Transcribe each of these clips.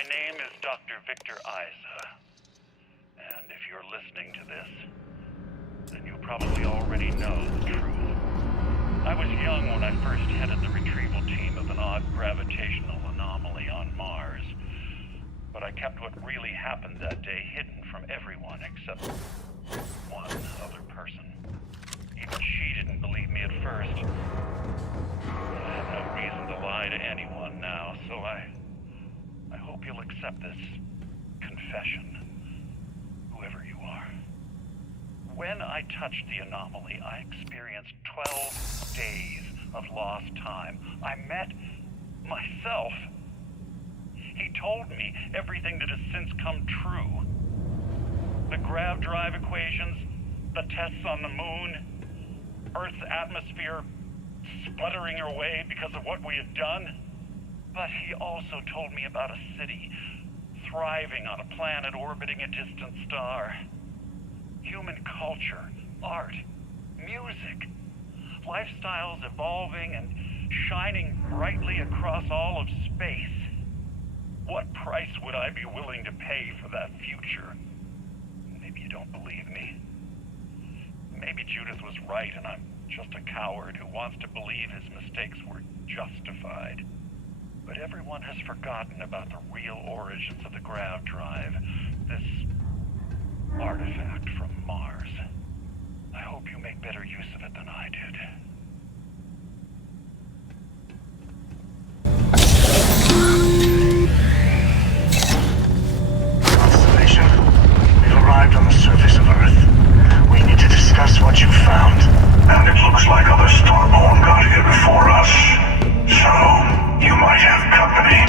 My name is Dr. Victor Isa. And if you're listening to this, then you probably already know the truth. I was young when I first headed the retrieval team of an odd gravitational anomaly on Mars. But I kept what really happened that day hidden from everyone except one other person. Even she didn't believe me at first. I have no reason to lie to anyone now, so I hope you'll accept this confession, whoever you are. When I touched the anomaly, I experienced 12 days of lost time. I met myself. He told me everything that has since come true. The grav drive equations, the tests on the moon, Earth's atmosphere sputtering away because of what we had done. But he also told me about a city thriving on a planet orbiting a distant star. Human culture, art, music, lifestyles evolving and shining brightly across all of space. What price would I be willing to pay for that future? Maybe you don't believe me. Maybe Judith was right and I'm just a coward who wants to believe his mistakes were justified. But everyone has forgotten about the real origins of the grav drive, this artifact from Mars. I hope you make better use of it than I did. Constellation, we've arrived on the surface of Earth. We need to discuss what you found. And it looks like other Starborn got here before us. So, you might have company.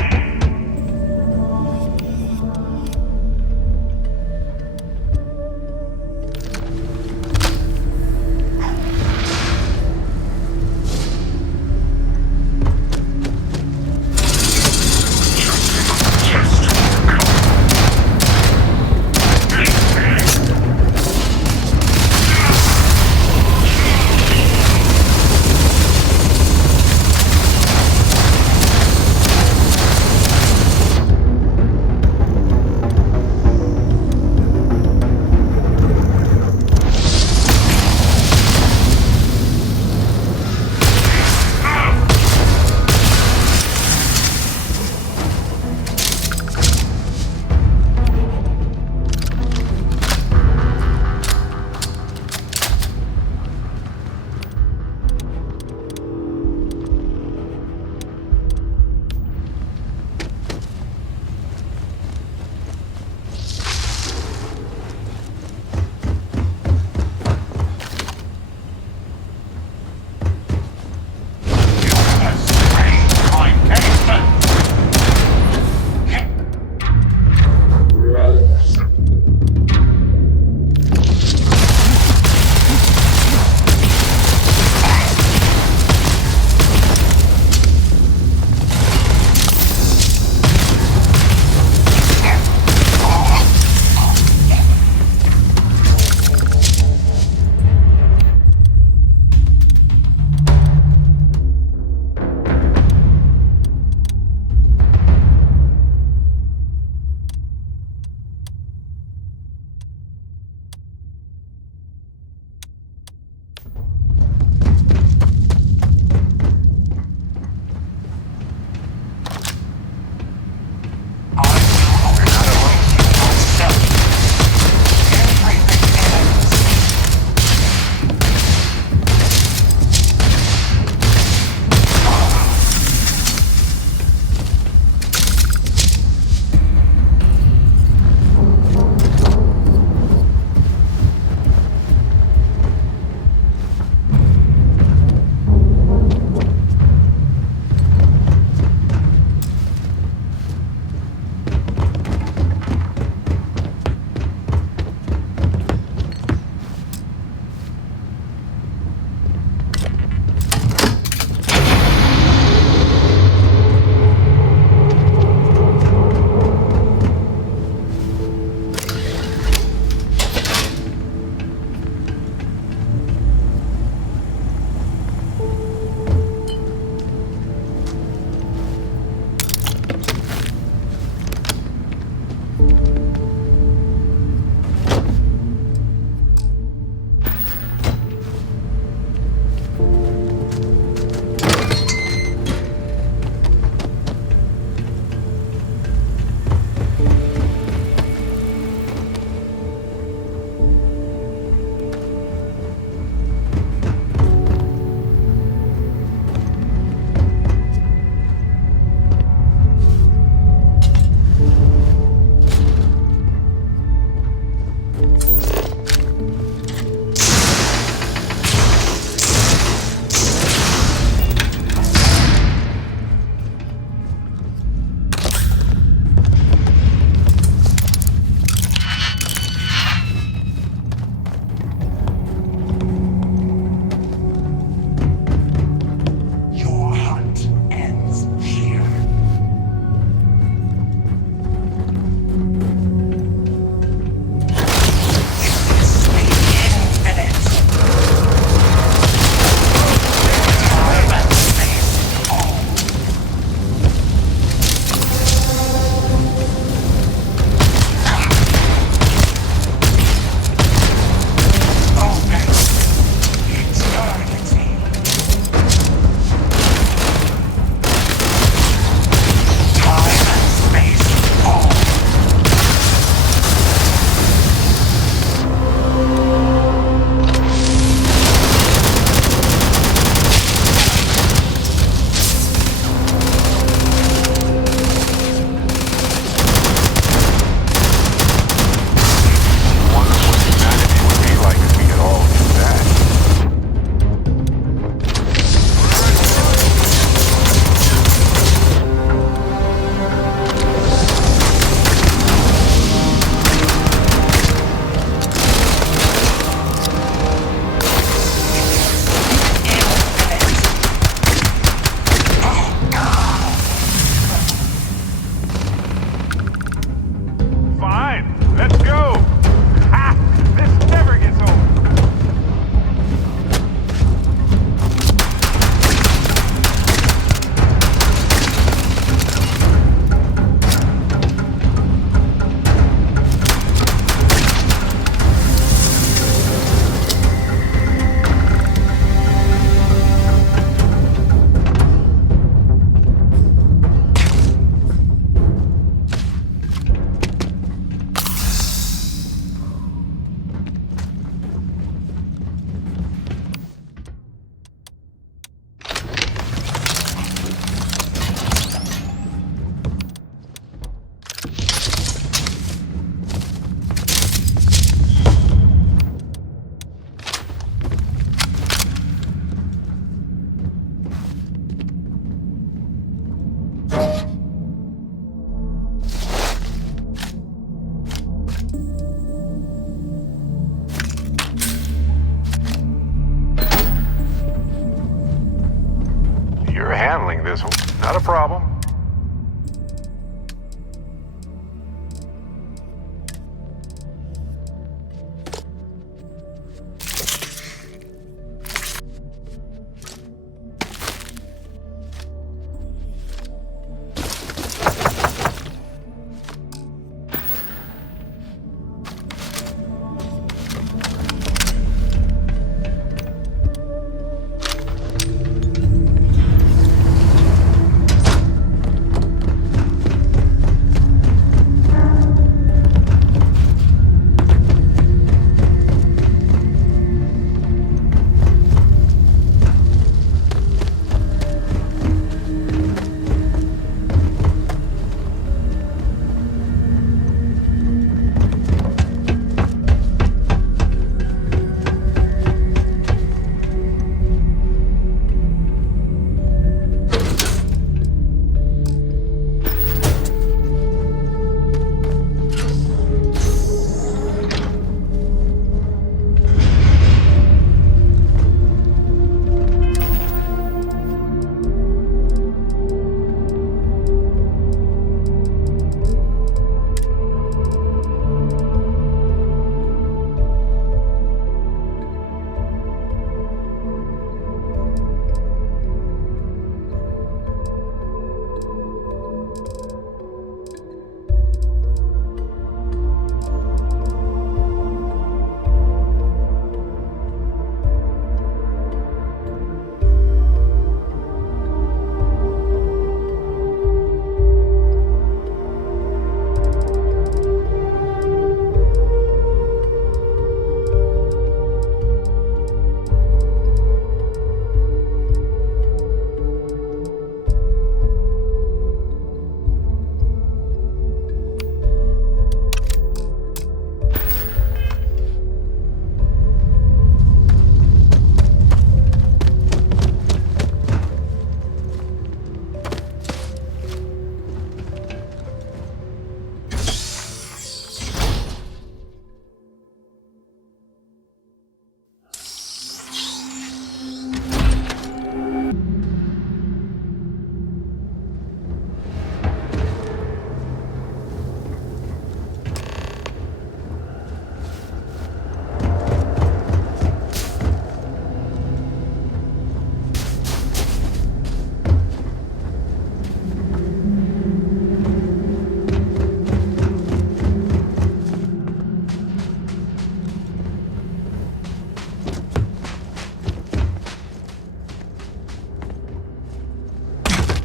handling this. Not a problem.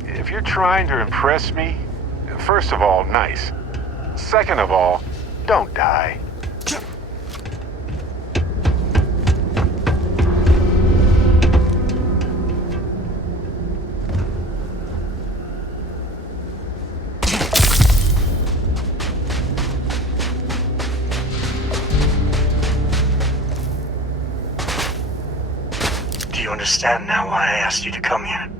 If you're trying to impress me, first of all, nice. Second of all, don't die. Do you understand now why I asked you to come here?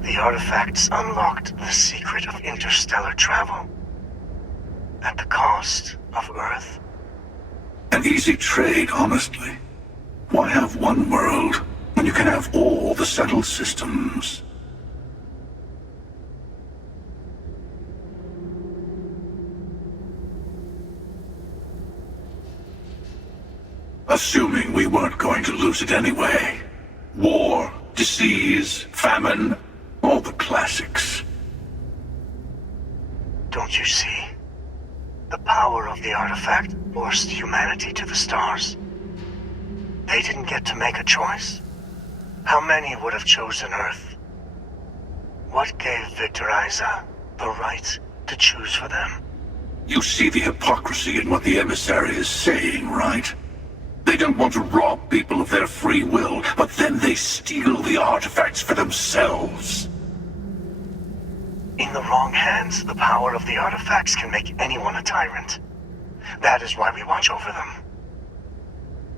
The artifacts unlocked the secret of interstellar travel. At the cost of Earth. An easy trade, honestly. Why have one world when you can have all the settled systems? Assuming we weren't going to lose it anyway. War, disease, famine, all the classics. Don't you see? The power of the artifact forced humanity to the stars. They didn't get to make a choice. How many would have chosen Earth? What gave Victor Isa the right to choose for them? You see the hypocrisy in what the emissary is saying, right? They don't want to rob people of their free will, but then they steal the artifacts for themselves. In the wrong hands, the power of the artifacts can make anyone a tyrant. That is why we watch over them.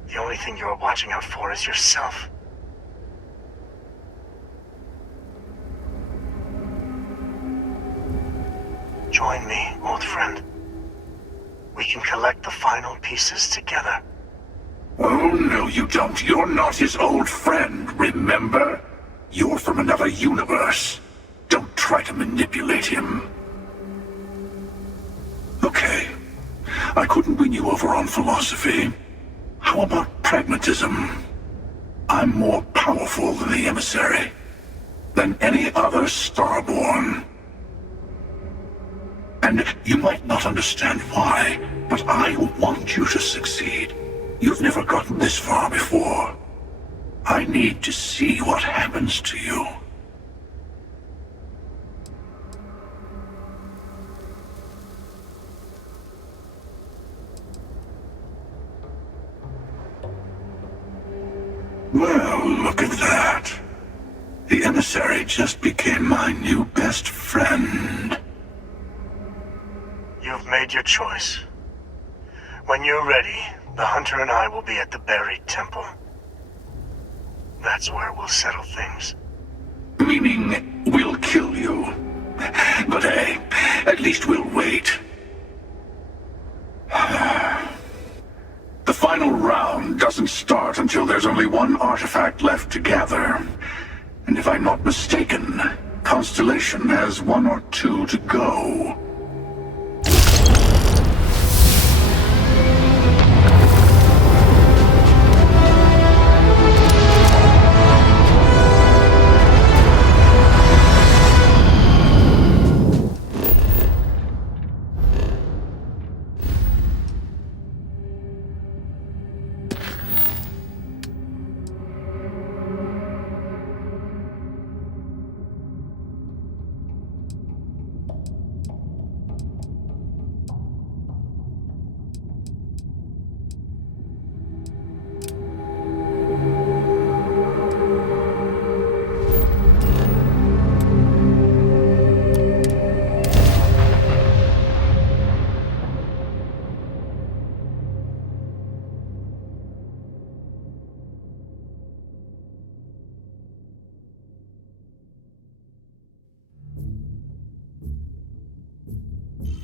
The only thing you're watching out for is yourself. Join me, old friend. We can collect the final pieces together. Oh, no, you don't. You're not his old friend, remember? You're from another universe. Don't try to manipulate him. Okay. I couldn't win you over on philosophy. How about pragmatism? I'm more powerful than the emissary. Than any other Starborn. And you might not understand why, but I want you to succeed. You've never gotten this far before. I need to see what happens to you. Well, look at that. The emissary just became my new best friend. You've made your choice. When you're ready, the Hunter and I will be at the buried temple. That's where we'll settle things. Meaning, we'll kill you. But hey, at least we'll wait. The final round doesn't start until there's only one artifact left to gather. And if I'm not mistaken, Constellation has one or two to go.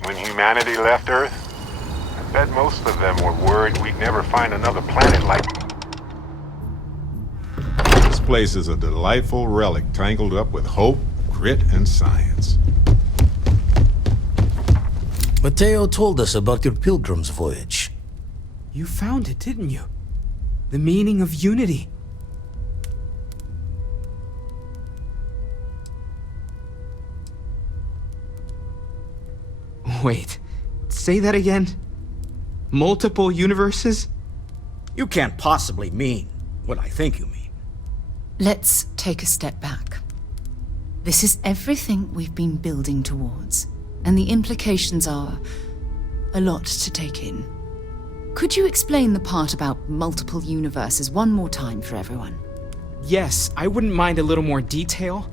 When humanity left Earth, I bet most of them were worried we'd never find another planet like... This place is a delightful relic tangled up with hope, grit, and science. Mateo told us about your pilgrim's voyage. You found it, didn't you? The meaning of unity. Wait, say that again? Multiple universes? You can't possibly mean what I think you mean. Let's take a step back. This is everything we've been building towards, and the implications are a lot to take in. Could you explain the part about multiple universes one more time for everyone? Yes, I wouldn't mind a little more detail.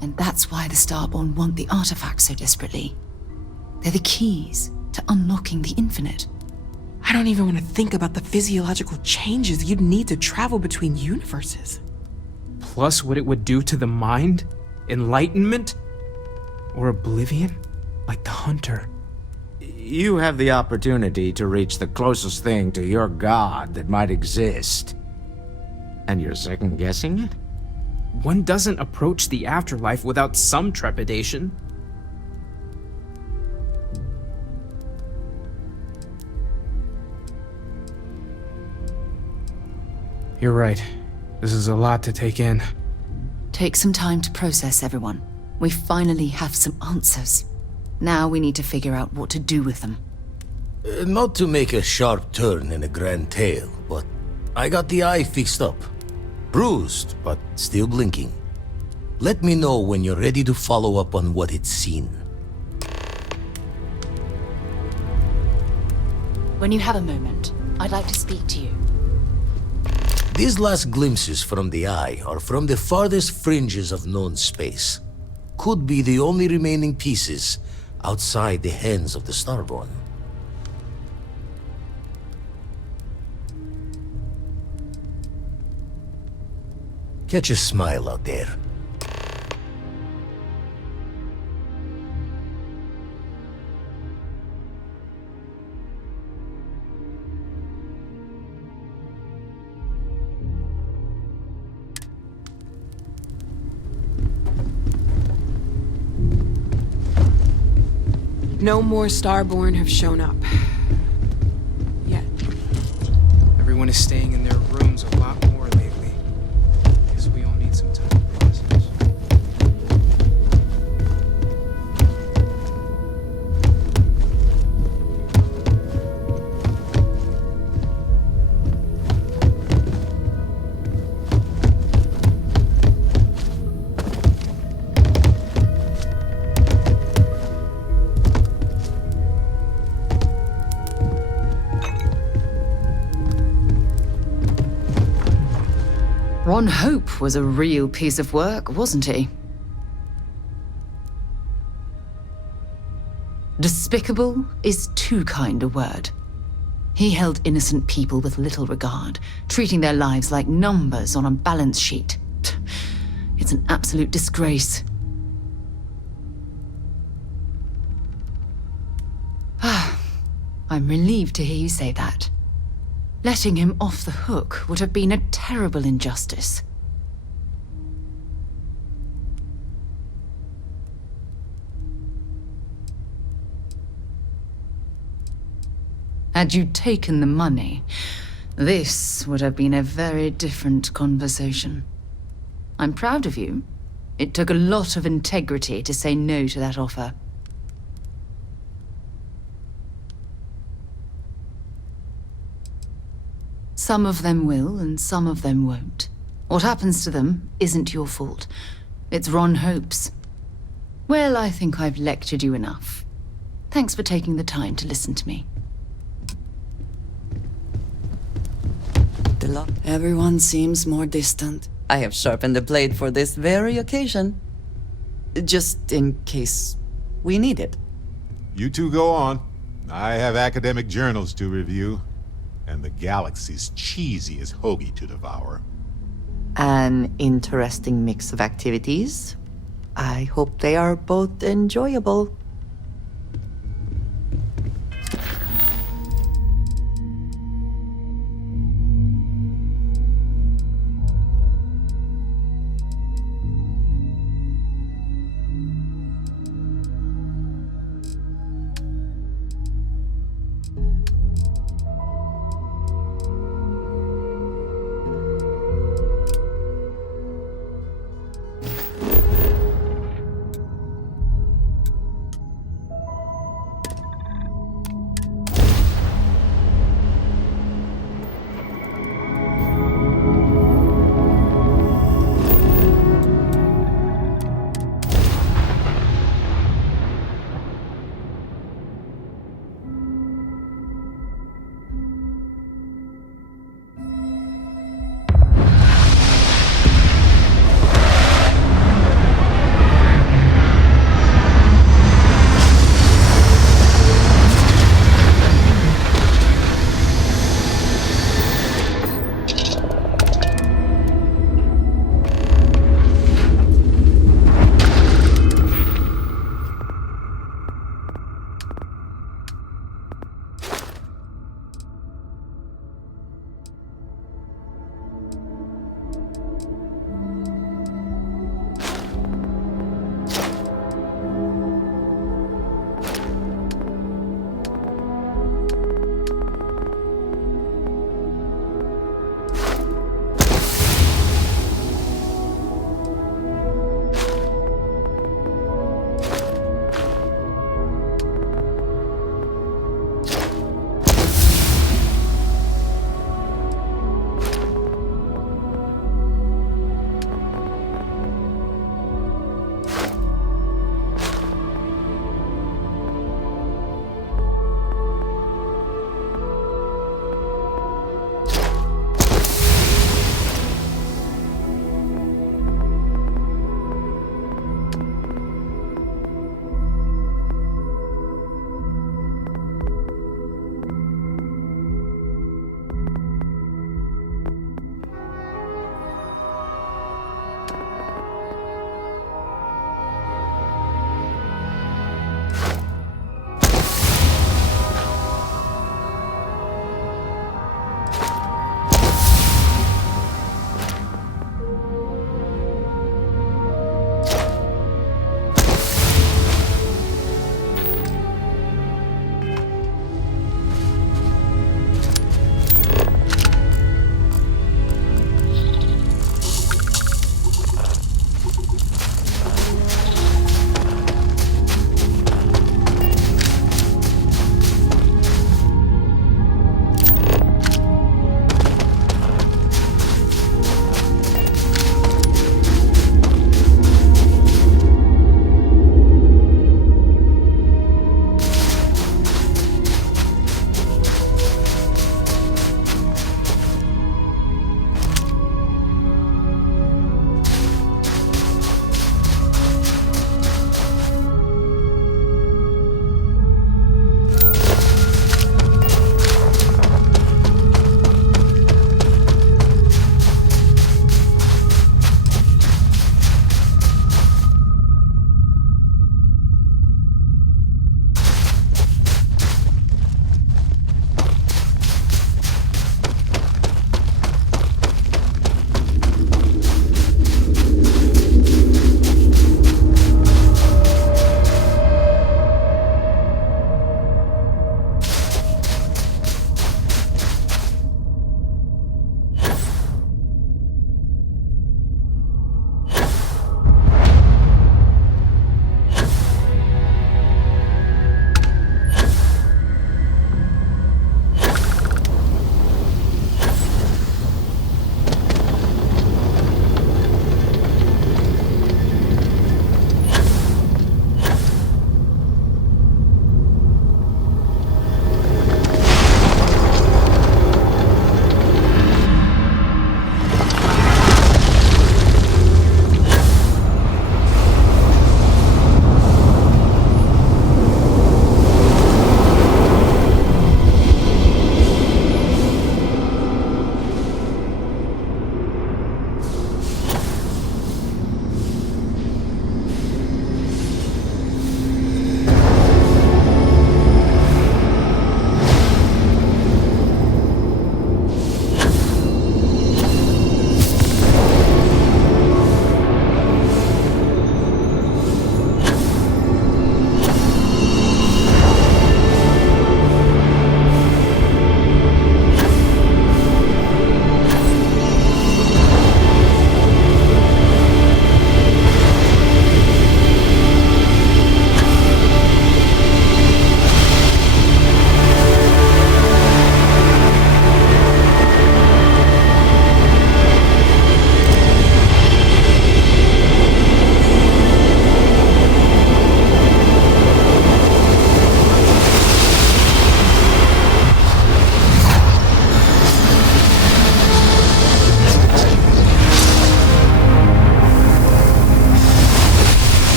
And that's why the Starborn want the artifacts so desperately. They're the keys to unlocking the infinite. I don't even want to think about the physiological changes you'd need to travel between universes. Plus what it would do to the mind? Enlightenment? Or oblivion? Like the Hunter. You have the opportunity to reach the closest thing to your god that might exist. And you're second-guessing it? One doesn't approach the afterlife without some trepidation. You're right. This is a lot to take in. Take some time to process, everyone. We finally have some answers. Now we need to figure out what to do with them. Not to make a sharp turn in a grand tale, but I got the eye fixed up. Bruised, but still blinking. Let me know when you're ready to follow up on what it's seen. When you have a moment, I'd like to speak to you. These last glimpses from the eye are from the farthest fringes of known space. Could be the only remaining pieces outside the hands of the Starborn. Catch a smile out there. No more Starborn have shown up. Yet. Everyone is staying in their rooms a lot more lately. Guess we all need some time to process. Ron Hope was a real piece of work, wasn't he? Despicable is too kind a word. He held innocent people with little regard, treating their lives like numbers on a balance sheet. It's an absolute disgrace. I'm relieved to hear you say that. Letting him off the hook would have been a terrible injustice. Had you taken the money, this would have been a very different conversation. I'm proud of you. It took a lot of integrity to say no to that offer. Some of them will, and some of them won't. What happens to them isn't your fault. It's Ron Hope's. Well, I think I've lectured you enough. Thanks for taking the time to listen to me. Everyone seems more distant. I have sharpened the blade for this very occasion. Just in case we need it. You two go on. I have academic journals to review, and the galaxy's cheesiest hoagie to devour. An interesting mix of activities. I hope they are both enjoyable.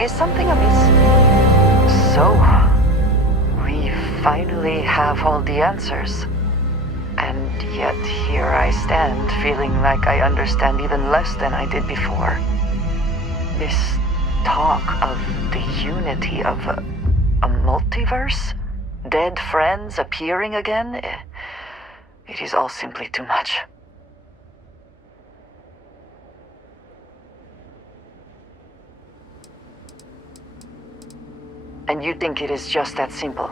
Is something amiss? So, we finally have all the answers. And yet here I stand, feeling like I understand even less than I did before. This talk of the unity of a multiverse? Dead friends appearing again? It is all simply too much. And you think it is just that simple?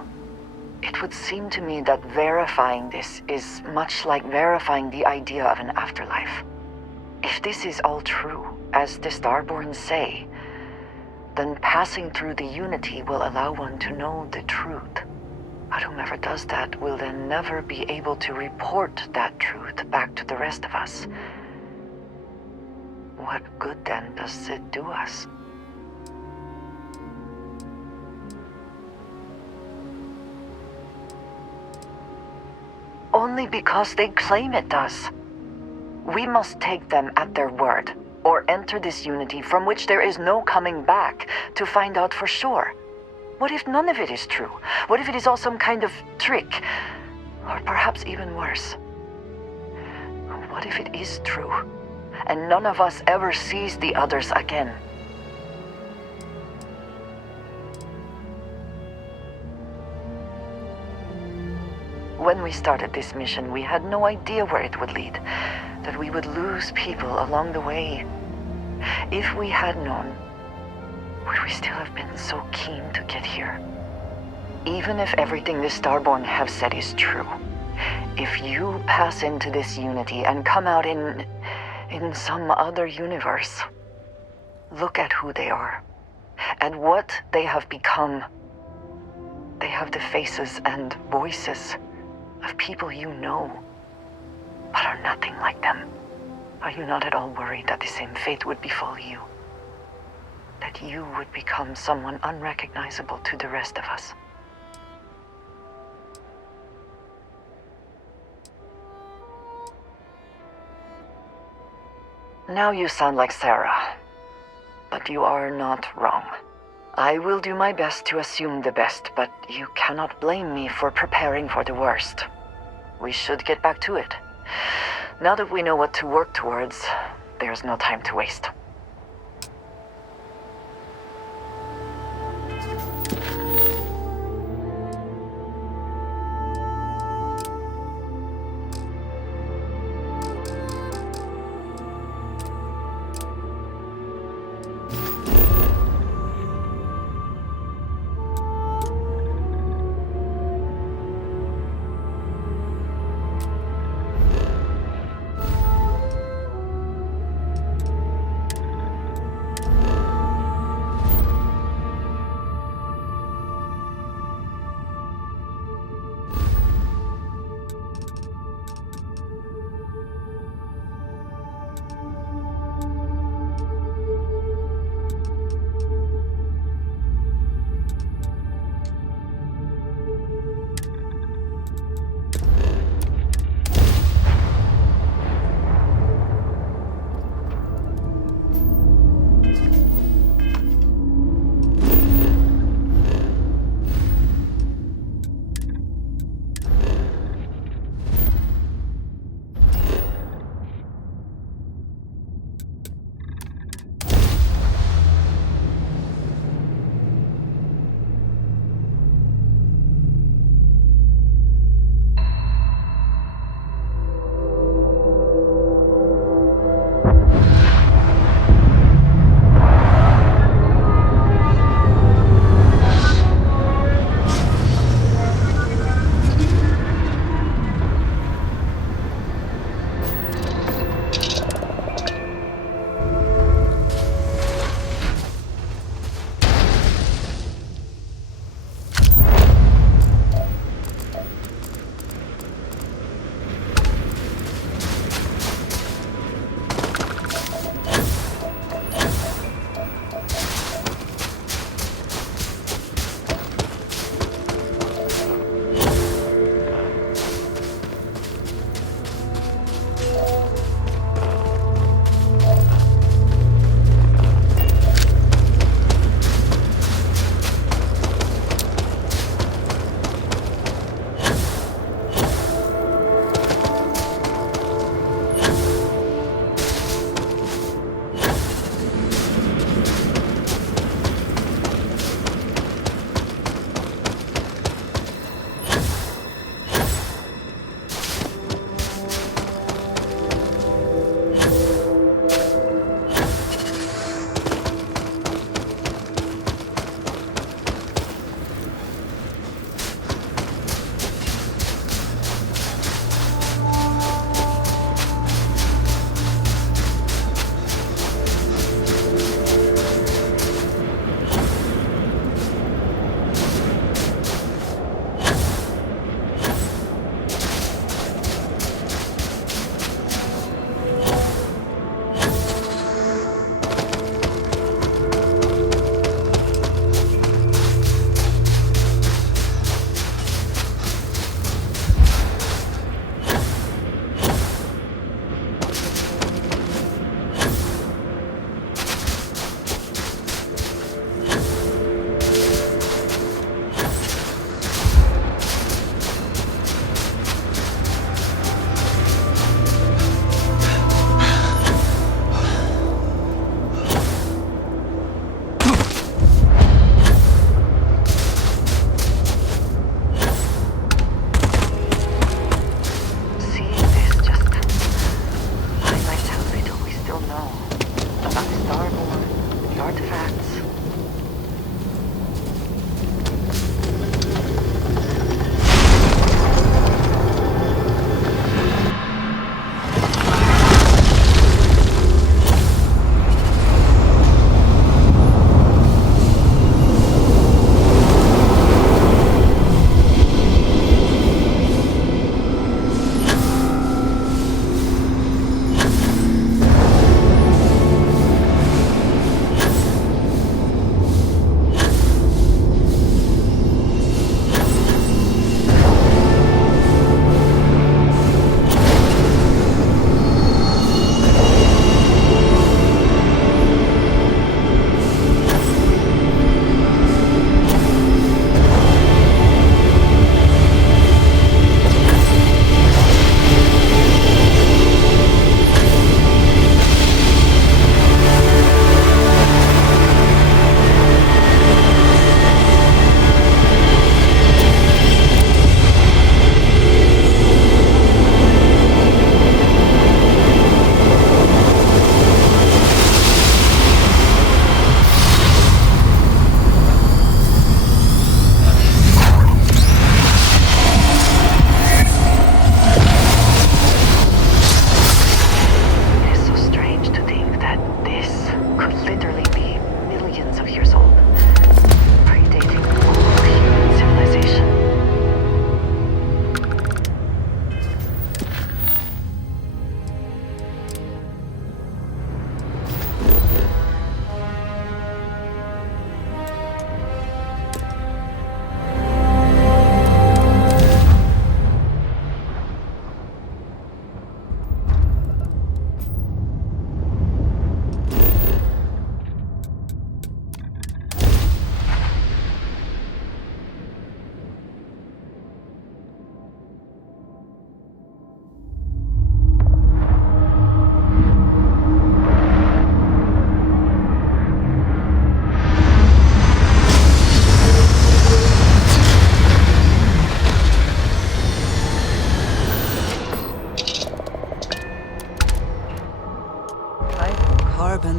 It would seem to me that verifying this is much like verifying the idea of an afterlife. If this is all true, as the Starborn say, then passing through the unity will allow one to know the truth. But whomever does that will then never be able to report that truth back to the rest of us. What good then does it do us? Only because they claim it does. We must take them at their word, or enter this unity from which there is no coming back to find out for sure. What if none of it is true? What if it is all some kind of trick? Or perhaps even worse. What if it is true, and none of us ever sees the others again? When we started this mission, we had no idea where it would lead, that we would lose people along the way. If we had known, would we still have been so keen to get here? Even if everything the Starborn have said is true, if you pass into this unity and come out in some other universe, look at who they are, and what they have become. They have the faces and voices of people you know, but are nothing like them. Are you not at all worried that the same fate would befall you? That you would become someone unrecognizable to the rest of us? Now you sound like Sarah, but you are not wrong. I will do my best to assume the best, but you cannot blame me for preparing for the worst. We should get back to it. Now that we know what to work towards, there's no time to waste.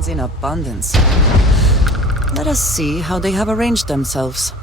in abundance. Let us see how they have arranged themselves.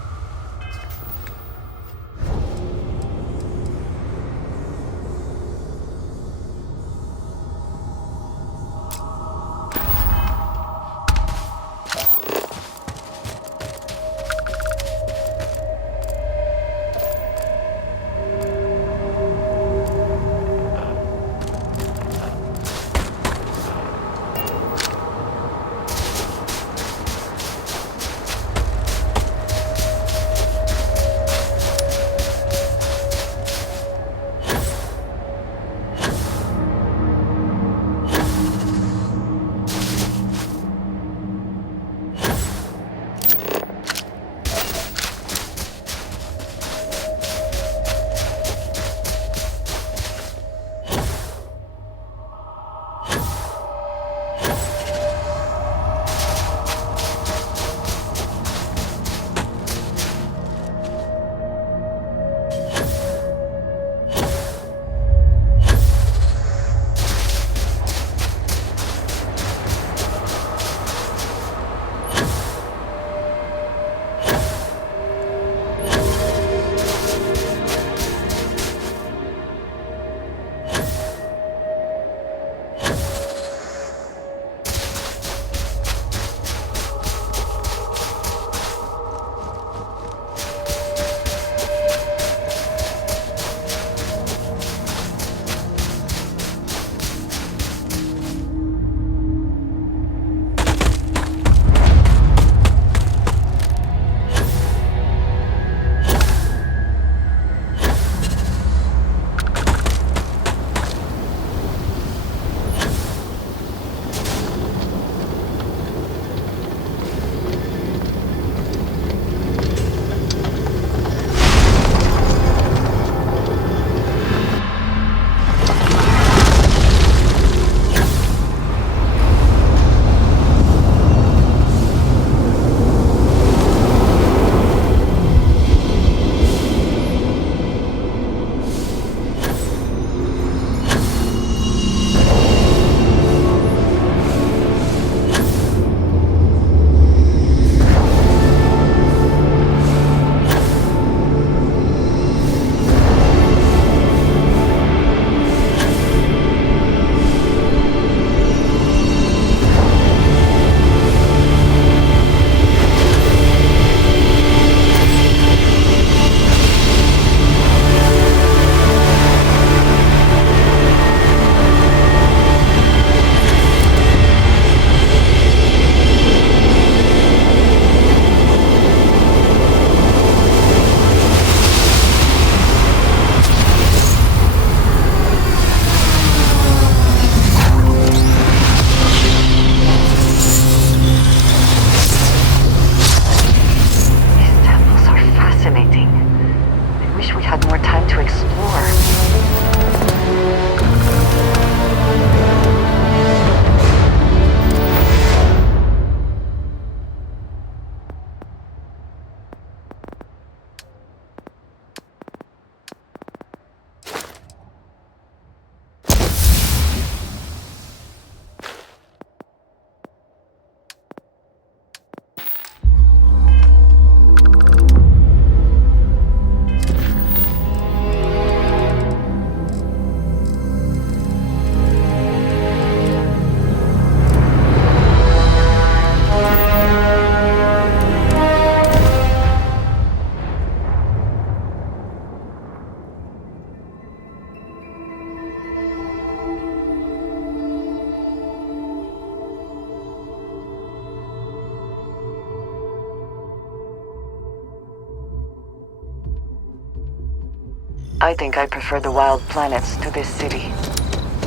I think I prefer the wild planets to this city.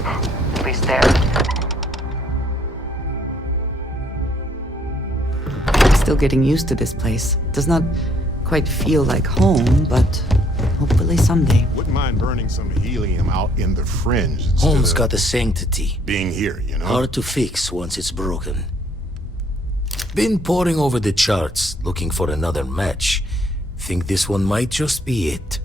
At least there. I'm still getting used to this place. Does not quite feel like home, but hopefully someday. Wouldn't mind burning some helium out in the fringe. Home's got a sanctity. Being here, you know? Hard to fix once it's broken. Been poring over the charts, looking for another match. Think this one might just be it.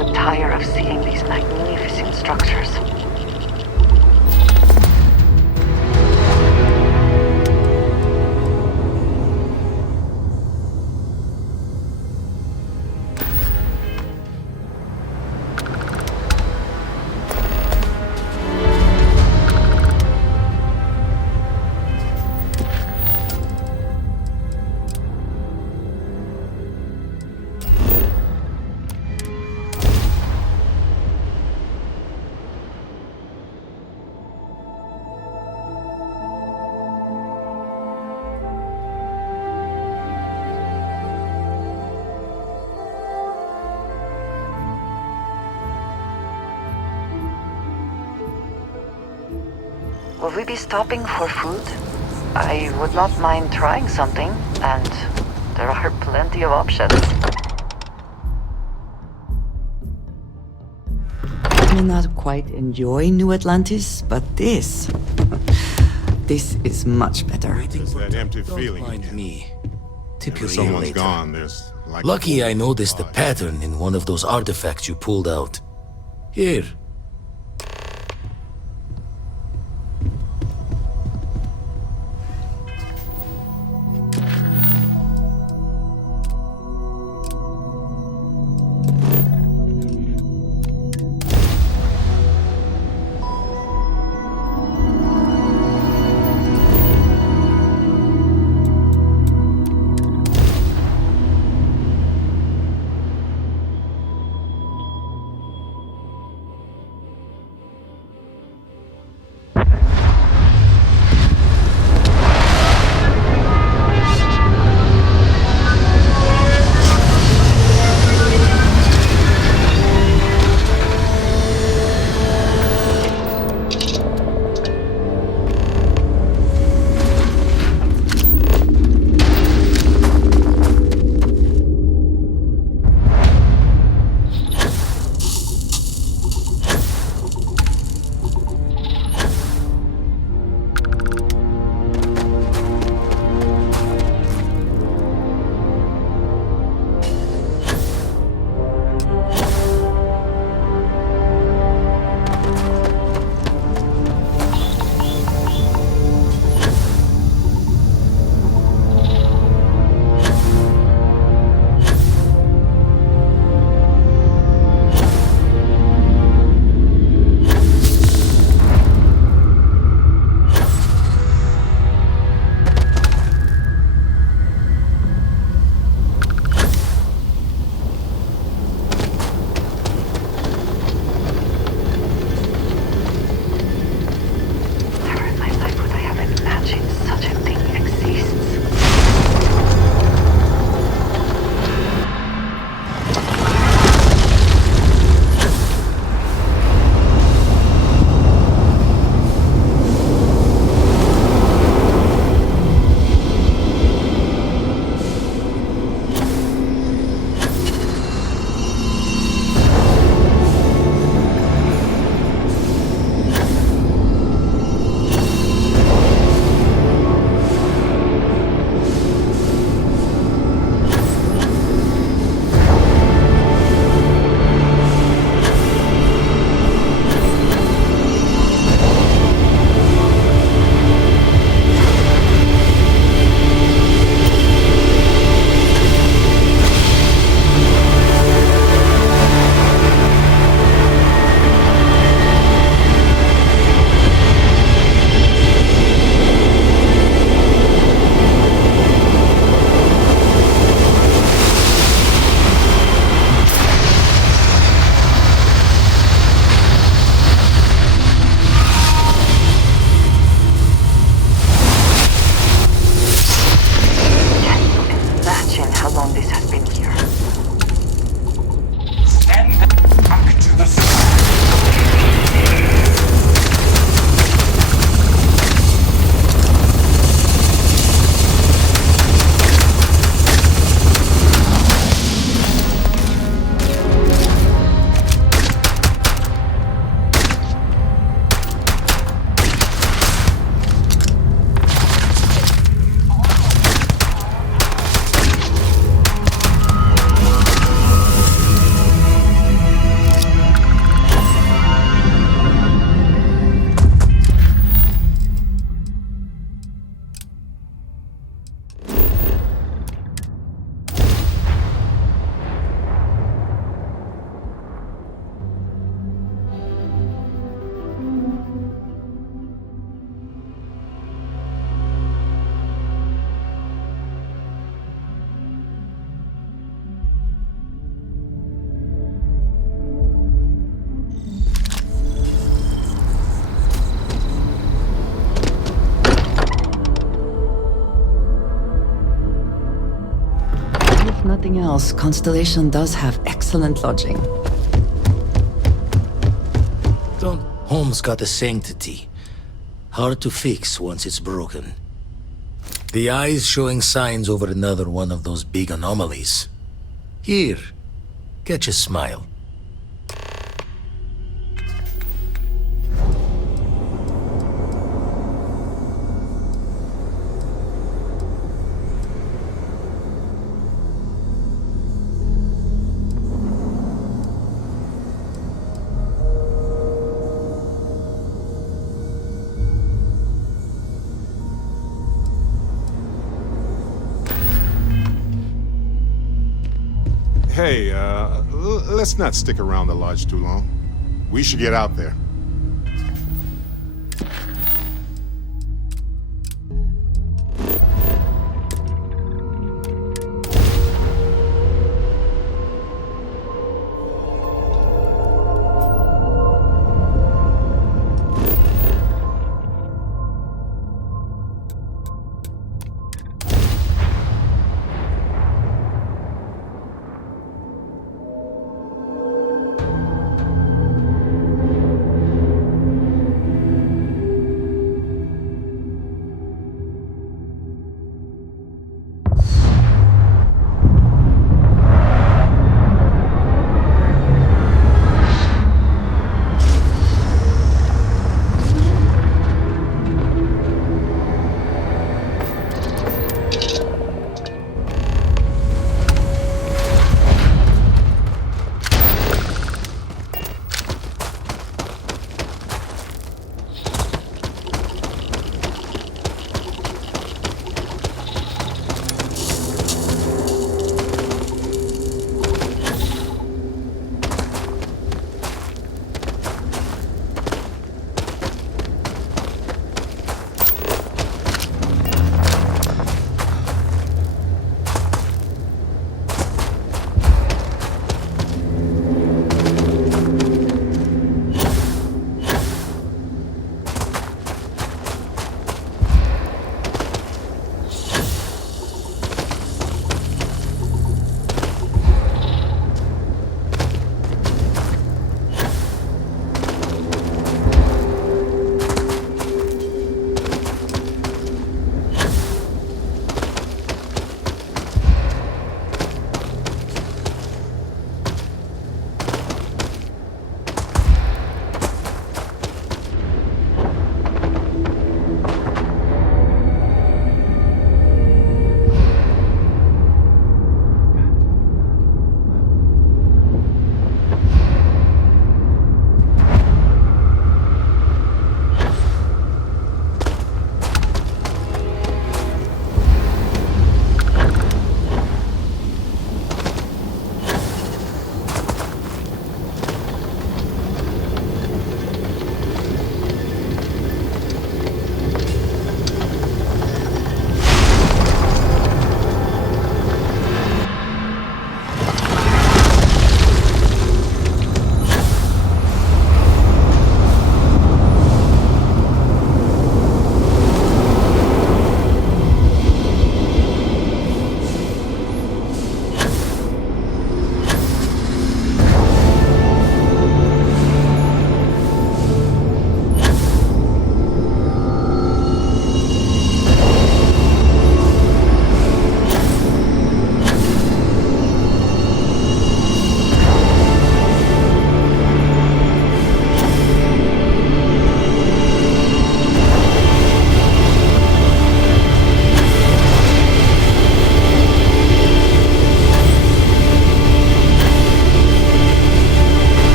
could tire of seeing these magnificent structures. Will we be stopping for food? I would not mind trying something, and there are plenty of options. I may not quite enjoy New Atlantis, but this is much better. It's that empty feeling Mind again. me. Tip If your ear someone's later. gone, there's like... Lucky I noticed the pattern in one of those artifacts you pulled out. Here. anything else, Constellation does have excellent lodging. Home's got a sanctity. Hard to fix once it's broken. The eye's showing signs over another one of those big anomalies. Here, catch a smile. Hey, let's not stick around the lodge too long. We should get out there.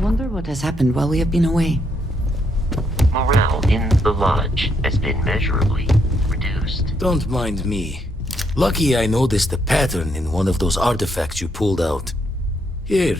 wonder what has happened while we have been away. Morale in the lodge has been measurably reduced. Don't mind me. Lucky I noticed a pattern in one of those artifacts you pulled out. Here.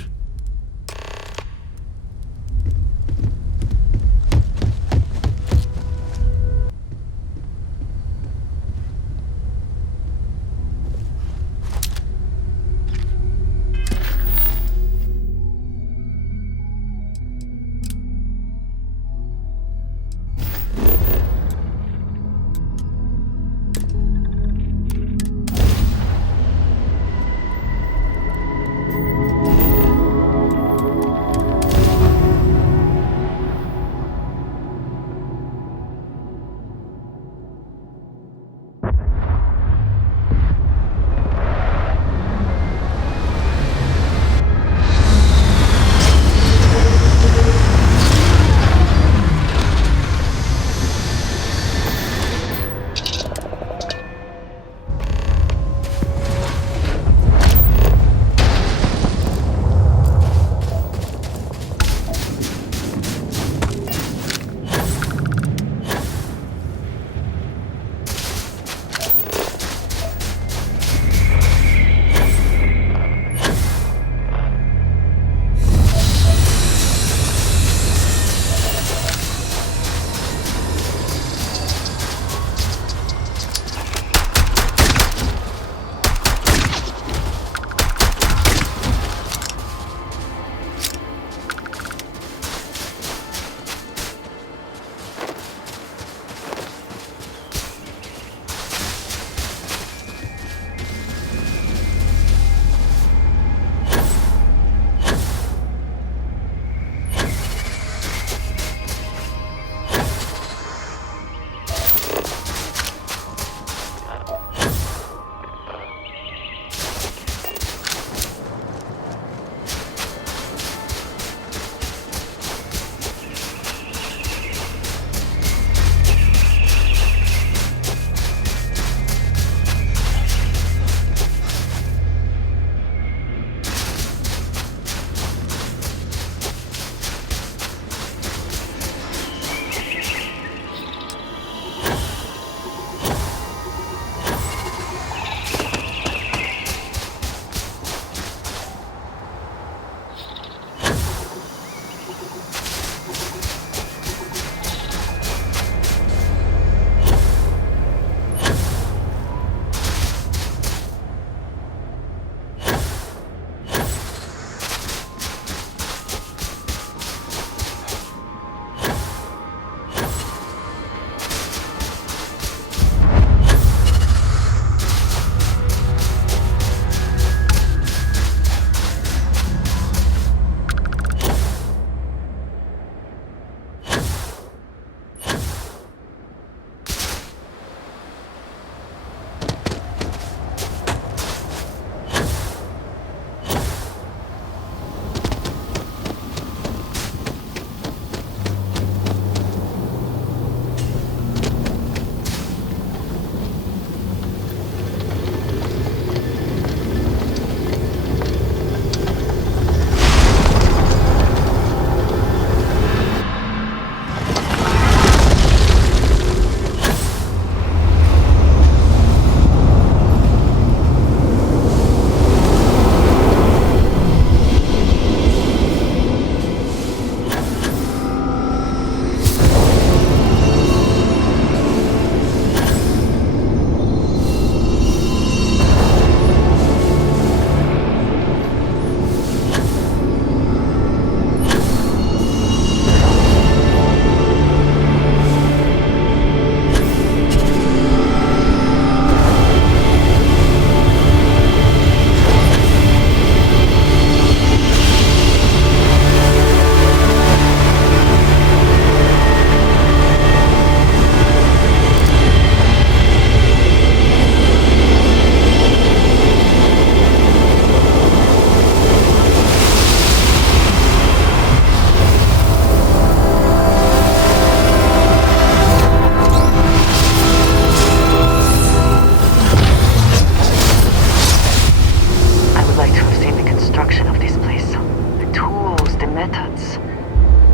the methods.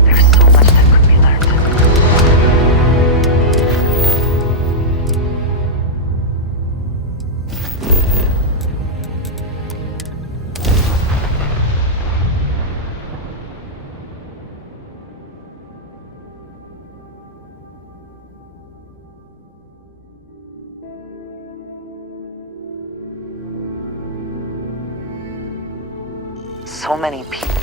There's so much that could be learned. So many people.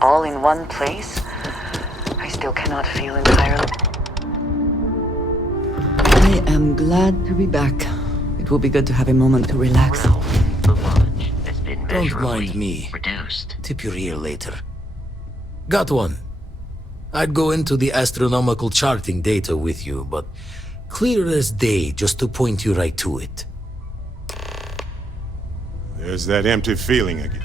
All in one place? I still cannot feel entirely. I am glad to be back. It will be good to have a moment to relax. Morale in the lodge has been Don't measurably mind me. reduced. Tip your ear later. Got one. I'd go into the astronomical charting data with you, but clear as day just to point you right to it. There's that empty feeling again.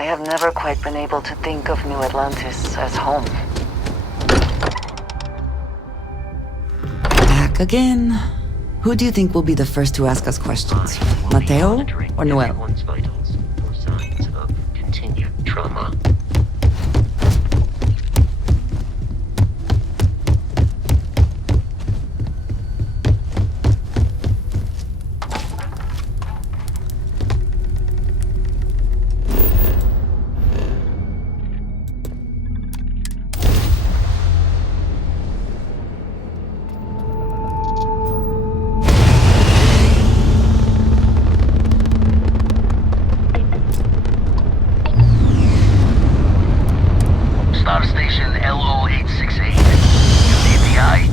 I have never quite been able to think of New Atlantis as home. Back again. Who do you think will be the first to ask us questions? Mateo or Noel? Everyone's vitals for signs of continued trauma. Star Station LO868. You need the eye.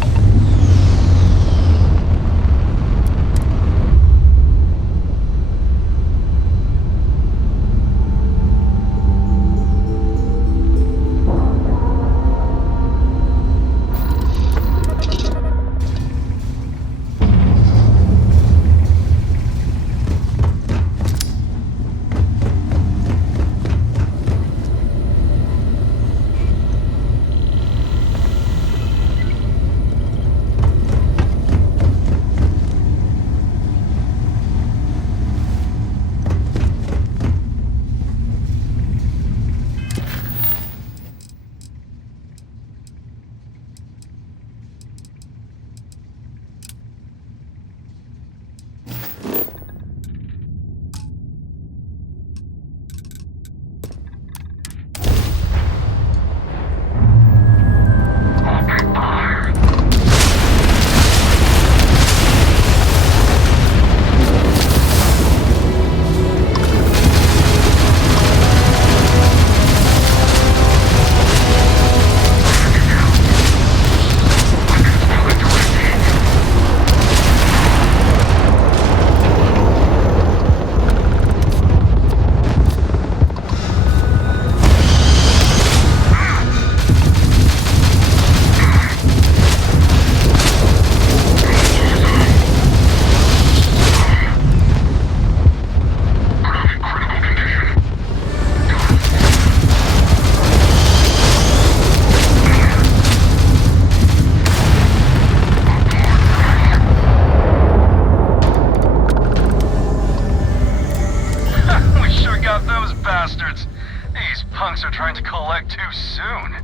Bastards. These punks are trying to collect too soon.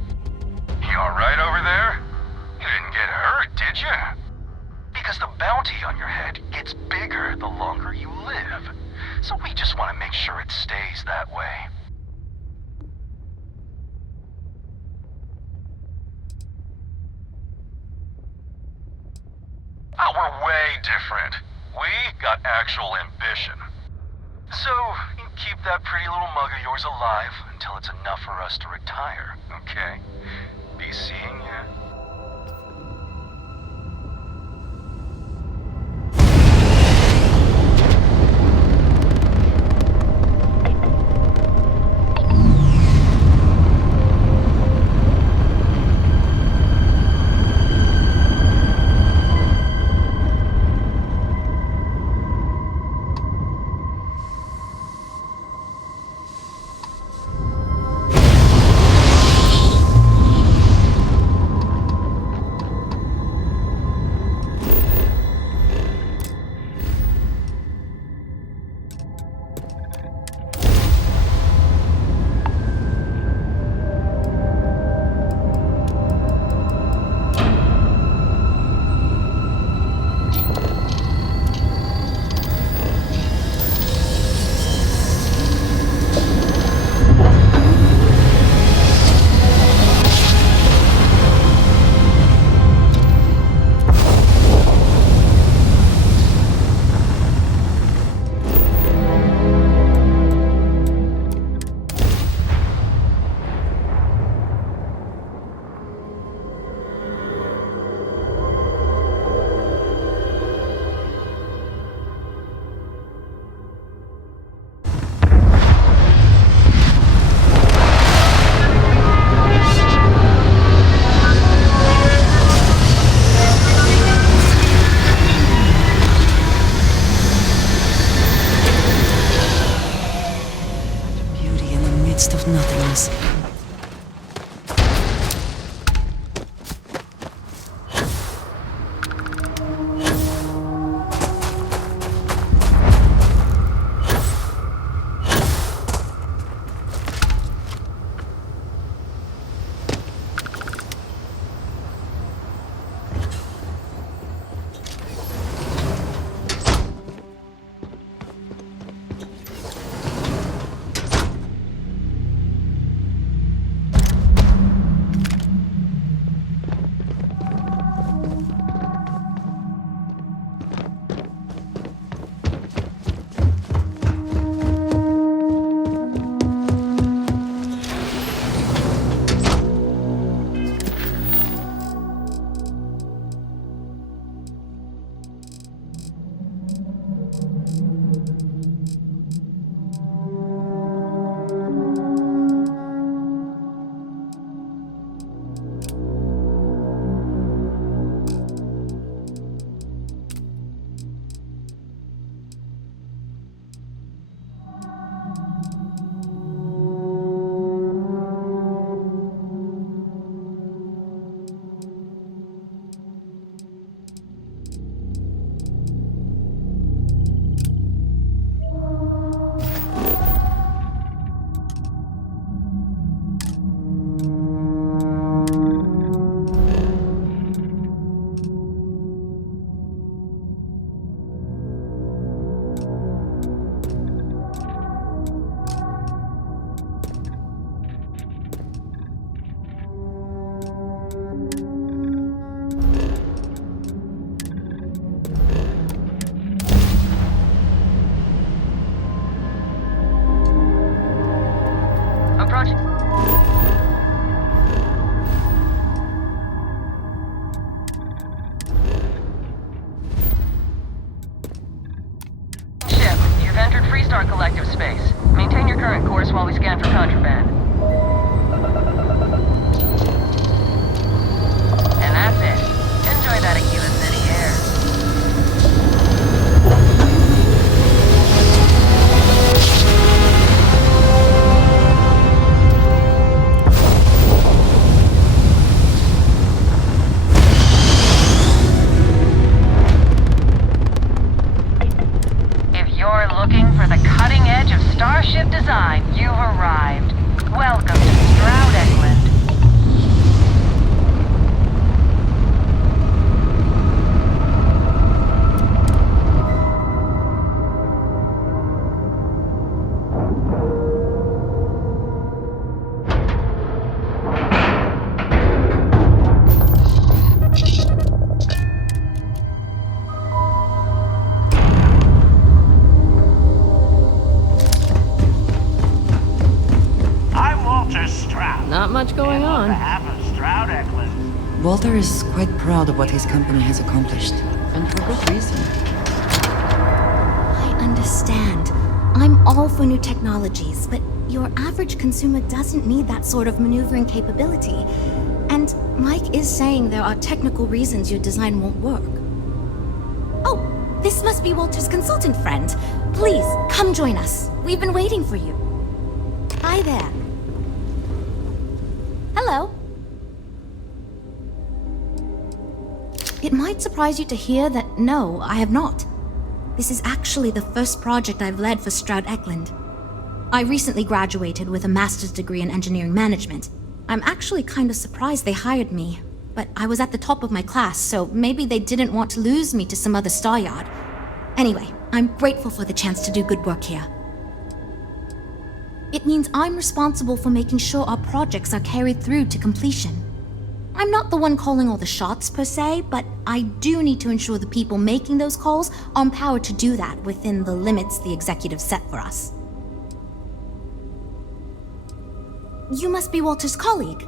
You alright over there? You didn't get hurt, did you? Because the bounty on your head gets bigger the longer you live. So we just want to make sure it stays that way. We're way different. We got actual ambition. So, you keep that pretty little mug of yours alive until it's enough for us to retire, okay? Be seeing ya. Not much going on. Walter is quite proud of what his company has accomplished, and for good reason. I understand. I'm all for new technologies, but your average consumer doesn't need that sort of maneuvering capability. And Mike is saying there are technical reasons your design won't work. Oh, this must be Walter's consultant friend. Please, come join us. We've been waiting for you. Hi there. Hello. It might surprise you to hear that no, I have not. This is actually the first project I've led for Stroud Eklund. I recently graduated with a master's degree in engineering management. I'm actually kind of surprised they hired me, but I was at the top of my class, so maybe they didn't want to lose me to some other star yard. Anyway, I'm grateful for the chance to do good work here. It means I'm responsible for making sure our projects are carried through to completion. I'm not the one calling all the shots per se, but I do need to ensure the people making those calls are empowered to do that within the limits the executive set for us. You must be Walter's colleague.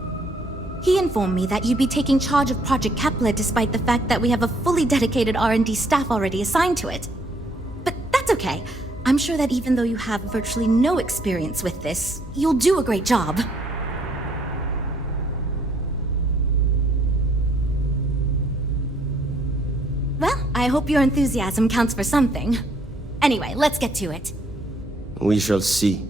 He informed me that you'd be taking charge of Project Kepler despite the fact that we have a fully dedicated R&D staff already assigned to it. But that's okay. I'm sure that even though you have virtually no experience with this, you'll do a great job. Well, I hope your enthusiasm counts for something. Anyway, let's get to it. We shall see.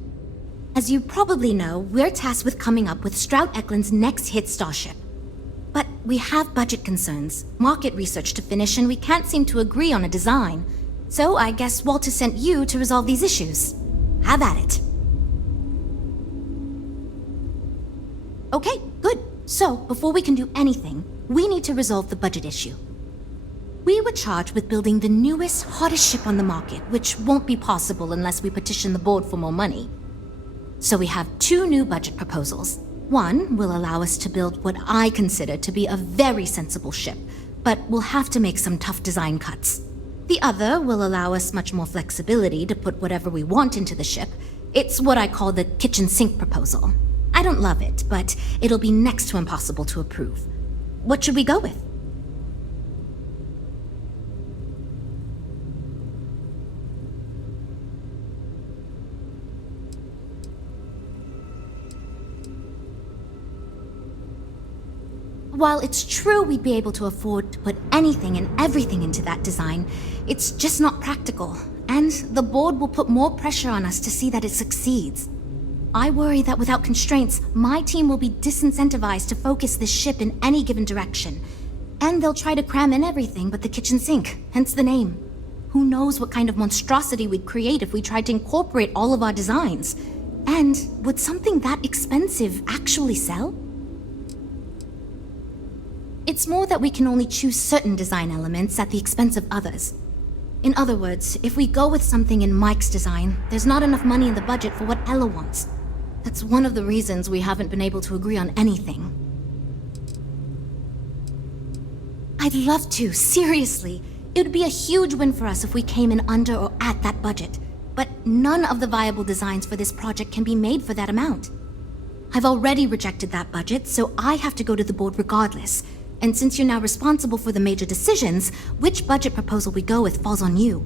As you probably know, we're tasked with coming up with Stroud Eklund's next hit starship. But we have budget concerns, market research to finish, and we can't seem to agree on a design. So I guess Walter sent you to resolve these issues. Have at it. Okay, good. So, before we can do anything, we need to resolve the budget issue. We were charged with building the newest, hottest ship on the market, which won't be possible unless we petition the board for more money. So we have two new budget proposals. One will allow us to build what I consider to be a very sensible ship, but we'll have to make some tough design cuts. The other will allow us much more flexibility to put whatever we want into the ship. It's what I call the kitchen sink proposal. I don't love it, but it'll be next to impossible to approve. What should we go with? While it's true we'd be able to afford to put anything and everything into that design, it's just not practical, and the board will put more pressure on us to see that it succeeds. I worry that without constraints, my team will be disincentivized to focus this ship in any given direction, and they'll try to cram in everything but the kitchen sink, hence the name. Who knows what kind of monstrosity we'd create if we tried to incorporate all of our designs? And would something that expensive actually sell? It's more that we can only choose certain design elements at the expense of others. In other words, if we go with something in Mike's design, there's not enough money in the budget for what Ella wants. That's one of the reasons we haven't been able to agree on anything. I'd love to, seriously. It would be a huge win for us if we came in under or at that budget. But none of the viable designs for this project can be made for that amount. I've already rejected that budget, so I have to go to the board regardless. And since you're now responsible for the major decisions, which budget proposal we go with falls on you.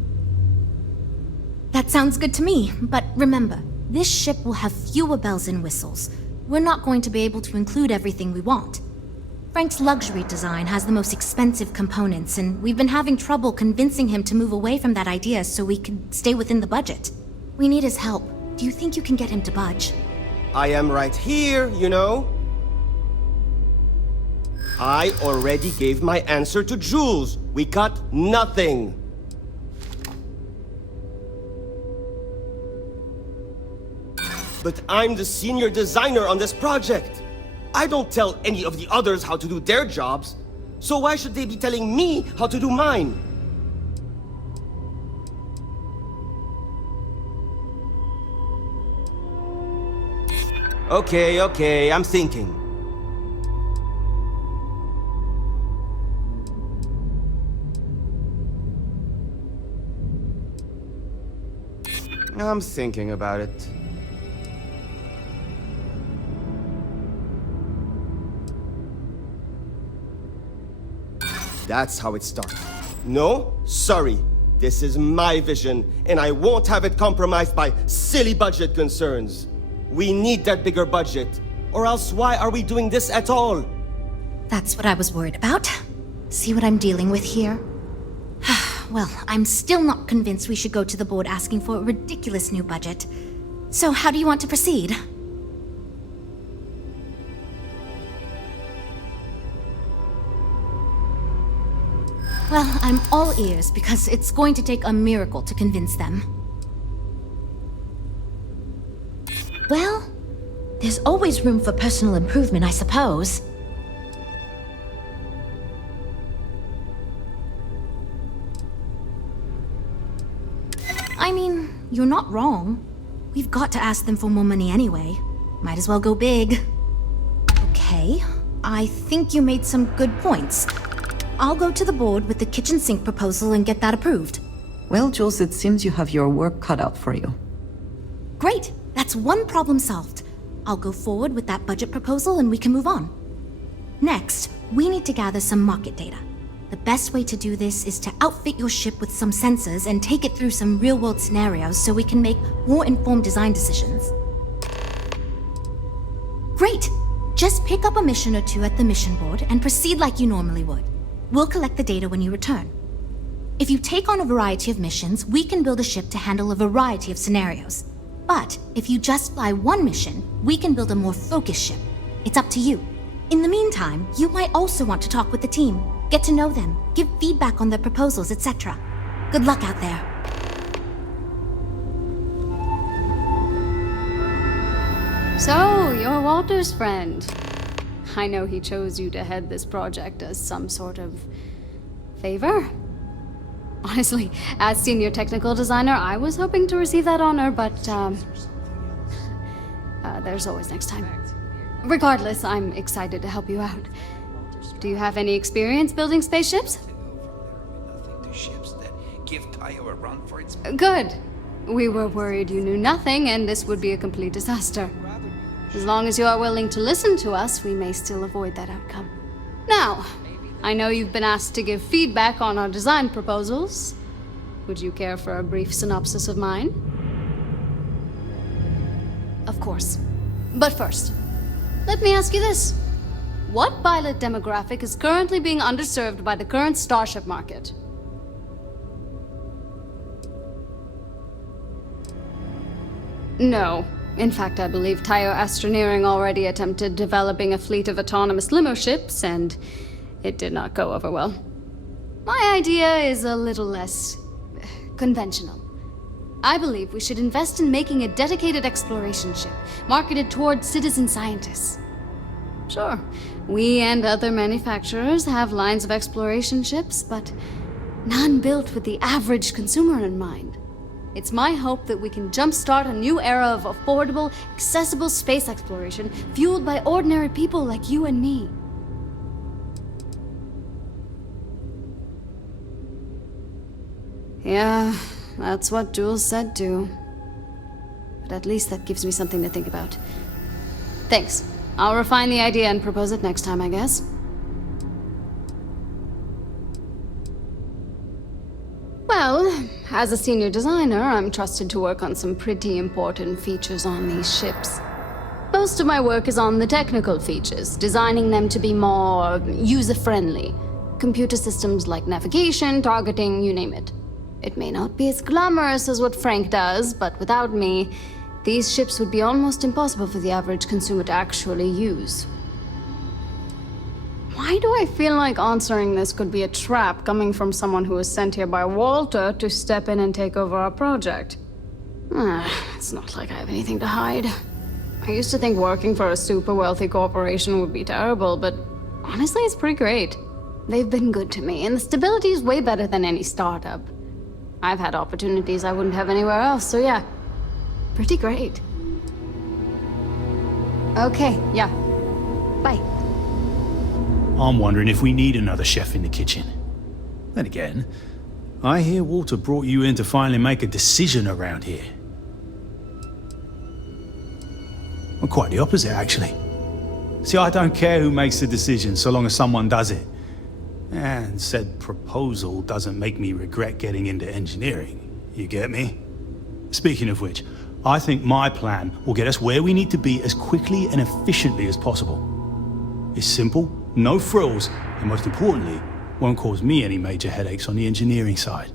That sounds good to me, but remember, this ship will have fewer bells and whistles. We're not going to be able to include everything we want. Frank's luxury design has the most expensive components, and we've been having trouble convincing him to move away from that idea so we can stay within the budget. We need his help. Do you think you can get him to budge? I am right here, you know. I already gave my answer to Jules. We got nothing. But I'm the senior designer on this project. I don't tell any of the others how to do their jobs. So why should they be telling me how to do mine? Okay, I'm thinking. I'm thinking about it. That's how it starts. No, sorry. This is my vision, and I won't have it compromised by silly budget concerns. We need that bigger budget, or else why are we doing this at all? That's what I was worried about. See what I'm dealing with here? Well, I'm still not convinced we should go to the board asking for a ridiculous new budget. So how do you want to proceed? Well, I'm all ears because it's going to take a miracle to convince them. Well, there's always room for personal improvement, I suppose. I mean, you're not wrong. We've got to ask them for more money anyway. Might as well go big. Okay, I think you made some good points. I'll go to the board with the kitchen sink proposal and get that approved. Well, Jules, it seems you have your work cut out for you. Great, that's one problem solved. I'll go forward with that budget proposal and we can move on. Next, we need to gather some market data. The best way to do this is to outfit your ship with some sensors and take it through some real-world scenarios so we can make more informed design decisions. Great! Just pick up a mission or two at the mission board and proceed like you normally would. We'll collect the data when you return. If you take on a variety of missions, we can build a ship to handle a variety of scenarios. But if you just fly one mission, we can build a more focused ship. It's up to you. In the meantime, you might also want to talk with the team, get to know them, give feedback on their proposals, etc. Good luck out there. So, you're Walter's friend. I know he chose you to head this project as some sort of favor. Honestly, as senior technical designer, I was hoping to receive that honor, but there's always next time. Regardless, I'm excited to help you out. Do you have any experience building spaceships? Good. We were worried you knew nothing, and this would be a complete disaster. As long as you are willing to listen to us, we may still avoid that outcome. Now, I know you've been asked to give feedback on our design proposals. Would you care for a brief synopsis of mine? Of course. But first, let me ask you this. What pilot demographic is currently being underserved by the current starship market? No. In fact, I believe Tayo Astroneering already attempted developing a fleet of autonomous limo ships, and it did not go over well. My idea is a little less conventional. I believe we should invest in making a dedicated exploration ship, marketed towards citizen scientists. Sure, we and other manufacturers have lines of exploration ships, but none built with the average consumer in mind. It's my hope that we can jumpstart a new era of affordable, accessible space exploration fueled by ordinary people like you and me. Yeah, that's what Jules said too. But at least that gives me something to think about. Thanks. I'll refine the idea and propose it next time, I guess. Well, as a senior designer, I'm trusted to work on some pretty important features on these ships. Most of my work is on the technical features, designing them to be more user-friendly. Computer systems like navigation, targeting, you name it. It may not be as glamorous as what Frank does, but without me, these ships would be almost impossible for the average consumer to actually use. Why do I feel like answering this could be a trap coming from someone who was sent here by Walter to step in and take over our project? It's not like I have anything to hide. I used to think working for a super wealthy corporation would be terrible, but honestly, it's pretty great. They've been good to me, and the stability is way better than any startup. I've had opportunities I wouldn't have anywhere else, so yeah, pretty great. Okay, yeah. Bye. I'm wondering if we need another chef in the kitchen. Then again, I hear Walter brought you in to finally make a decision around here. Well, quite the opposite, actually. See, I don't care who makes the decision, so long as someone does it. And said proposal doesn't make me regret getting into engineering. You get me? Speaking of which, I think my plan will get us where we need to be as quickly and efficiently as possible. It's simple, no frills, and most importantly, won't cause me any major headaches on the engineering side.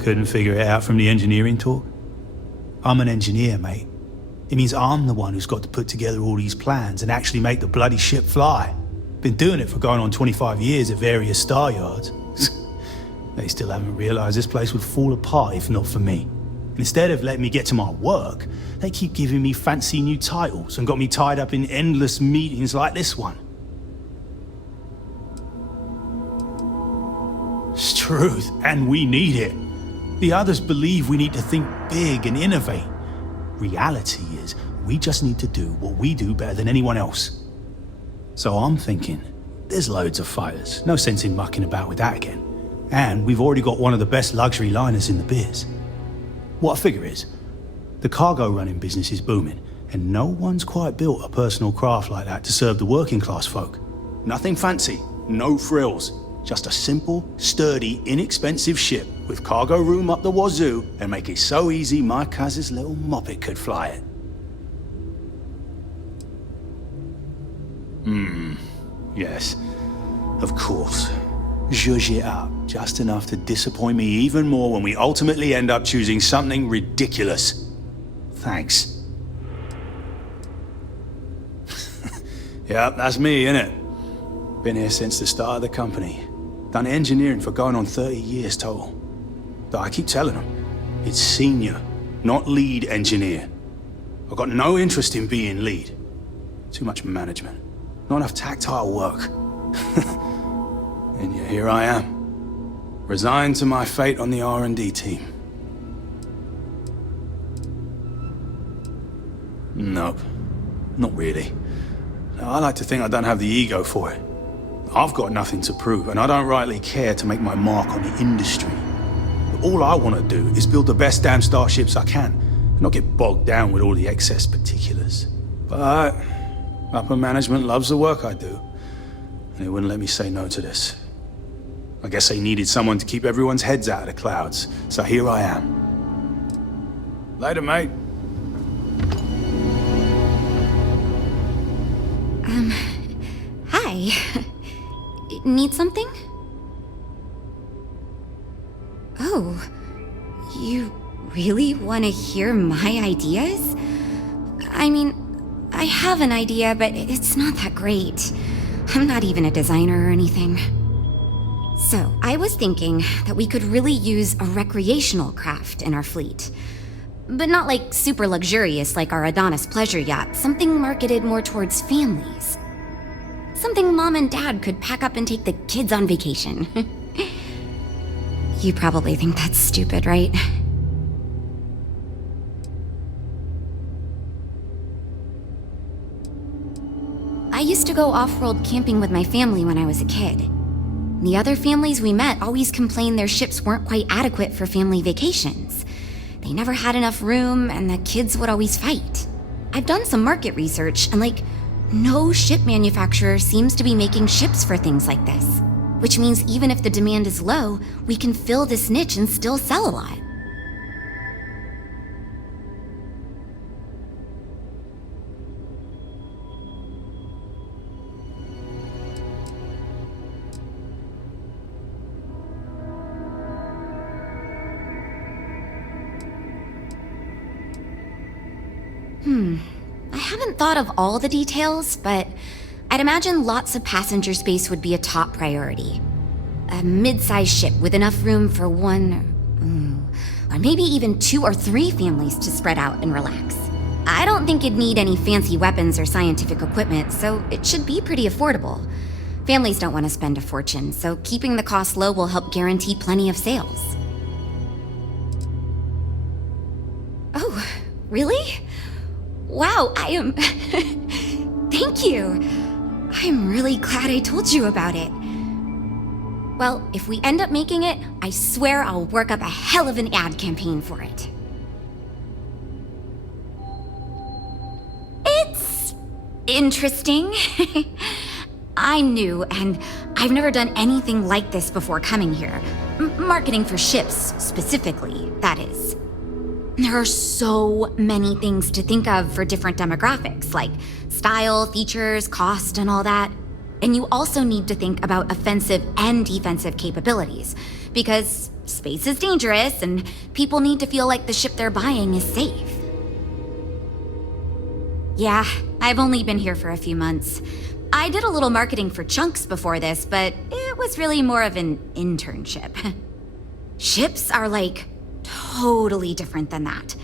Couldn't figure it out from the engineering talk? I'm an engineer, mate. It means I'm the one who's got to put together all these plans and actually make the bloody ship fly. Been doing it for going on 25 years at various star yards. They still haven't realized this place would fall apart if not for me. Instead of letting me get to my work, they keep giving me fancy new titles and got me tied up in endless meetings like this one. It's truth, and we need it. The others believe we need to think big and innovate. Reality is, we just need to do what we do better than anyone else. So I'm thinking, there's loads of fighters, no sense in mucking about with that again. And we've already got one of the best luxury liners in the biz. What I figure is, the cargo running business is booming, and no one's quite built a personal craft like that to serve the working class folk. Nothing fancy, no frills. Just a simple, sturdy, inexpensive ship with cargo room up the wazoo and make it so easy my cousin's little moppet could fly it. Yes, of course. Zhuzh it up, just enough to disappoint me even more when we ultimately end up choosing something ridiculous. Thanks. Yep, that's me, innit? Been here since the start of the company. Done engineering for going on 30 years total. But I keep telling them, it's senior, not lead engineer. I've got no interest in being lead. Too much management, not enough tactile work. And yet here I am, resigned to my fate on the R&D team. Nope, not really. I like to think I don't have the ego for it. I've got nothing to prove, and I don't rightly care to make my mark on the industry. All I want to do is build the best damn starships I can, and not get bogged down with all the excess particulars. But upper management loves the work I do, and they wouldn't let me say no to this. I guess they needed someone to keep everyone's heads out of the clouds, so here I am. Later, mate. Hi. Need something? Oh, you really want to hear my ideas? I mean, I have an idea, but it's not that great. I'm not even a designer or anything. So, I was thinking that we could really use a recreational craft in our fleet. But not like super luxurious like our Adonis pleasure yacht, something marketed more towards families. Something Mom and Dad could pack up and take the kids on vacation. You probably think that's stupid, right? I used to go off-world camping with my family when I was a kid. The other families we met always complained their ships weren't quite adequate for family vacations. They never had enough room, and the kids would always fight. I've done some market research, and no ship manufacturer seems to be making ships for things like this. Which means even if the demand is low, we can fill this niche and still sell a lot. I haven't thought of all the details, but I'd imagine lots of passenger space would be a top priority. A mid-sized ship with enough room for one, or maybe even 2 or 3 families to spread out and relax. I don't think it'd need any fancy weapons or scientific equipment, so it should be pretty affordable. Families don't want to spend a fortune, so keeping the cost low will help guarantee plenty of sales. Oh, really? Wow, I am... Thank you! I'm really glad I told you about it. Well, if we end up making it, I swear I'll work up a hell of an ad campaign for it. interesting. I'm new, and I've never done anything like this before coming here. Marketing for ships, specifically, that is. There are so many things to think of for different demographics, like style, features, cost, and all that. And you also need to think about offensive and defensive capabilities, because space is dangerous, and people need to feel like the ship they're buying is safe. Yeah, I've only been here for a few months. I did a little marketing for Chunks before this, but it was really more of an internship. Ships are like totally different than that.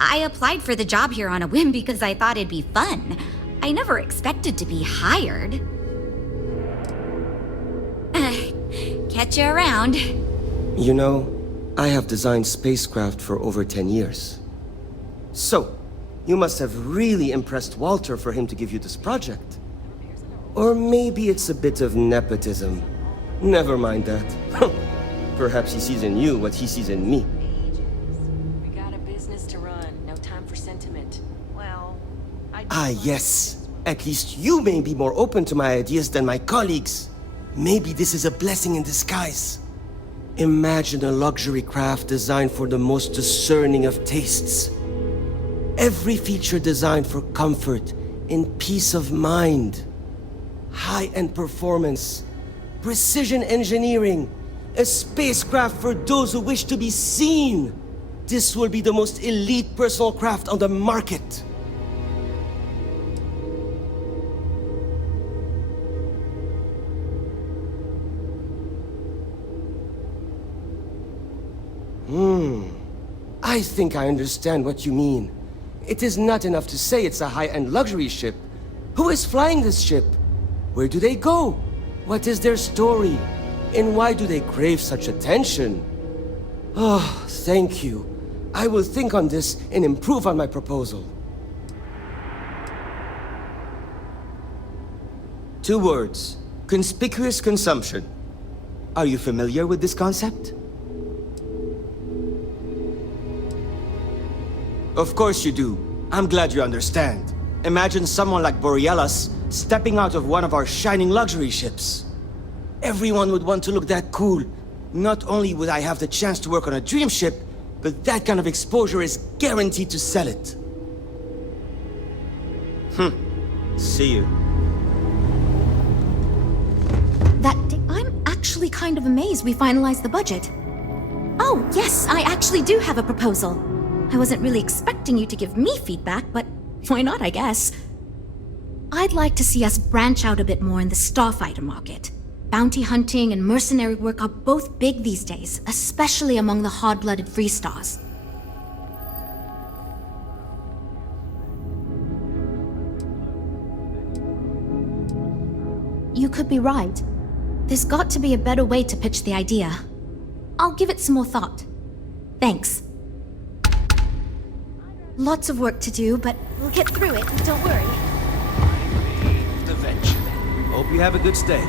I applied for the job here on a whim because I thought it'd be fun. I never expected to be hired. Catch you around. You know, I have designed spacecraft for over 10 years. So, you must have really impressed Walter for him to give you this project. Or maybe it's a bit of nepotism. Never mind that. Perhaps he sees in you what he sees in me. We got a business to run. No time for sentiment. Well, Ah, yes. At least you may be more open to my ideas than my colleagues. Maybe this is a blessing in disguise. Imagine a luxury craft designed for the most discerning of tastes. Every feature designed for comfort and peace of mind. High-end performance, precision engineering, a spacecraft for those who wish to be seen. This will be the most elite personal craft on the market. I think I understand what you mean. It is not enough to say it's a high-end luxury ship. Who is flying this ship? Where do they go? What is their story? And why do they crave such attention? Oh, thank you. I will think on this and improve on my proposal. 2 words. Conspicuous consumption. Are you familiar with this concept? Of course you do. I'm glad you understand. Imagine someone like Borealis stepping out of one of our shining luxury ships. Everyone would want to look that cool. Not only would I have the chance to work on a dream ship, but that kind of exposure is guaranteed to sell it. See you. I'm actually kind of amazed we finalized the budget. Oh, yes, I actually do have a proposal. I wasn't really expecting you to give me feedback, but why not, I guess? I'd like to see us branch out a bit more in the starfighter market. Bounty hunting and mercenary work are both big these days, especially among the hard-blooded free stars. You could be right. There's got to be a better way to pitch the idea. I'll give it some more thought. Thanks. Lots of work to do, but we'll get through it, don't worry. Eventually. Hope you have a good stay.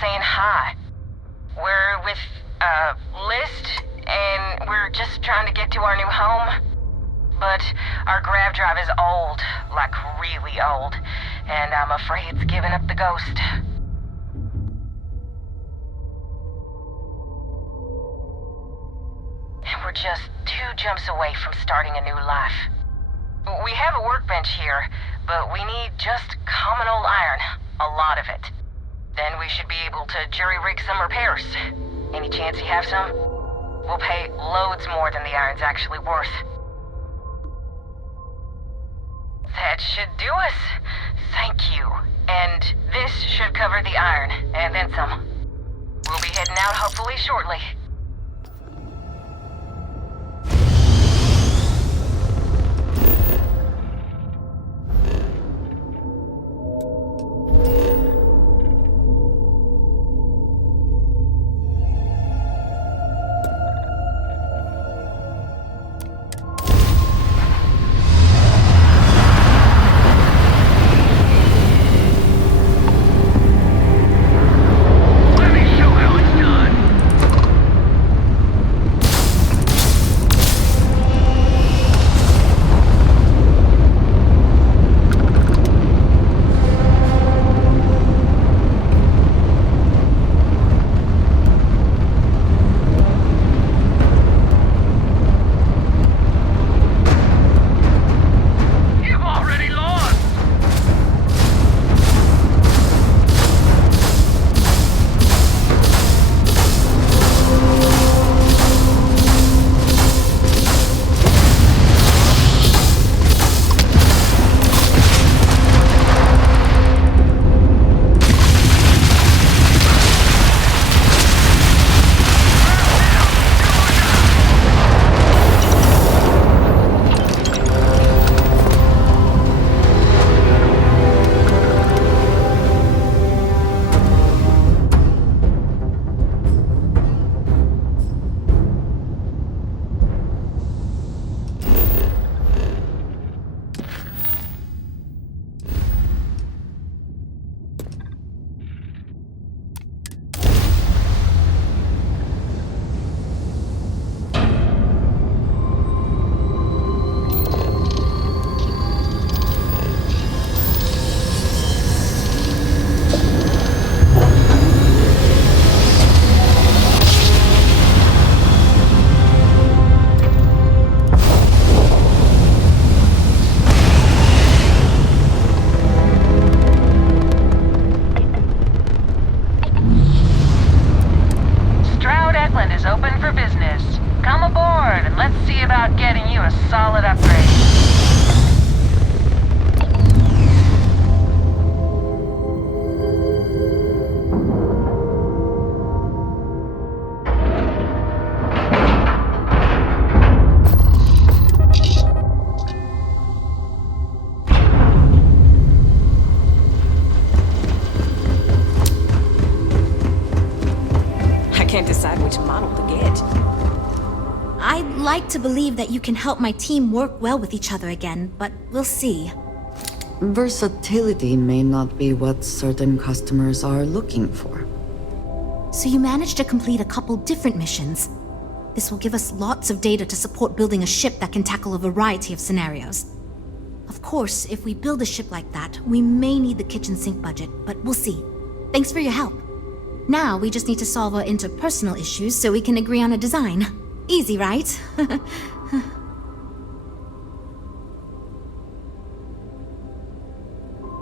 saying hi. We're with, List, and we're just trying to get to our new home. But our grav drive is old, like really old, and I'm afraid it's giving up the ghost. And we're just 2 jumps away from starting a new life. We have a workbench here, but we need just common old iron, a lot of it. Then we should be able to jury-rig some repairs. Any chance you have some? We'll pay loads more than the iron's actually worth. That should do us. Thank you. And this should cover the iron, and then some. We'll be heading out hopefully shortly. Solid upgrade. I can't decide which model to get. I'd like to believe that you can help my team work well with each other again, but we'll see. Versatility may not be what certain customers are looking for. So you managed to complete a couple different missions. This will give us lots of data to support building a ship that can tackle a variety of scenarios. Of course, if we build a ship like that, we may need the kitchen sink budget, but we'll see. Thanks for your help. Now we just need to solve our interpersonal issues so we can agree on a design. Easy, right?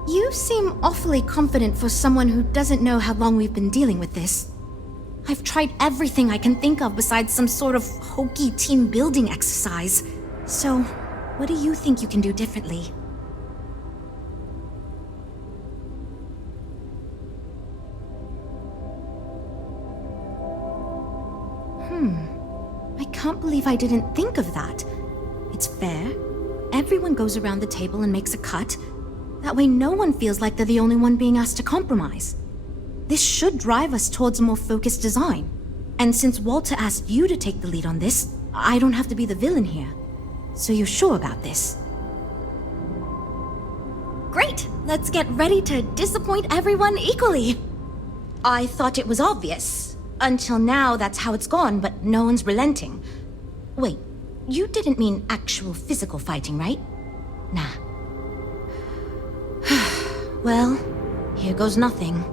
You seem awfully confident for someone who doesn't know how long we've been dealing with this. I've tried everything I can think of besides some sort of hokey team building exercise. So, what do you think you can do differently? I can't believe I didn't think of that. It's fair. Everyone goes around the table and makes a cut. That way no one feels like they're the only one being asked to compromise. This should drive us towards a more focused design. And since Walter asked you to take the lead on this, I don't have to be the villain here. So you're sure about this? Great! Let's get ready to disappoint everyone equally! I thought it was obvious. Until now, that's how it's gone, but no one's relenting. Wait, you didn't mean actual physical fighting, right? Nah. Well, here goes nothing.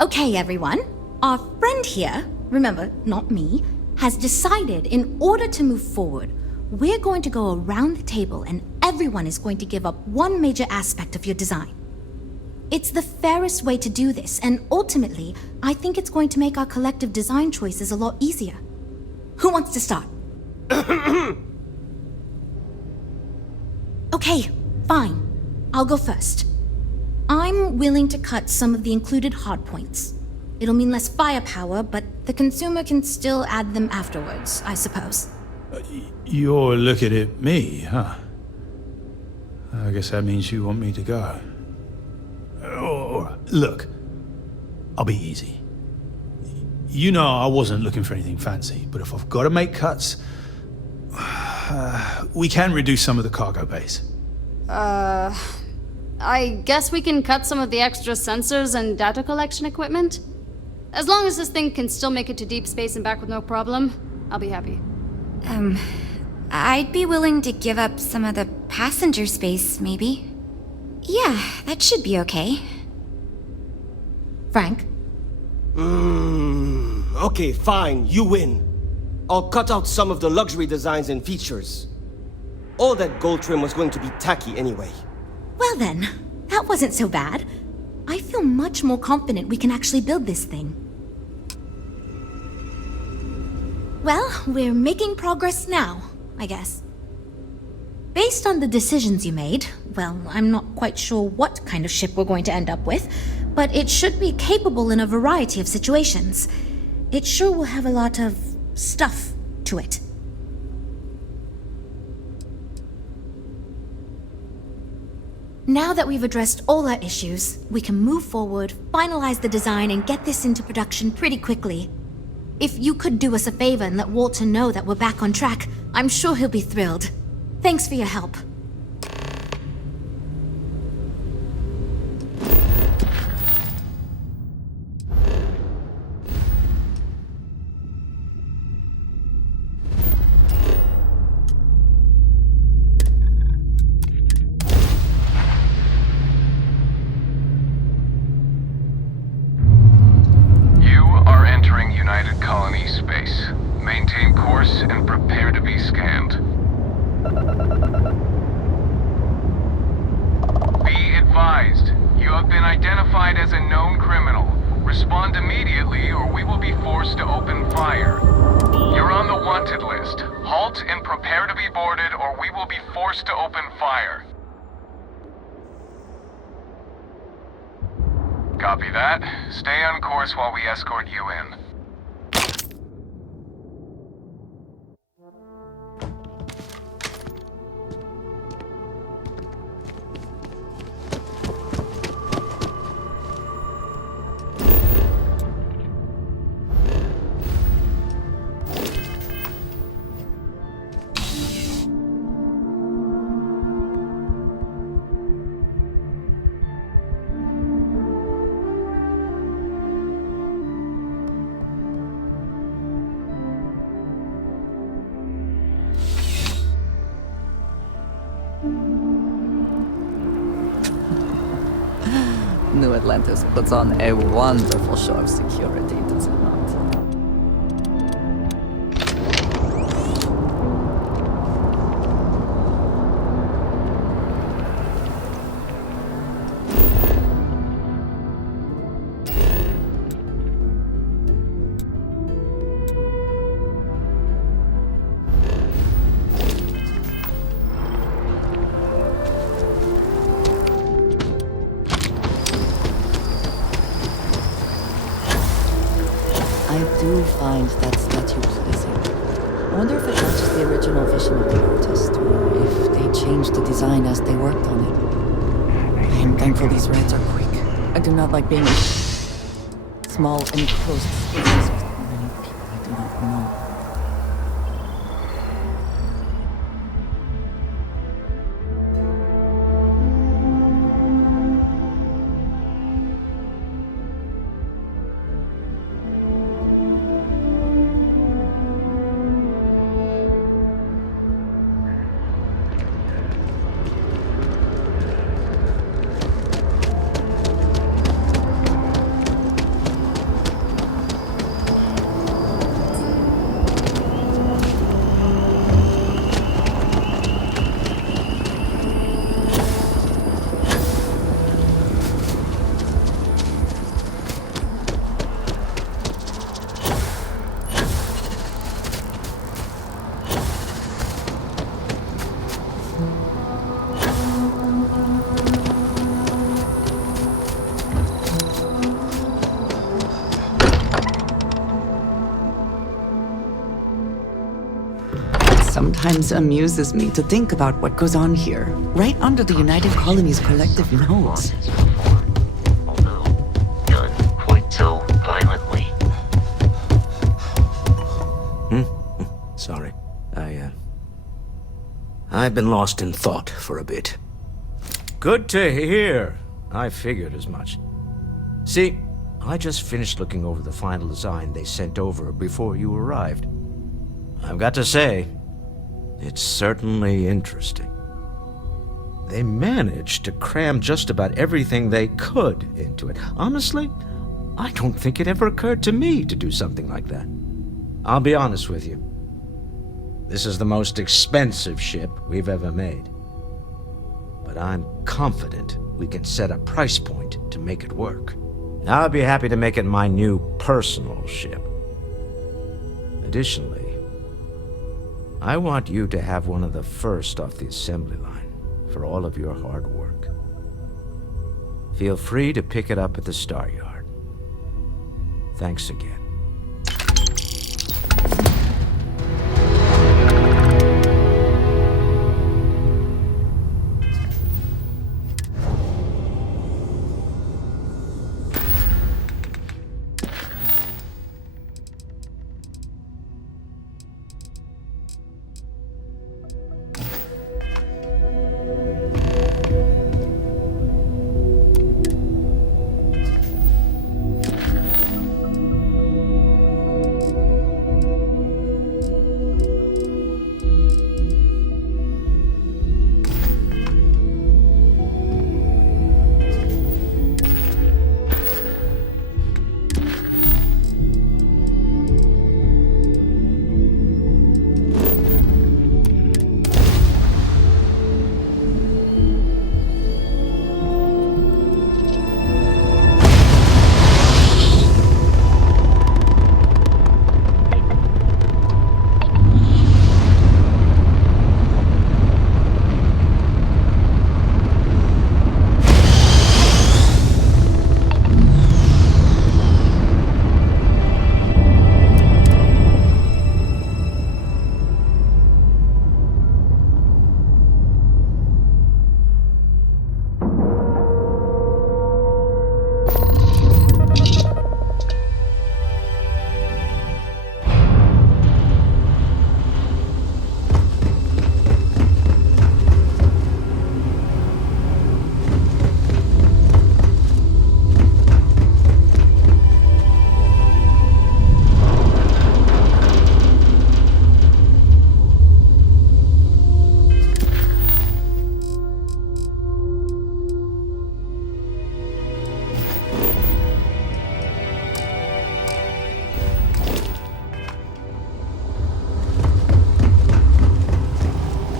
Okay, everyone. Our friend here, remember, not me, has decided in order to move forward, we're going to go around the table and everyone is going to give up one major aspect of your design. It's the fairest way to do this, and ultimately, I think it's going to make our collective design choices a lot easier. Who wants to start? Okay, fine. I'll go first. I'm willing to cut some of the included hardpoints. It'll mean less firepower, but the consumer can still add them afterwards, I suppose. You're looking at me, huh? I guess that means you want me to go. All right, look, I'll be easy. You know I wasn't looking for anything fancy, but if I've got to make cuts, we can reduce some of the cargo bays. I guess we can cut some of the extra sensors and data collection equipment? As long as this thing can still make it to deep space and back with no problem, I'll be happy. I'd be willing to give up some of the passenger space, maybe. Yeah, that should be okay. Frank? Okay, fine, you win. I'll cut out some of the luxury designs and features. All that gold trim was going to be tacky anyway. Well then, that wasn't so bad. I feel much more confident we can actually build this thing. Well, we're making progress now, I guess. Based on the decisions you made, well, I'm not quite sure what kind of ship we're going to end up with, but it should be capable in a variety of situations. It sure will have a lot of stuff to it. Now that we've addressed all our issues, we can move forward, finalize the design, and get this into production pretty quickly. If you could do us a favor and let Walter know that we're back on track, I'm sure he'll be thrilled. Thanks for your help. United Colony space. Maintain course and prepare to be scanned. Be advised, you have been identified as a known criminal. Respond immediately or we will be forced to open fire. You're on the wanted list. Halt and prepare to be boarded or we will be forced to open fire. Copy that. Stay on course while we escort you in. New Atlantis puts on a wonderful show of security, does it not? I do find that statue pleasing. I wonder if it matches the original vision of the artist, or if they changed the design as they worked on it. I am thankful these rides are quick. I do not like being in small, enclosed spaces with many people I do not know. sometimes amuses me to think about what goes on here, right under the United Colony's collective nose. Although done quite so violently. Sorry. I've been lost in thought for a bit. Good to hear. I figured as much. See, I just finished looking over the final design they sent over before you arrived. I've got to say, it's certainly interesting. They managed to cram just about everything they could into it. Honestly, I don't think it ever occurred to me to do something like that. I'll be honest with you. This is the most expensive ship we've ever made. But I'm confident we can set a price point to make it work. I'll be happy to make it my new personal ship. Additionally, I want you to have one of the first off the assembly line for all of your hard work. Feel free to pick it up at the Star Yard. Thanks again.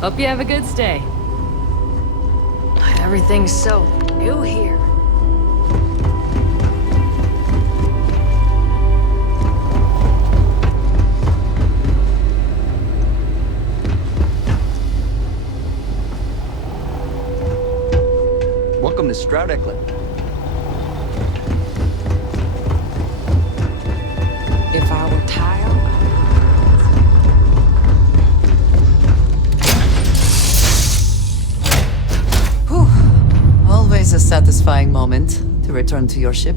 Hope you have a good stay. Everything's so new here. Welcome to Stroud Eklund. If I were Tile, always a satisfying moment to return to your ship.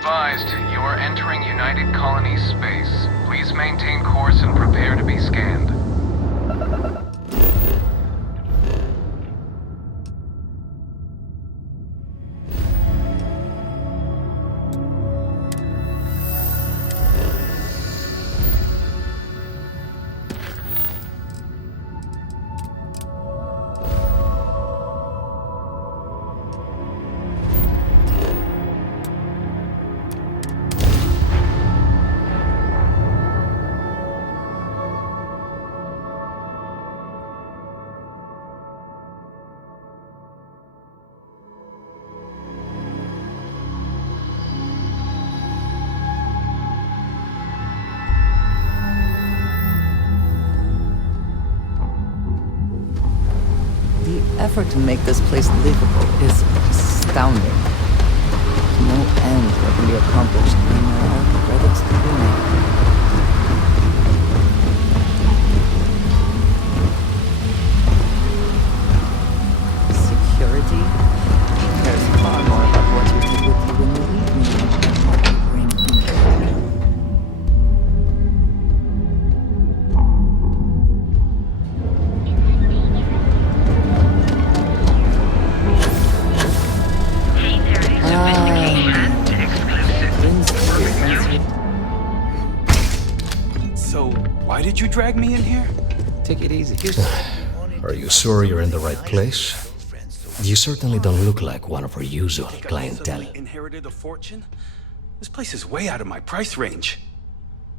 advised, you are entering United Colonies space. Please maintain course and prepare to be scanned. The effort to make this place livable is astounding. No end what can be accomplished when there are credits to be made. Security? There's far more about what you take with you when you leave me than what you bring here. So, why did you drag me in here? Take it easy. Are you sure you're in the right place? You certainly don't look like one of our usual clientele. Inherited a fortune? This place is way out of my price range.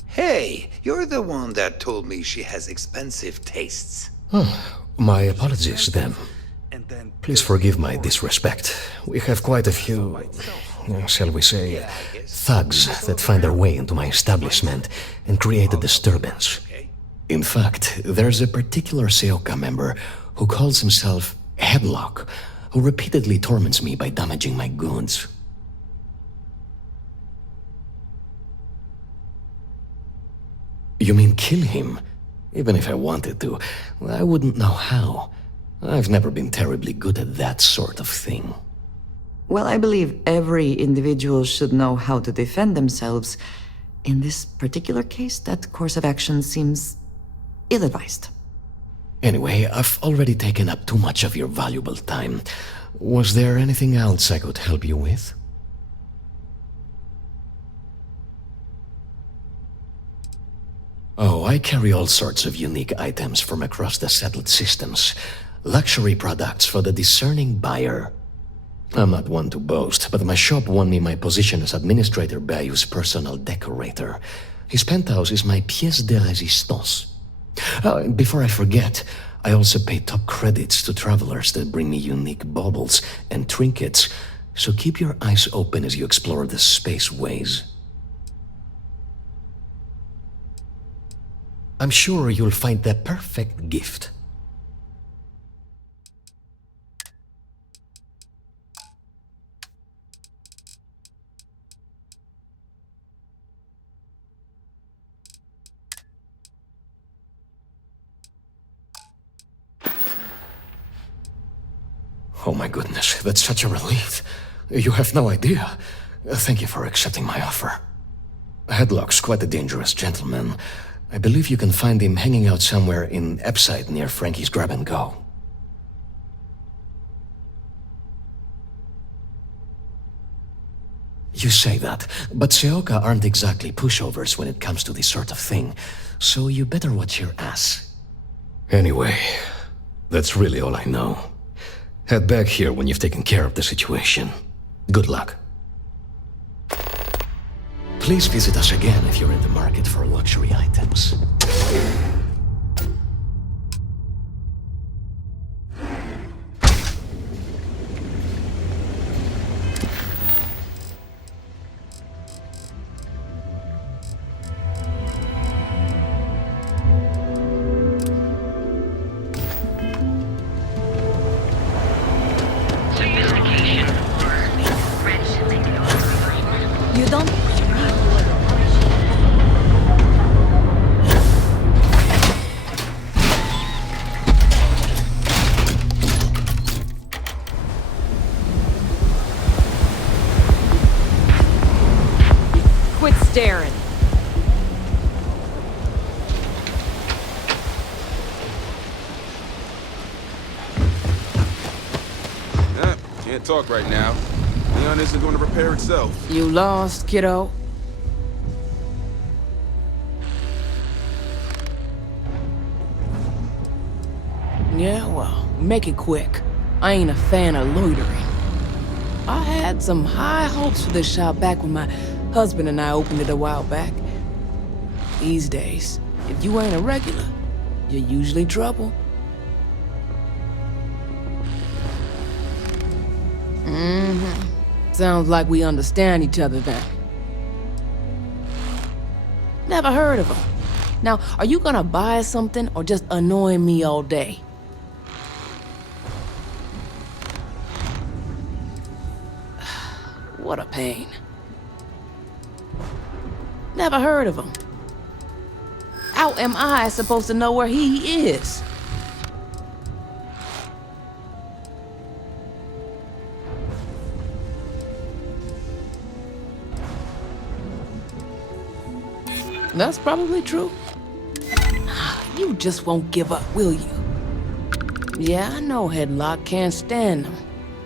Hey, you're the one that told me she has expensive tastes. My apologies, then. Please forgive my disrespect. We have quite a few, shall we say, thugs that find their way into my establishment and create a disturbance. In fact, there's a particular Seoka member who calls himself Headlock, who repeatedly torments me by damaging my goods. You mean kill him? Even if I wanted to, I wouldn't know how. I've never been terribly good at that sort of thing. Well, I believe every individual should know how to defend themselves. In this particular case, that course of action seems ill-advised. Anyway, I've already taken up too much of your valuable time. Was there anything else I could help you with? Oh, I carry all sorts of unique items from across the settled systems. Luxury products for the discerning buyer. I'm not one to boast, but my shop won me my position as Administrator Bayou's personal decorator. His penthouse is my pièce de résistance. Before I forget, I also pay top credits to travelers that bring me unique baubles and trinkets, so keep your eyes open as you explore the spaceways. I'm sure you'll find the perfect gift. Oh my goodness, that's such a relief. You have no idea. Thank you for accepting my offer. Headlock's quite a dangerous gentleman. I believe you can find him hanging out somewhere in Epside near Frankie's Grab and Go. You say that, but Seoka aren't exactly pushovers when it comes to this sort of thing, so you better watch your ass. Anyway, that's really all I know. Head back here when you've taken care of the situation. Good luck. Please visit us again if you're in the market for luxury items. You don't staring? Can't talk right now. Leon isn't going to repair itself. You lost, kiddo? Yeah, well, make it quick. I ain't a fan of loitering. I had some high hopes for this shop back when my husband and I opened it a while back. These days, if you ain't a regular, you're usually trouble. Sounds like we understand each other then. Never heard of him. Now, are you gonna buy something or just annoy me all day? What a pain. Never heard of him. How am I supposed to know where he is? That's probably true. You just won't give up, will you? Yeah, I know Headlock can't stand them.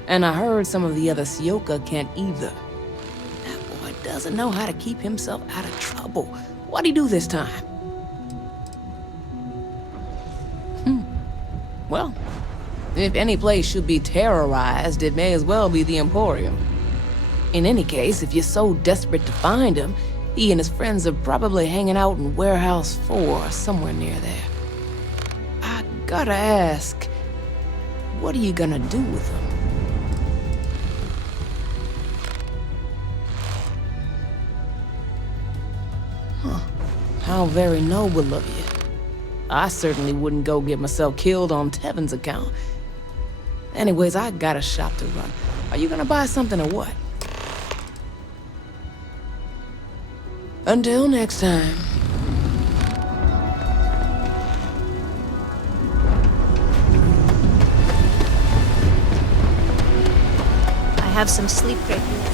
And I heard some of the other Sioka can't either. That boy doesn't know how to keep himself out of trouble. What'd he do this time? Well, if any place should be terrorized, it may as well be the Emporium. In any case, if you're so desperate to find him, he and his friends are probably hanging out in Warehouse 4 or somewhere near there. I gotta ask, what are you gonna do with him? Huh. How very noble of you. I certainly wouldn't go get myself killed on Tevin's account. Anyways, I got a shop to run. Are you gonna buy something or what? Until next time. I have some sleep granules.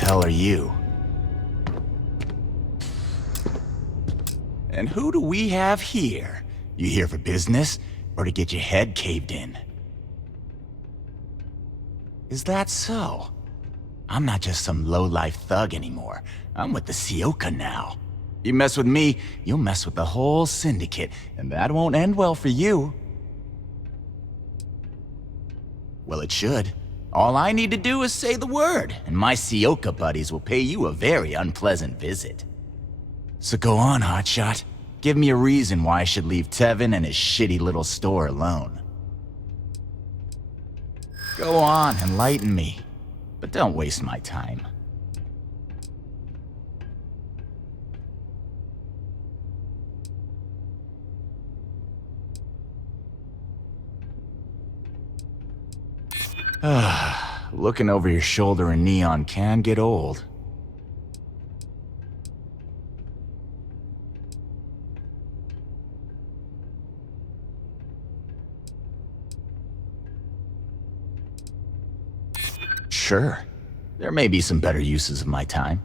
Hell are you? And who do we have here? You here for business, or to get your head caved in? Is that so? I'm not just some low-life thug anymore. I'm with the Sioka now. You mess with me, you'll mess with the whole syndicate, and that won't end well for you. Well, it should. All I need to do is say the word, and my Sioka buddies will pay you a very unpleasant visit. So go on, hotshot. Give me a reason why I should leave Tevin and his shitty little store alone. Go on, enlighten me. But don't waste my time. Looking over your shoulder in neon can get old. Sure, there may be some better uses of my time.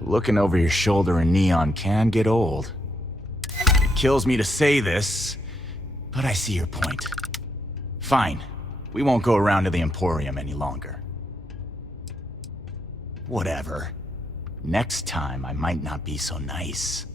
Looking over your shoulder in neon can get old. It kills me to say this, but I see your point. Fine. We won't go around to the Emporium any longer. Whatever. Next time, I might not be so nice.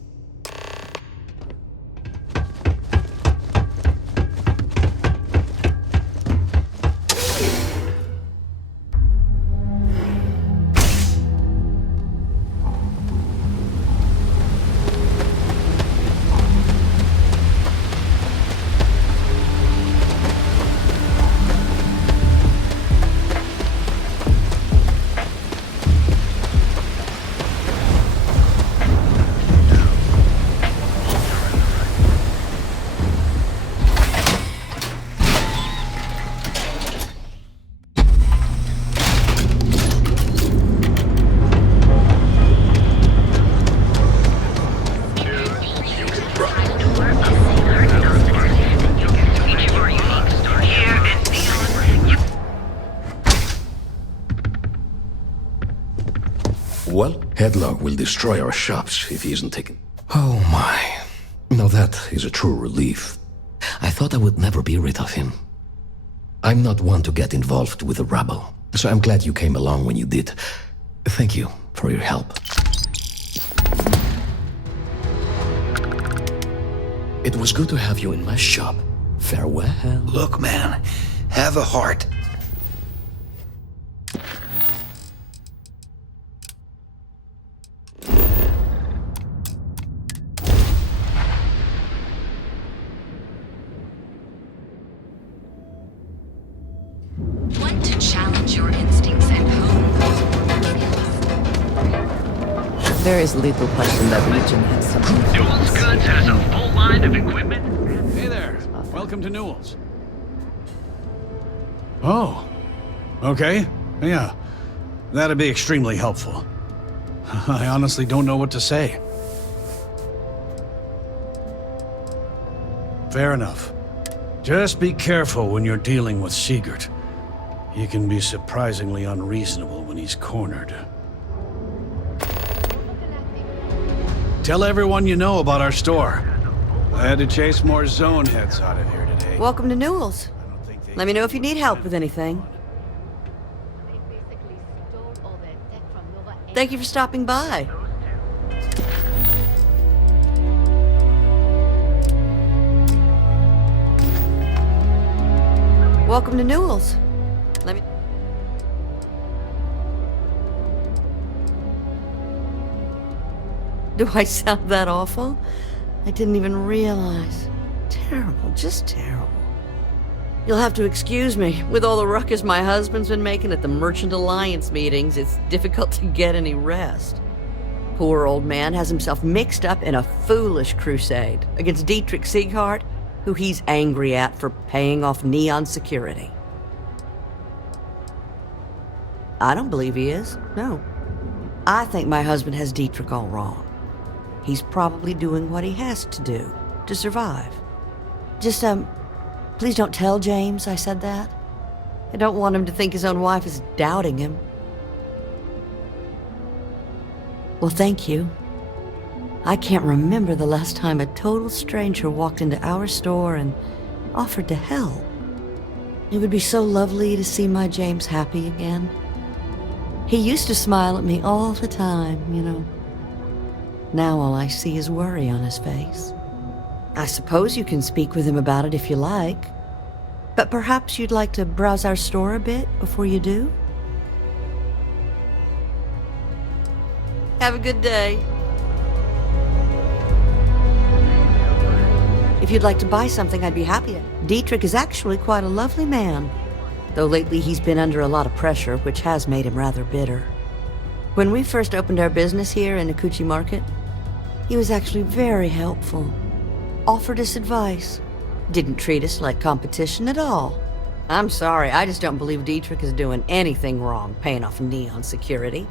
well? Headlock will destroy our shops if he isn't taken. Oh my. Now that is a true relief. I thought I would never be rid of him. I'm not one to get involved with the rabble, so I'm glad you came along when you did. Thank you for your help. It was good to have you in my shop. Farewell. Look, man, have a heart. Want to challenge your instincts at home? There is little question that Legion has something to do with Newell's Goods has a full line of equipment. Hey there. Welcome to Newell's. Oh. Okay. Yeah. That'd be extremely helpful. I honestly don't know what to say. Fair enough. Just be careful when you're dealing with Sigurd. He can be surprisingly unreasonable when he's cornered. Tell everyone you know about our store. I had to chase more zone heads out of here today. Welcome to Newell's. Let me know if you need help with anything. Thank you for stopping by. Welcome to Newell's. Let me... Do I sound that awful? I didn't even realize. Terrible, just terrible. You'll have to excuse me. With all the ruckus my husband's been making at the Merchant Alliance meetings, it's difficult to get any rest. Poor old man has himself mixed up in a foolish crusade against Dietrich Sieghart, who he's angry at for paying off Neon security. I don't believe he is, no. I think my husband has Dietrich all wrong. He's probably doing what he has to do to survive. Just, please don't tell James I said that. I don't want him to think his own wife is doubting him. Well, thank you. I can't remember the last time a total stranger walked into our store and offered to help. It would be so lovely to see my James happy again. He used to smile at me all the time, you know. Now all I see is worry on his face. I suppose you can speak with him about it if you like. But perhaps you'd like to browse our store a bit before you do? Have a good day. If you'd like to buy something, I'd be happy to. Dietrich is actually quite a lovely man, though lately he's been under a lot of pressure, which has made him rather bitter. When we first opened our business here in Akuchi Market, he was actually very helpful. Offered us advice. Didn't treat us like competition at all. I'm sorry, I just don't believe Dietrich is doing anything wrong paying off Neon security.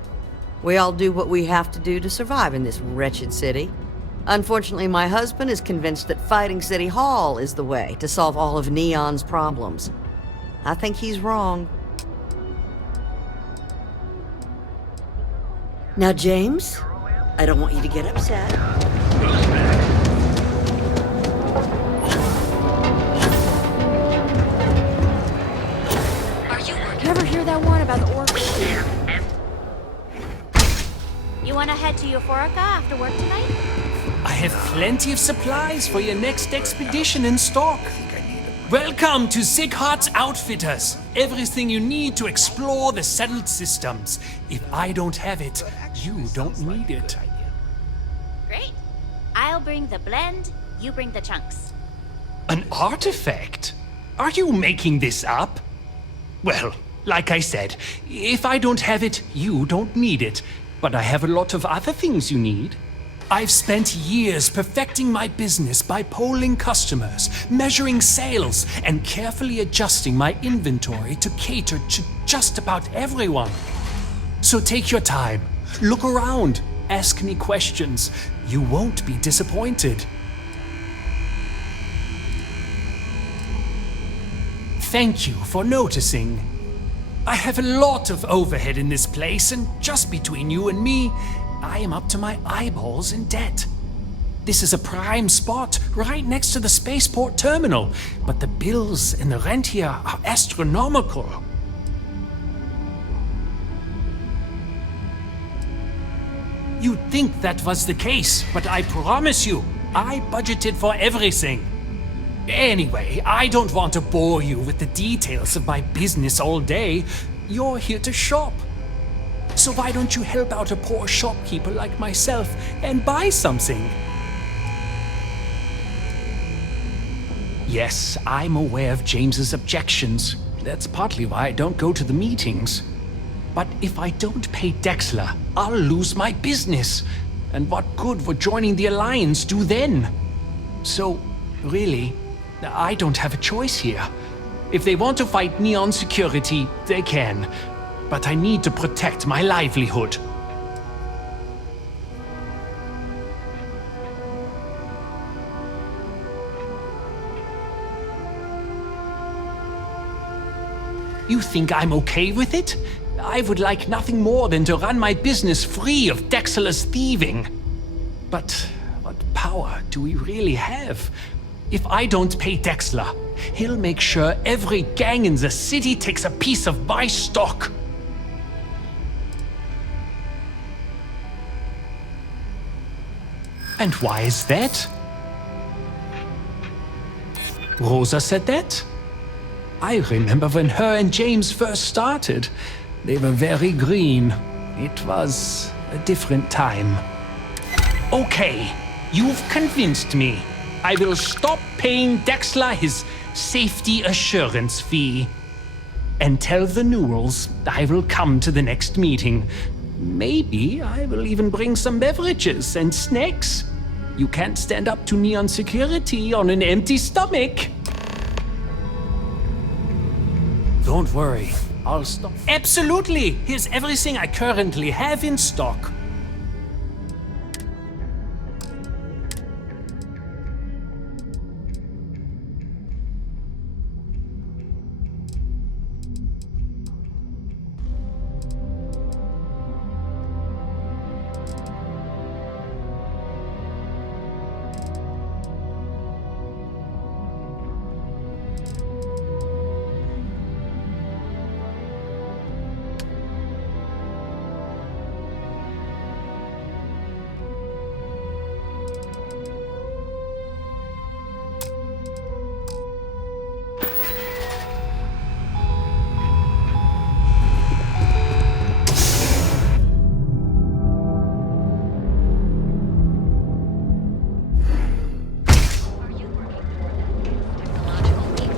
We all do what we have to do to survive in this wretched city. Unfortunately, my husband is convinced that fighting City Hall is the way to solve all of Neon's problems. I think he's wrong. Now, James, I don't want you to get upset. Ever hear that one about the orc? You wanna head to Euphorica after work tonight? I have plenty of supplies for your next expedition in stock. Welcome to Sieghart's Outfitters. Everything you need to explore the settled systems. If I don't have it, you don't need it. Great. I'll bring the blend, you bring the chunks. An artifact? Are you making this up? Well, like I said, if I don't have it, you don't need it. But I have a lot of other things you need. I've spent years perfecting my business by polling customers, measuring sales, and carefully adjusting my inventory to cater to just about everyone. So take your time, look around, ask me questions. You won't be disappointed. Thank you for noticing. I have a lot of overhead in this place, and just between you and me, I am up to my eyeballs in debt. This is a prime spot, right next to the spaceport terminal, but the bills and the rent here are astronomical. You'd think that was the case, but I promise you, I budgeted for everything. Anyway, I don't want to bore you with the details of my business all day. You're here to shop. So why don't you help out a poor shopkeeper like myself and buy something? Yes, I'm aware of James's objections. That's partly why I don't go to the meetings. But if I don't pay Dexler, I'll lose my business. And what good would joining the Alliance do then? So, really, I don't have a choice here. If they want to fight Neon Security, they can. But I need to protect my livelihood. You think I'm okay with it? I would like nothing more than to run my business free of Dexter's thieving. But what power do we really have? If I don't pay Dexter, he'll make sure every gang in the city takes a piece of my stock. And why is that? Rosa said that? I remember when her and James first started. They were very green. It was a different time. Okay, you've convinced me. I will stop paying Dexler his safety assurance fee. And tell the Newells I will come to the next meeting. Maybe I will even bring some beverages and snacks. You can't stand up to Neon Security on an empty stomach. Don't worry, I'll stop. Absolutely! Here's everything I currently have in stock.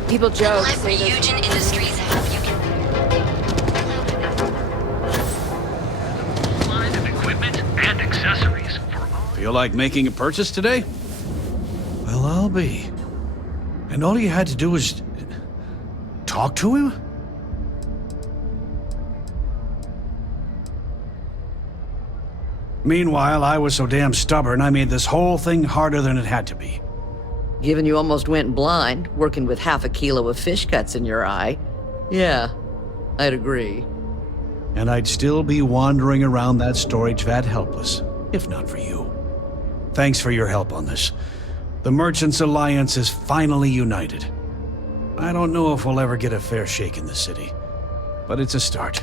People joke, say this. Eugen Industries have you Line of equipment and accessories for all. Feel like making a purchase today? Well, I'll be. And all you had to do was talk to him? Meanwhile, I was so damn stubborn, I made this whole thing harder than it had to be. Given you almost went blind, working with half a kilo of fish guts in your eye. Yeah, I'd agree. And I'd still be wandering around that storage vat helpless, if not for you. Thanks for your help on this. The Merchants Alliance is finally united. I don't know if we'll ever get a fair shake in the city, but it's a start.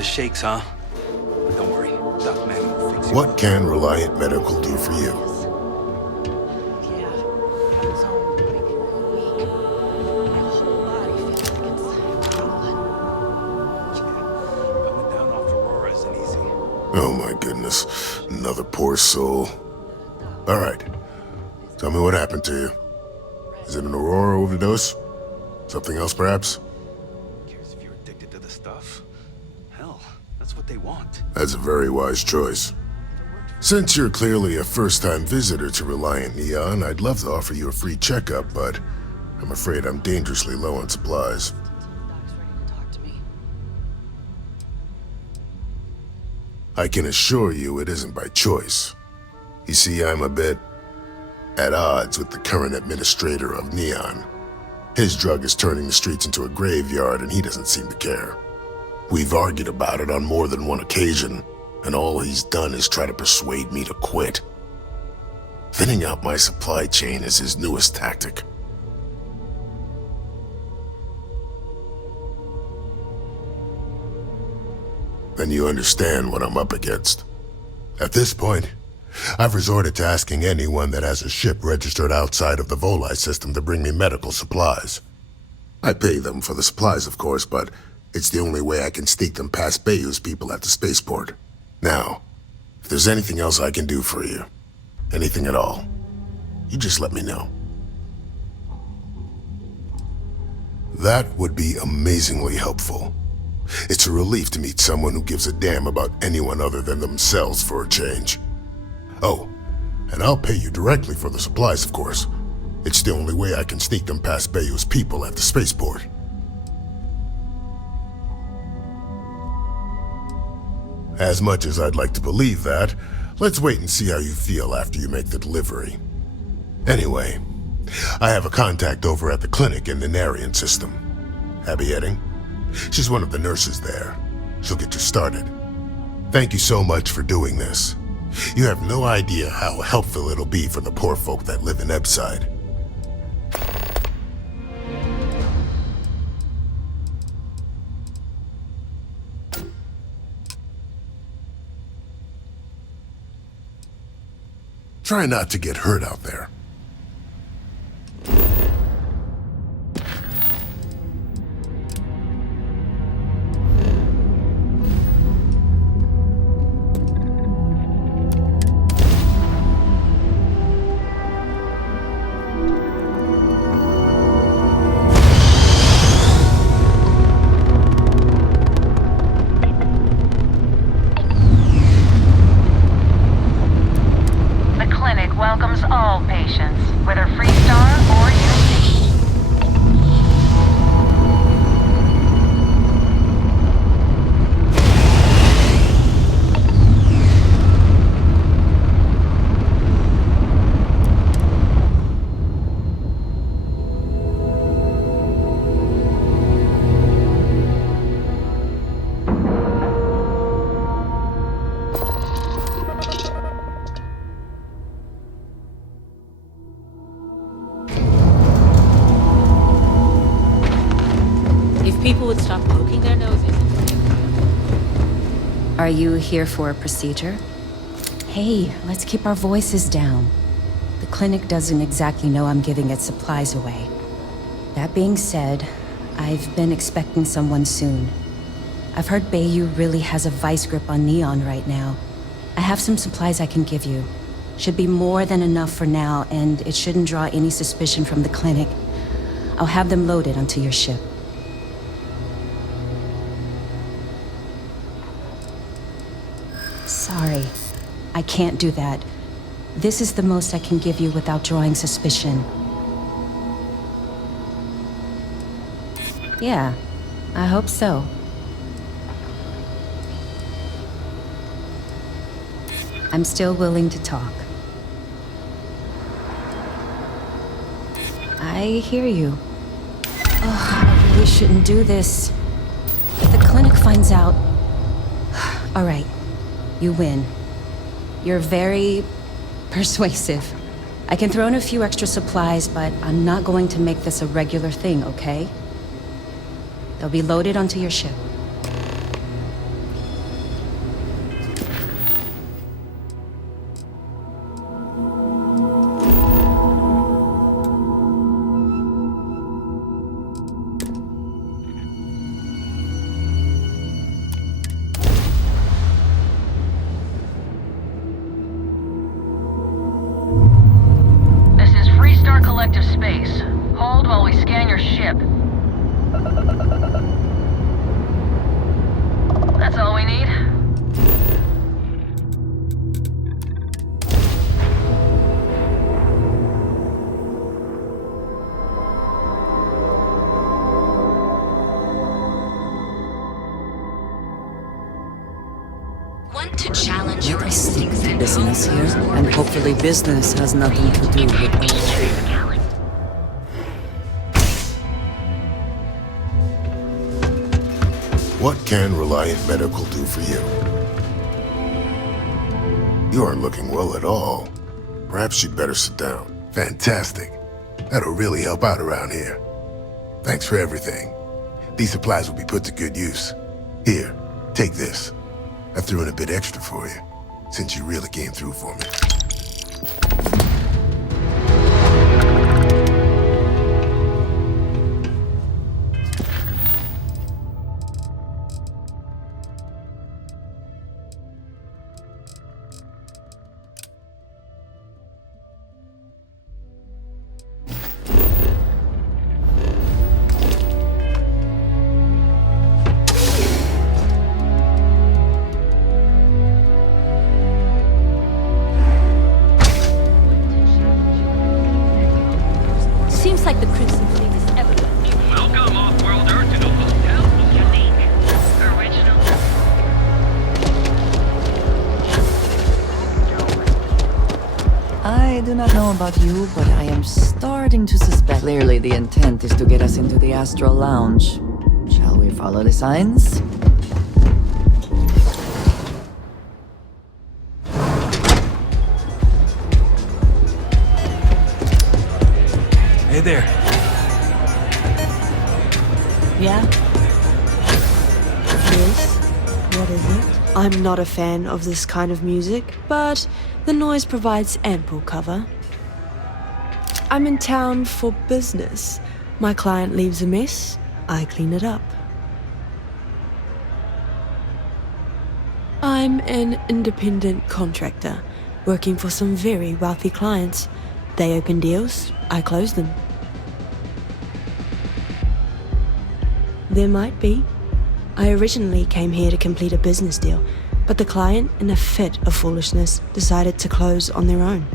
the shakes, huh? But don't worry, Doc Man will fix you. What can Reliant Medical do for you? Oh my goodness, another poor soul. All right, tell me what happened to you. Is it an Aurora overdose? Something else, perhaps? Who cares if you're addicted to the stuff? Hell, that's what they want. That's a very wise choice. Since you're clearly a first-time visitor to Reliant Neon, I'd love to offer you a free checkup, but I'm afraid I'm dangerously low on supplies. I can assure you it isn't by choice. You see, I'm a bit at odds with the current administrator of Neon. His drug is turning the streets into a graveyard, and he doesn't seem to care. We've argued about it on more than one occasion, and all he's done is try to persuade me to quit. Thinning out my supply chain is his newest tactic. Then you understand what I'm up against. At this point, I've resorted to asking anyone that has a ship registered outside of the Volii system to bring me medical supplies. I pay them for the supplies, of course, but it's the only way I can sneak them past Bayou's people at the spaceport. Now, if there's anything else I can do for you, anything at all, you just let me know. That would be amazingly helpful. It's a relief to meet someone who gives a damn about anyone other than themselves for a change. Oh, and I'll pay you directly for the supplies, of course. It's the only way I can sneak them past Bayou's people at the spaceport. As much as I'd like to believe that, let's wait and see how you feel after you make the delivery. Anyway, I have a contact over at the clinic in the Narian system. Abby Edding? She's one of the nurses there. She'll get you started. Thank you so much for doing this. You have no idea how helpful it'll be for the poor folk that live in Ebside. Try not to get hurt out there. Welcomes all patients, whether Freestar or UC. People would stop poking their noses. Are you here for a procedure? Hey, let's keep our voices down. The clinic doesn't exactly know I'm giving its supplies away. That being said, I've been expecting someone soon. I've heard Bayou really has a vice grip on Neon right now. I have some supplies I can give you. Should be more than enough for now, and it shouldn't draw any suspicion from the clinic. I'll have them loaded onto your ship. Sorry, I can't do that. This is the most I can give you without drawing suspicion. Yeah, I hope so. I'm still willing to talk. I hear you. Oh, I really shouldn't do this. If the clinic finds out... All right. You win. You're very persuasive. I can throw in a few extra supplies, but I'm not going to make this a regular thing, okay? They'll be loaded onto your ship. to challenge your Let us stick instincts to and business hope here, for and hopefully business has nothing to do with What can Reliant Medical do for you? You aren't looking well at all. Perhaps you'd better sit down. Fantastic. That'll really help out around here. Thanks for everything. These supplies will be put to good use. Here, take this. I threw in a bit extra for you, since you really came through for me. Seems like the Crimson Fleet is everywhere. Welcome, off-worlder, to the hotel. Unique. Original. I do not know about you, but I am starting to suspect. Clearly, the intent is to get us into the Astral Lounge. Shall we follow the signs? Hey there. Yeah? Yes? What is it? I'm not a fan of this kind of music, but the noise provides ample cover. I'm in town for business. My client leaves a mess, I clean it up. I'm an independent contractor, working for some very wealthy clients. They open deals, I close them. There might be. I originally came here to complete a business deal, but the client, in a fit of foolishness, decided to close on their own.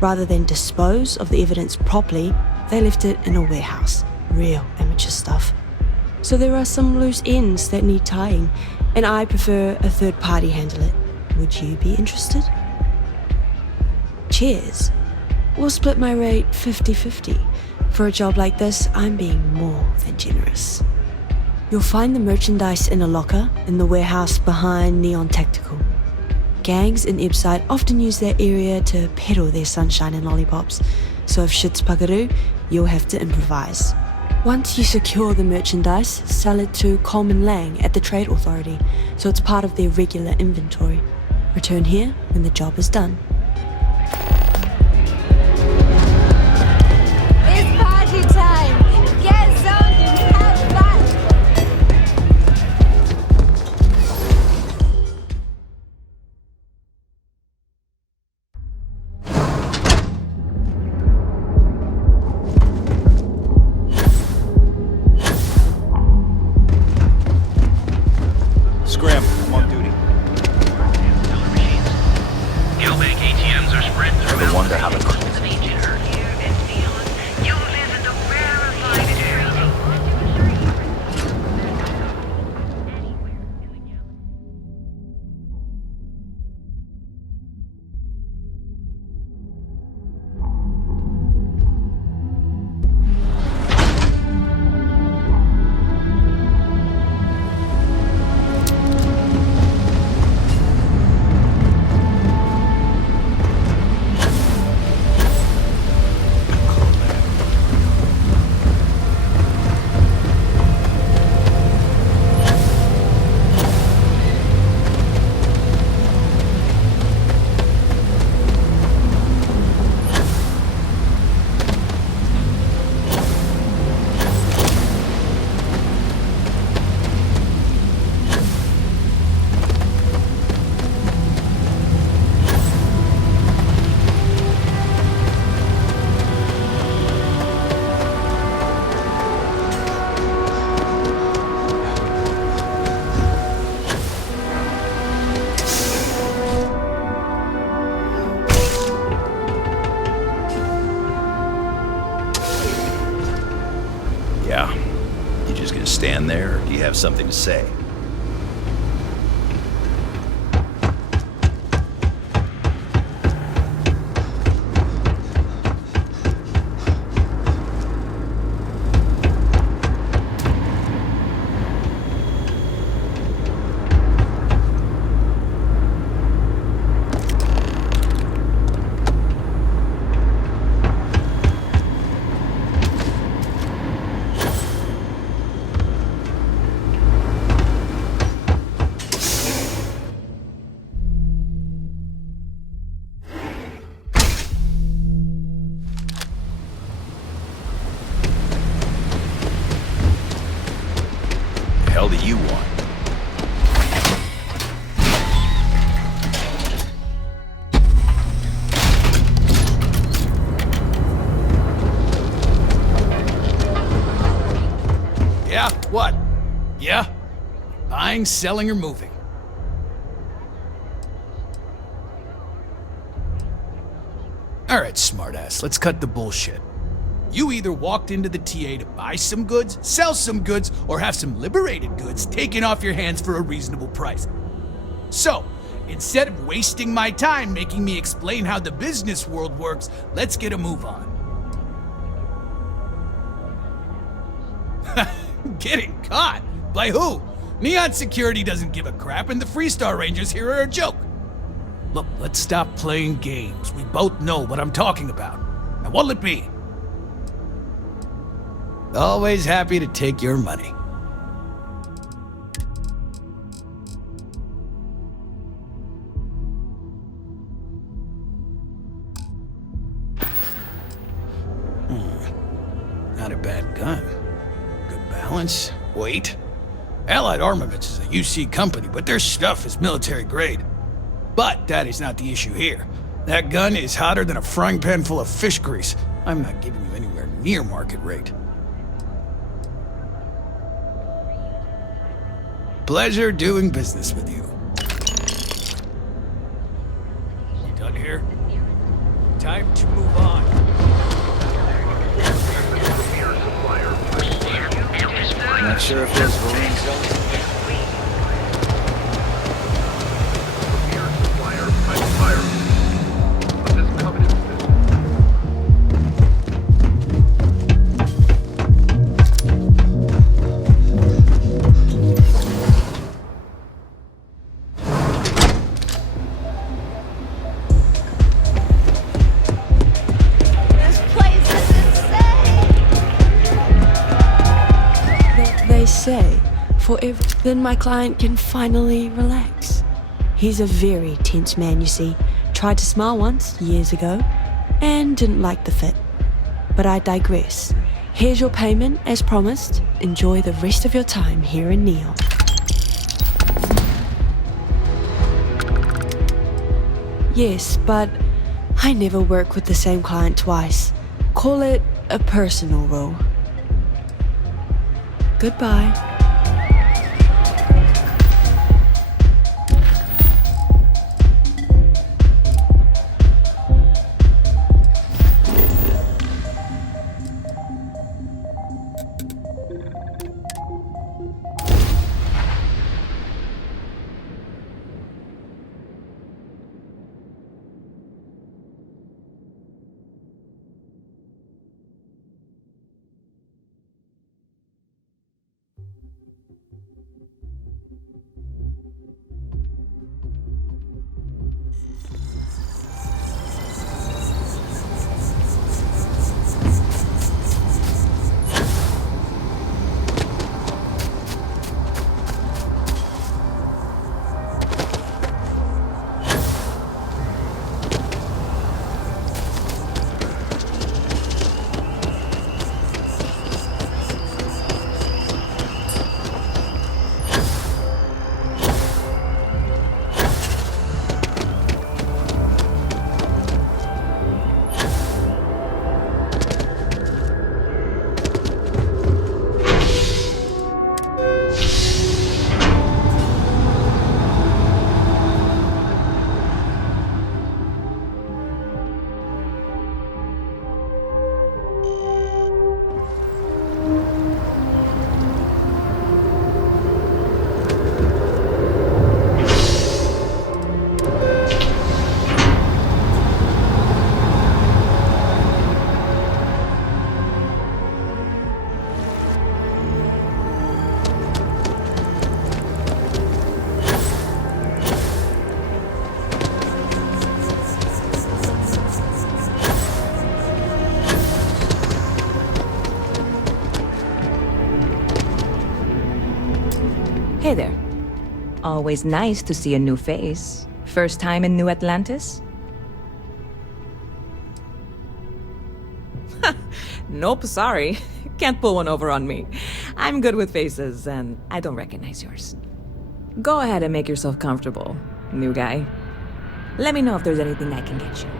Rather than dispose of the evidence properly, they left it in a warehouse. Real amateur stuff. So there are some loose ends that need tying, and I prefer a third party handle it. Would you be interested? Cheers. We'll split my rate 50-50. For a job like this, I'm being more than generous. You'll find the merchandise in a locker in the warehouse behind Neon Tactical. Gangs in Ibside often use that area to peddle their sunshine and lollipops, so if shit's puckaroo, you'll have to improvise. Once you secure the merchandise, sell it to Coleman Lang at the Trade Authority, so it's part of their regular inventory. Return here when the job is done. It's party time! Get zoned and have fun! Scram, I'm on duty. Gilbank ATMs are spread throughout Ever wonder how the the region. Here and beyond, you live in the rarefied air. Yeah. You just gonna stand there, or do you have something to say? hell do you want? Yeah? What? Yeah? Buying, selling, or moving? Alright, smartass, let's cut the bullshit. You either walked into the TA to buy some goods, sell some goods, or have some liberated goods taken off your hands for a reasonable price. So, instead of wasting my time making me explain how the business world works, let's get a move on. Getting caught? By who? Neon Security doesn't give a crap, and the Freestar Rangers here are a joke. Look, let's stop playing games. We both know what I'm talking about. Now what'll it be? Always happy to take your money. Not a bad gun. Good balance, weight. Allied Armaments is a UC company, but their stuff is military grade. But that is not the issue here. That gun is hotter than a frying pan full of fish grease. I'm not giving you anywhere near market rate. Pleasure doing business with you. You done here? Time to move on. Not sure if those balloons say, then my client can finally relax. He's a very tense man, you see. Tried to smile once, years ago, and didn't like the fit. But I digress. Here's your payment, as promised. Enjoy the rest of your time here in Neon. Yes, but I never work with the same client twice. Call it a personal role. Goodbye. Hey there. Always nice to see a new face. First time in New Atlantis? Nope, sorry. Can't pull one over on me. I'm good with faces, and I don't recognize yours. Go ahead and make yourself comfortable, new guy. Let me know if there's anything I can get you.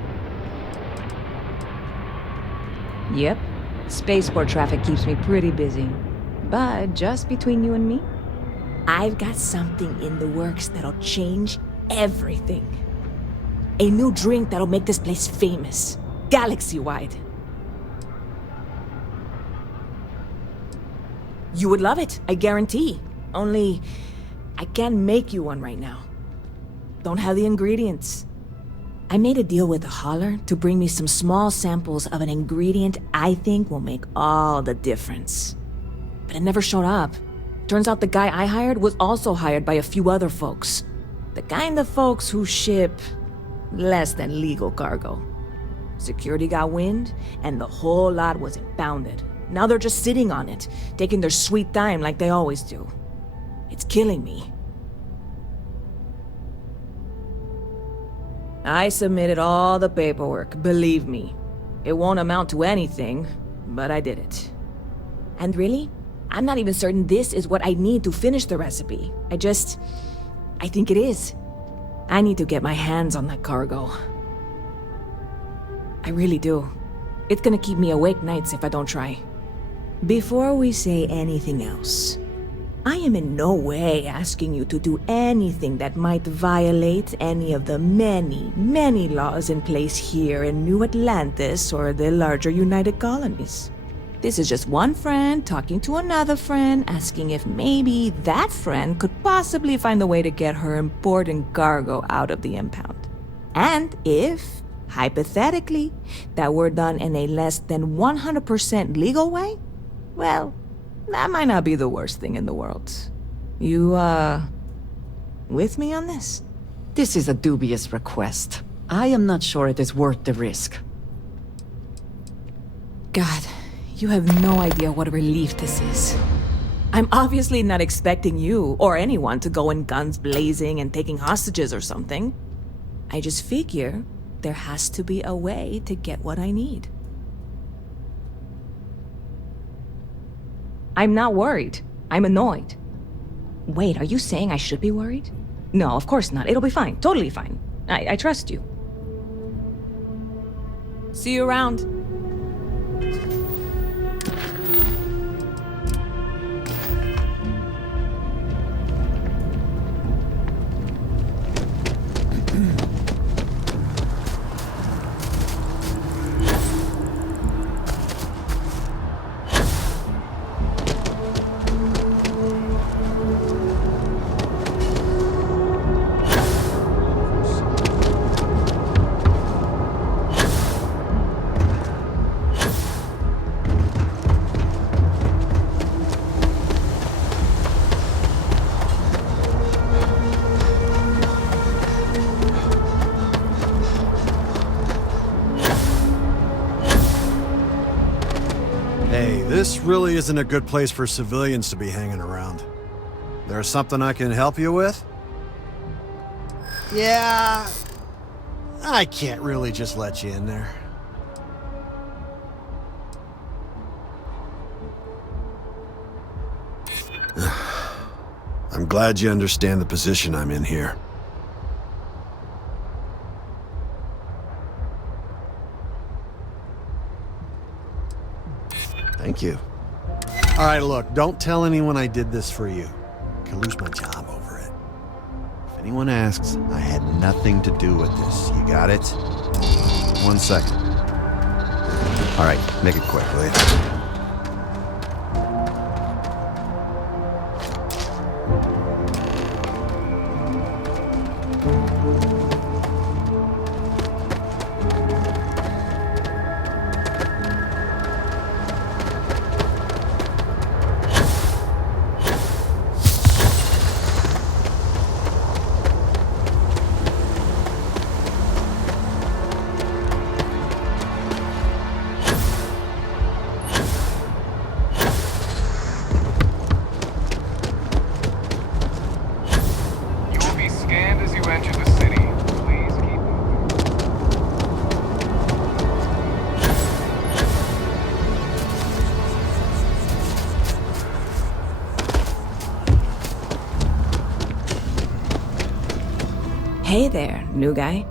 Yep, spaceport traffic keeps me pretty busy. But just between you and me, I've got something in the works that'll change everything. A new drink that'll make this place famous, galaxy-wide. You would love it, I guarantee. Only, I can't make you one right now. Don't have the ingredients. I made a deal with a hauler to bring me some small samples of an ingredient I think will make all the difference. But it never showed up. Turns out the guy I hired was also hired by a few other folks. The kind of folks who ship less than legal cargo. Security got wind, and the whole lot was impounded. Now they're just sitting on it, taking their sweet time like they always do. It's killing me. I submitted all the paperwork, believe me. It won't amount to anything, but I did it. And really, I'm not even certain this is what I need to finish the recipe. I think it is. I need to get my hands on that cargo. I really do. It's gonna keep me awake nights if I don't try. Before we say anything else, I am in no way asking you to do anything that might violate any of the many, many laws in place here in New Atlantis or the larger United Colonies. This is just one friend talking to another friend, asking if maybe that friend could possibly find a way to get her important cargo out of the impound. And if, hypothetically, that were done in a less than 100% legal way, well, that might not be the worst thing in the world. You, with me on this? This is a dubious request. I am not sure it is worth the risk. God, you have no idea what a relief this is. I'm obviously not expecting you or anyone to go in guns blazing and taking hostages or something. I just figure there has to be a way to get what I need. I'm not worried. I'm annoyed. Wait, are you saying I should be worried? No, of course not. It'll be fine. Totally fine. I trust you. See you around. This really isn't a good place for civilians to be hanging around. There's something I can help you with? Yeah, I can't really just let you in there. I'm glad you understand the position I'm in here. Thank you. All right, look, don't tell anyone I did this for you. I could lose my job over it. If anyone asks, I had nothing to do with this. You got it? 1 second. All right, make it quick, will you? Hey there, new guy.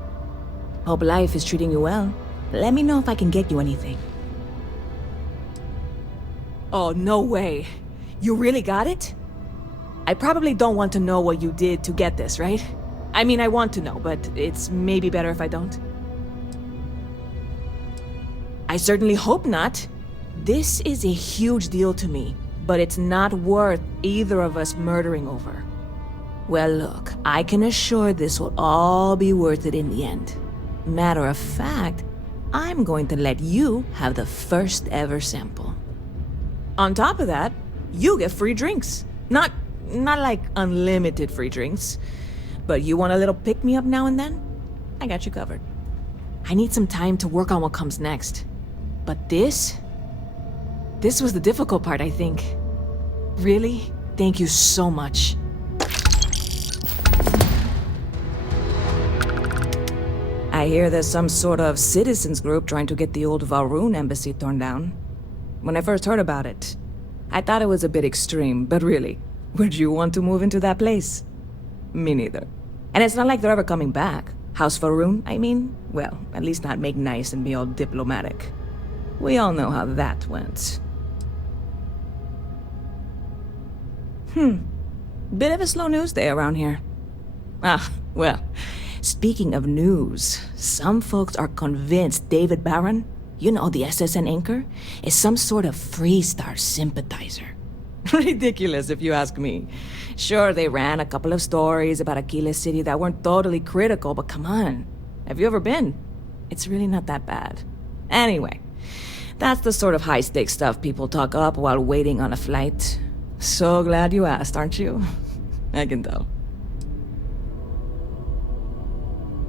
Hope life is treating you well. Let me know if I can get you anything. Oh, no way. You really got it? I probably don't want to know what you did to get this, right? I mean, I want to know, but it's maybe better if I don't. I certainly hope not. This is a huge deal to me, but it's not worth either of us murdering over. Well, look, I can assure this will all be worth it in the end. Matter of fact, I'm going to let you have the first ever sample. On top of that, you get free drinks. Not like unlimited free drinks, but you want a little pick-me-up now and then? I got you covered. I need some time to work on what comes next. But this was the difficult part, I think. Really? Thank you so much. I hear there's some sort of citizens group trying to get the old Valroon embassy torn down. When I first heard about it, I thought it was a bit extreme, but really, would you want to move into that place? Me neither. And it's not like they're ever coming back. House Valroon, I mean? Well, at least not make nice and be all diplomatic. We all know how that went. Bit of a slow news day around here. Ah, well, speaking of news, some folks are convinced David Barron, you know, the SSN anchor, is some sort of Freestar sympathizer. Ridiculous, if you ask me. Sure, they ran a couple of stories about Aquila City that weren't totally critical, but come on. Have you ever been? It's really not that bad. Anyway, that's the sort of high-stakes stuff people talk up while waiting on a flight. So glad you asked, aren't you? I can tell.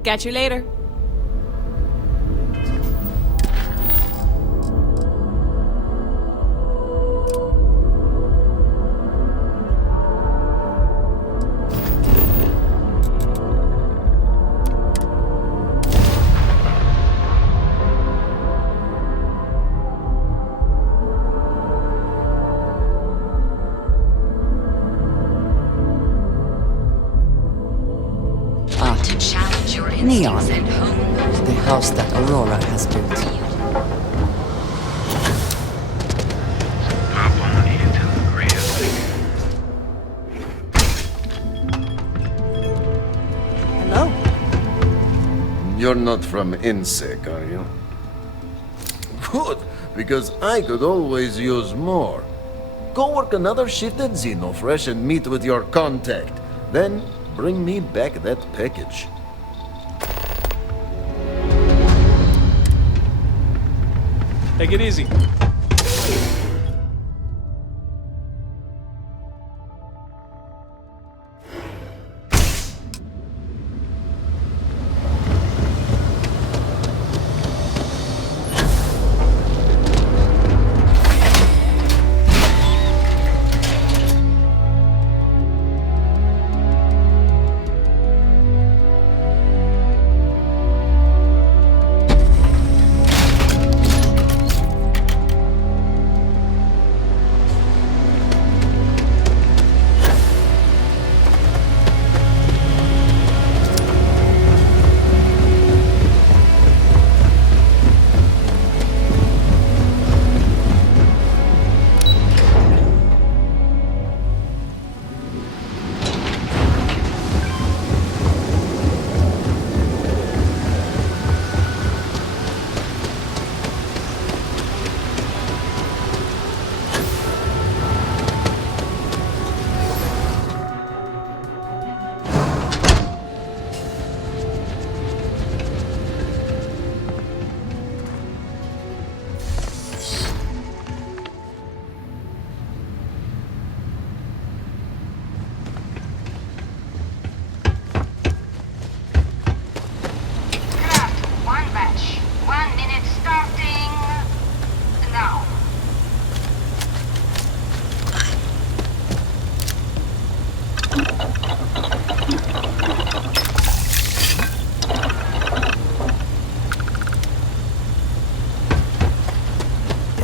Catch you later. Neon, the house that Aurora has built. Hello? You're not from INSEC, are you? Good, because I could always use more. Go work another shift at Xenofresh and meet with your contact. Then bring me back that package. Take it easy.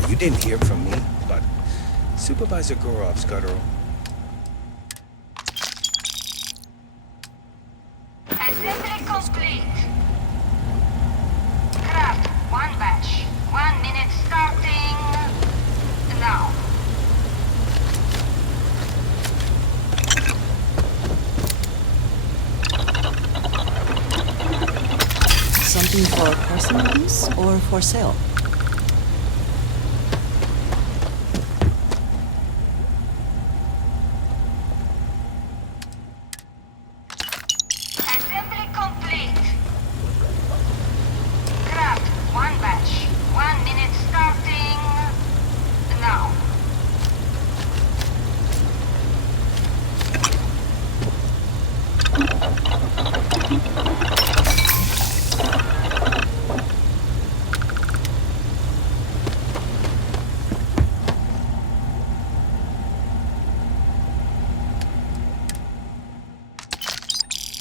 You didn't hear from me, but Supervisor Gorov's got her. Assembly complete. Craft 1 batch. 1 minute starting now. Something for personal use or for sale? Assembly complete. Craft 1 batch. 1 minute starting now.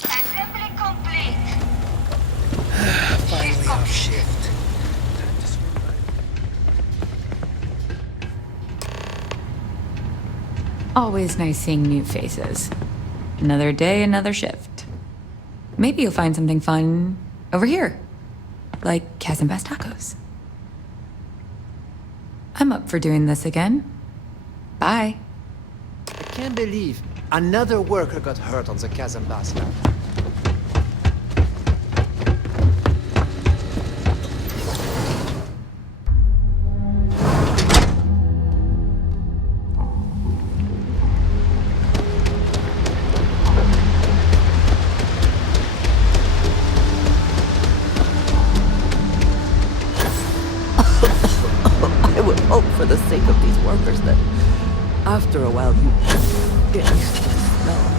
Assembly complete. Finally off shift. Always nice seeing new faces. Another day, another shift. Maybe you'll find something fun over here, like Kazanbas tacos. I'm up for doing this again. Bye. I can't believe another worker got hurt on the Kazanbas lab. I would hope for the sake of these workers that after a while you get used to the smell.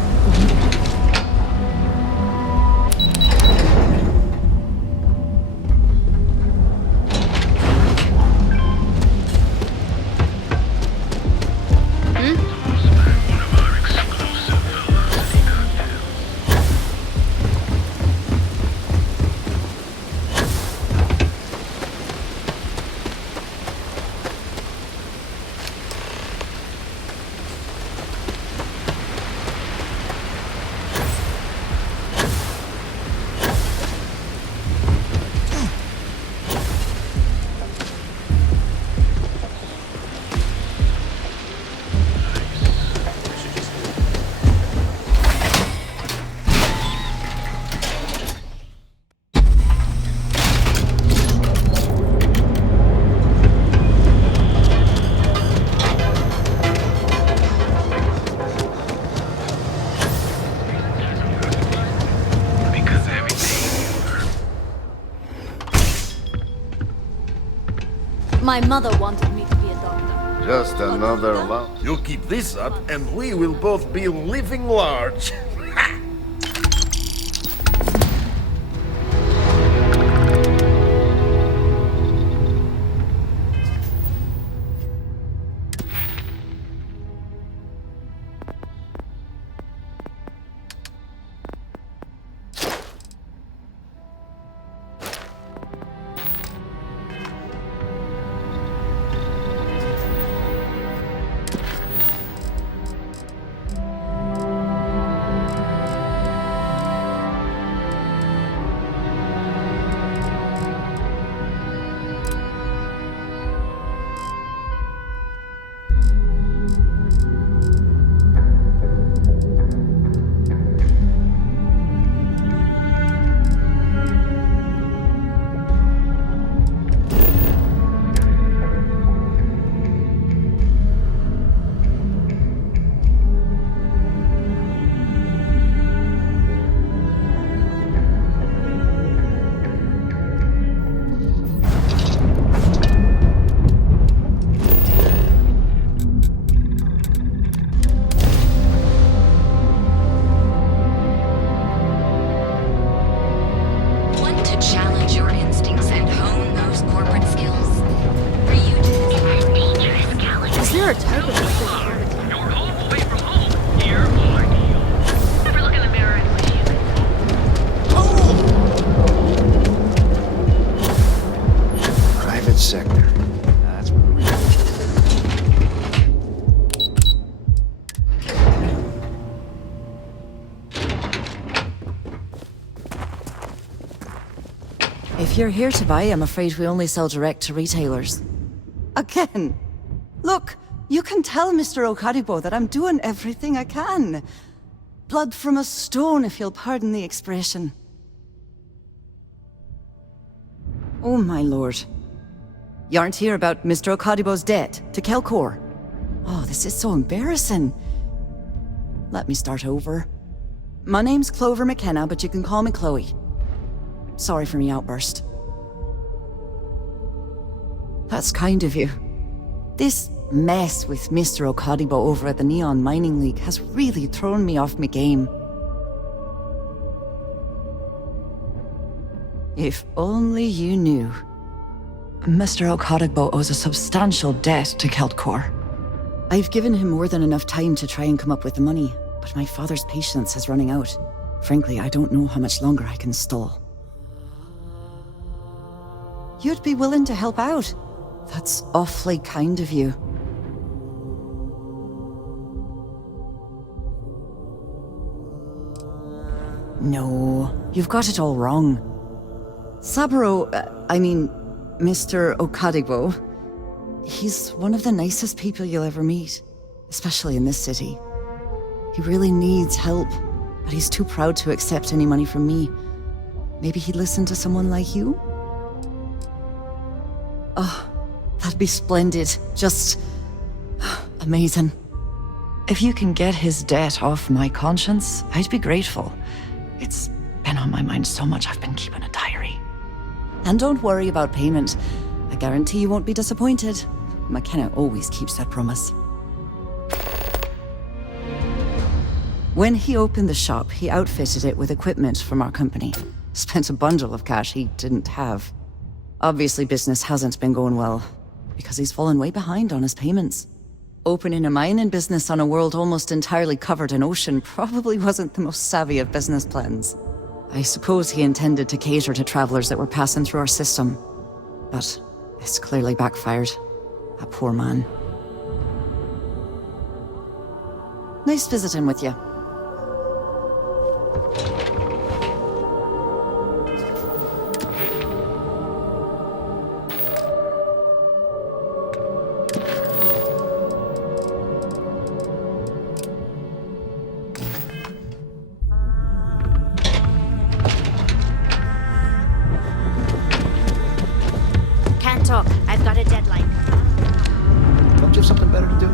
My mother wanted me to be a doctor. Just another You keep this up, and we will both be living large. If you're here to buy, I'm afraid we only sell direct to retailers. Again. Look, you can tell Mr. Okaribo that I'm doing everything I can. Blood from a stone, if you'll pardon the expression. Oh, my lord. You aren't here about Mr. Okadibo's debt to Kelkor. Oh, this is so embarrassing. Let me start over. My name's Clover McKenna, but you can call me Chloe. Sorry for me outburst. That's kind of you. This mess with Mr. Okadibo over at the Neon Mining League has really thrown me off my game. If only you knew. Mr. Okadibo owes a substantial debt to Keltkor. I've given him more than enough time to try and come up with the money, but my father's patience is running out. Frankly, I don't know how much longer I can stall. You'd be willing to help out. That's awfully kind of you. No, you've got it all wrong. Saburo, Mr. Okadibo, he's one of the nicest people you'll ever meet, especially in this city. He really needs help, but he's too proud to accept any money from me. Maybe he'd listen to someone like you? Oh, that'd be splendid. Just amazing. If you can get his debt off my conscience, I'd be grateful. It's been on my mind so much I've been keeping a diary. And don't worry about payment. I guarantee you won't be disappointed. McKenna always keeps that promise. When he opened the shop, he outfitted it with equipment from our company. Spent a bundle of cash he didn't have. Obviously, business hasn't been going well, because he's fallen way behind on his payments. Opening a mining business on a world almost entirely covered in ocean probably wasn't the most savvy of business plans. I suppose he intended to cater to travelers that were passing through our system. But it's clearly backfired. A poor man. Nice visiting with you. Talk. I've got a deadline. Don't you have something better to do?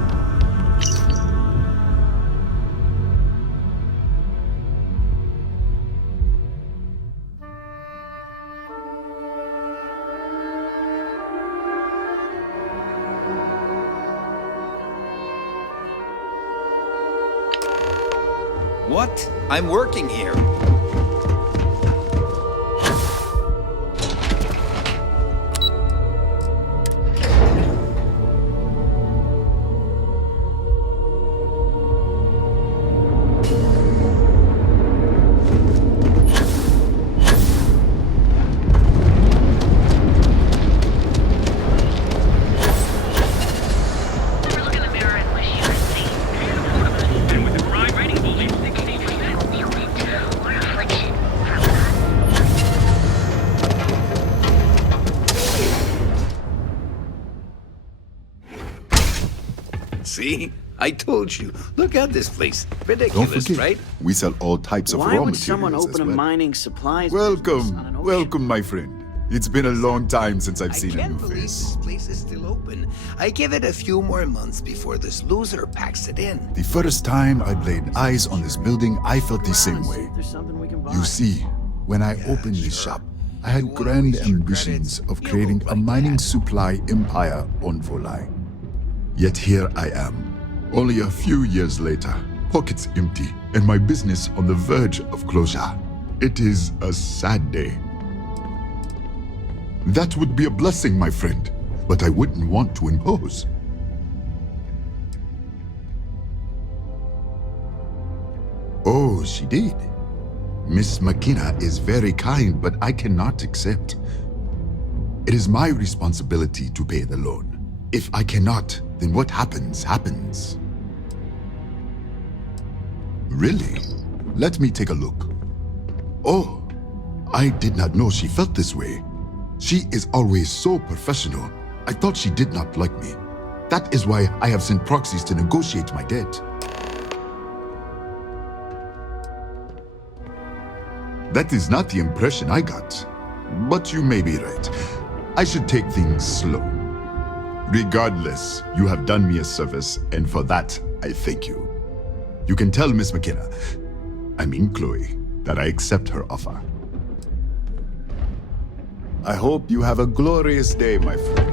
What? I'm working here. See? I told you. Look at this place. Ridiculous, Don't forget, right? we sell all types of Why raw would materials someone open as a well. mining supplies business on an Welcome, ocean? welcome, my friend. It's been a long time since I've seen a new face. This place is still open. I give it a few more months before this loser packs it in. The first time I laid eyes on this building, I felt the same way. You see, when I opened this shop, I had grand ambitions of creating a mining supply empire on Volai. Yet here I am, only a few years later, pockets empty, and my business on the verge of closure. It is a sad day. That would be a blessing, my friend, but I wouldn't want to impose. Oh, she did. Miss McKenna is very kind, but I cannot accept. It is my responsibility to pay the loan. If I cannot, then what happens, happens. Really? Let me take a look. Oh, I did not know she felt this way. She is always so professional. I thought she did not like me. That is why I have sent proxies to negotiate my debt. That is not the impression I got. But you may be right. I should take things slow. Regardless, you have done me a service, and for that, I thank you. You can tell Miss McKenna, I mean Chloe, that I accept her offer. I hope you have a glorious day, my friend.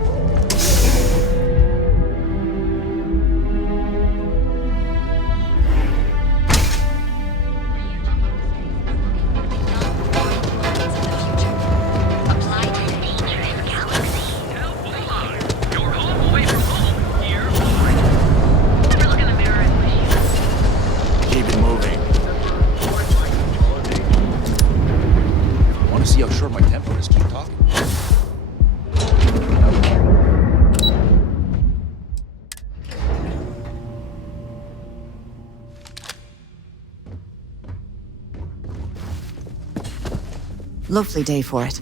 Lovely day for it.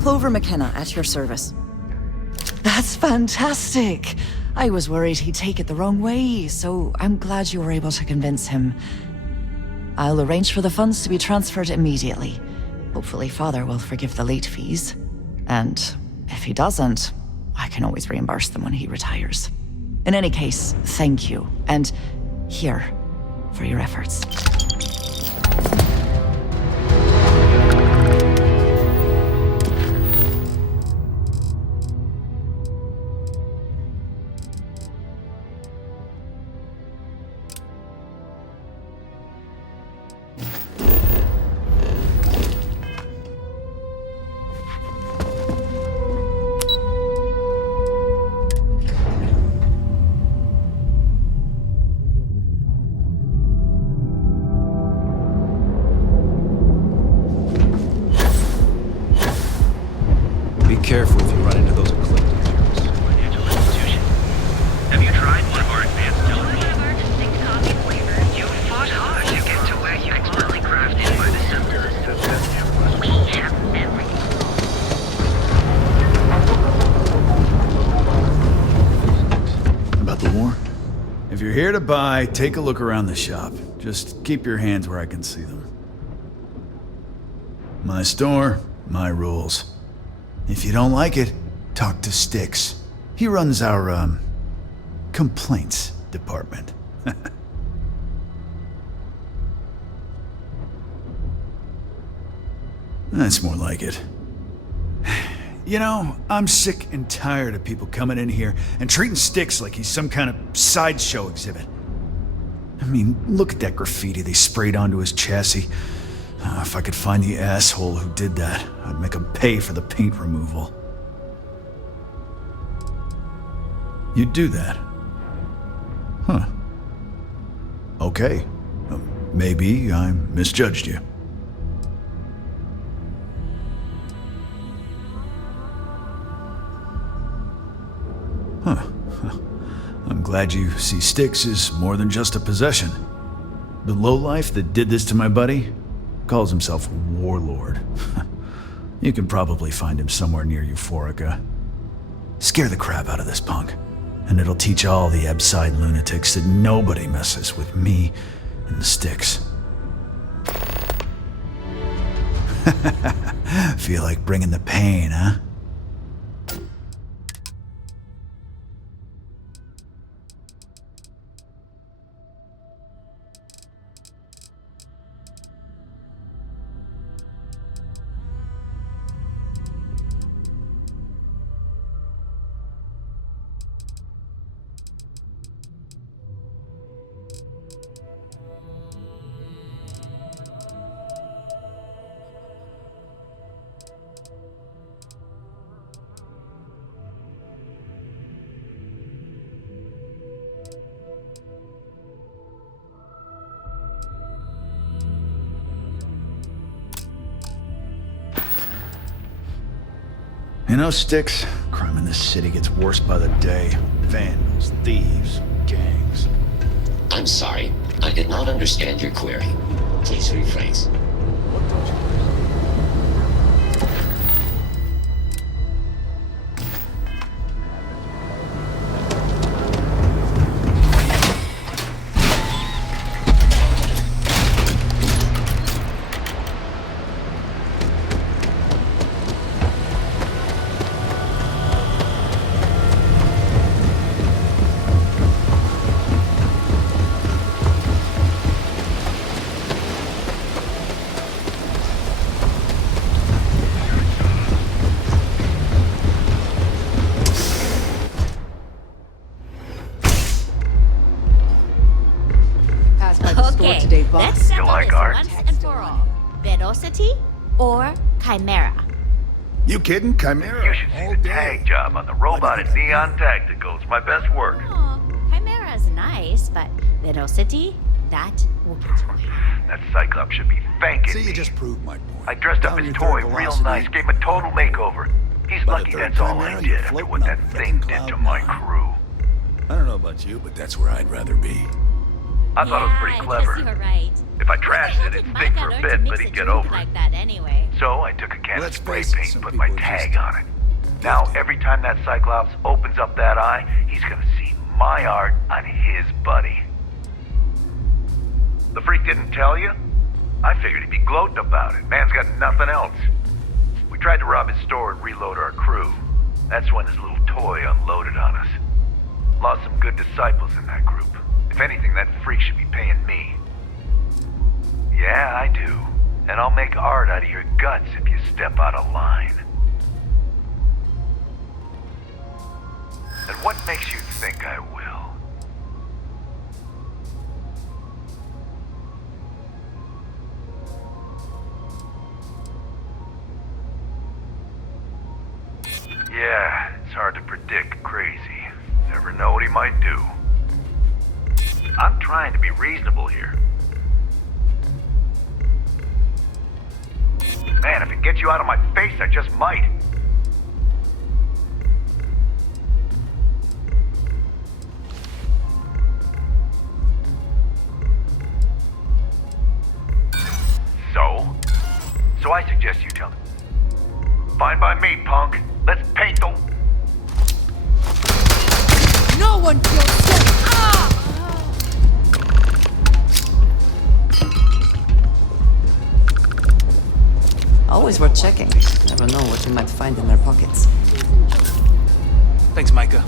Clover McKenna, at your service. That's fantastic! I was worried he'd take it the wrong way, so I'm glad you were able to convince him. I'll arrange for the funds to be transferred immediately. Hopefully Father will forgive the late fees. And if he doesn't, I can always reimburse them when he retires. In any case, thank you. And here, for your efforts. Careful if you run into those ecliptic financial institution. Have you tried one of our advanced televisions? You fought hard to get to where you expertly crafted by the symbols. We have everything. About the war? If you're here to buy, take a look around the shop. Just keep your hands where I can see them. My store, my rules. If you don't like it, talk to Styx. He runs our, complaints department. That's more like it. You know, I'm sick and tired of people coming in here and treating Styx like he's some kind of sideshow exhibit. I mean, look at that graffiti they sprayed onto his chassis. If I could find the asshole who did that, I'd make him pay for the paint removal. You'd do that? Huh. Okay. Maybe I misjudged you. Huh. I'm glad you see Styx as more than just a possession. The lowlife that did this to my buddy calls himself Warlord. You can probably find him somewhere near Euphorica. Scare the crap out of this punk, and it'll teach all the Ebside lunatics that nobody messes with me and the Styx. Feel like bringing the pain, huh? You know, Styx, crime in this city gets worse by the day. Vandals, thieves, gangs. I'm sorry. I did not understand your query. Please rephrase. by the store today, boss. Let's settle this once and for all. Velocity or Chimera? You kidding, Chimera? You should see the tag job on the robot at Neon Tacticals. My best work. Oh, Chimera's nice, but Velocity? That will get you. That Cyclops should be thanking me. You just proved my point. I dressed up his toy real nice, gave him a total makeover. He's lucky that's all I did after what that thing did to my crew. I don't know about you, but that's where I'd rather be. I thought it was pretty clever. You were right. If I trashed it, it'd stink for a bit, but he'd get over it. Like that anyway. So I took a can of spray paint and put my tag on it. Now, every time that Cyclops opens up that eye, he's gonna see my art on his buddy. The freak didn't tell you? I figured he'd be gloating about it. Man's got nothing else. We tried to rob his store and reload our crew. That's when his little toy unloaded on us. Lost some good disciples in that group. If anything, that freak should be paying me. Yeah, I do. And I'll make art out of your guts if you step out of line. And what makes you think I will? Yeah, it's hard to predict Crazy. Never know what he might do. I'm trying to be reasonable here. Man, if it gets you out of my face, I just might. So I suggest you tell him. Fine by me, punk. Let's paint the... No one feels safe! Ah! Always worth checking. Never know what you might find in their pockets. Thanks, Micah.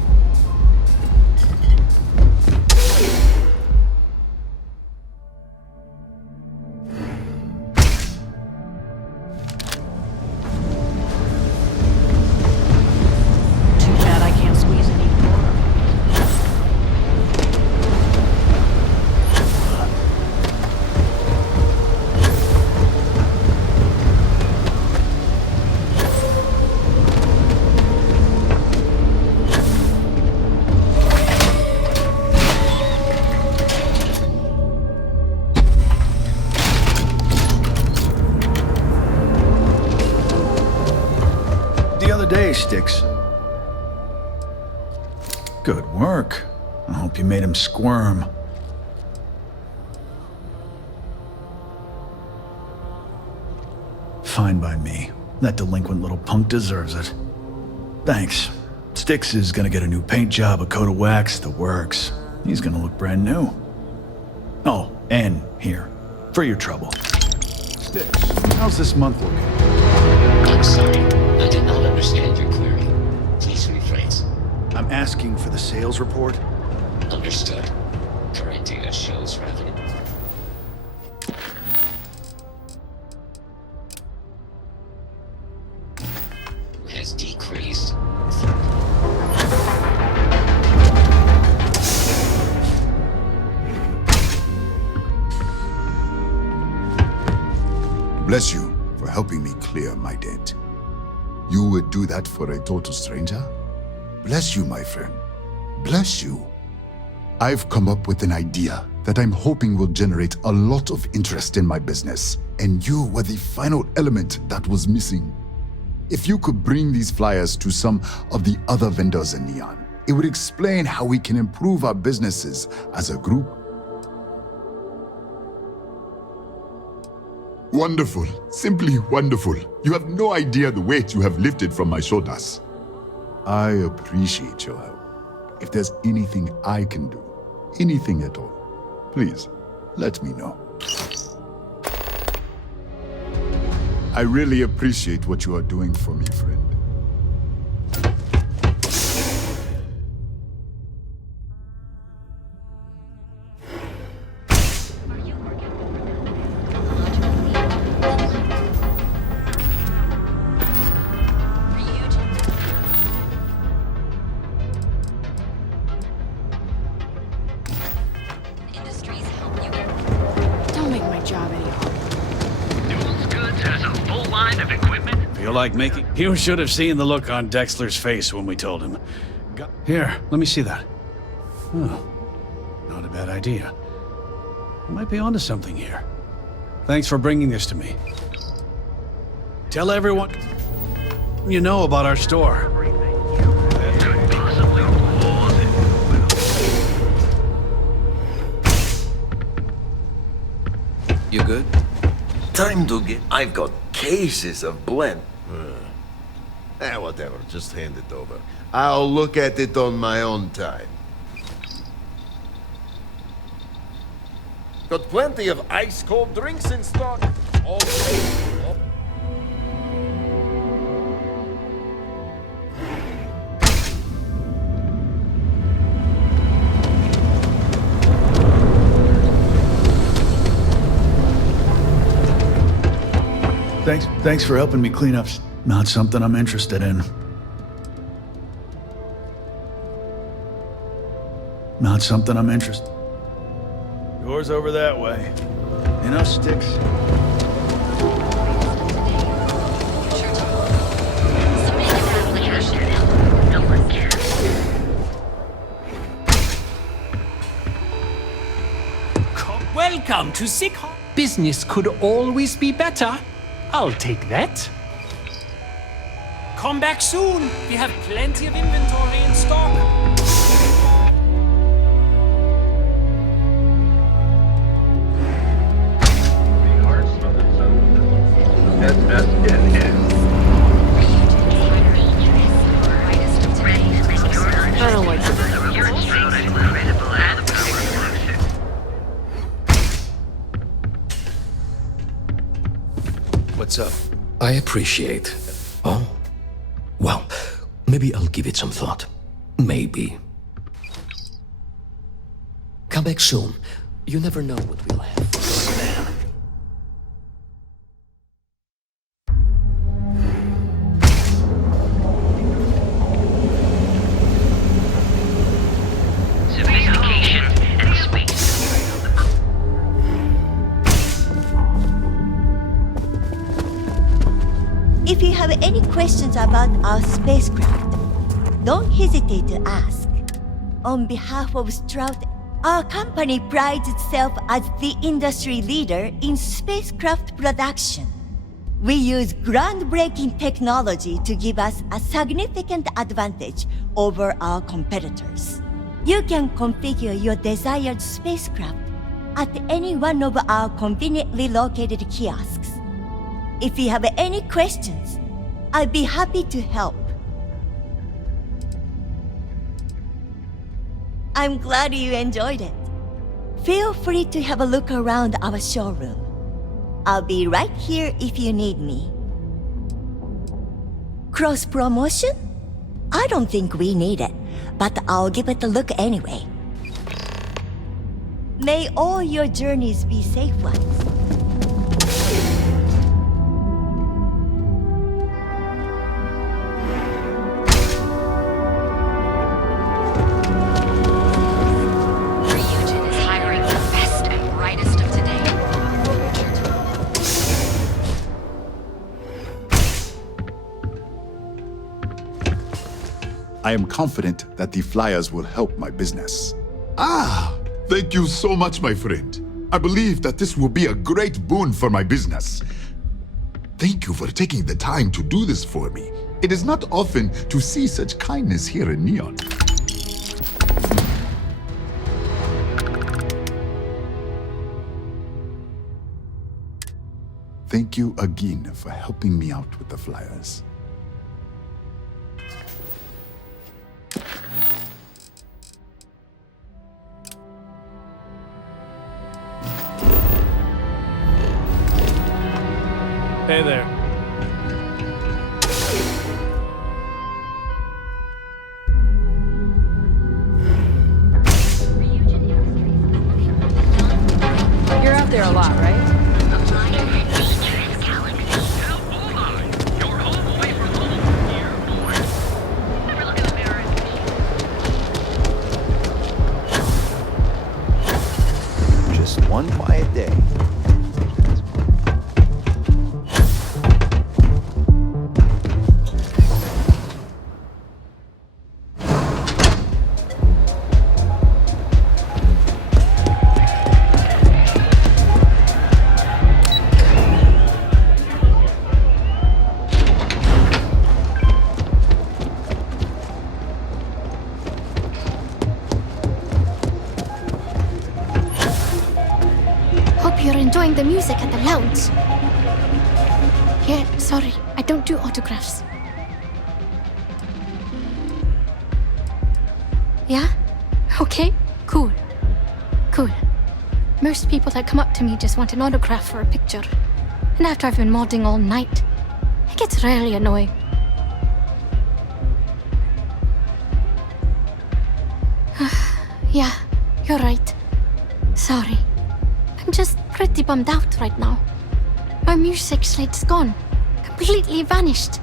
Sticks. Good work. I hope you made him squirm. Fine by me. That delinquent little punk deserves it. Thanks. Sticks is gonna get a new paint job, a coat of wax, the works. He's gonna look brand new. Oh, and here, for your trouble. Sticks, how's this month looking? I'm sorry. I did not understand your query. Please rephrase. I'm asking for the sales report. Understood. Current data shows revenue. Has decreased. Bless you for helping me clear my debt. You would do that for a total stranger? Bless you, my friend. Bless you. I've come up with an idea that I'm hoping will generate a lot of interest in my business, and you were the final element that was missing. If you could bring these flyers to some of the other vendors in Neon, it would explain how we can improve our businesses as a group. Wonderful. Simply wonderful. You have no idea the weight you have lifted from my shoulders. I appreciate your help. If there's anything I can do, anything at all, please, let me know. I really appreciate what you are doing for me, friend. kind of equipment? Feel like making... You should have seen the look on Dexler's face when we told him. Here, let me see that. Oh, not a bad idea. You might be onto something here. Thanks for bringing this to me. Tell everyone you know about our store. You good? Time to get... I've got cases of blend. Whatever. Just hand it over. I'll look at it on my own time. Got plenty of ice-cold drinks in stock. All Thanks for helping me clean up. Not something I'm interested in. Not something I'm interested. Doors over that way. Enough sticks. Welcome to Sick Hall. Business could always be better. I'll take that. Come back soon. We have plenty of inventory in stock. I don't like it. What's up? I appreciate. Oh? Well, maybe I'll give it some thought. Maybe. Come back soon. You never know what we'll have for us then. Sophistication and space. If you have any questions about our spacecraft, don't hesitate to ask. On behalf of Stroud, our company prides itself as the industry leader in spacecraft production. We use groundbreaking technology to give us a significant advantage over our competitors. You can configure your desired spacecraft at any one of our conveniently located kiosks. If you have any questions, I'd be happy to help. I'm glad you enjoyed it. Feel free to have a look around our showroom. I'll be right here if you need me. Cross promotion? I don't think we need it, but I'll give it a look anyway. May all your journeys be safe ones. I am confident that the flyers will help my business. Ah, thank you so much, my friend. I believe that this will be a great boon for my business. Thank you for taking the time to do this for me. It is not often to see such kindness here in Neon. Thank you again for helping me out with the flyers. Hey there. You're out there a lot, right? Just one quiet day. you're enjoying the music at the lounge. Yeah, sorry, I don't do autographs. Yeah? Okay, cool. Cool. Most people that come up to me just want an autograph for a picture. And after I've been modding all night, it gets really annoying. Yeah, you're right. Sorry. I'm just pretty bummed out right now. My music slate's gone. Completely vanished.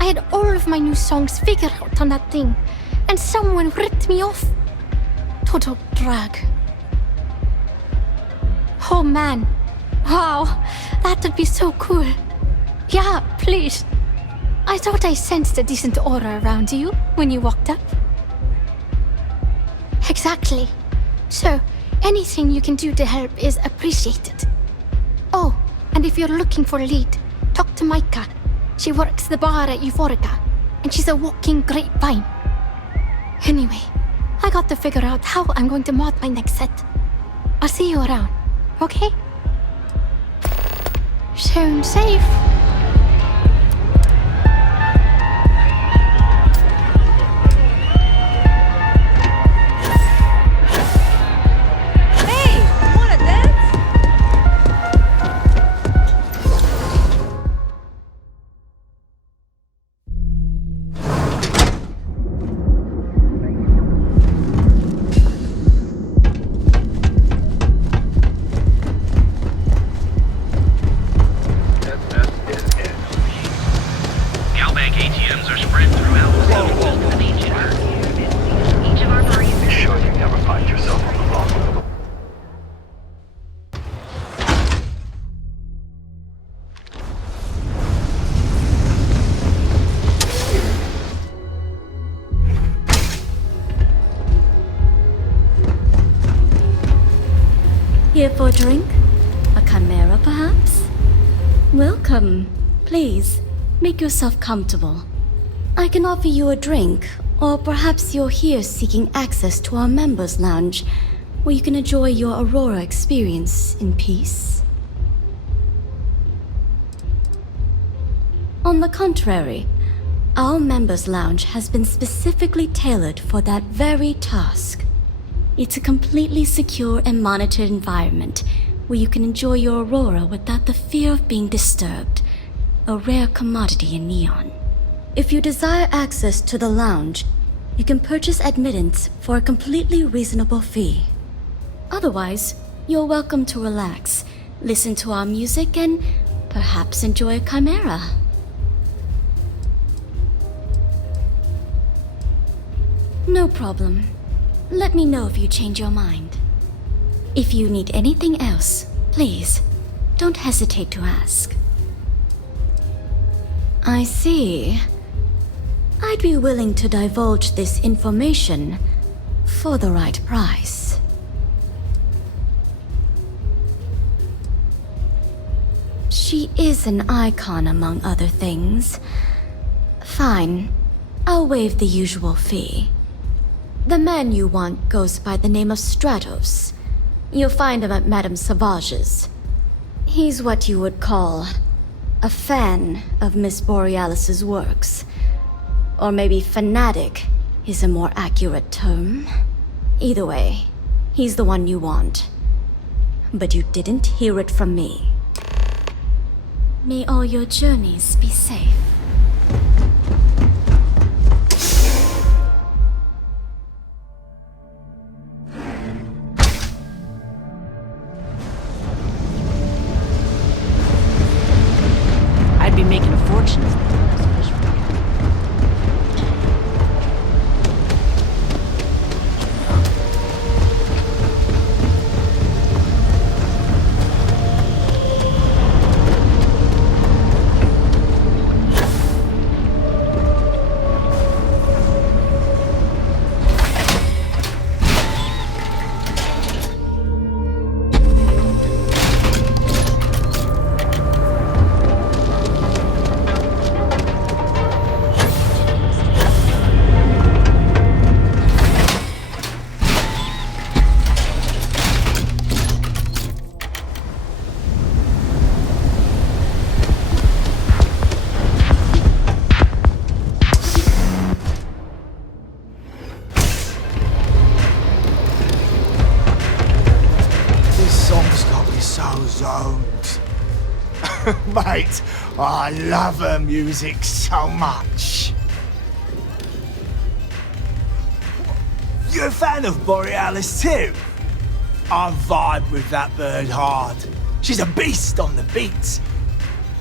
I had all of my new songs figured out on that thing, and someone ripped me off. Total drag. Oh man. Wow, that would be so cool. Yeah, please. I thought I sensed a decent aura around you when you walked up. Exactly. So, anything you can do to help is appreciated. Oh, and if you're looking for a lead, talk to Micah. She works the bar at Euphorica, and she's a walking grapevine. Anyway, I got to figure out how I'm going to mod my next set. I'll see you around, okay? Sound safe. Here for a drink? A chimera, perhaps? Welcome. Please, make yourself comfortable. I can offer you a drink, or perhaps you're here seeking access to our members' lounge, where you can enjoy your Aurora experience in peace. On the contrary, our members' lounge has been specifically tailored for that very task. It's a completely secure and monitored environment where you can enjoy your Aurora without the fear of being disturbed, a rare commodity in Neon. If you desire access to the lounge, you can purchase admittance for a completely reasonable fee. Otherwise, you're welcome to relax, listen to our music, and perhaps enjoy a chimera. No problem. Let me know if you change your mind. If you need anything else, please, don't hesitate to ask. I see. I'd be willing to divulge this information for the right price. She is an icon, among other things. Fine, I'll waive the usual fee. The man you want goes by the name of Stratos. You'll find him at Madame Sauvage's. He's what you would call a fan of Miss Borealis's works. Or maybe fanatic is a more accurate term. Either way, he's the one you want. But you didn't hear it from me. May all your journeys be safe. I'd be making a fortune if they did this. so zoned. Mate, I love her music so much. You a fan of Borealis too? I vibe with that bird hard. She's a beast on the beats.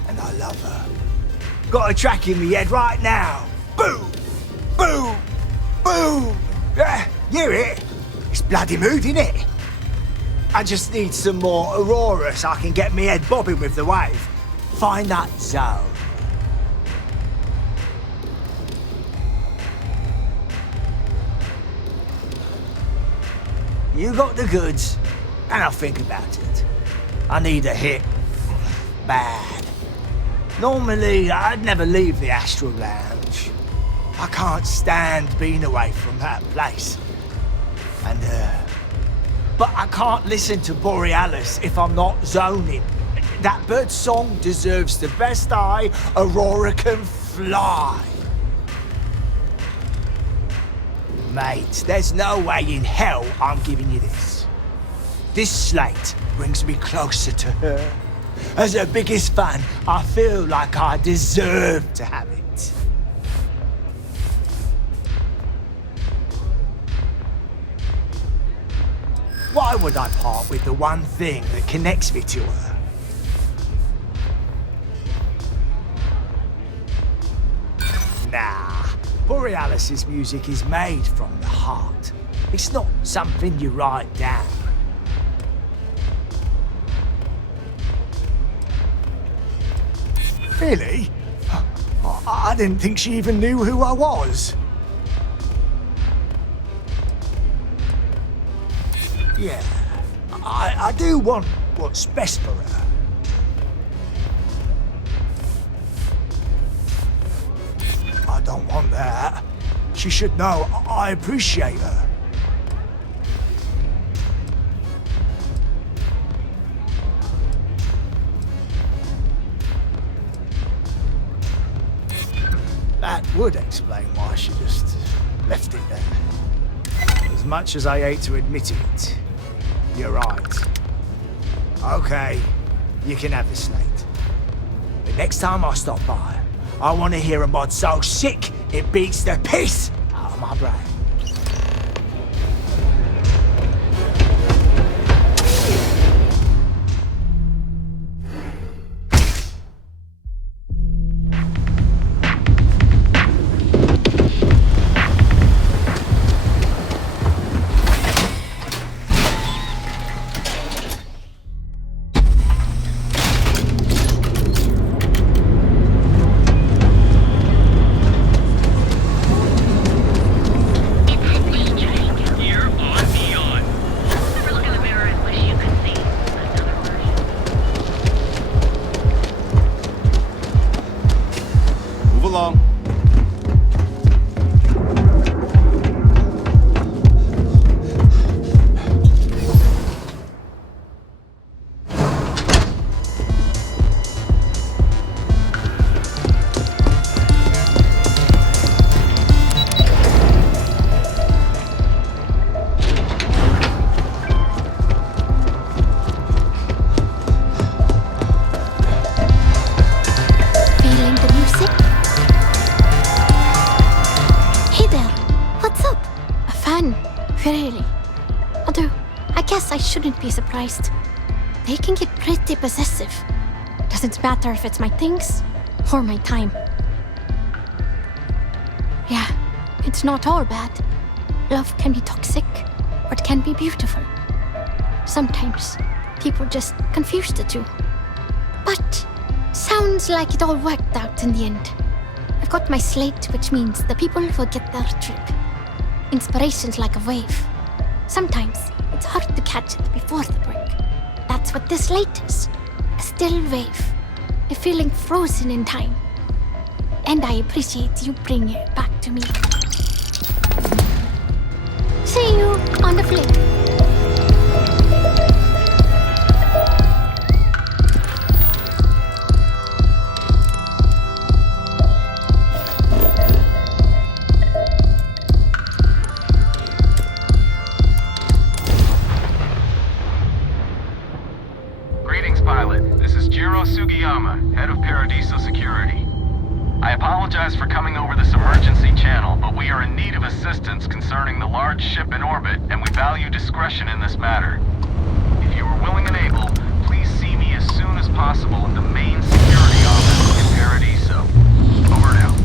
And I love her. Got a track in my head right now. Boom! Boom! Boom! Yeah, you hear it? It's bloody mood, innit? I just need some more Aurora so I can get me head bobbing with the wave. Find that zone. You got the goods, and I'll think about it. I need a hit. Bad. Normally, I'd never leave the Astral Lounge. I can't stand being away from that place. And, but I can't listen to Borealis if I'm not zoning. That bird's song deserves the best eye Aurora can fly. Mate, there's no way in hell I'm giving you this. This slate brings me closer to her. As her biggest fan, I feel like I deserve to have it. Why would I part with the one thing that connects me to her? Nah, Borealis's music is made from the heart. It's not something you write down. Really? I didn't think she even knew who I was. Yeah, I do want what's best for her. I don't want that. She should know I appreciate her. That would explain why she just left it there. As much as I hate to admit it, you're right. Okay, you can have the slate. But next time I stop by, I want to hear a mod so sick it beats the piss out of my brain. Shouldn't be surprised. They can get pretty possessive. Doesn't matter if it's my things or my time. Yeah, it's not all bad. Love can be toxic, or it can be beautiful. Sometimes people just confuse the two. But sounds like it all worked out in the end. I've got my slate, which means the people will get their trip. Inspiration's like a wave. Sometimes it's hard to catch it before the break. That's what this slate is. A still wave. A feeling frozen in time. And I appreciate you bringing it back to me. See you on the flip. Greetings, pilot. This is Jiro Sugiyama, head of Paradiso Security. I apologize for coming over this emergency channel, but we are in need of assistance concerning the large ship in orbit, and we value discretion in this matter. If you are willing and able, please see me as soon as possible in the main security office in Paradiso. Over now.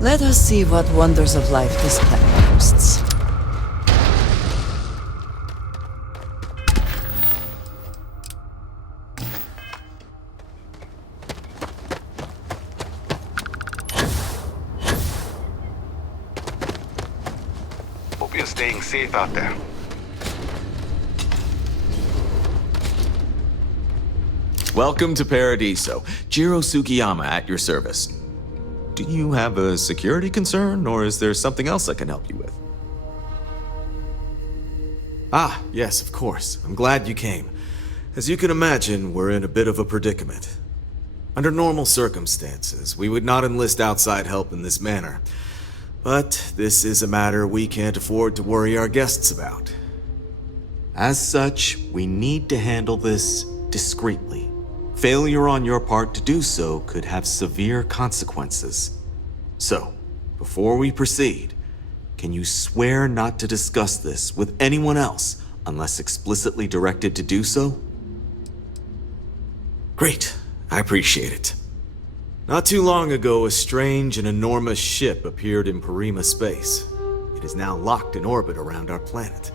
Let us see what wonders of life this planet boasts. Hope you're staying safe out there. Welcome to Paradiso. Jiro Sugiyama at your service. Do you have a security concern, or is there something else I can help you with? Ah, yes, of course. I'm glad you came. As you can imagine, we're in a bit of a predicament. Under normal circumstances, we would not enlist outside help in this manner. But this is a matter we can't afford to worry our guests about. As such, we need to handle this discreetly. Failure on your part to do so could have severe consequences. So, before we proceed, can you swear not to discuss this with anyone else unless explicitly directed to do so? Great, I appreciate it. Not too long ago, a strange and enormous ship appeared in Parima space. It is now locked in orbit around our planet.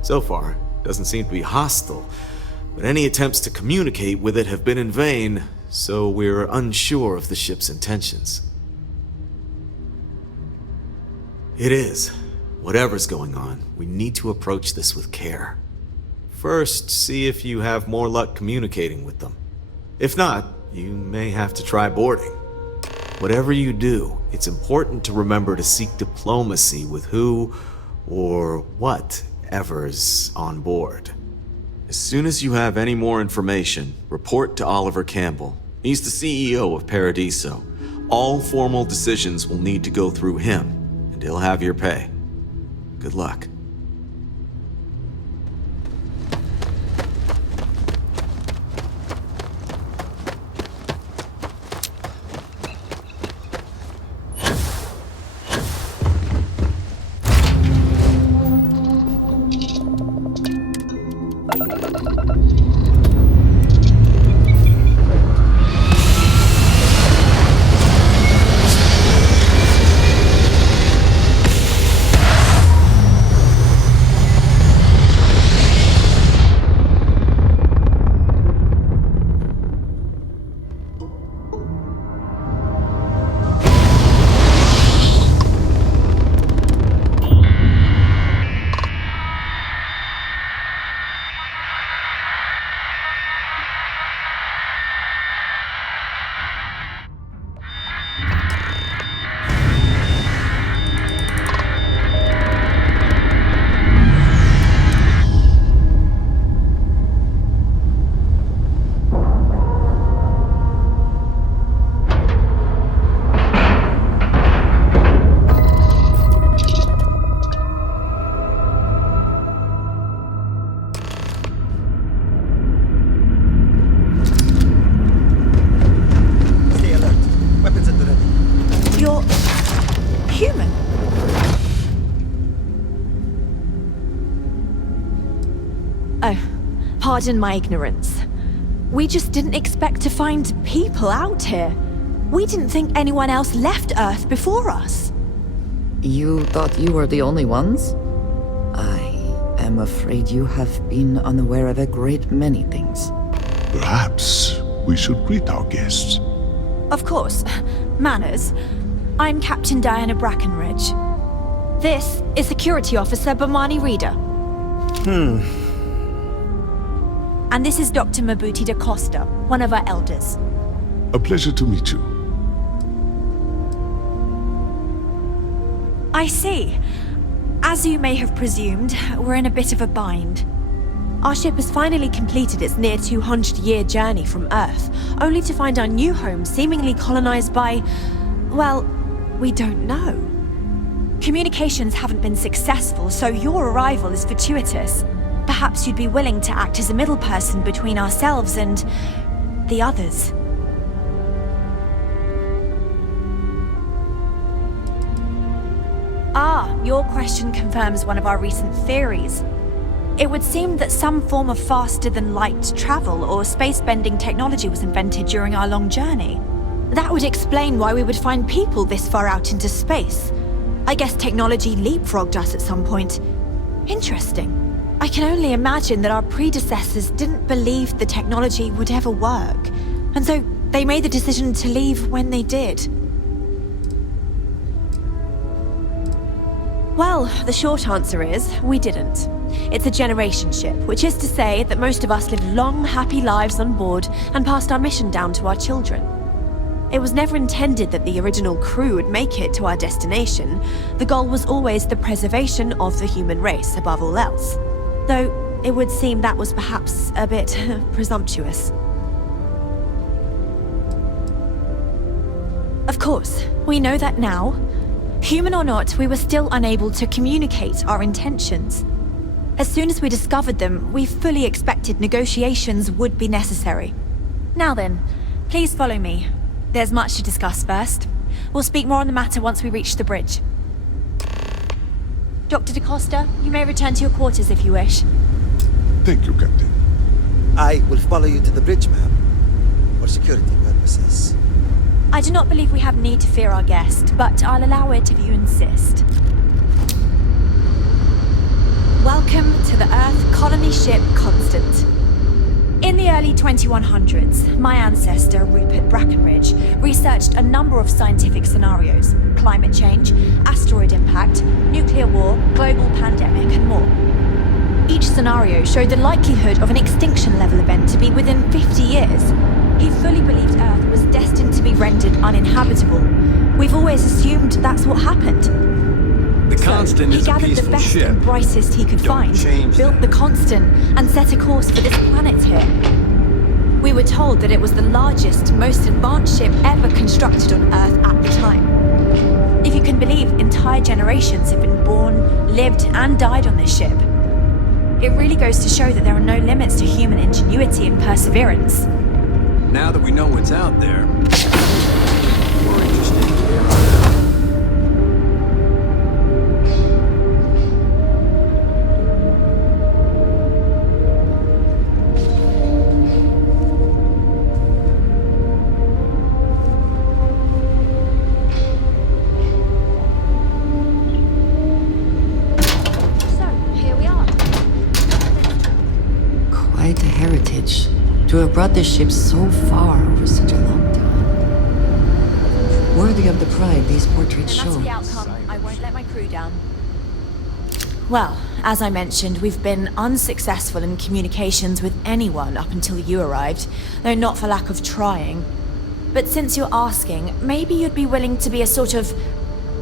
So far, it doesn't seem to be hostile, but any attempts to communicate with it have been in vain, so we're unsure of the ship's intentions. It is. Whatever's going on, we need to approach this with care. First, see if you have more luck communicating with them. If not, you may have to try boarding. Whatever you do, it's important to remember to seek diplomacy with who or whatever's on board. As soon as you have any more information, report to Oliver Campbell. He's the CEO of Paradiso. All formal decisions will need to go through him, and he'll have your pay. Good luck. Pardon my ignorance. We just didn't expect to find people out here. We didn't think anyone else left Earth before us. You thought you were the only ones? I am afraid you have been unaware of a great many things. Perhaps we should greet our guests. Of course. Manners. I'm Captain Diana Brackenridge. This is Security Officer Bomani Reader. And this is Dr. Mabuti da Costa, one of our elders. A pleasure to meet you. I see. As you may have presumed, we're in a bit of a bind. Our ship has finally completed its near 200-year journey from Earth, only to find our new home seemingly colonized by, well, we don't know. Communications haven't been successful, so your arrival is fortuitous. Perhaps you'd be willing to act as a middle person between ourselves and the others. Ah, your question confirms one of our recent theories. It would seem that some form of faster-than-light travel or space-bending technology was invented during our long journey. That would explain why we would find people this far out into space. I guess technology leapfrogged us at some point. Interesting. I can only imagine that our predecessors didn't believe the technology would ever work, and so they made the decision to leave when they did. Well, the short answer is, we didn't. It's a generation ship, which is to say that most of us lived long, happy lives on board and passed our mission down to our children. It was never intended that the original crew would make it to our destination. The goal was always the preservation of the human race above all else. Though it would seem that was perhaps a bit presumptuous. Of course, we know that now. Human or not, we were still unable to communicate our intentions. As soon as we discovered them, we fully expected negotiations would be necessary. Now then, please follow me. There's much to discuss first. We'll speak more on the matter once we reach the bridge. Dr. da Costa, you may return to your quarters if you wish. Thank you, Captain. I will follow you to the bridge, ma'am, for security purposes. I do not believe we have need to fear our guest, but I'll allow it if you insist. Welcome to the Earth colony ship Constant. In the early 2100s, my ancestor, Rupert Brackenridge, researched a number of scientific scenarios: climate change, asteroid impact, nuclear war, global pandemic, and more. Each scenario showed the likelihood of an extinction-level event to be within 50 years. He fully believed Earth was destined to be rendered uninhabitable. We've always assumed that's what happened. The Constant is a peaceful He gathered the best ship. and brightest he could find, built the Constant, and set a course for this planet here. We were told that it was the largest, most advanced ship ever constructed on Earth at the time. If you can believe, entire generations have been born, lived, and died on this ship. It really goes to show that there are no limits to human ingenuity and perseverance. Now that we know what's out there, more interesting. Quite a heritage to have brought this ship so far over such a long time. Worthy of the pride these portraits show. And that's the outcome. I won't let my crew down. Well, as I mentioned, we've been unsuccessful in communications with anyone up until you arrived, though not for lack of trying. But since you're asking, maybe you'd be willing to be a sort of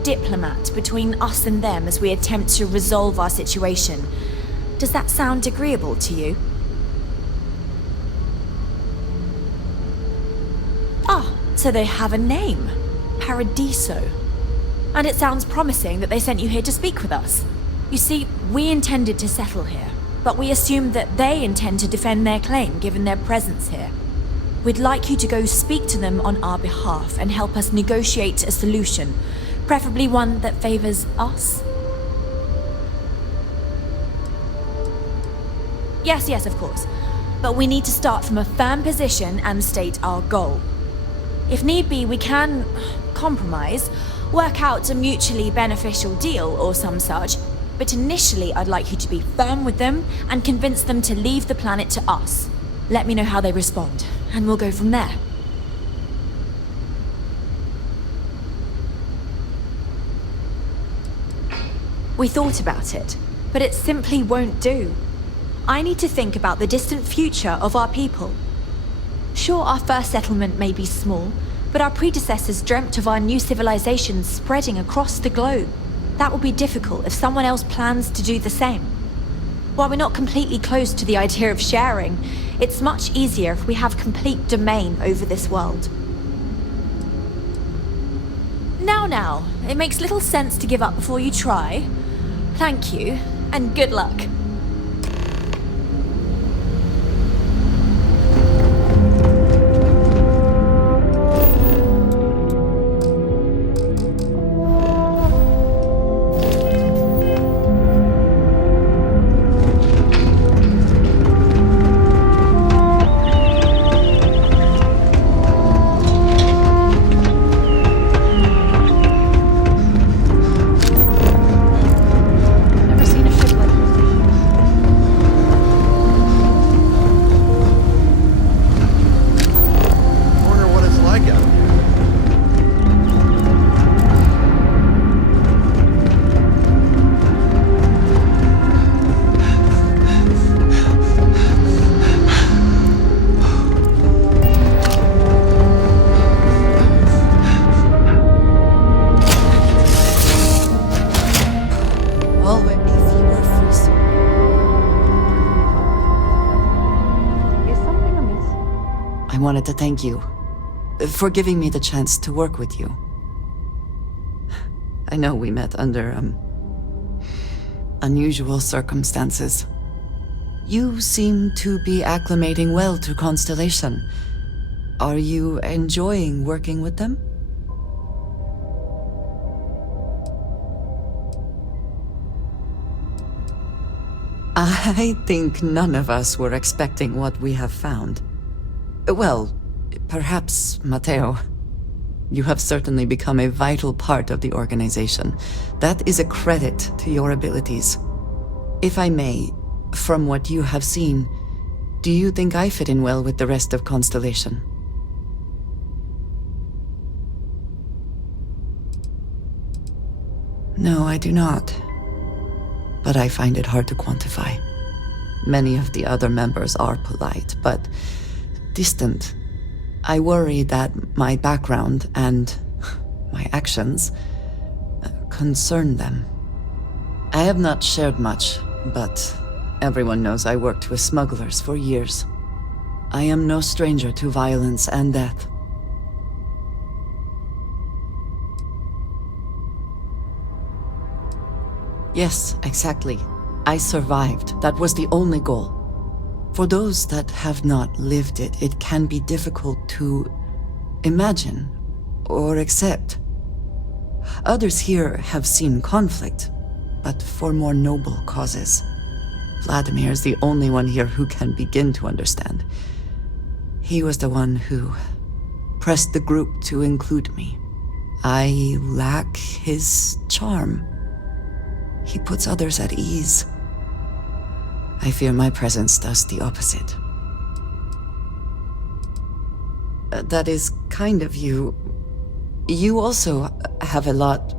diplomat between us and them as we attempt to resolve our situation. Does that sound agreeable to you? Ah, so they have a name. Paradiso. And it sounds promising that they sent you here to speak with us. You see, we intended to settle here, but we assumed that they intend to defend their claim given their presence here. We'd like you to go speak to them on our behalf and help us negotiate a solution, preferably one that favors us. Yes, of course. But we need to start from a firm position and state our goal. If need be, we can compromise, work out a mutually beneficial deal or some such, but initially I'd like you to be firm with them and convince them to leave the planet to us. Let me know how they respond, and we'll go from there. We thought about it, but it simply won't do. I need to think about the distant future of our people. Sure, our first settlement may be small, but our predecessors dreamt of our new civilization spreading across the globe. That will be difficult if someone else plans to do the same. While we're not completely close to the idea of sharing, it's much easier if we have complete domain over this world. Now, it makes little sense to give up before you try. Thank you, and good luck. I wanted to thank you for giving me the chance to work with you. I know we met under, unusual circumstances. You seem to be acclimating well to Constellation. Are you enjoying working with them? I think none of us were expecting what we have found. Well, perhaps Matteo. You have certainly become a vital part of the organization. That is a credit to your abilities. If I may, from what you have seen, do you think I fit in well with the rest of Constellation? No, I do not. But I find it hard to quantify. Many of the other members are polite, but distant. I worry that my background and my actions concern them. I have not shared much, but everyone knows I worked with smugglers for years. I am no stranger to violence and death. Yes, exactly. I survived. That was the only goal. For those that have not lived it, it can be difficult to imagine or accept. Others here have seen conflict, but for more noble causes. Vladimir is the only one here who can begin to understand. He was the one who pressed the group to include me. I lack his charm. He puts others at ease. I fear my presence does the opposite. That is kind of you. You also have a lot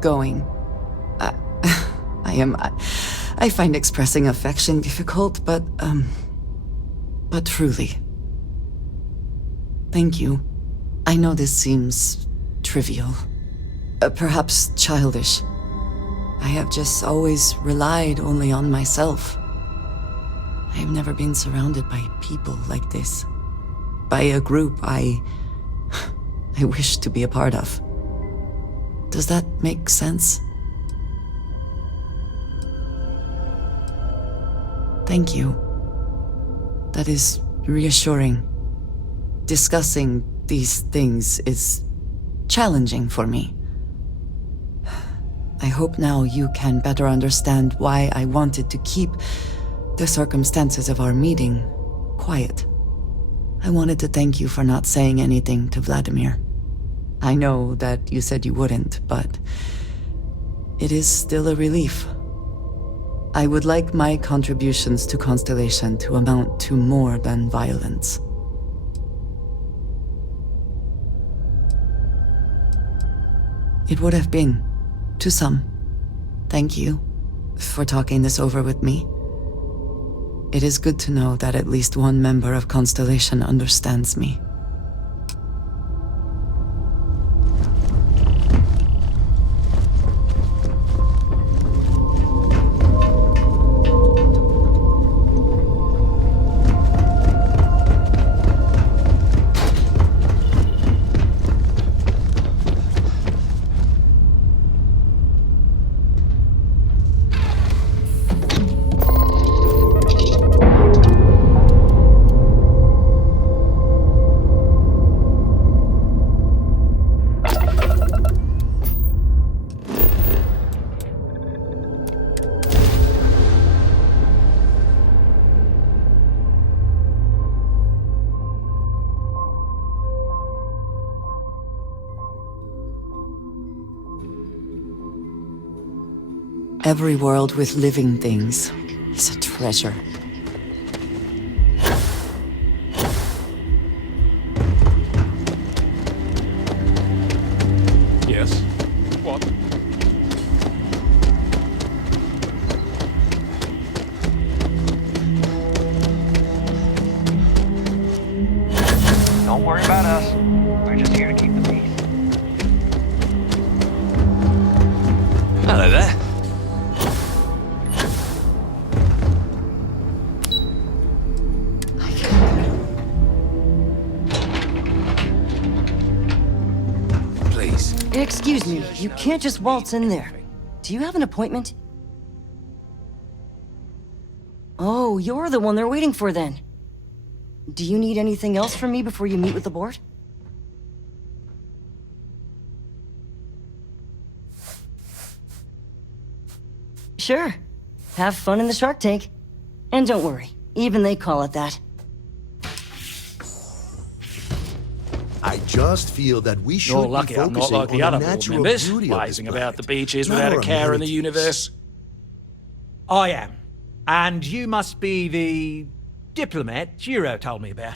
going. I find expressing affection difficult, but truly. Thank you. I know this seems trivial, perhaps childish. I have just always relied only on myself. I have never been surrounded by people like this. By a group I wish to be a part of. Does that make sense? Thank you. That is reassuring. Discussing these things is challenging for me. I hope now you can better understand why I wanted to keep the circumstances of our meeting quiet. I wanted to thank you for not saying anything to Vladimir. I know that you said you wouldn't, but it is still a relief. I would like my contributions to Constellation to amount to more than violence. It would have been, to some. Thank you for talking this over with me. It is good to know that at least one member of Constellation understands me. Every world with living things is a treasure. Yes. What? Don't worry about us. We're just here to keep the peace. Hello there. Excuse me, you can't just waltz in there. Do you have an appointment? Oh, you're the one they're waiting for then. Do you need anything else from me before you meet with the board? Sure. Have fun in the Shark Tank. And don't worry, even they call it that. I just feel that we should You're be lucky I'm not focusing like the on other the board natural members, beauty of this lazing about planet, the beaches not without a our care in the amenities. universe. I am. And you must be the diplomat Jiro told me about.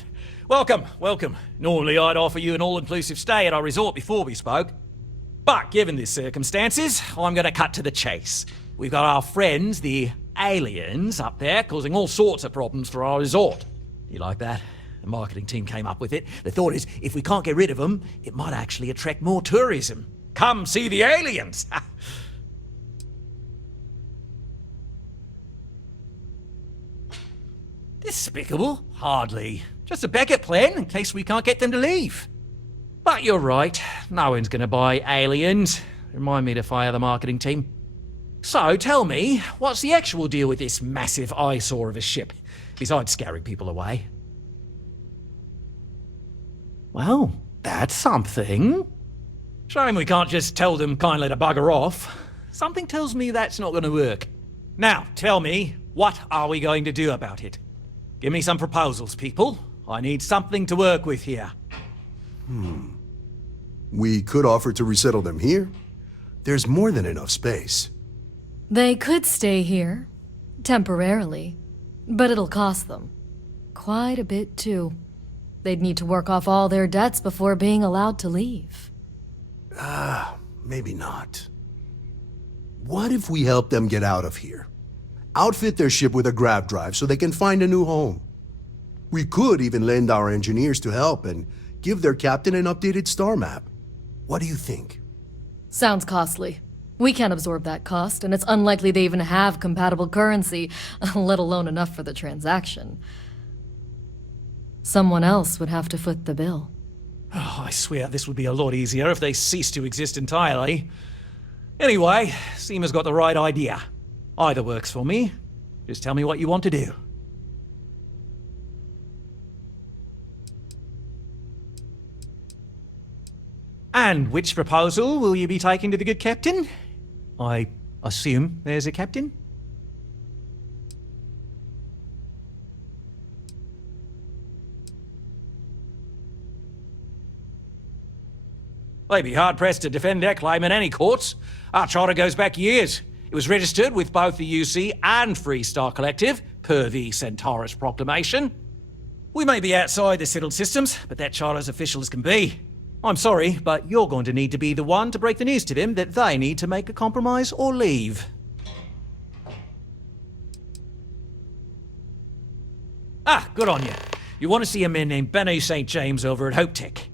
Welcome, welcome. Normally I'd offer you an all-inclusive stay at our resort before we spoke. But given the circumstances, I'm going to cut to the chase. We've got our friends, the aliens, up there causing all sorts of problems for our resort. You like that? The marketing team came up with it. The thought is, if we can't get rid of them, it might actually attract more tourism. Come see the aliens! Despicable? Hardly. Just a backup plan in case we can't get them to leave. But you're right, no one's gonna buy aliens. Remind me to fire the marketing team. So tell me, what's the actual deal with this massive eyesore of a ship, besides scaring people away? Well, that's something. Shame we can't just tell them kindly to bugger off. Something tells me that's not going to work. Now, tell me, what are we going to do about it? Give me some proposals, people. I need something to work with here. We could offer to resettle them here. There's more than enough space. They could stay here, temporarily, but it'll cost them. Quite a bit, too. They'd need to work off all their debts before being allowed to leave. Maybe not. What if we help them get out of here? Outfit their ship with a grav drive so they can find a new home. We could even lend our engineers to help and give their captain an updated star map. What do you think? Sounds costly. We can't absorb that cost, and it's unlikely they even have compatible currency, let alone enough for the transaction. Someone else would have to foot the bill. Oh, I swear this would be a lot easier if they ceased to exist entirely. Anyway, Seema's got the right idea. Either works for me. Just tell me what you want to do. And which proposal will you be taking to the good captain? I assume there's a captain? They'd be hard-pressed to defend their claim in any courts. Our charter goes back years. It was registered with both the UC and Freestar Collective, per the Centaurus Proclamation. We may be outside the settled systems, but that charter's official as can be. I'm sorry, but you're going to need to be the one to break the news to them that they need to make a compromise or leave. Ah, good on you. You want to see a man named Benny St. James over at Hope Tech.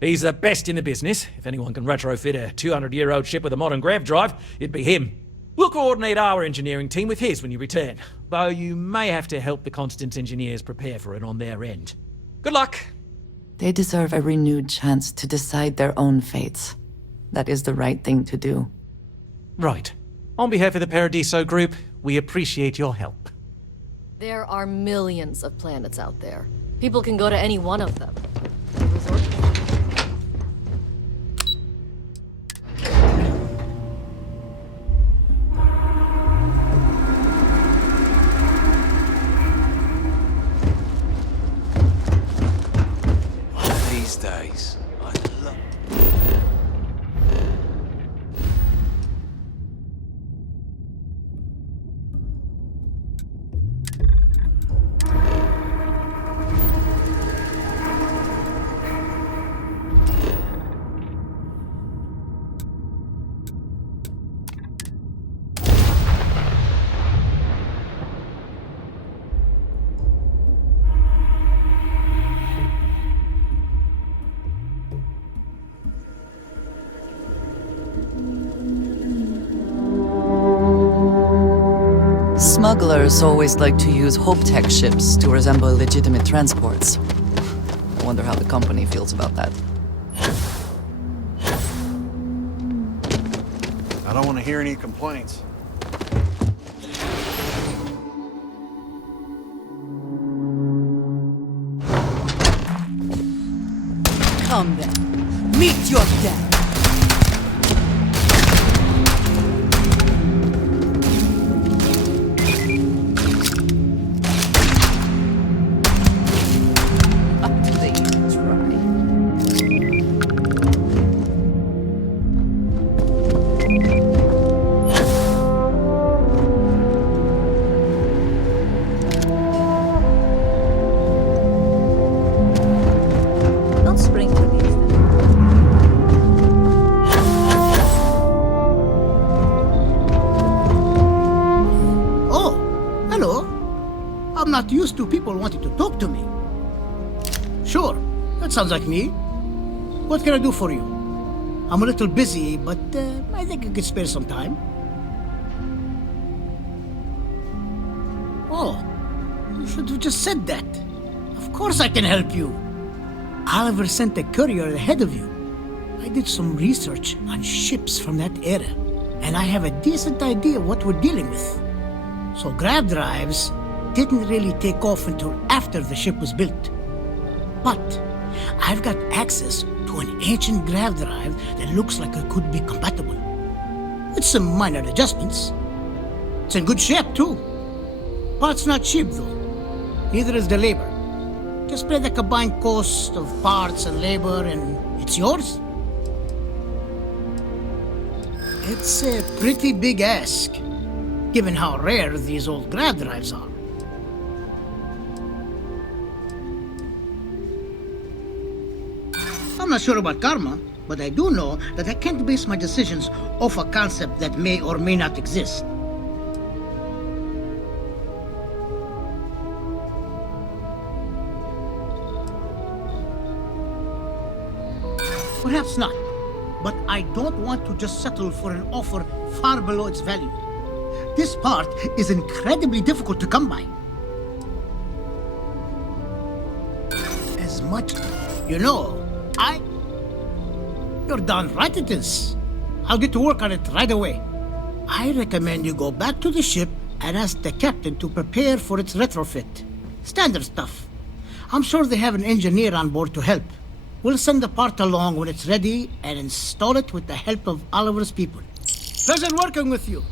He's the best in the business. If anyone can retrofit a 200-year-old ship with a modern grav drive, it'd be him. We'll coordinate our engineering team with his when you return, though you may have to help the Constance engineers prepare for it on their end. Good luck! They deserve a renewed chance to decide their own fates. That is the right thing to do. Right. On behalf of the Paradiso Group, we appreciate your help. There are millions of planets out there. People can go to any one of them. These days, I love... Smugglers always like to use Hope Tech ships to resemble legitimate transports. I wonder how the company feels about that. I don't want to hear any complaints. Come then. Meet your death. I'm not used to people wanting to talk to me. Sure, that sounds like me. What can I do for you? I'm a little busy, but I think I could spare some time. Oh, you should have just said that. Of course I can help you. Oliver sent a courier ahead of you. I did some research on ships from that era, and I have a decent idea what we're dealing with. So grav drives didn't really take off until after the ship was built. But I've got access to an ancient grav drive that looks like it could be compatible. With some minor adjustments. It's in good shape too. Parts not cheap though. Neither is the labor. Just pay the combined cost of parts and labor and it's yours. It's a pretty big ask, given how rare these old grav drives are. I'm not sure about karma, but I do know that I can't base my decisions off a concept that may or may not exist. Perhaps not, but I don't want to just settle for an offer far below its value. This part is incredibly difficult to come by. As much, you know, You're darn right it is. I'll get to work on it right away. I recommend you go back to the ship and ask the captain to prepare for its retrofit. Standard stuff. I'm sure they have an engineer on board to help. We'll send the part along when it's ready and install it with the help of Oliver's people. Pleasure working with you.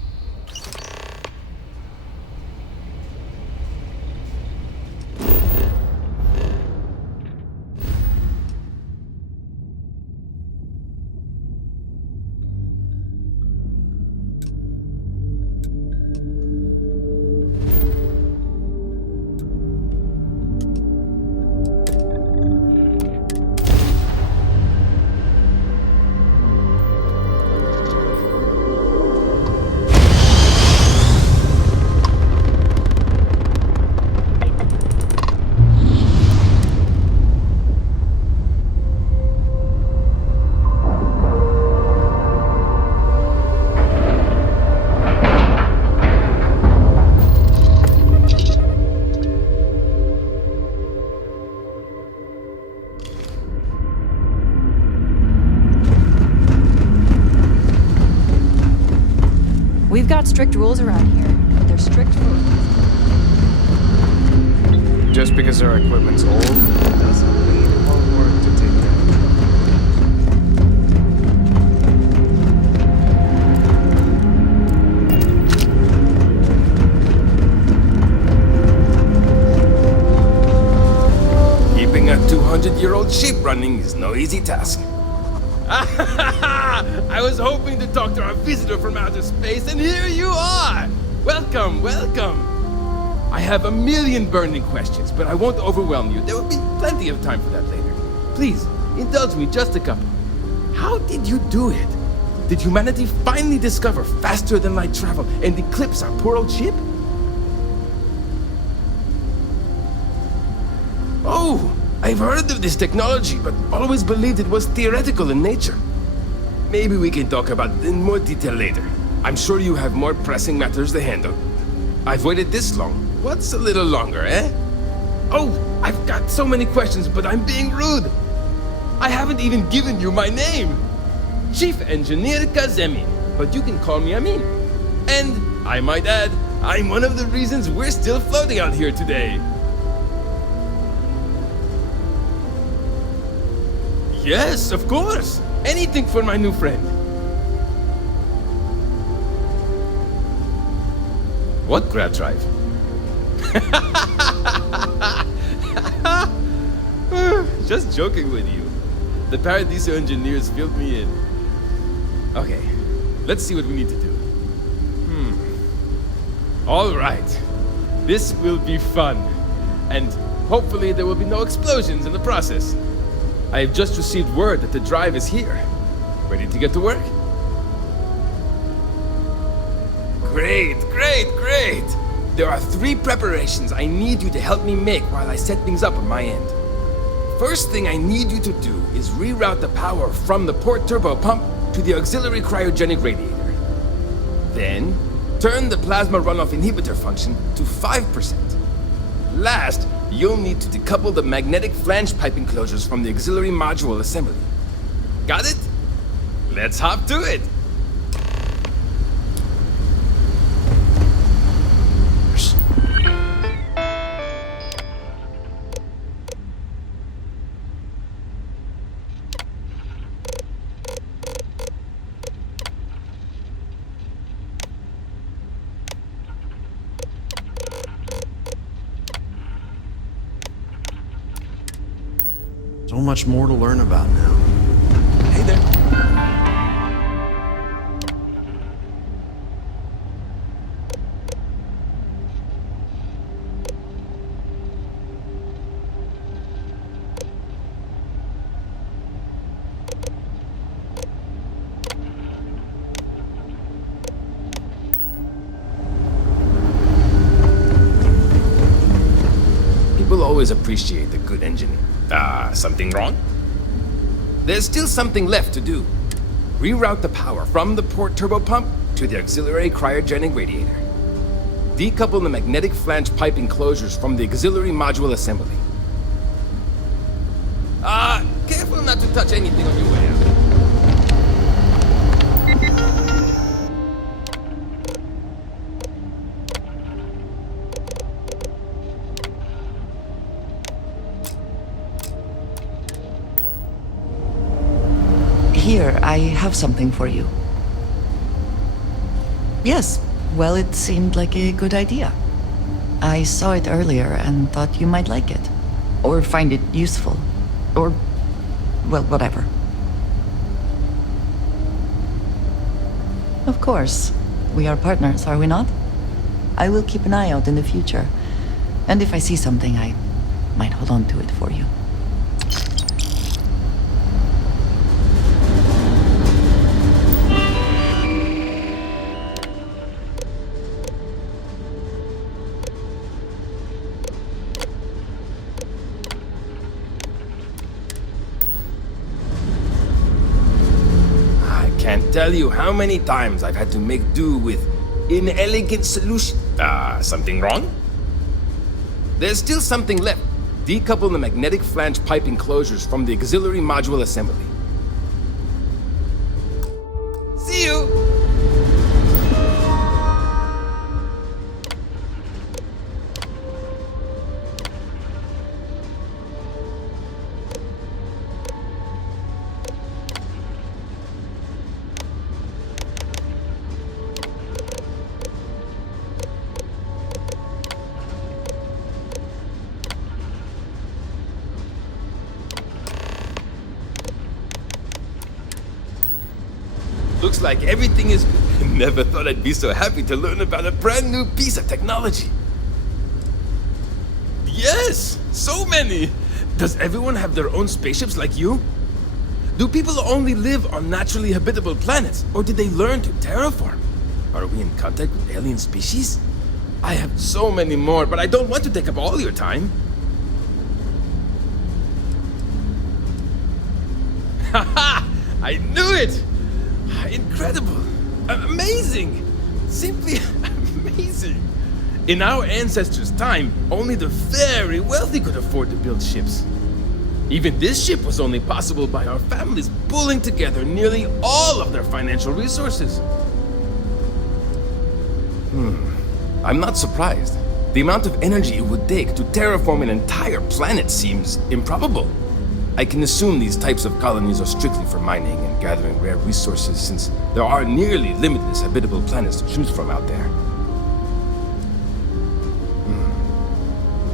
got strict rules around here, but they're strict rules. Just because our equipment's old doesn't mean it won't work to take care of trouble. Keeping a 200-year-old ship running is no easy task. I was hoping to talk to our visitor from outer space, and here you are! Welcome, welcome! I have a million burning questions, but I won't overwhelm you. There will be plenty of time for that later. Please, indulge me just a couple. How did you do it? Did humanity finally discover faster than light travel and eclipse our poor old ship? Oh! I've heard of this technology, but always believed it was theoretical in nature. Maybe we can talk about it in more detail later. I'm sure you have more pressing matters to handle. I've waited this long. What's a little longer, eh? Oh, I've got so many questions, but I'm being rude. I haven't even given you my name. Chief Engineer Kazemi, but you can call me Amin. And, I might add, I'm one of the reasons we're still floating out here today. Yes, of course. Anything for my new friend. What grab drive? Just joking with you. The Paradiso engineers filled me in. Okay, let's see what we need to do. All right. This will be fun. And hopefully there will be no explosions in the process. I have just received word that the drive is here. Ready to get to work? Great, great, great! There are 3 preparations I need you to help me make while I set things up on my end. First thing I need you to do is reroute the power from the port turbo pump to the auxiliary cryogenic radiator. Then, turn the plasma runoff inhibitor function to 5%. Last, you'll need to decouple the magnetic flange pipe enclosures from the auxiliary module assembly. Got it? Let's hop to it! So much more to learn about now. Hey there. People always appreciate a good engineer. Something wrong? There's still something left to do. Reroute the power from the port turbo pump to the auxiliary cryogenic radiator. Decouple the magnetic flange pipe enclosures from the auxiliary module assembly. Careful not to touch anything on your way out. Here, I have something for you. Yes, well, it seemed like a good idea. I saw it earlier and thought you might like it. Or find it useful. Or, well, whatever. Of course. We are partners, are we not? I will keep an eye out in the future. And if I see something, I might hold on to it for you. Tell you how many times I've had to make do with inelegant solution. Something wrong? There's still something left. Decouple the magnetic flange pipe enclosures from the auxiliary module assembly. See you! Looks like everything is... Never thought I'd be so happy to learn about a brand new piece of technology. Yes! So many! Does everyone have their own spaceships like you? Do people only live on naturally habitable planets, or did they learn to terraform? Are we in contact with alien species? I have so many more, but I don't want to take up all your time. Haha! I knew it! Incredible! Amazing! Simply amazing! In our ancestors' time, only the very wealthy could afford to build ships. Even this ship was only possible by our families pulling together nearly all of their financial resources. I'm not surprised. The amount of energy it would take to terraform an entire planet seems improbable. I can assume these types of colonies are strictly for mining and gathering rare resources, since there are nearly limitless habitable planets to choose from out there.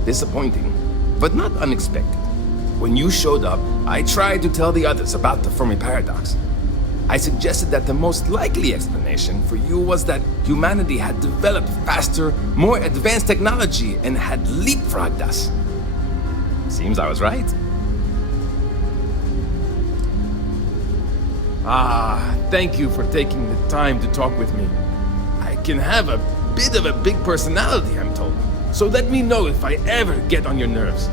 Disappointing, but not unexpected. When you showed up, I tried to tell the others about the Fermi paradox. I suggested that the most likely explanation for you was that humanity had developed faster, more advanced technology and had leapfrogged us. Seems I was right. Thank you for taking the time to talk with me. I can have a bit of a big personality, I'm told. So let me know if I ever get on your nerves.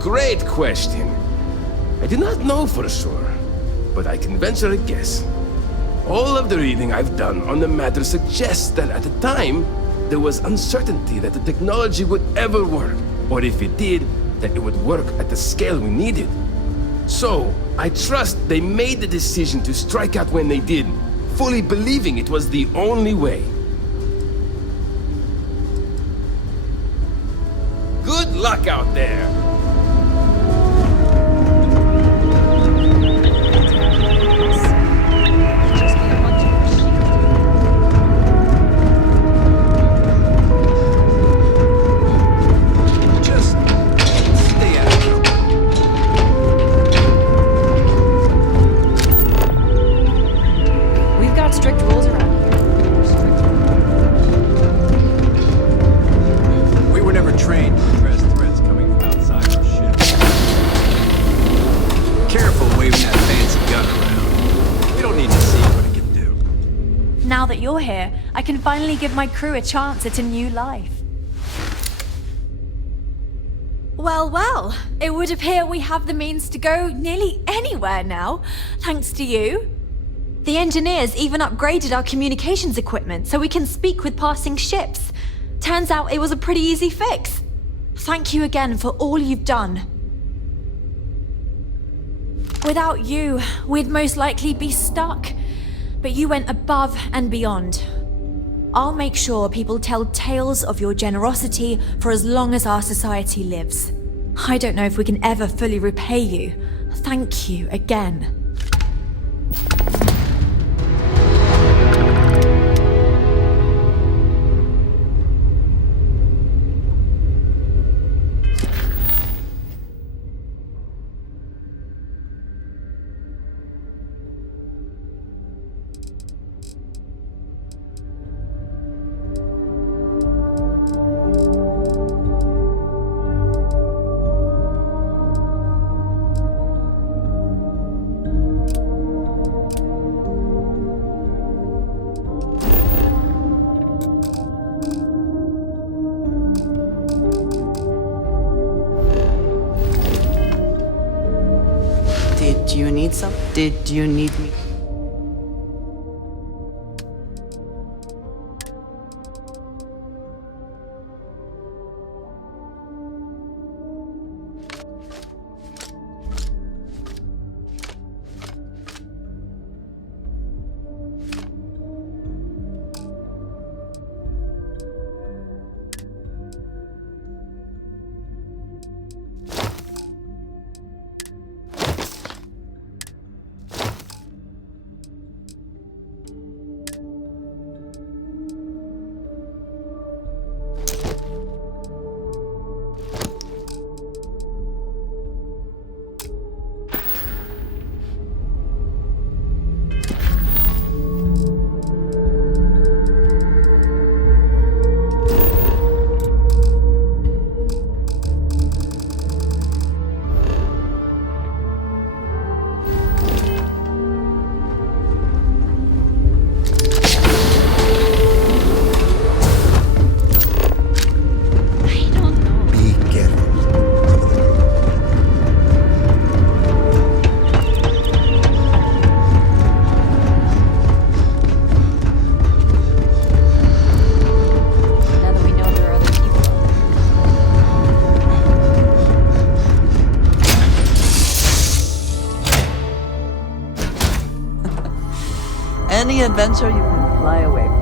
Great question. I do not know for sure, but I can venture a guess. All of the reading I've done on the matter suggests that at the time, there was uncertainty that the technology would ever work, or if it did, that it would work at the scale we needed. So, I trust they made the decision to strike out when they did, fully believing it was the only way. Good luck out there! Strict rules around here. We were never trained to address threats coming from outside our ship. Careful waving that fancy gun around. We don't need to see what it can do. Now that you're here, I can finally give my crew a chance at a new life. Well, well, it would appear we have the means to go nearly anywhere now, thanks to you. The engineers even upgraded our communications equipment so we can speak with passing ships. Turns out it was a pretty easy fix. Thank you again for all you've done. Without you, we'd most likely be stuck. But you went above and beyond. I'll make sure people tell tales of your generosity for as long as our society lives. I don't know if we can ever fully repay you. Thank you again. Did you need me? only adventure you can fly away from.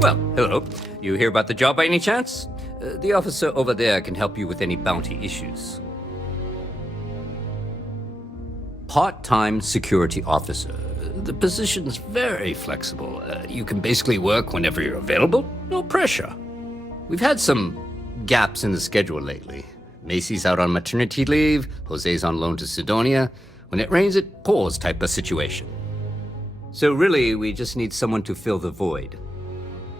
Well, hello. You hear about the job by any chance? The officer over there can help you with any bounty issues. Part-time security officer. The position's very flexible. You can basically work whenever you're available. No pressure. We've had some gaps in the schedule lately. Macy's out on maternity leave, Jose's on loan to Sidonia. When it rains, it pours type of situation. So really, we just need someone to fill the void.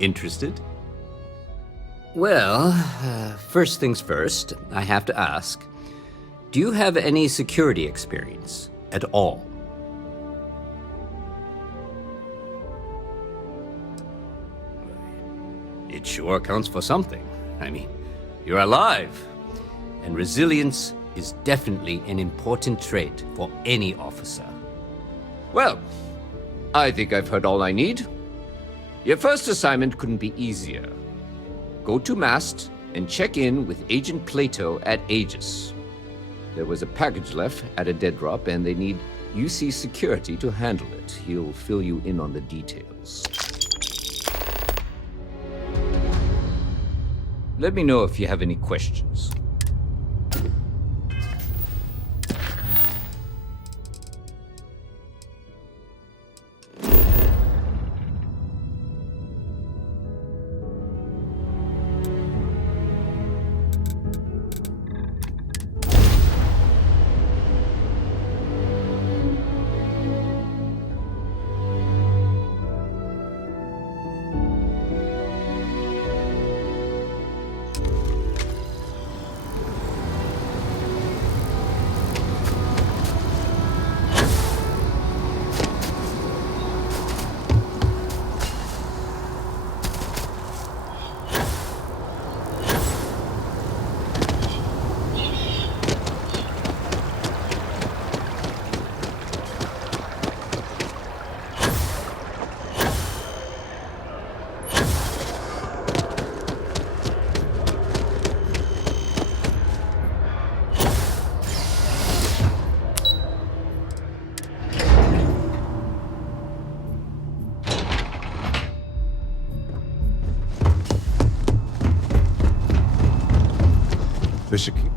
Interested? Well, first things first, I have to ask, do you have any security experience at all? It sure counts for something. I mean, you're alive. And resilience is definitely an important trait for any officer. Well, I think I've heard all I need. Your first assignment couldn't be easier. Go to Mast and check in with Agent Plato at Aegis. There was a package left at a dead drop, and they need UC security to handle it. He'll fill you in on the details. Let me know if you have any questions.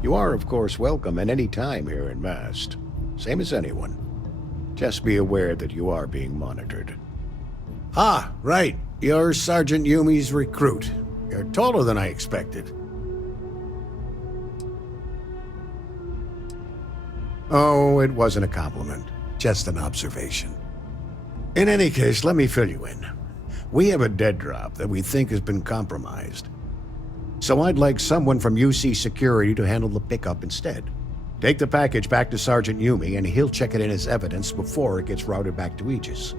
You are, of course, welcome at any time here in Mast. Same as anyone. Just be aware that you are being monitored. Ah, right. You're Sergeant Yumi's recruit. You're taller than I expected. Oh, it wasn't a compliment. Just an observation. In any case, let me fill you in. We have a dead drop that we think has been compromised. So I'd like someone from UC Security to handle the pickup instead. Take the package back to Sergeant Yumi and he'll check it in as evidence before it gets routed back to Aegis.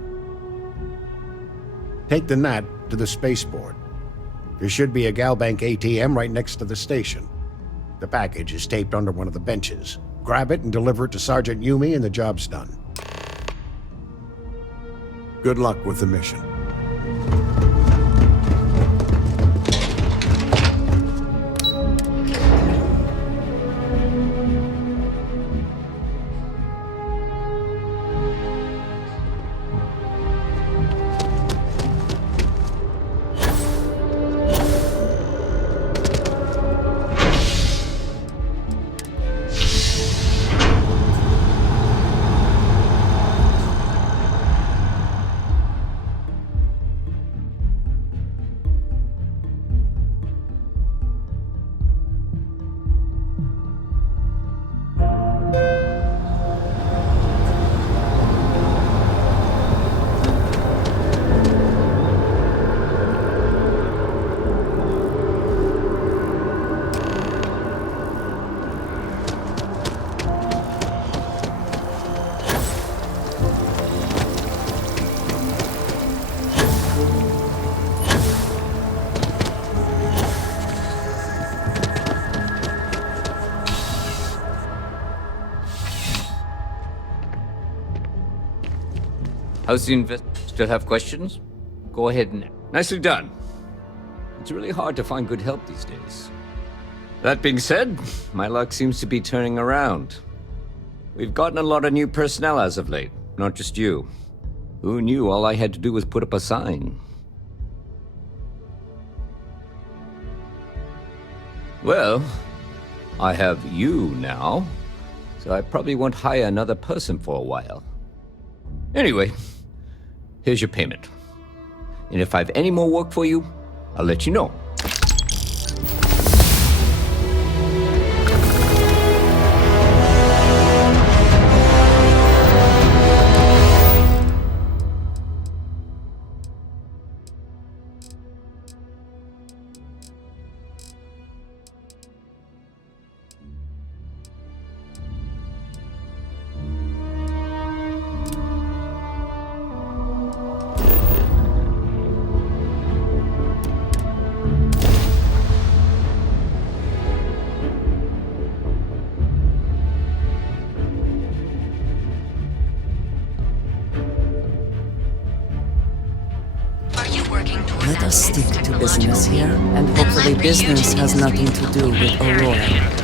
Take the NAT to the spaceport. There should be a Galbank ATM right next to the station. The package is taped under one of the benches. Grab it and deliver it to Sergeant Yumi and the job's done. Good luck with the mission. How's the invest? Still have questions? Go ahead and... Nicely done. It's really hard to find good help these days. That being said, my luck seems to be turning around. We've gotten a lot of new personnel as of late, not just you. Who knew all I had to do was put up a sign? Well, I have you now, so I probably won't hire another person for a while. Anyway, here's your payment. And if I have any more work for you, I'll let you know. Let us stick to business here, and hopefully business has nothing to do with Aurora.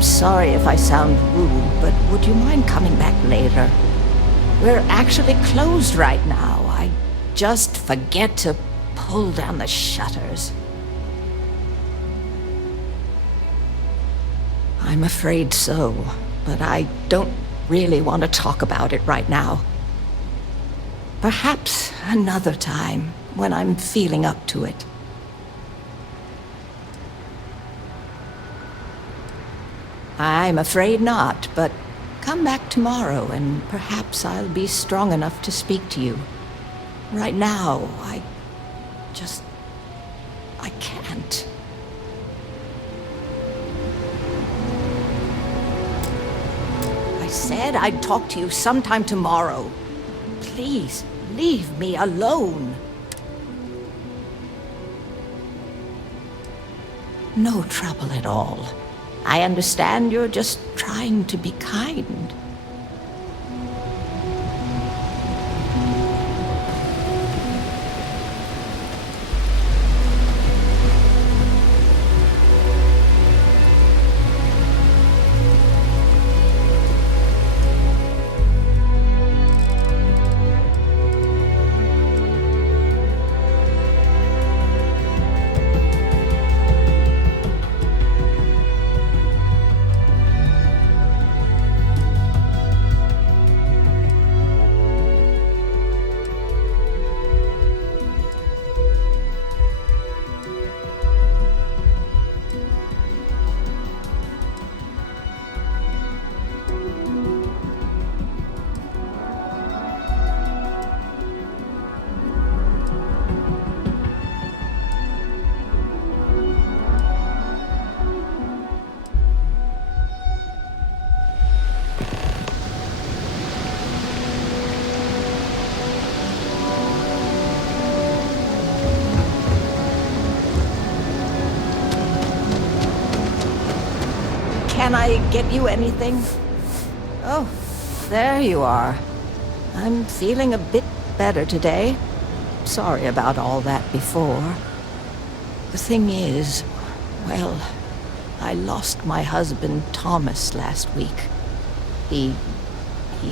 Sorry if I sound rude, but would you mind coming back later? We're actually closed right now. I just forget to pull down the shutters. I'm afraid so, but I don't really want to talk about it right now. Perhaps another time, when I'm feeling up to it. I'm afraid not, but come back tomorrow and perhaps I'll be strong enough to speak to you. Right now, I can't. said I'd talk to you sometime tomorrow. Please, leave me alone. No trouble at all. I understand you're just trying to be kind. Can I get you anything? Oh, there you are. I'm feeling a bit better today. Sorry about all that before. The thing is, well, I lost my husband Thomas last week. He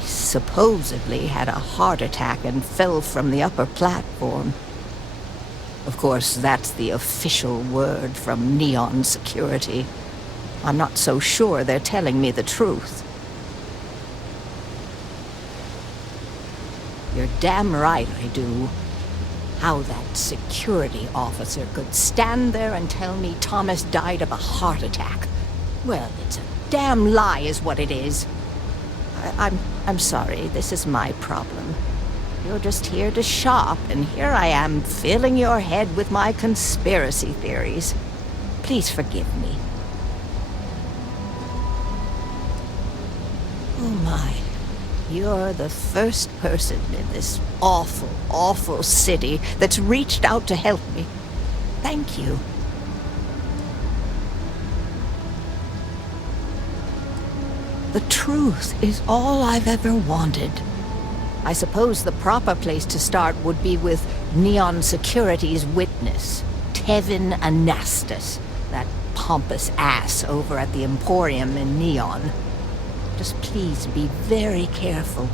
supposedly had a heart attack and fell from the upper platform. Of course, that's the official word from Neon Security. I'm not so sure they're telling me the truth. You're damn right I do. How that security officer could stand there and tell me Thomas died of a heart attack. Well, it's a damn lie is what it is. I'm sorry, this is my problem. You're just here to shop, and here I am filling your head with my conspiracy theories. Please forgive me. Oh my, you're the first person in this awful, awful city that's reached out to help me. Thank you. The truth is all I've ever wanted. I suppose the proper place to start would be with Neon Security's witness, Tevin Anastas, that pompous ass over at the Emporium in Neon. Just please be very careful.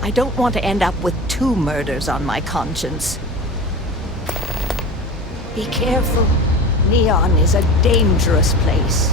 I don't want to end up with 2 murders on my conscience. Be careful. Neon is a dangerous place.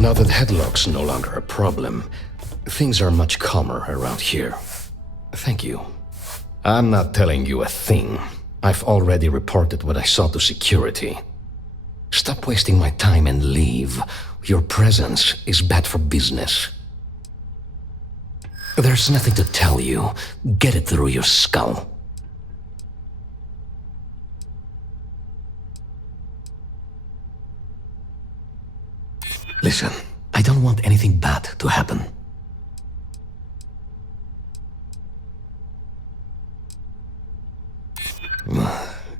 Now that headlock's no longer a problem, things are much calmer around here. Thank you. I'm not telling you a thing. I've already reported what I saw to security. Stop wasting my time and leave. Your presence is bad for business. There's nothing to tell you. Get it through your skull. Listen, I don't want anything bad to happen.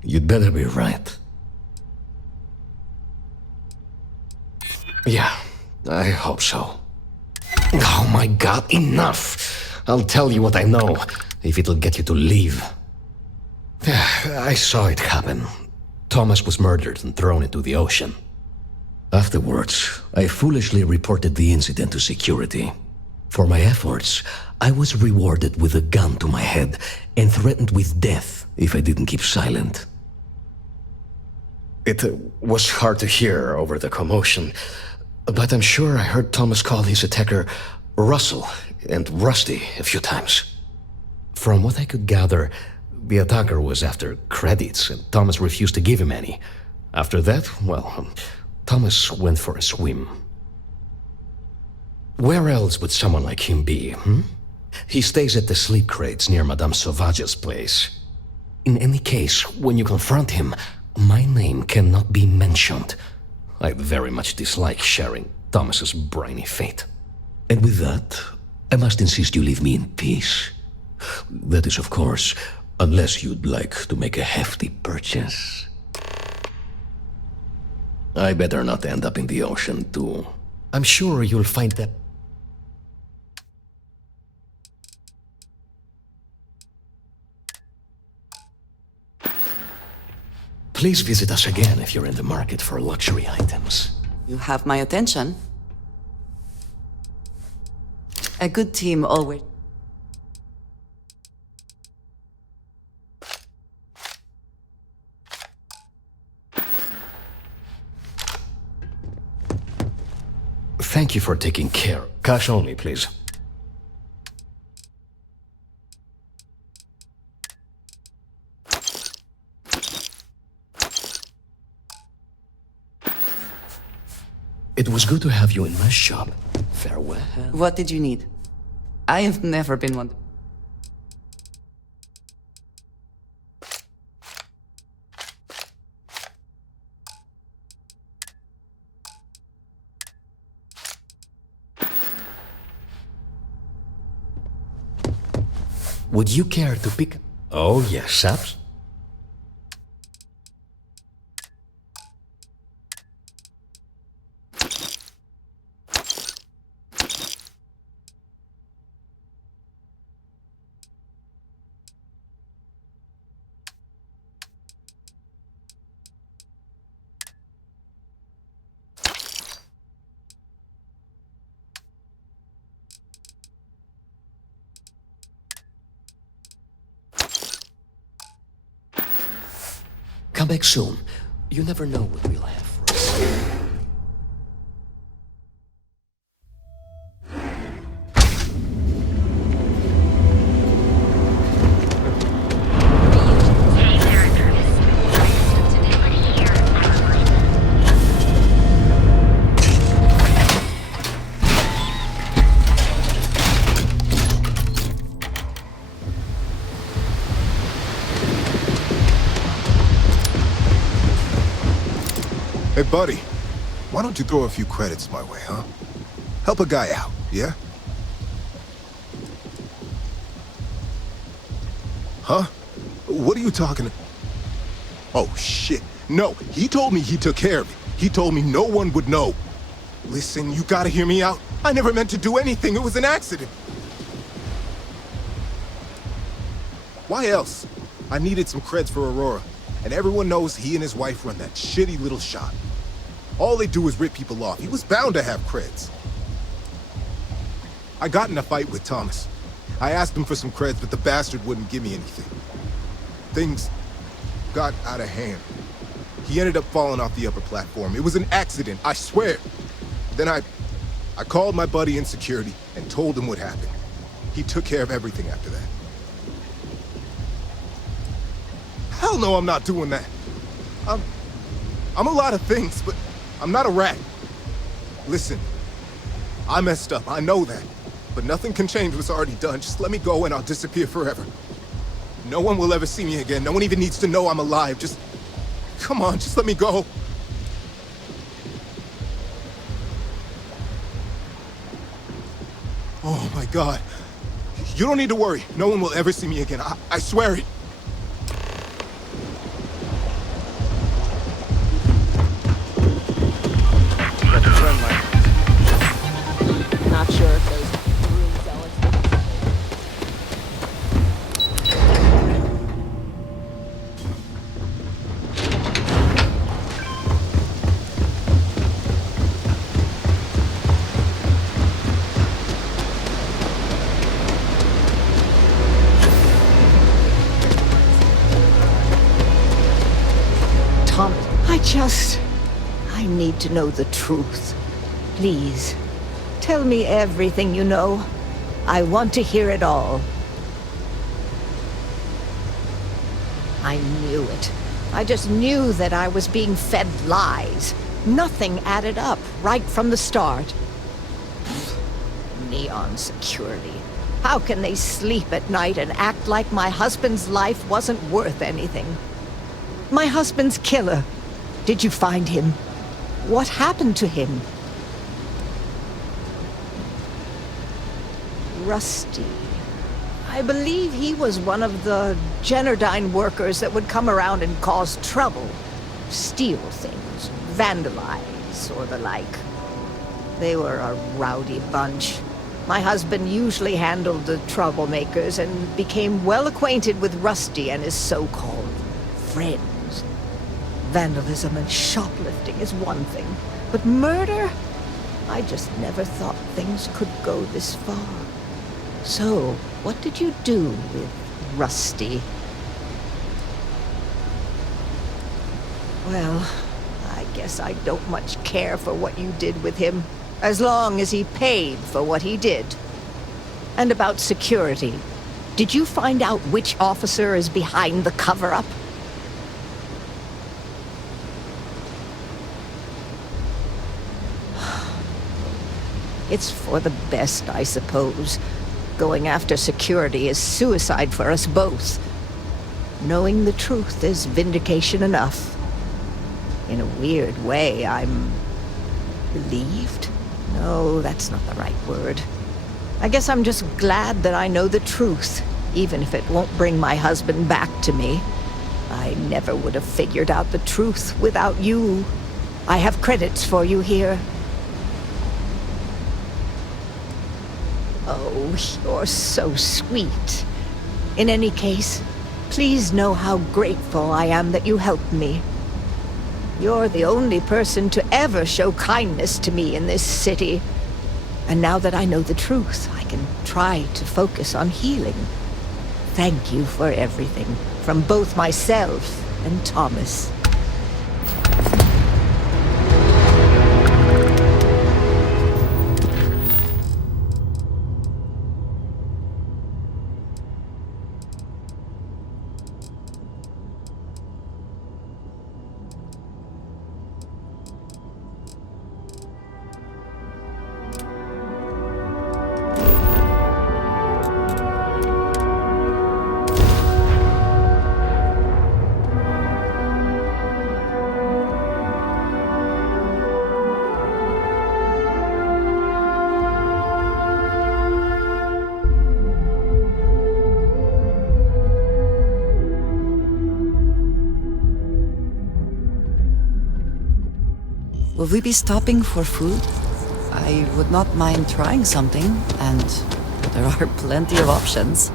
You'd better be right. Yeah, I hope so. Oh my god, enough! I'll tell you what I know, if it'll get you to leave. I saw it happen. Thomas was murdered and thrown into the ocean. Afterwards, I foolishly reported the incident to security. For my efforts, I was rewarded with a gun to my head and threatened with death if I didn't keep silent. It was hard to hear over the commotion, but I'm sure I heard Thomas call his attacker Russell and Rusty a few times. From what I could gather, the attacker was after credits and Thomas refused to give him any. After that, well, Thomas went for a swim. Where else would someone like him be, He stays at the sleep crates near Madame Sauvage's place. In any case, when you confront him, my name cannot be mentioned. I very much dislike sharing Thomas's briny fate. And with that, I must insist you leave me in peace. That is, of course, unless you'd like to make a hefty purchase. I better not end up in the ocean, too. I'm sure you'll find that... Please visit us again if you're in the market for luxury items. You have my attention. A good team always... Thank you for taking care. Cash only, please. It was good to have you in my shop. Farewell. What did you need? I have never been one. Would you care to pick... Oh, yes, Saps? Come back soon. You never know what we'll have for us. Hey, buddy, why don't you throw a few credits my way, huh? Help a guy out, yeah? Huh? What are you talking... Oh, shit. No, he told me he took care of it. He told me no one would know. Listen, you gotta hear me out. I never meant to do anything. It was an accident. Why else? I needed some creds for Aurora, and everyone knows he and his wife run that shitty little shop. All they do is rip people off. He was bound to have creds. I got in a fight with Thomas. I asked him for some creds, but the bastard wouldn't give me anything. Things got out of hand. He ended up falling off the upper platform. It was an accident, I swear. Then I called my buddy in security and told him what happened. He took care of everything after that. Hell no, I'm not doing that. I'm a lot of things, but I'm not a rat. Listen, I messed up, I know that. But nothing can change what's already done. Just let me go and I'll disappear forever. No one will ever see me again. No one even needs to know I'm alive. Just... come on, just let me go. Oh my God. You don't need to worry. No one will ever see me again. I swear it. Not sure if those rules zealots... I need to know the truth. Please, tell me everything you know. I want to hear it all. I knew it. I just knew that I was being fed lies. Nothing added up right from the start. Neon security. How can they sleep at night and act like my husband's life wasn't worth anything? My husband's killer. Did you find him? What happened to him? Rusty. I believe he was one of the Generdyne workers that would come around and cause trouble. Steal things, vandalize, or the like. They were a rowdy bunch. My husband usually handled the troublemakers and became well acquainted with Rusty and his so-called friends. Vandalism and shoplifting is one thing, but murder? I just never thought things could go this far. So, what did you do with Rusty? Well, I guess I don't much care for what you did with him, as long as he paid for what he did. And about security, did you find out which officer is behind the cover-up? It's for the best, I suppose. Going after security is suicide for us both. Knowing the truth is vindication enough. In a weird way, I'm relieved? No, that's not the right word. I guess I'm just glad that I know the truth, even if it won't bring my husband back to me. I never would have figured out the truth without you. I have credits for you here. Oh, you're so sweet. In any case, please know how grateful I am that you helped me. You're the only person to ever show kindness to me in this city. And now that I know the truth, I can try to focus on healing. Thank you for everything, from both myself and Thomas. Will we be stopping for food? I would not mind trying something, and there are plenty of options.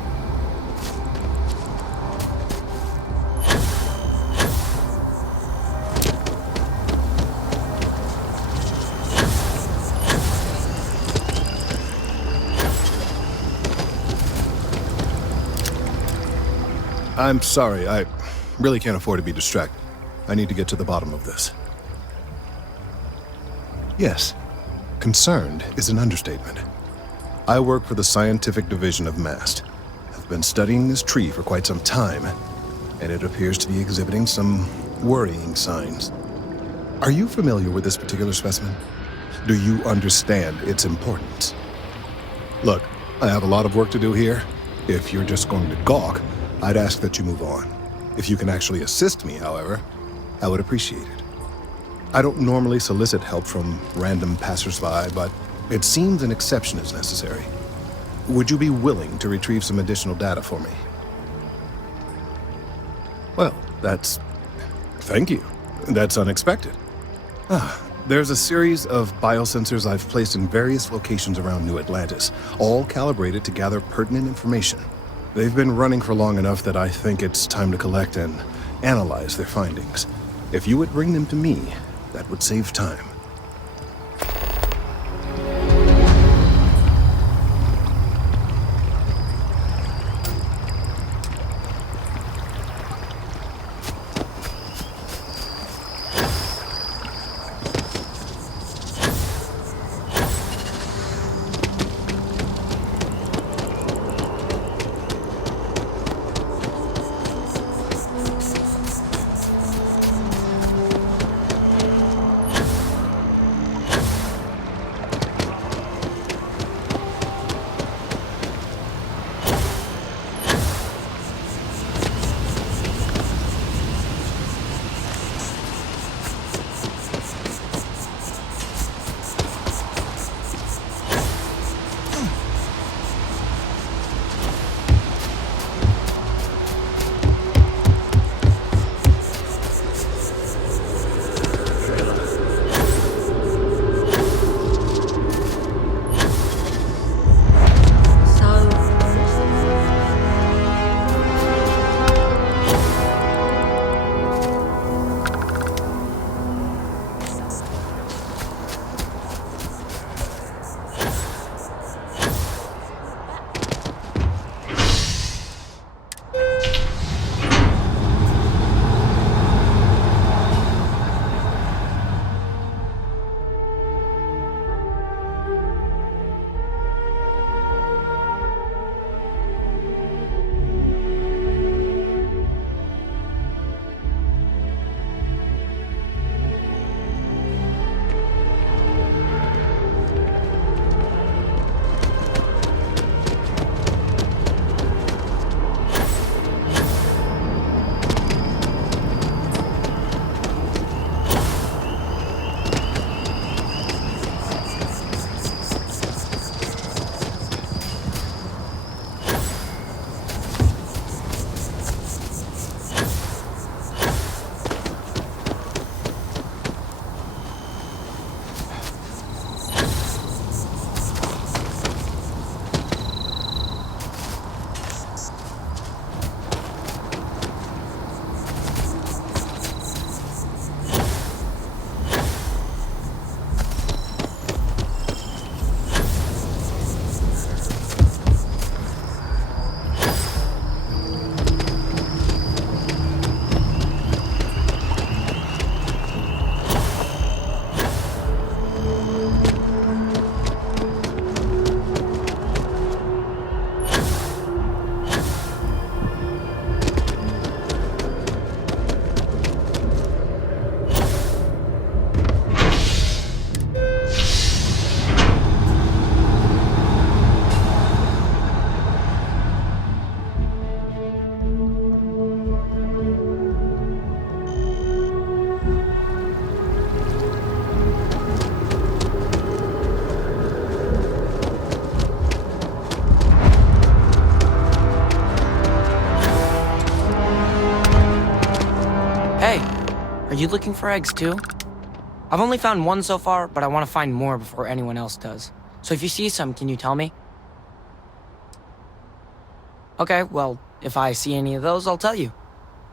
I'm sorry, I really can't afford to be distracted. I need to get to the bottom of this. Yes, concerned is an understatement. I work for the scientific division of MAST. I've been studying this tree for quite some time, and it appears to be exhibiting some worrying signs. Are you familiar with this particular specimen? Do you understand its importance? Look, I have a lot of work to do here. If you're just going to gawk, I'd ask that you move on. If you can actually assist me, however, I would appreciate it. I don't normally solicit help from random passersby, but it seems an exception is necessary. Would you be willing to retrieve some additional data for me? Well, thank you. That's unexpected. There's a series of biosensors I've placed in various locations around New Atlantis, all calibrated to gather pertinent information. They've been running for long enough that I think it's time to collect and analyze their findings. If you would bring them to me, that would save time. Hey, are you looking for eggs too? I've only found one so far, but I want to find more before anyone else does. So if you see some, can you tell me? Okay, well, if I see any of those, I'll tell you.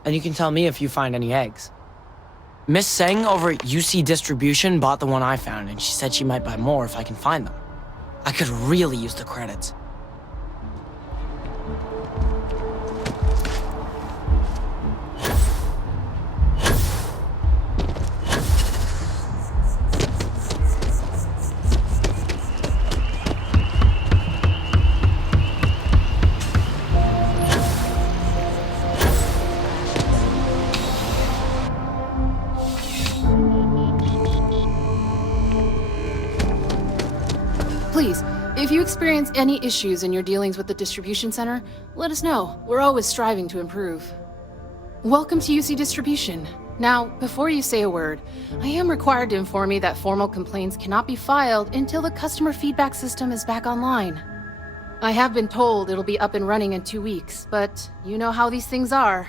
And you can tell me if you find any eggs. Miss Seng over at UC Distribution bought the one I found, and she said she might buy more if I can find them. I could really use the credits. Please, if you experience any issues in your dealings with the distribution center, let us know. We're always striving to improve. Welcome to UC Distribution. Now, before you say a word, I am required to inform you that formal complaints cannot be filed until the customer feedback system is back online. I have been told it'll be up and running in 2 weeks, but you know how these things are.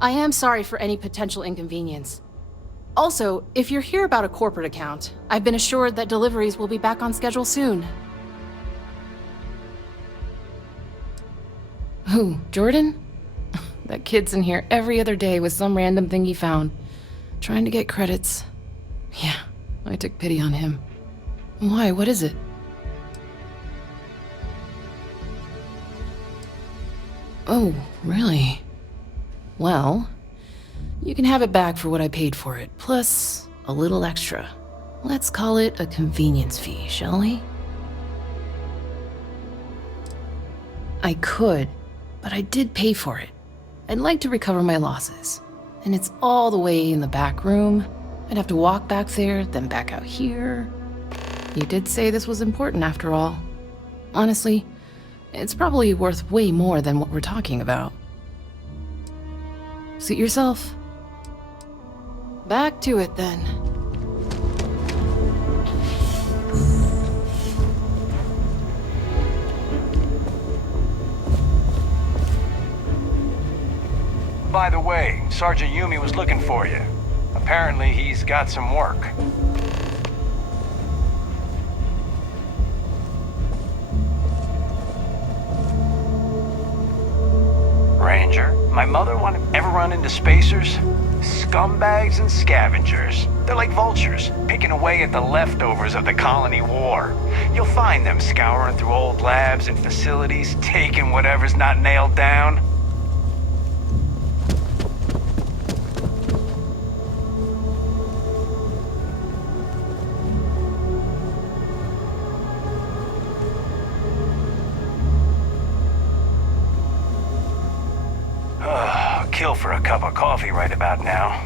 I am sorry for any potential inconvenience. Also, if you're here about a corporate account, I've been assured that deliveries will be back on schedule soon. Who, Jordan? That kid's in here every other day with some random thing he found, trying to get credits. Yeah, I took pity on him. Why, what is it? Oh, really? Well, you can have it back for what I paid for it, plus a little extra. Let's call it a convenience fee, shall we? I could, but I did pay for it. I'd like to recover my losses. And it's all the way in the back room. I'd have to walk back there, then back out here. You did say this was important after all. Honestly, it's probably worth way more than what we're talking about. Suit yourself. Back to it then. By the way, Sergeant Yumi was looking for you. Apparently, he's got some work. Ranger, my mother want to ever run into spacers? Scumbags and scavengers. They're like vultures, picking away at the leftovers of the colony war. You'll find them scouring through old labs and facilities, taking whatever's not nailed down. Kill for a cup of coffee right about now.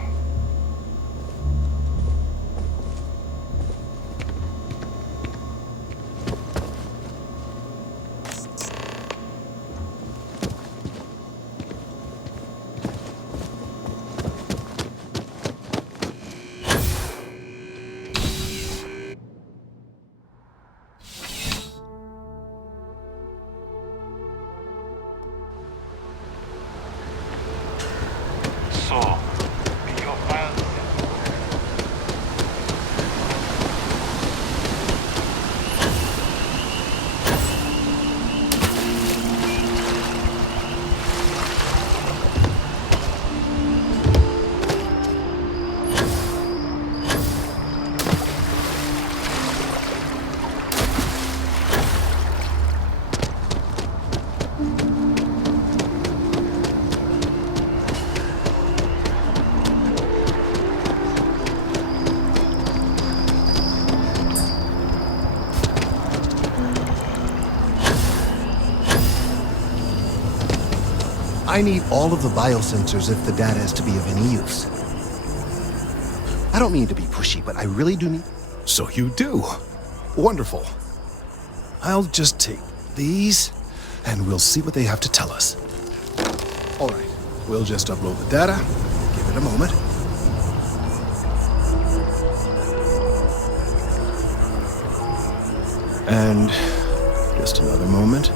I need all of the biosensors if the data is to be of any use. I don't mean to be pushy, but I really do need... So you do. Wonderful. I'll just take these, and we'll see what they have to tell us. All right, we'll just upload the data. Give it a moment. And just another moment.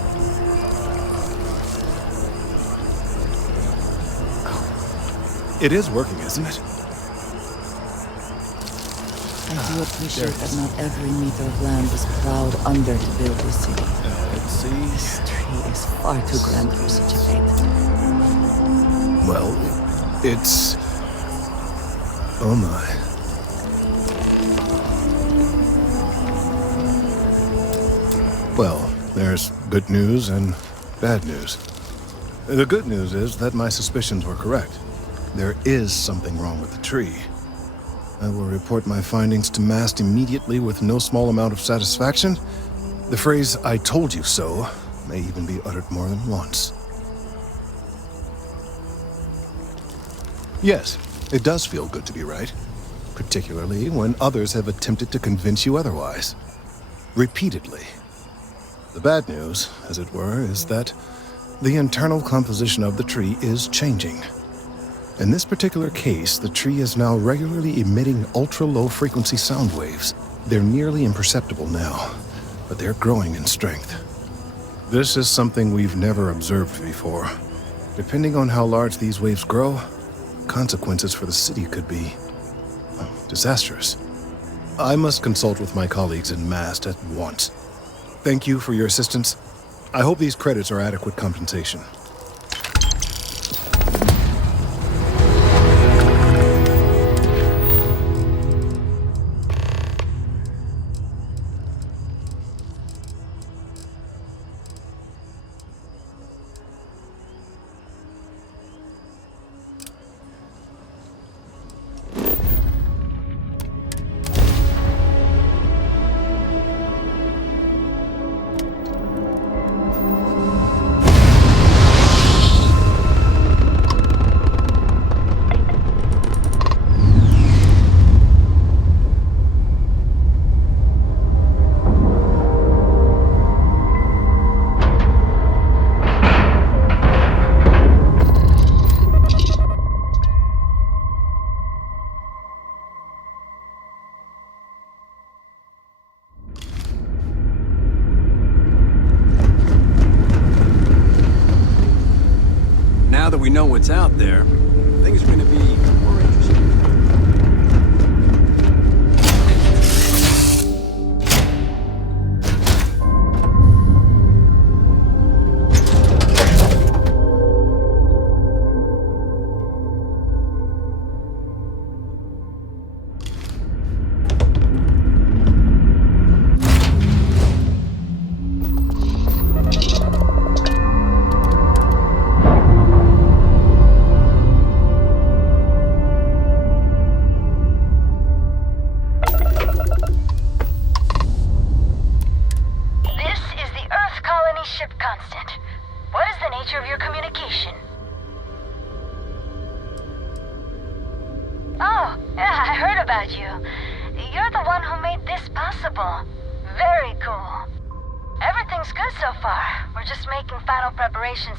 It is working, isn't it? I do appreciate that not every meter of land was plowed under to build this city. Let's see. This tree is far too grand for such a fate. Well, it's... Oh my. Well, there's good news and bad news. The good news is that my suspicions were correct. There is something wrong with the tree. I will report my findings to Mast immediately with no small amount of satisfaction. The phrase, "I told you so," may even be uttered more than once. Yes, it does feel good to be right. Particularly when others have attempted to convince you otherwise. Repeatedly. The bad news, as it were, is that the internal composition of the tree is changing. In this particular case, the tree is now regularly emitting ultra-low frequency sound waves. They're nearly imperceptible now, but they're growing in strength. This is something we've never observed before. Depending on how large these waves grow, consequences for the city could be disastrous. I must consult with my colleagues in Mast at once. Thank you for your assistance. I hope these credits are adequate compensation. Now that we know what's out there, things are gonna be more interesting.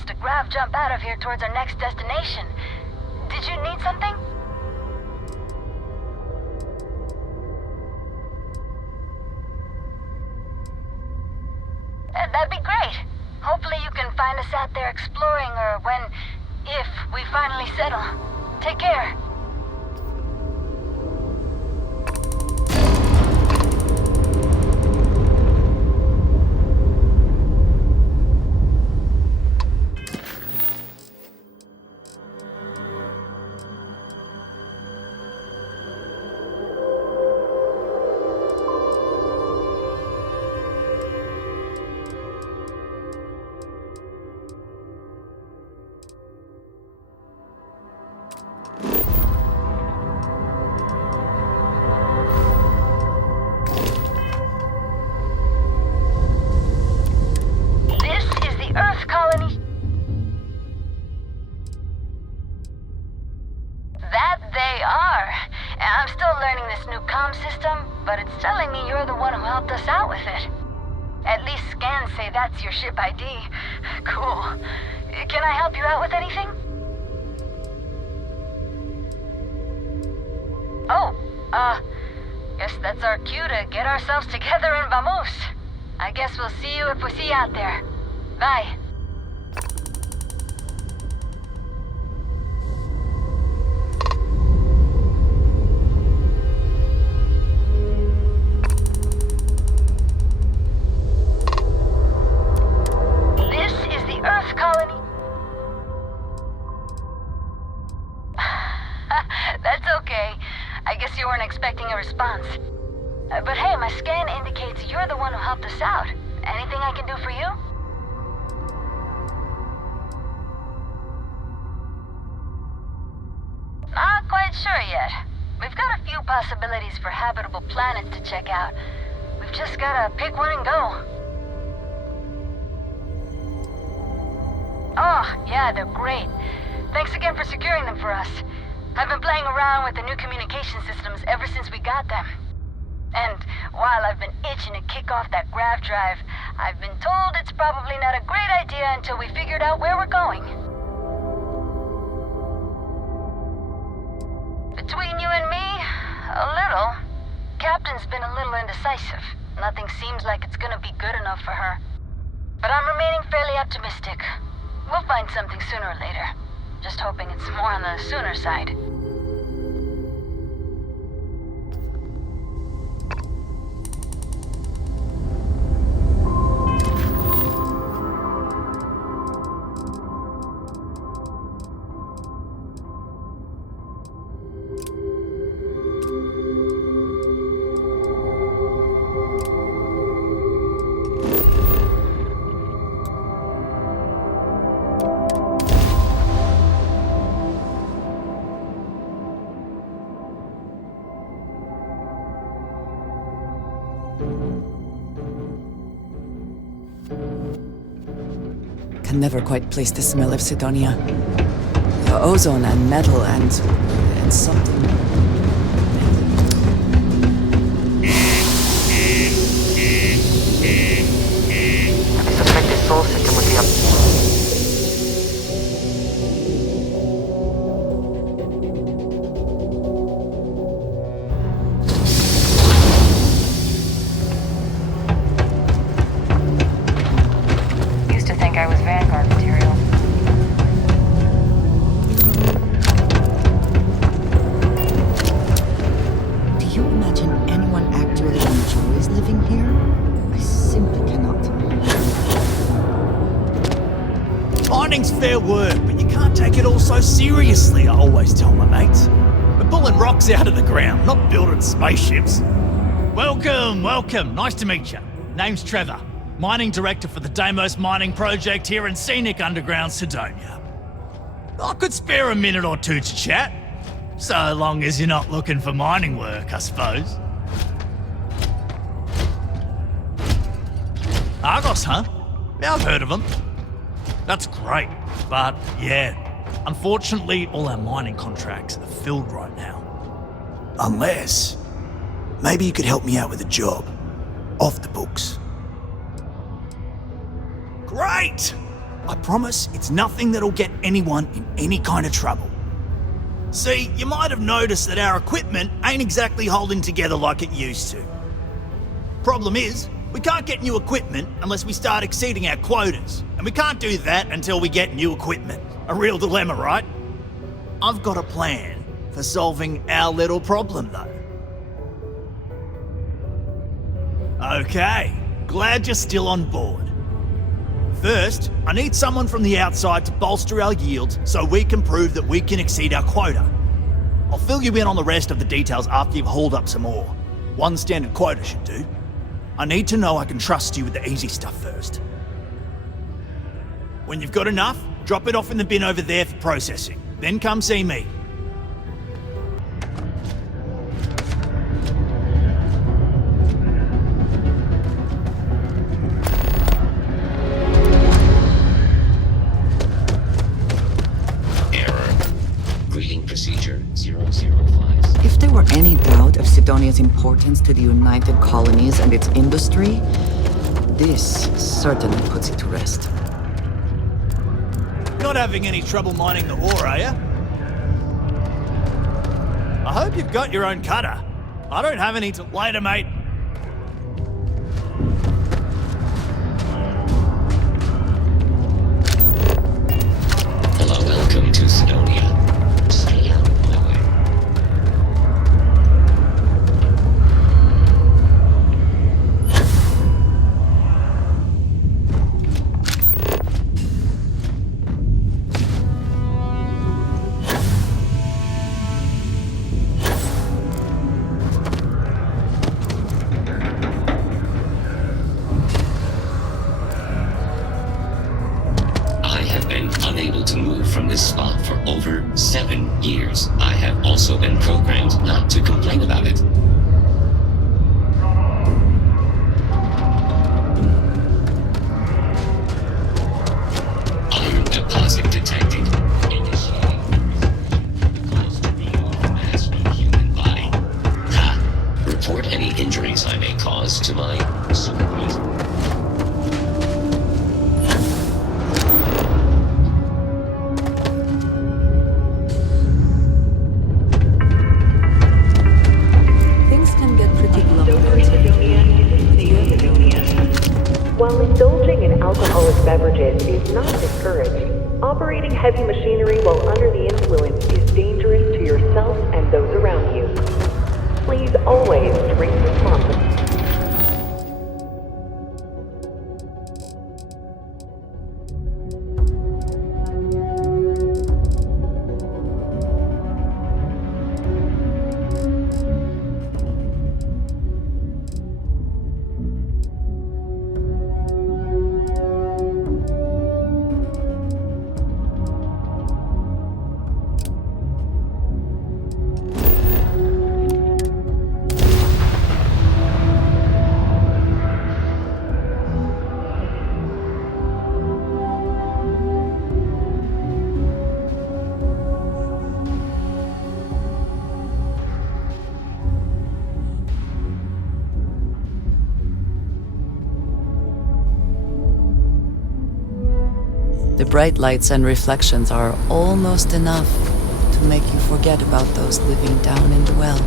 To grab jump out of here towards our next destination. Did you need something? That'd be great. Hopefully you can find us out there exploring, or if we finally settle. Take care. That's your ship ID. Cool. Can I help you out with anything? Oh, guess that's our cue to get ourselves together and vamos. I guess we'll see you if we see you out there. Bye. That's okay. I guess you weren't expecting a response. But hey, my scan indicates you're the one who helped us out. Anything I can do for you? Not quite sure yet. We've got a few possibilities for habitable planets to check out. We've just gotta pick one and go. Oh, yeah, they're great. Thanks again for securing them for us. I've been playing around with the new communication systems ever since we got them. And while I've been itching to kick off that grav drive, I've been told it's probably not a great idea until we figured out where we're going. Between you and me, a little. Captain's been a little indecisive. Nothing seems like it's gonna be good enough for her. But I'm remaining fairly optimistic. We'll find something sooner or later. Just hoping it's more on the sooner side. Can never quite place the smell of Sidonia. The ozone and metal and something. I suspect the soul system would be up. I was Vanguard material. Do you imagine anyone actually enjoys living here? I simply cannot. Mining's fair work, but you can't take it all so seriously, I always tell my mates. We're pulling rocks out of the ground, not building spaceships. Welcome, welcome. Nice to meet you. Name's Trevor. Mining Director for the Deimos Mining Project here in scenic underground Sidonia. I could spare a minute or two to chat, so long as you're not looking for mining work, I suppose. Argos, huh? Yeah, I've heard of them. That's great, but yeah, unfortunately all our mining contracts are filled right now. Unless, maybe you could help me out with a job, off the books. Great! I promise it's nothing that'll get anyone in any kind of trouble. See, you might have noticed that our equipment ain't exactly holding together like it used to. Problem is, we can't get new equipment unless we start exceeding our quotas, and we can't do that until we get new equipment. A real dilemma, right? I've got a plan for solving our little problem, though. Okay, glad you're still on board. First, I need someone from the outside to bolster our yield so we can prove that we can exceed our quota. I'll fill you in on the rest of the details after you've hauled up some more. One standard quota should do. I need to know I can trust you with the easy stuff first. When you've got enough, drop it off in the bin over there for processing. Then come see me. If there were any doubt of Sidonia's importance to the United Colonies and its industry, this certainly puts it to rest. Not having any trouble mining the ore, are you? I hope you've got your own cutter. I don't have any to later, mate. Hello, welcome to Sidonia. Stay out of my way. 7 years, I have also been programmed not to complain about it. Iron deposit detected. Close to remove mass from human body. Ha! Report any injuries I may cause to my supervisor. While indulging in alcoholic beverages is not discouraged, operating heavy machinery while under the influence is dangerous to yourself and those around you. Please always drink responsibly. The bright lights and reflections are almost enough to make you forget about those living down in the well.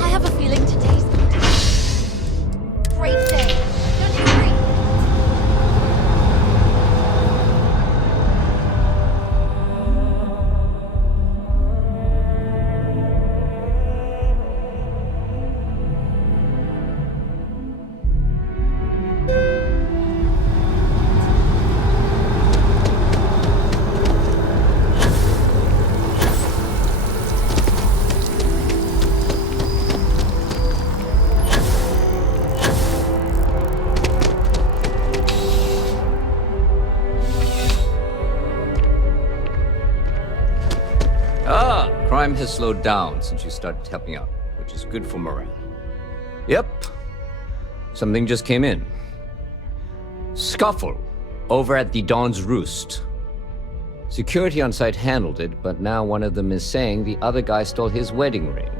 I have a feeling today's great day. Don't you agree? Crime has slowed down since you started helping out, which is good for morale. Yep. Something just came in. Scuffle over at the Dawn's Roost. Security on site handled it, but now one of them is saying the other guy stole his wedding ring.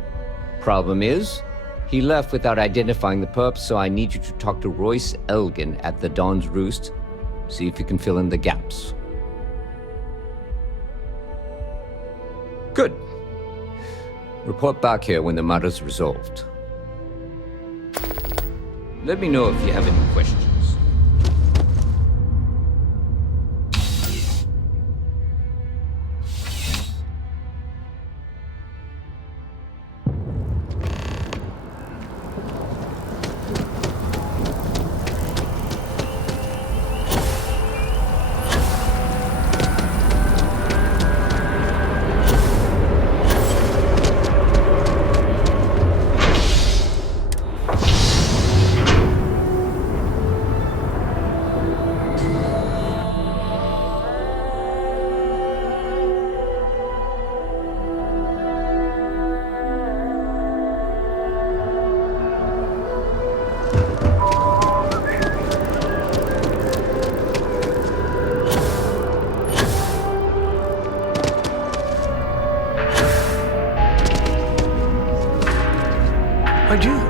Problem is, he left without identifying the perp, so I need you to talk to Royce Elgin at the Dawn's Roost. See if you can fill in the gaps. Good. Report back here when the matter's resolved. Let me know if you have any questions.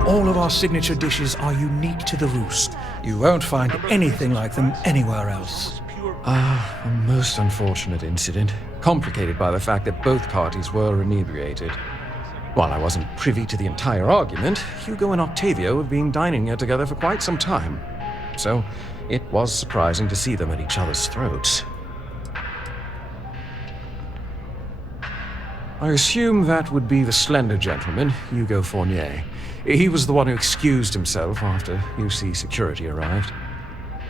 All of our signature dishes are unique to the Roost. You won't find anything like them anywhere else. A most unfortunate incident, complicated by the fact that both parties were inebriated. While I wasn't privy to the entire argument, Hugo and Octavio have been dining here together for quite some time. So, it was surprising to see them at each other's throats. I assume that would be the slender gentleman, Hugo Fournier. He was the one who excused himself after UC security arrived.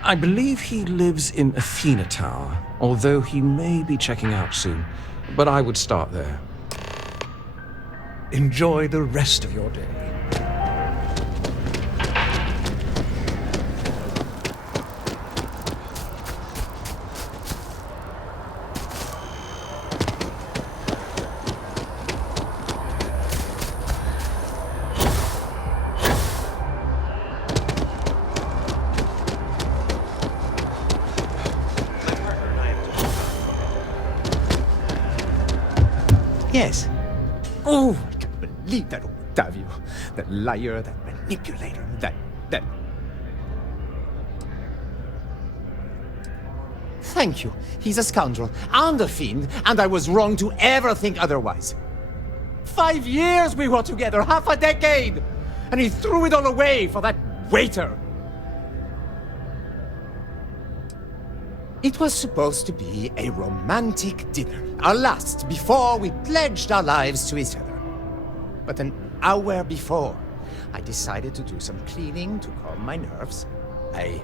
I believe he lives in Athena Tower, although he may be checking out soon. But I would start there. Enjoy the rest of your day. Yes. Oh, I can't believe that Octavio. That liar, that manipulator, that... Thank you. He's a scoundrel and a fiend, and I was wrong to ever think otherwise. 5 years we were together, half a decade! And he threw it all away for that waiter. It was supposed to be a romantic dinner, our last before we pledged our lives to each other. But an hour before, I decided to do some cleaning to calm my nerves. I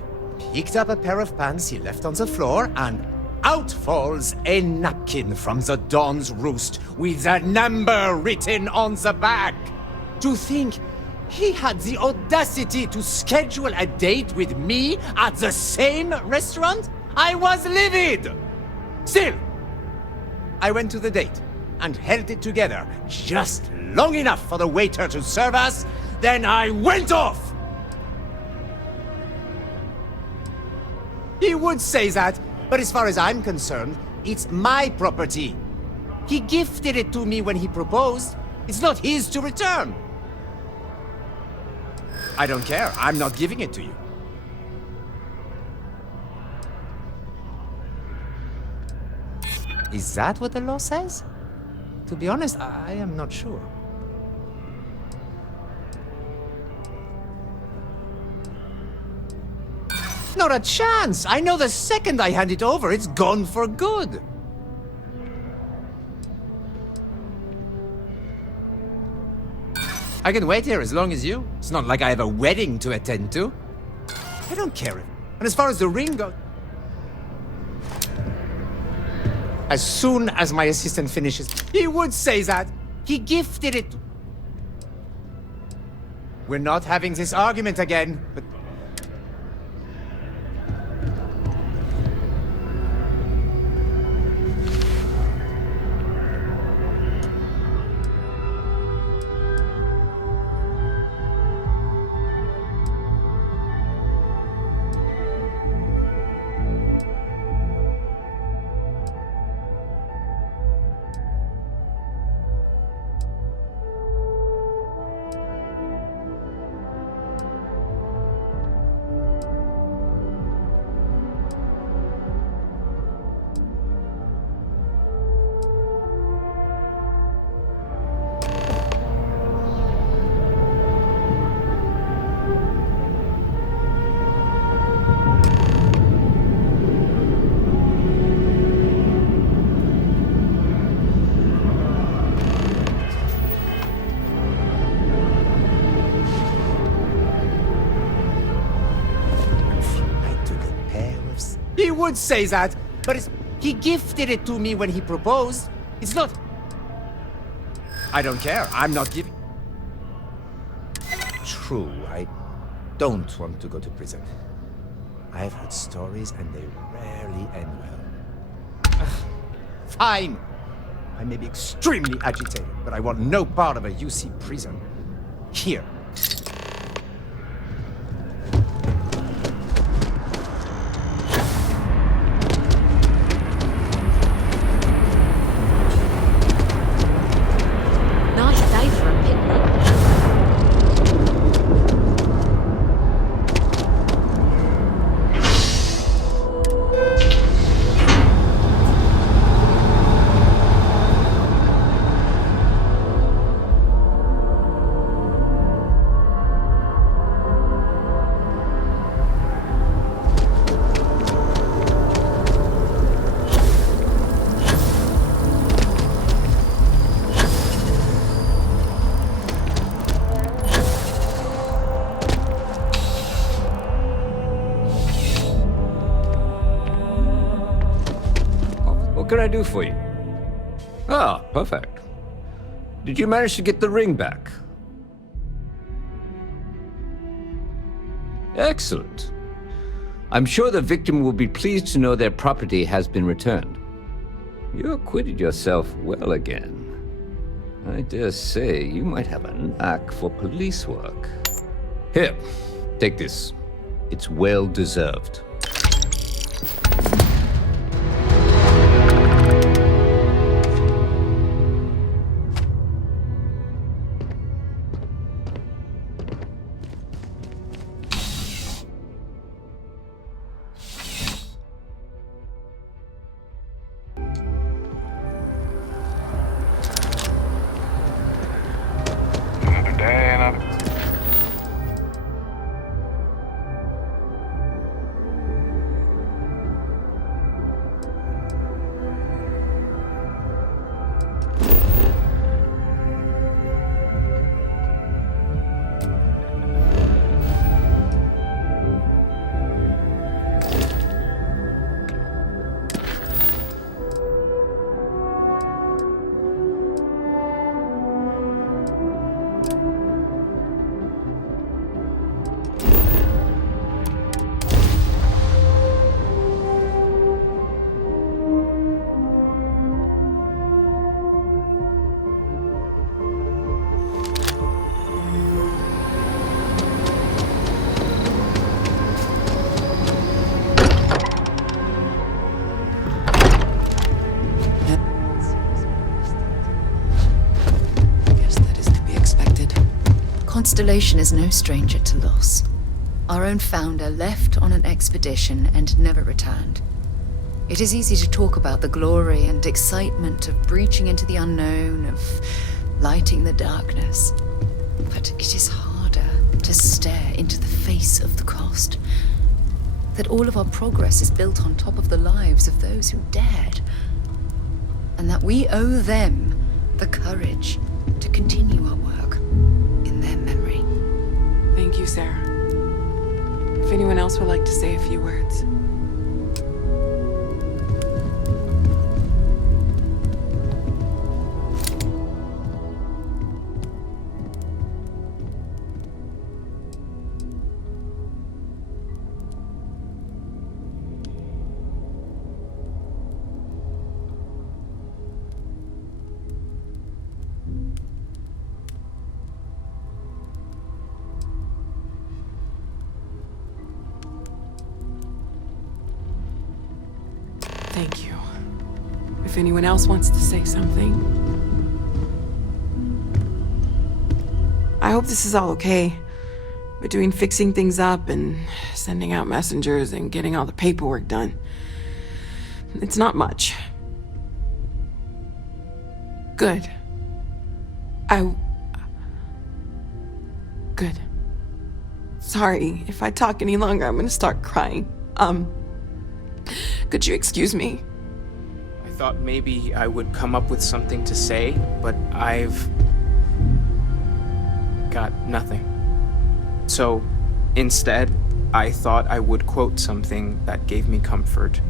picked up a pair of pants he left on the floor, and out falls a napkin from the Dawn's Roost with a number written on the back. To think he had the audacity to schedule a date with me at the same restaurant? I was livid! Still, I went to the date and held it together just long enough for the waiter to serve us, then I went off! He would say that, but as far as I'm concerned, it's my property. He gifted it to me when he proposed. It's not his to return. I don't care. I'm not giving it to you. Is that what the law says? To be honest, I am not sure. Not a chance! I know the second I hand it over, it's gone for good! I can wait here as long as you. It's not like I have a wedding to attend to. I don't care if... And as far as the ring goes... As soon as my assistant finishes, he would say that. He gifted it. We're not having this argument again, but... He would say that, but he gifted it to me when he proposed. It's not... I don't care. I'm not giving... True, I don't want to go to prison. I've heard stories and they rarely end well. Fine! I may be extremely agitated, but I want no part of a UC prison. Here. can I do for you? Ah, perfect. Did you manage to get the ring back? Excellent. I'm sure the victim will be pleased to know their property has been returned. You acquitted yourself well again. I dare say you might have a knack for police work. Here, take this. It's well deserved. Another day, another... Constellation is no stranger to loss. Our own founder left on an expedition and never returned. It is easy to talk about the glory and excitement of breaching into the unknown, of lighting the darkness. But it is harder to stare into the face of the cost. That all of our progress is built on top of the lives of those who dared. And that we owe them the courage to continue our work in their memory. Thank you, Sarah. If anyone else would like to say a few words. Thank you. If anyone else wants to say something. I hope this is all okay. Between fixing things up and sending out messengers and getting all the paperwork done. It's not much. Good. Good. Sorry, if I talk any longer, I'm gonna start crying. Could you excuse me? I thought maybe I would come up with something to say, but I've got nothing. So, instead, I thought I would quote something that gave me comfort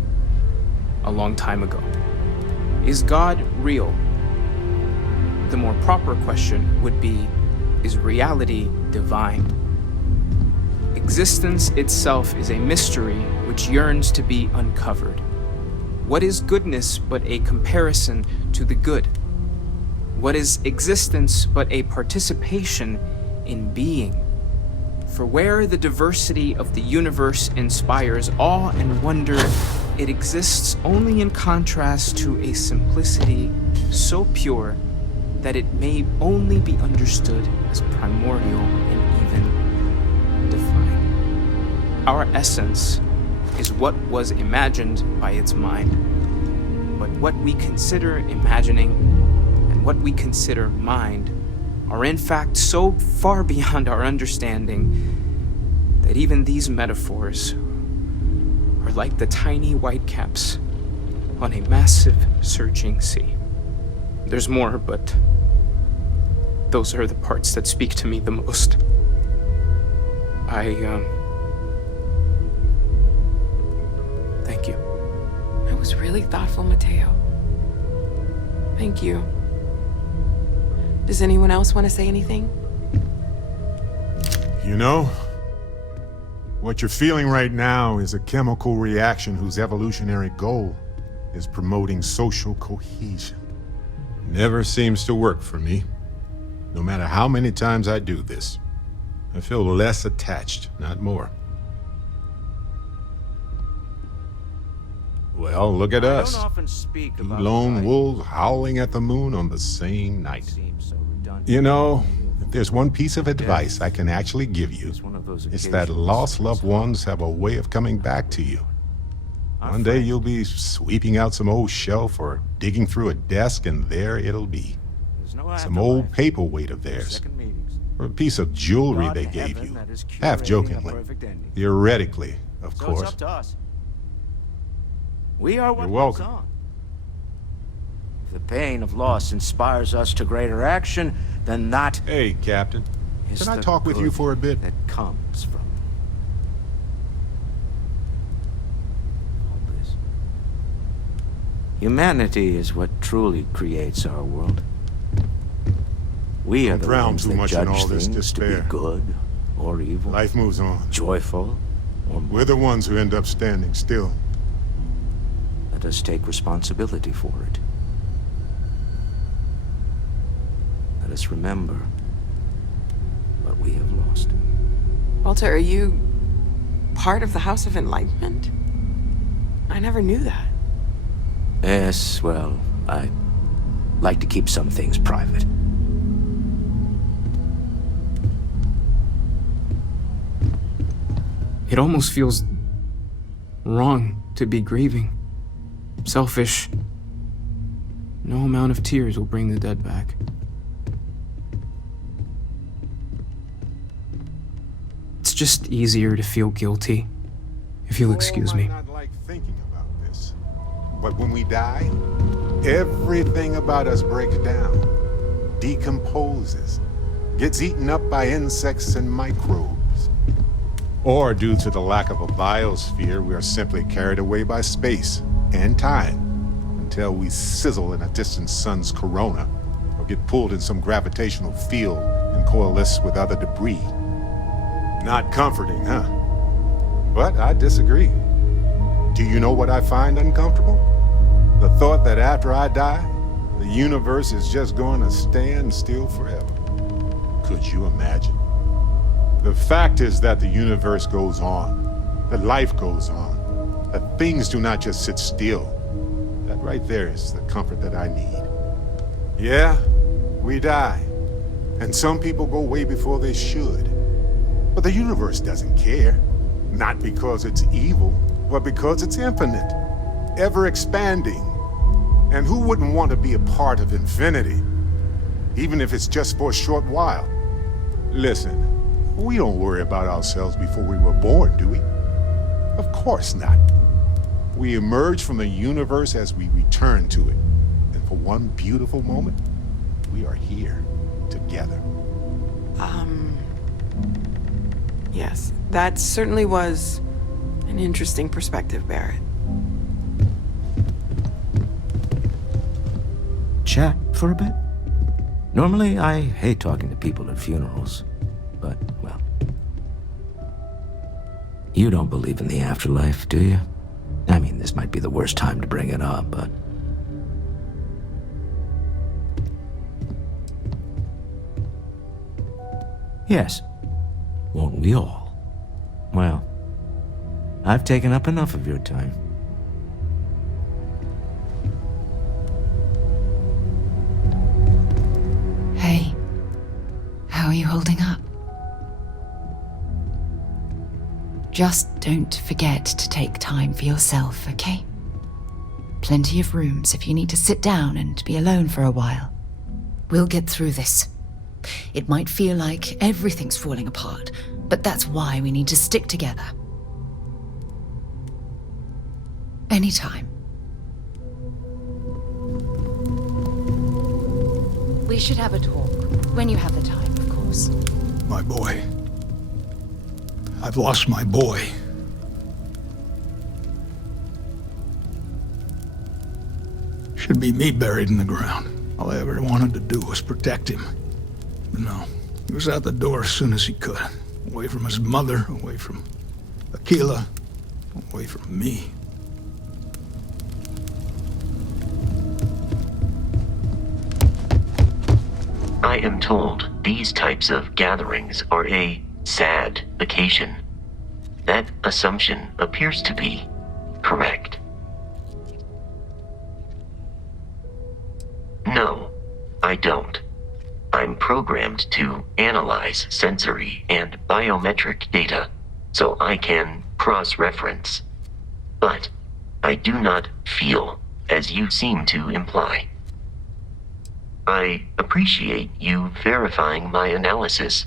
a long time ago. Is God real? The more proper question would be, is reality divine? Existence itself is a mystery which yearns to be uncovered. What is goodness but a comparison to the good? What is existence but a participation in being? For where the diversity of the universe inspires awe and wonder, it exists only in contrast to a simplicity so pure that it may only be understood as primordial and even divine. Our essence is what was imagined by its mind. But what we consider imagining and what we consider mind are in fact so far beyond our understanding that even these metaphors are like the tiny whitecaps on a massive surging sea. There's more, but those are the parts that speak to me the most. Thank you. That was really thoughtful, Mateo. Thank you. Does anyone else want to say anything? You know, what you're feeling right now is a chemical reaction whose evolutionary goal is promoting social cohesion. Never seems to work for me. No matter how many times I do this, I feel less attached, not more. Well, look at us. Two lone wolves howling at the moon on the same night. You know, if there's one piece of advice I can actually give you, it's that lost loved ones have a way of coming back to you. One day you'll be sweeping out some old shelf or digging through a desk, and there it'll be. Some old paperweight of theirs, or a piece of jewelry they gave you, half-jokingly, theoretically, of course. We are what You're welcome. goes on. If the pain of loss inspires us to greater action, then that... Hey, Captain. Can I talk with you for a bit? That comes from all this. Humanity is what truly creates our world. We are the drown ones too that much in judge all this things to despair. be good or evil. Life moves on. Joyful or We're the ones who end up standing still. Let us take responsibility for it. Let us remember what we have lost. Walter, are you part of the House of Enlightenment? I never knew that. Yes, well, I like to keep some things private. It almost feels wrong to be grieving. Selfish. No amount of tears will bring the dead back. It's just easier to feel guilty, if you'll excuse me. I might not like thinking about this, but when we die, everything about us breaks down, decomposes, gets eaten up by insects and microbes. Or due to the lack of a biosphere, we are simply carried away by space and time until we sizzle in a distant sun's corona or get pulled in some gravitational field and coalesce with other debris. Not comforting, huh? But I disagree. Do you know what I find uncomfortable? The thought that after I die, the universe is just going to stand still forever. Could you imagine? The fact is that the universe goes on, that life goes on, that things do not just sit still. That right there is the comfort that I need. Yeah, we die, and some people go way before they should. But the universe doesn't care, not because it's evil, but because it's infinite, ever expanding. And who wouldn't want to be a part of infinity, even if it's just for a short while? Listen. We don't worry about ourselves before we were born, do we? Of course not. We emerge from the universe as we return to it. And for one beautiful moment, we are here together. Yes, that certainly was an interesting perspective, Barrett. Chat for a bit? Normally, I hate talking to people at funerals. But, well, you don't believe in the afterlife, do you? I mean, this might be the worst time to bring it up, but... Yes. Won't we all? Well, I've taken up enough of your time. Hey, how are you holding up? Just don't forget to take time for yourself, okay? Plenty of rooms if you need to sit down and be alone for a while. We'll get through this. It might feel like everything's falling apart, but that's why we need to stick together. Anytime. We should have a talk, when you have the time, of course. My boy. I've lost my boy. Should be me buried in the ground. All I ever wanted to do was protect him. But no, he was out the door as soon as he could. Away from his mother, away from Aquila, away from me. I am told these types of gatherings are a sad vacation. That assumption appears to be correct. No, I don't. I'm programmed to analyze sensory and biometric data so I can cross-reference. But I do not feel as you seem to imply. I appreciate you verifying my analysis,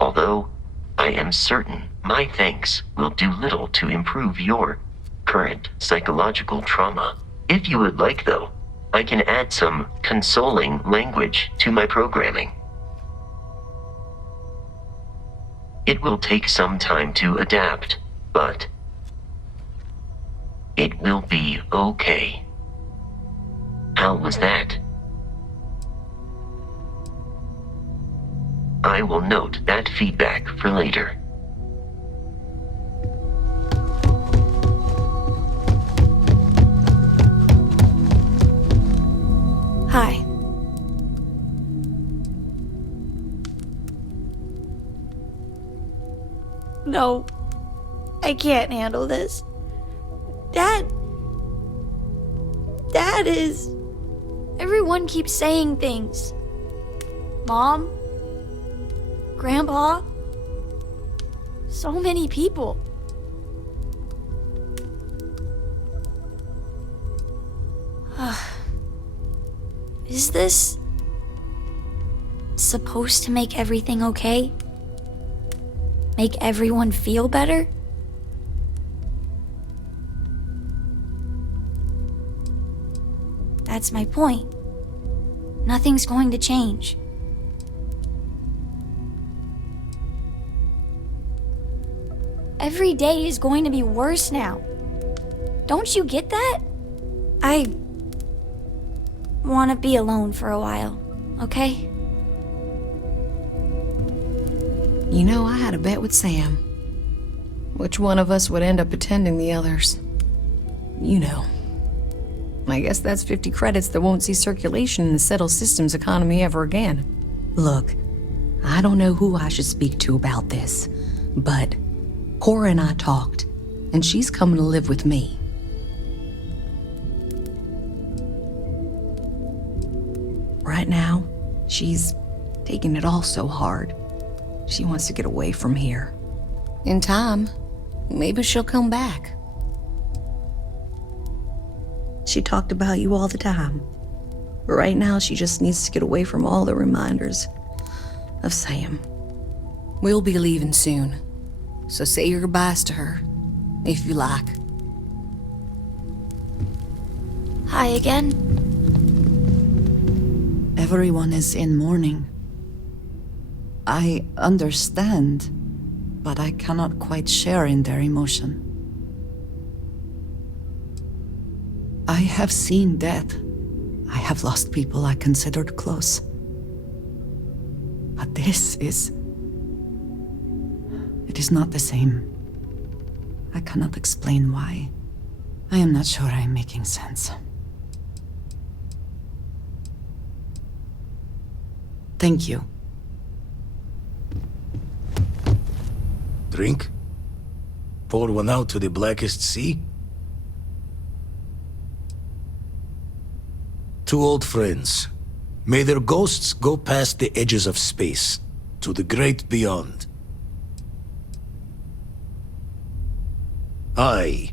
although I am certain my thanks will do little to improve your current psychological trauma. If you would like, though, I can add some consoling language to my programming. It will take some time to adapt, but it will be okay. How was that? I will note that feedback for later. Hi. No, I can't handle this. Dad is... Everyone keeps saying things. Mom? Grandpa? So many people. Is this supposed to make everything okay? Make everyone feel better? That's my point. Nothing's going to change. Every day is going to be worse now. Don't you get that? I want to be alone for a while, okay? You know, I had a bet with Sam. Which one of us would end up attending the others? You know. I guess that's 50 credits that won't see circulation in the settled systems economy ever again. Look, I don't know who I should speak to about this, but Cora and I talked, and she's coming to live with me. Right now, she's taking it all so hard. She wants to get away from here. In time, maybe she'll come back. She talked about you all the time. But right now, she just needs to get away from all the reminders of Sam. We'll be leaving soon, so say your goodbyes to her, if you like. Hi again. Everyone is in mourning. I understand, but I cannot quite share in their emotion. I have seen death. I have lost people I considered close. But this is... It is not the same. I cannot explain why. I am not sure I am making sense. Thank you. Drink? Pour one out to the blackest sea? Two old friends. May their ghosts go past the edges of space, to the great beyond. Aye.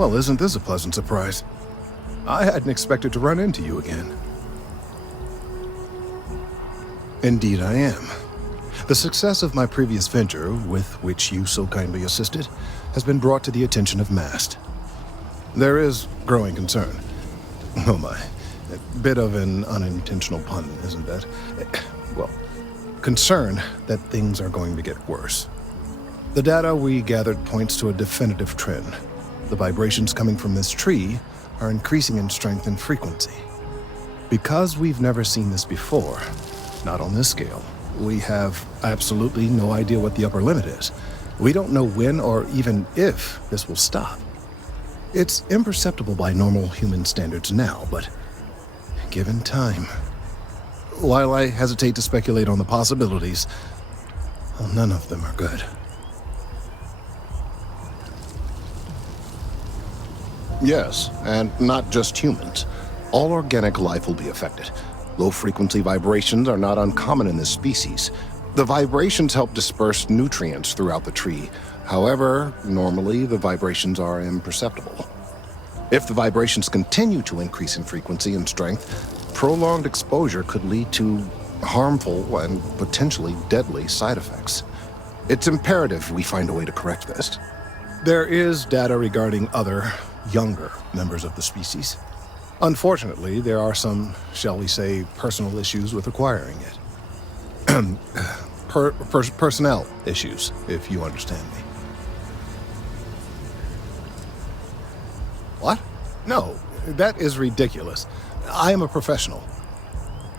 Well, isn't this a pleasant surprise? I hadn't expected to run into you again. Indeed I am. The success of my previous venture, with which you so kindly assisted, has been brought to the attention of MAST. There is growing concern. Oh my, a bit of an unintentional pun, isn't that? Well, concern that things are going to get worse. The data we gathered points to a definitive trend. The vibrations coming from this tree are increasing in strength and frequency. Because we've never seen this before, not on this scale, we have absolutely no idea what the upper limit is. We don't know when or even if this will stop. It's imperceptible by normal human standards now, but given time. While I hesitate to speculate on the possibilities, well, none of them are good. Yes, and not just humans. All organic life will be affected. Low-frequency vibrations are not uncommon in this species. The vibrations help disperse nutrients throughout the tree. However, normally the vibrations are imperceptible. If the vibrations continue to increase in frequency and strength, prolonged exposure could lead to harmful and potentially deadly side effects. It's imperative we find a way to correct this. There is data regarding other, younger members of the species. Unfortunately, there are some, shall we say, personal issues with acquiring it. Personnel issues, if you understand me. What? No, that is ridiculous. I am a professional.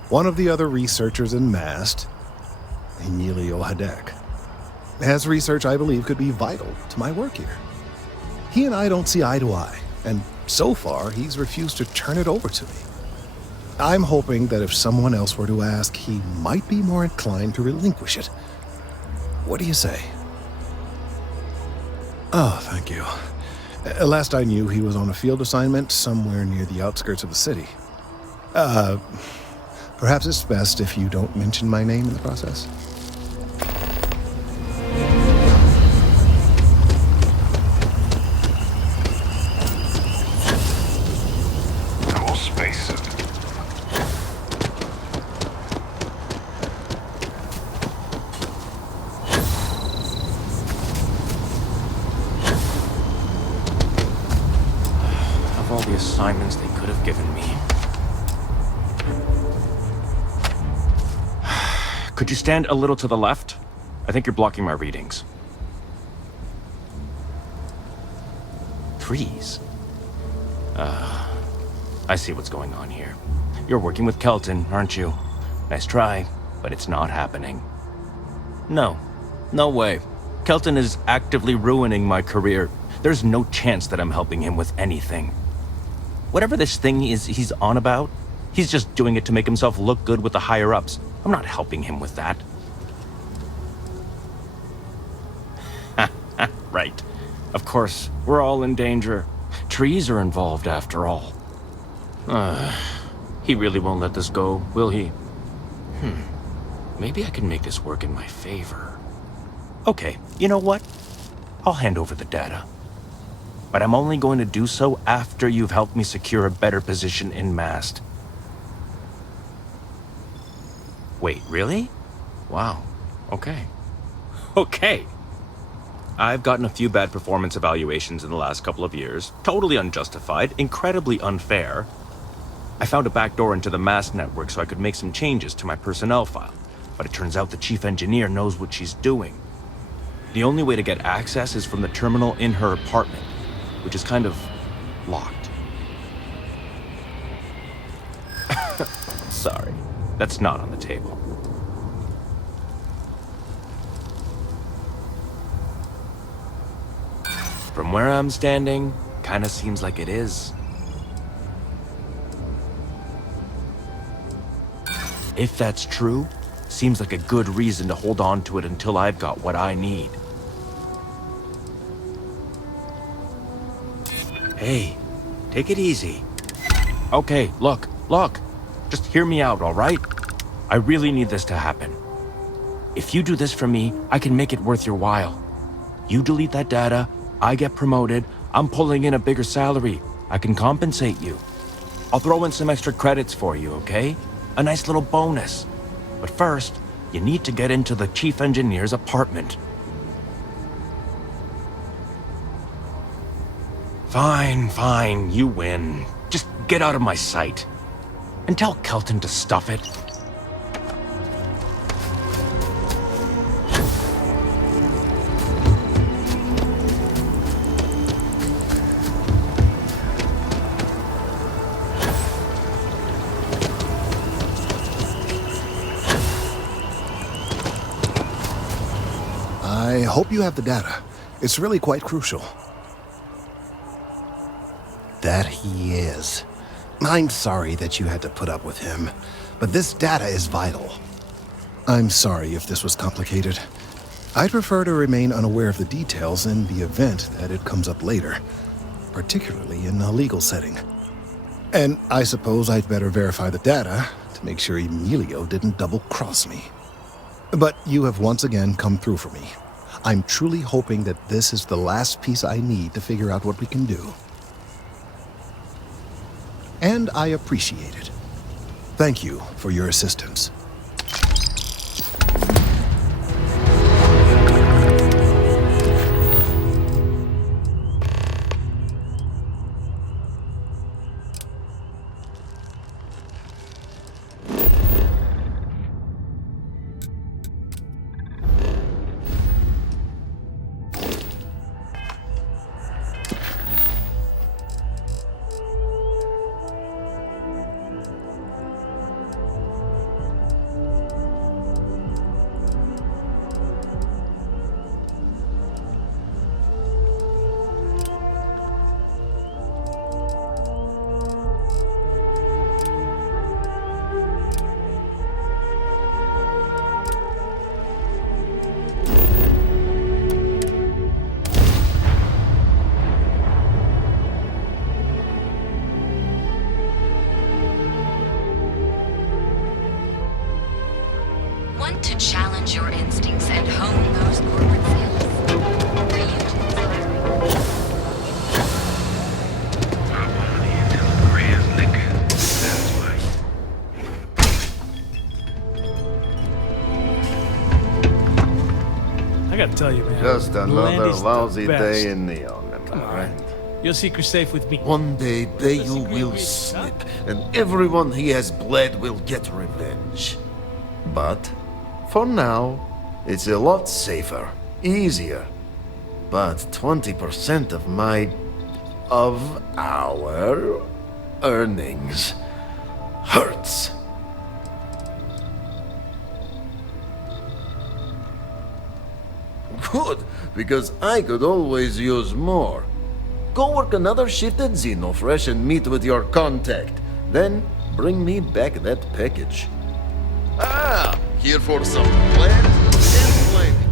One of the other researchers in MAST, Emilio Hadek, has research I believe could be vital to my work here. He and I don't see eye to eye, and so far he's refused to turn it over to me. I'm hoping that if someone else were to ask, he might be more inclined to relinquish it. What do you say? Oh, thank you. Last I knew, he was on a field assignment somewhere near the outskirts of the city. Perhaps it's best if you don't mention my name in the process. Cool spacesuit. Of all the assignments they could have given me. Could you stand a little to the left? I think you're blocking my readings. Trees? I see what's going on here. You're working with Kelton, aren't you? Nice try, but it's not happening. No way. Kelton is actively ruining my career. There's no chance that I'm helping him with anything. Whatever this thing is he's on about, he's just doing it to make himself look good with the higher-ups. I'm not helping him with that. Right. Of course, we're all in danger. Trees are involved after all. He really won't let this go, will he? Maybe I can make this work in my favor. Okay, you know what? I'll hand over the data. But I'm only going to do so after you've helped me secure a better position in MAST. Wait, really? Wow. Okay. Okay. I've gotten a few bad performance evaluations in the last couple of years. Totally unjustified, incredibly unfair. I found a backdoor into the MAST network so I could make some changes to my personnel file. But it turns out the chief engineer knows what she's doing. The only way to get access is from the terminal in her apartment, which is kind of locked. Sorry, that's not on the table. From where I'm standing, kinda seems like it is. If that's true, seems like a good reason to hold on to it until I've got what I need. Hey, take it easy. Okay, look. Just hear me out, all right? I really need this to happen. If you do this for me, I can make it worth your while. You delete that data, I get promoted, I'm pulling in a bigger salary. I can compensate you. I'll throw in some extra credits for you, okay? A nice little bonus. But first, you need to get into the chief engineer's apartment. Fine, you win. Just get out of my sight. And tell Kelton to stuff it. I hope you have the data. It's really quite crucial. That he is. I'm sorry that you had to put up with him, but this data is vital. I'm sorry if this was complicated. I'd prefer to remain unaware of the details in the event that it comes up later, particularly in a legal setting. And I suppose I'd better verify the data to make sure Emilio didn't double-cross me. But you have once again come through for me. I'm truly hoping that this is the last piece I need to figure out what we can do. And I appreciate it. Thank you for your assistance. Want to challenge your instincts and hone those corporate skills? I gotta tell you, man. Just another Landy's the lousy best. day in Neon, am Come I on. right? Your secret's safe with me. One day Bayu will slip, and everyone he has bled will get revenge. But, for now, it's a lot safer, easier. But 20% of our earnings hurts. Good, because I could always use more. Go work another shift at Xenofresh and meet with your contact. Then bring me back that package. Ah, here for some plans and planning.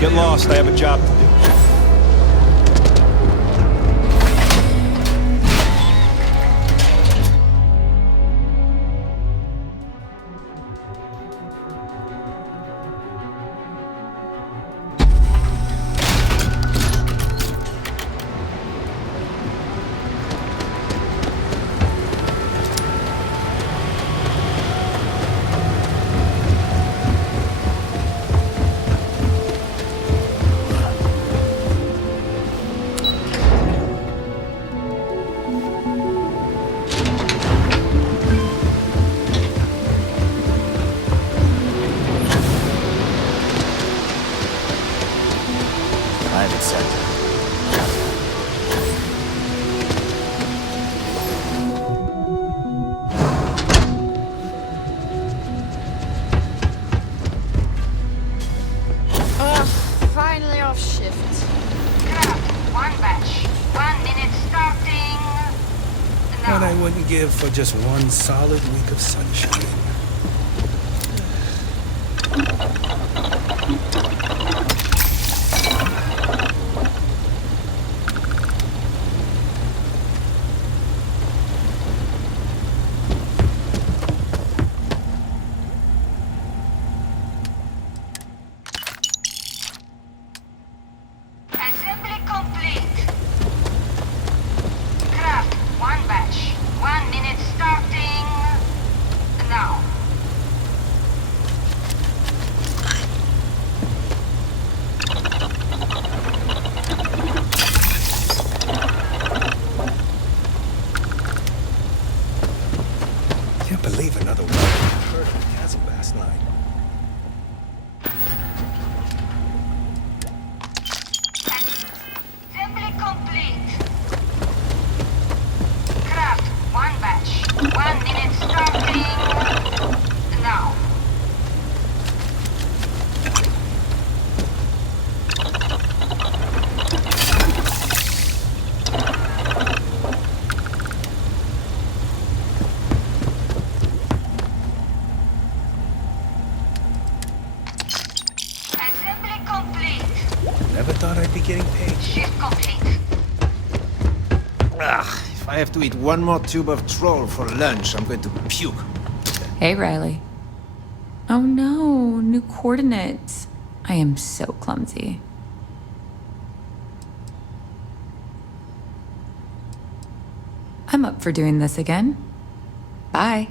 Get lost. I have a job to do. Private sector. Finally off shift. One batch. 1 minute starting. What I wouldn't give for just one solid week of sunshine. Never thought I'd be getting paid. Shift complete. If I have to eat one more tube of troll for lunch, I'm going to puke. Hey, Riley. Oh no, new coordinates. I am so clumsy. I'm up for doing this again. Bye.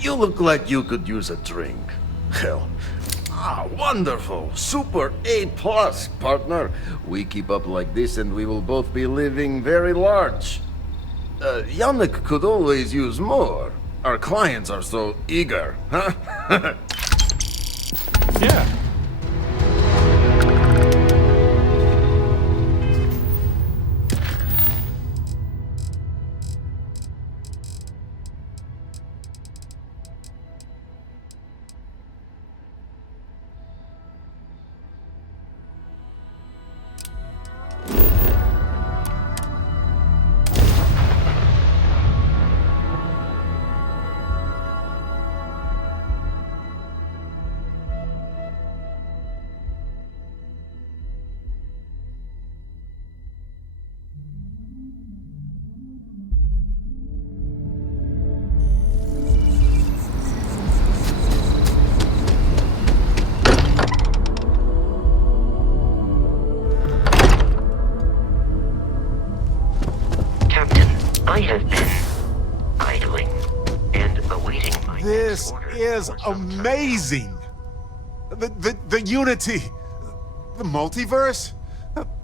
You look like you could use a drink. Hell. Wonderful. Super A+, partner. We keep up like this and we will both be living very large. Yannick could always use more. Our clients are so eager, huh? Yeah. I have been idling and awaiting my This is amazing! The unity, the multiverse,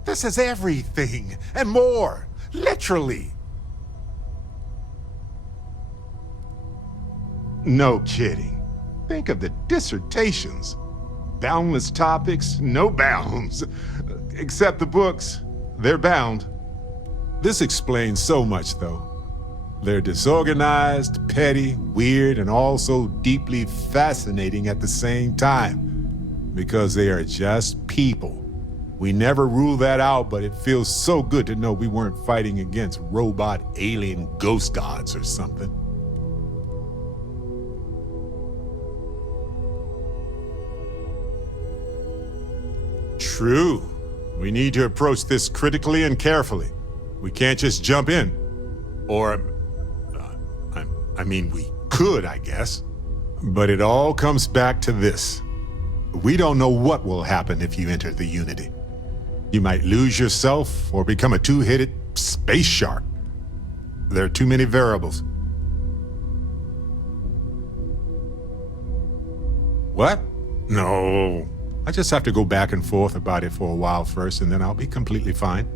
this is everything and more, literally. No kidding. Think of the dissertations. Boundless topics, no bounds. Except the books, they're bound. This explains so much, though. They're disorganized, petty, weird, and also deeply fascinating at the same time. Because they are just people. We never rule that out, but it feels so good to know we weren't fighting against robot alien ghost gods or something. True. We need to approach this critically and carefully. We can't just jump in. Or, I mean, we could, I guess. But it all comes back to this. We don't know what will happen if you enter the Unity. You might lose yourself or become a two-headed space shark. There are too many variables. What? No. I just have to go back and forth about it for a while first, and then I'll be completely fine.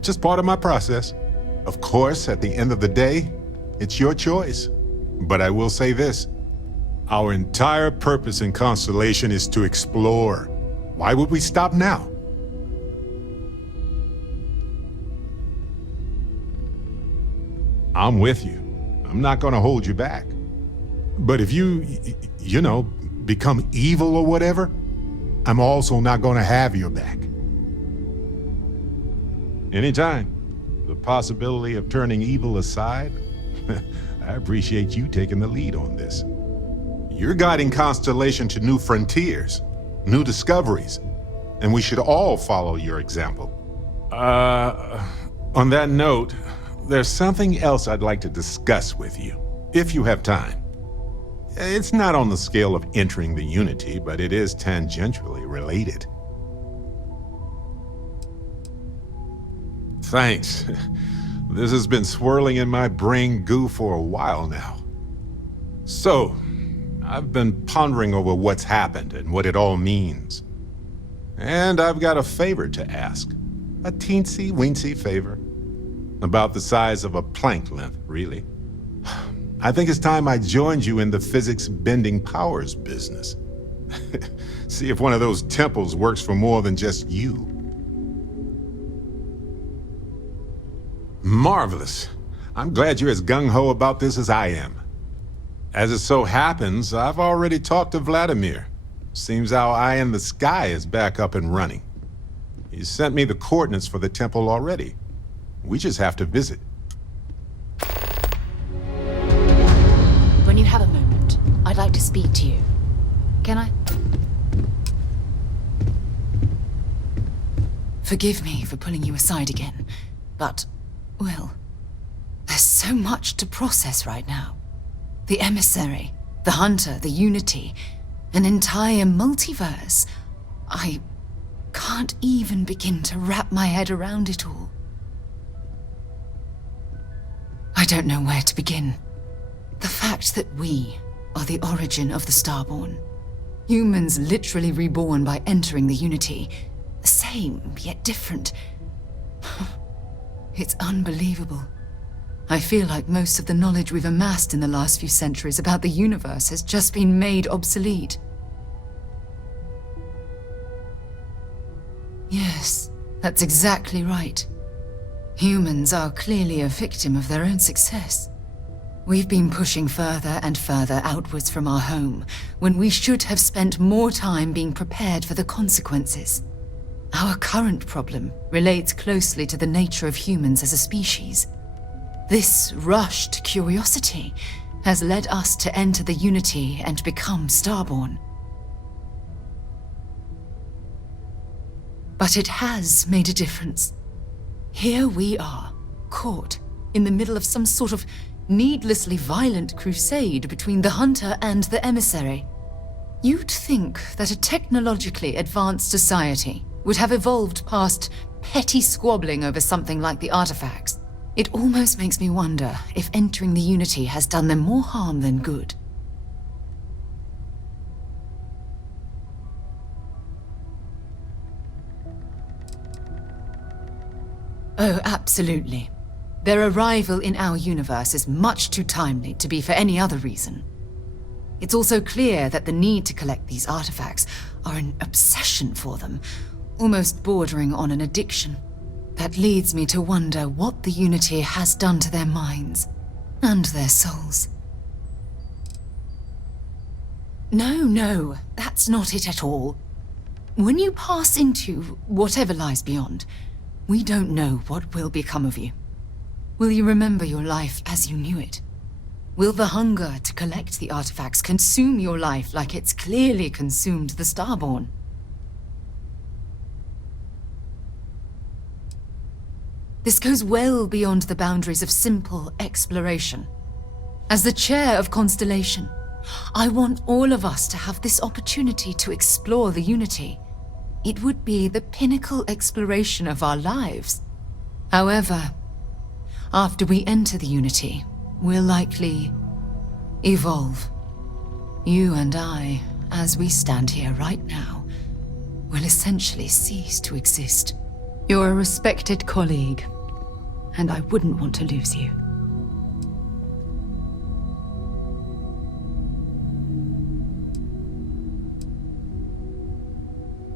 Just part of my process. Of course, at the end of the day, it's your choice. But I will say this. Our entire purpose in Constellation is to explore. Why would we stop now? I'm with you. I'm not gonna hold you back. But if you know, become evil or whatever, I'm also not gonna have your back. Anytime. The possibility of turning evil aside, I appreciate you taking the lead on this. You're guiding Constellation to new frontiers, new discoveries, and we should all follow your example. On that note, there's something else I'd like to discuss with you, if you have time. It's not on the scale of entering the Unity, but it is tangentially related. Thanks. This has been swirling in my brain goo for a while now. So, I've been pondering over what's happened and what it all means. And I've got a favor to ask. A teensy-weensy favor. About the size of a plank length, really. I think it's time I joined you in the physics-bending powers business. See if one of those temples works for more than just you. Marvelous. I'm glad you're as gung-ho about this as I am. As it so happens, I've already talked to Vladimir. Seems our eye in the sky is back up and running. He sent me the coordinates for the temple already. We just have to visit. When you have a moment, I'd like to speak to you. Can I? Forgive me for pulling you aside again, but, well, there's so much to process right now. The emissary, the hunter, the Unity, an entire multiverse. I can't even begin to wrap my head around it all. I don't know where to begin. The fact that we are the origin of the Starborn. Humans literally reborn by entering the Unity. The same, yet different. It's unbelievable. I feel like most of the knowledge we've amassed in the last few centuries about the universe has just been made obsolete. Yes, that's exactly right. Humans are clearly a victim of their own success. We've been pushing further and further outwards from our home, when we should have spent more time being prepared for the consequences. Our current problem relates closely to the nature of humans as a species. This rushed curiosity has led us to enter the Unity and become Starborn. But it has made a difference. Here we are, caught in the middle of some sort of needlessly violent crusade between the hunter and the emissary. You'd think that a technologically advanced society would have evolved past petty squabbling over something like the artifacts. It almost makes me wonder if entering the Unity has done them more harm than good. Oh, absolutely. Their arrival in our universe is much too timely to be for any other reason. It's also clear that the need to collect these artifacts are an obsession for them, almost bordering on an addiction. That leads me to wonder what the Unity has done to their minds and their souls. No, that's not it at all. When you pass into whatever lies beyond, we don't know what will become of you. Will you remember your life as you knew it? Will the hunger to collect the artifacts consume your life like it's clearly consumed the Starborn? This goes well beyond the boundaries of simple exploration. As the chair of Constellation, I want all of us to have this opportunity to explore the Unity. It would be the pinnacle exploration of our lives. However, after we enter the Unity, we'll likely evolve. You and I, as we stand here right now, will essentially cease to exist. You're a respected colleague, and I wouldn't want to lose you.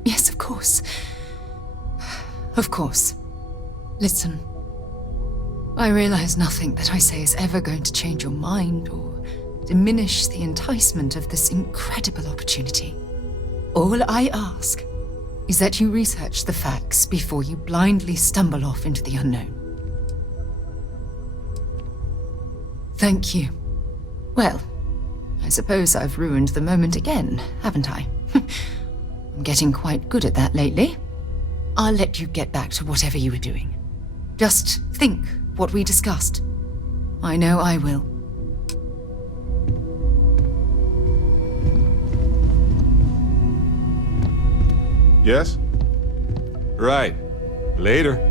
Yes, of course. Of course. Listen. I realize nothing that I say is ever going to change your mind or diminish the enticement of this incredible opportunity. All I ask is that you research the facts before you blindly stumble off into the unknown. Thank you. Well, I suppose I've ruined the moment again, haven't I? I'm getting quite good at that lately. I'll let you get back to whatever you were doing. Just think what we discussed. I know I will. Yes? Right. Later.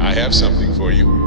I have something for you.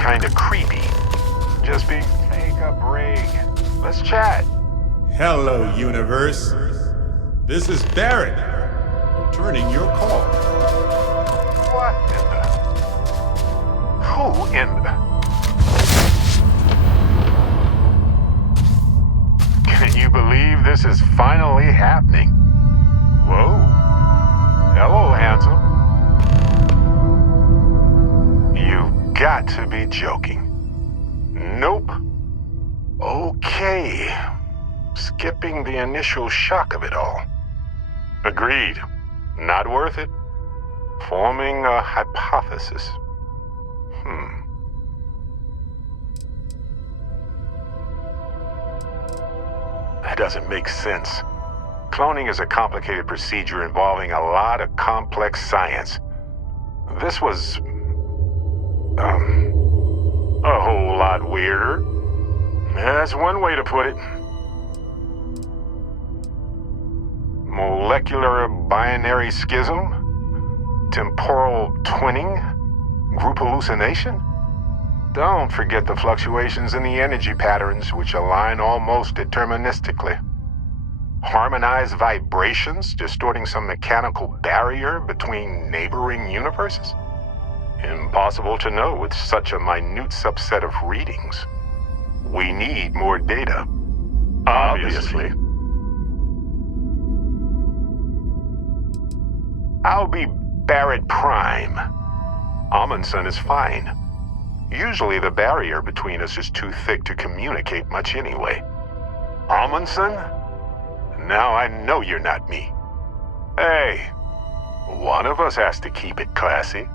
kind of creepy. Just be... Take a break. Let's chat. Hello, universe. This is Barrett, returning your call. What in the... Who in the... Can you believe this is finally happening? Whoa. Hello, handsome. You got to be joking. Nope. Okay. Skipping the initial shock of it all. Agreed. Not worth it. Forming a hypothesis. That doesn't make sense. Cloning is a complicated procedure involving a lot of complex science. This was... a whole lot weirder. That's one way to put it. Molecular binary schism? Temporal twinning? Group hallucination? Don't forget the fluctuations in the energy patterns, which align almost deterministically. Harmonized vibrations distorting some mechanical barrier between neighboring universes? Impossible to know with such a minute subset of readings. We need more data. Obviously. I'll be Barrett Prime. Amundsen is fine. Usually the barrier between us is too thick to communicate much anyway. Amundsen? Now I know you're not me. Hey, one of us has to keep it classy.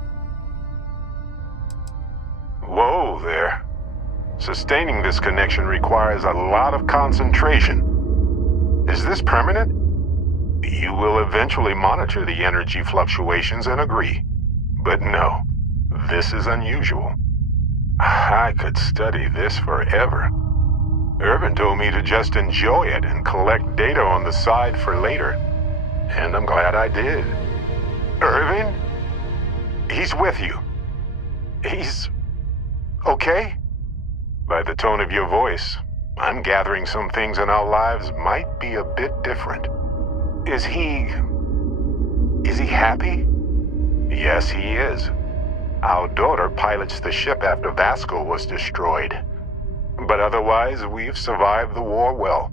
Whoa there. Sustaining this connection requires a lot of concentration. Is this permanent? You will eventually monitor the energy fluctuations and agree. But no, this is unusual. I could study this forever. Irvin told me to just enjoy it and collect data on the side for later. And I'm glad I did. Irvin? He's with you. He's... okay? By the tone of your voice, I'm gathering some things in our lives might be a bit different. Is he happy? Yes, he is. Our daughter pilots the ship after Vasco was destroyed. But otherwise, we've survived the war well.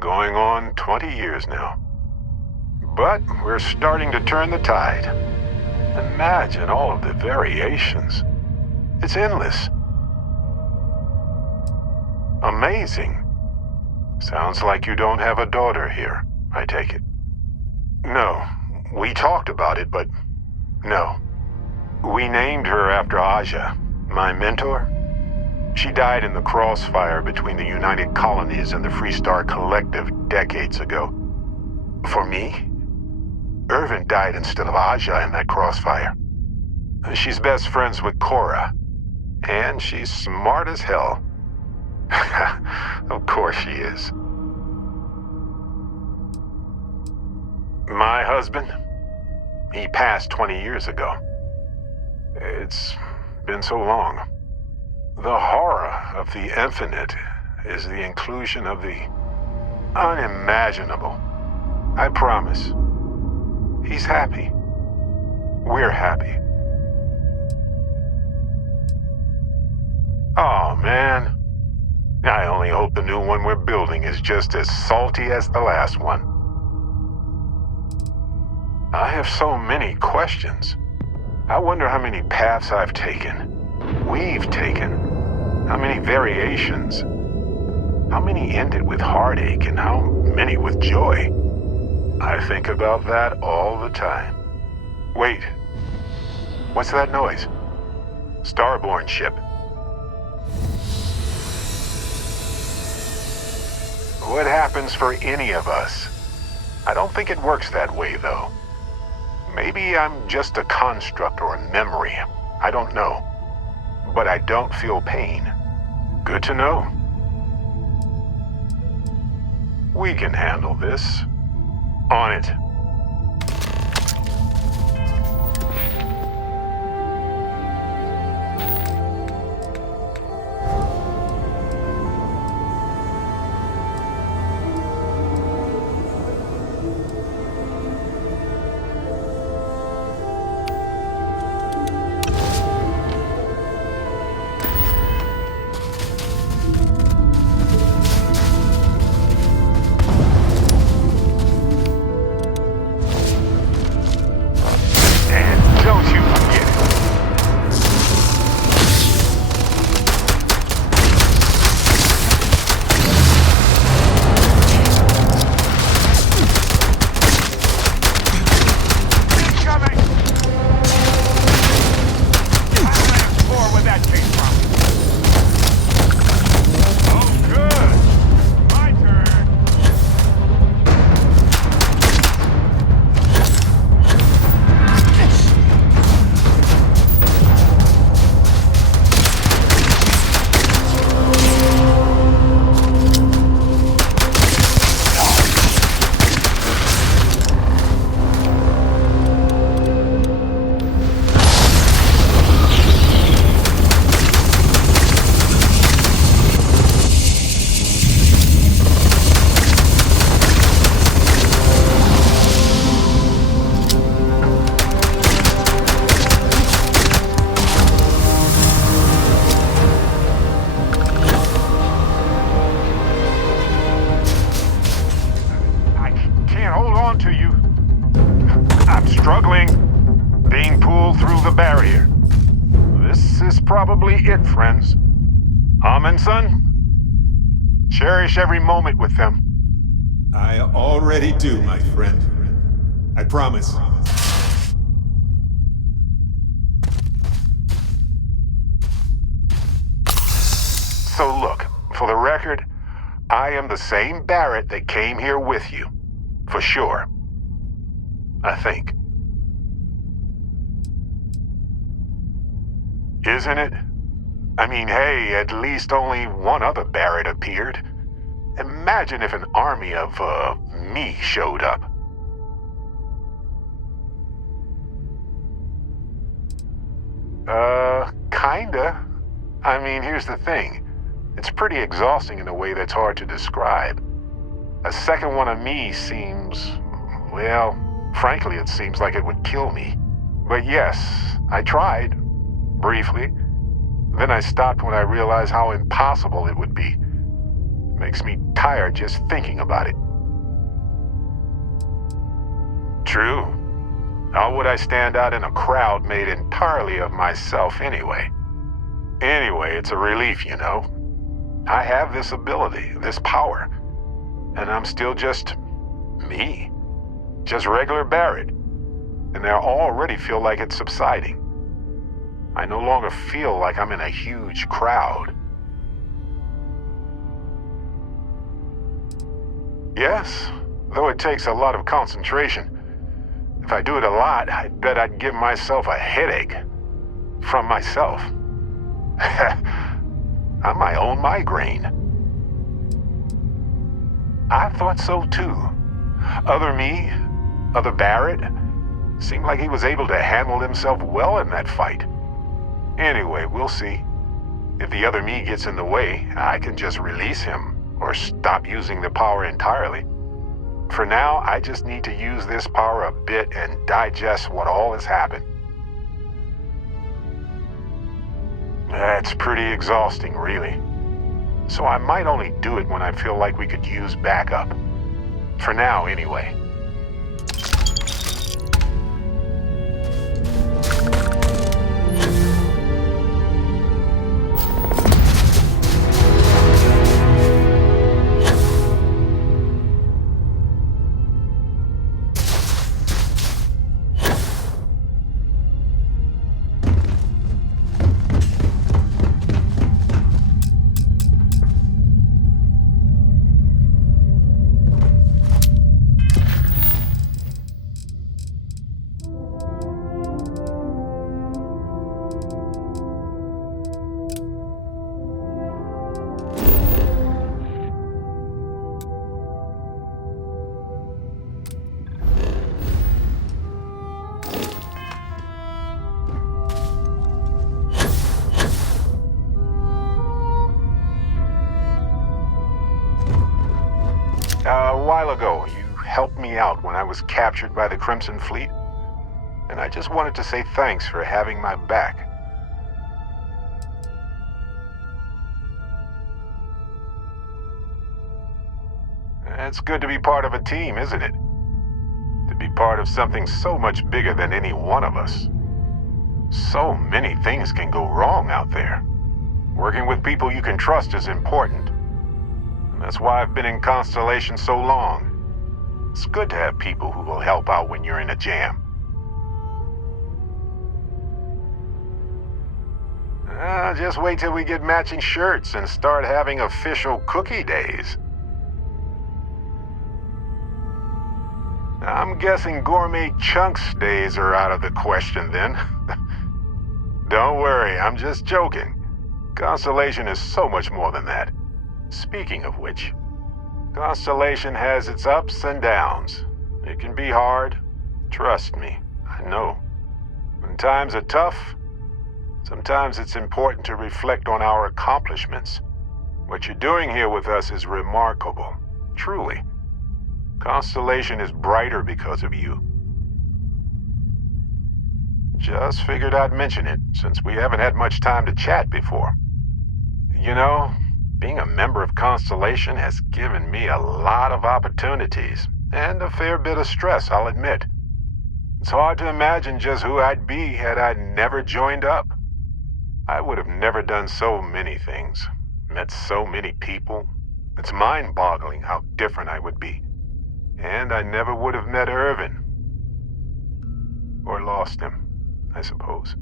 Going on 20 years now. But we're starting to turn the tide. Imagine all of the variations. It's endless. Amazing. Sounds like you don't have a daughter here, I take it. No, we talked about it, but no. We named her after Aja, my mentor. She died in the crossfire between the United Colonies and the Freestar Collective decades ago. For me, Irvin died instead of Aja in that crossfire. She's best friends with Cora, and she's smart as hell. Of course she is. My husband, he passed 20 years ago. It's been so long. The horror of the infinite is the inclusion of the unimaginable. I promise. He's happy. We're happy. Oh, man. I only hope the new one we're building is just as salty as the last one. I have so many questions. I wonder how many paths I've taken. We've taken. How many variations? How many ended with heartache and how many with joy? I think about that all the time. Wait. What's that noise? Starborn ship. What happens for any of us? I don't think it works that way, though. Maybe I'm just a construct or a memory. I don't know. But I don't feel pain. Good to know. We can handle this. On it. probably it, friends. Amundsen, cherish every moment with them. I already do, my friend. I promise. So look, for the record, I am the same Barrett that came here with you. For sure. I think. Isn't it? I mean, hey, at least only one other Barrett appeared. Imagine if an army of, me showed up. Kinda. I mean, here's the thing. It's pretty exhausting in a way that's hard to describe. A second one of me seems, well, frankly, it seems like it would kill me. But yes, I tried. Briefly. Then I stopped when I realized how impossible it would be. Makes me tired just thinking about it. True. How would I stand out in a crowd made entirely of myself anyway? Anyway, it's a relief, you know. I have this ability, this power, and I'm still just me. Just regular Barrett. And I already feel like it's subsiding. I no longer feel like I'm in a huge crowd. Yes, though it takes a lot of concentration. If I do it a lot, I bet I'd give myself a headache. From myself. I'm my own migraine. I thought so too. Other me, other Barrett, seemed like he was able to handle himself well in that fight. Anyway, we'll see. If the other me gets in the way, I can just release him, or stop using the power entirely. For now, I just need to use this power a bit and digest what all has happened. That's pretty exhausting, really. So I might only do it when I feel like we could use backup. For now, anyway. A while ago, you helped me out when I was captured by the Crimson Fleet, and I just wanted to say thanks for having my back. It's good to be part of a team, isn't it? To be part of something so much bigger than any one of us. So many things can go wrong out there. Working with people you can trust is important. And that's why I've been in Constellation so long. It's good to have people who will help out when you're in a jam. Just wait till we get matching shirts and start having official cookie days. I'm guessing gourmet chunks days are out of the question then. Don't worry, I'm just joking. Constellation is so much more than that. Speaking of which, Constellation has its ups and downs. It can be hard. Trust me, I know. When times are tough, sometimes it's important to reflect on our accomplishments. What you're doing here with us is remarkable, truly. Constellation is brighter because of you. Just figured I'd mention it, since we haven't had much time to chat before. You know, being a member of Constellation has given me a lot of opportunities, and a fair bit of stress, I'll admit. It's hard to imagine just who I'd be had I never joined up. I would have never done so many things, met so many people. It's mind-boggling how different I would be. And I never would have met Irvin. Or lost him, I suppose.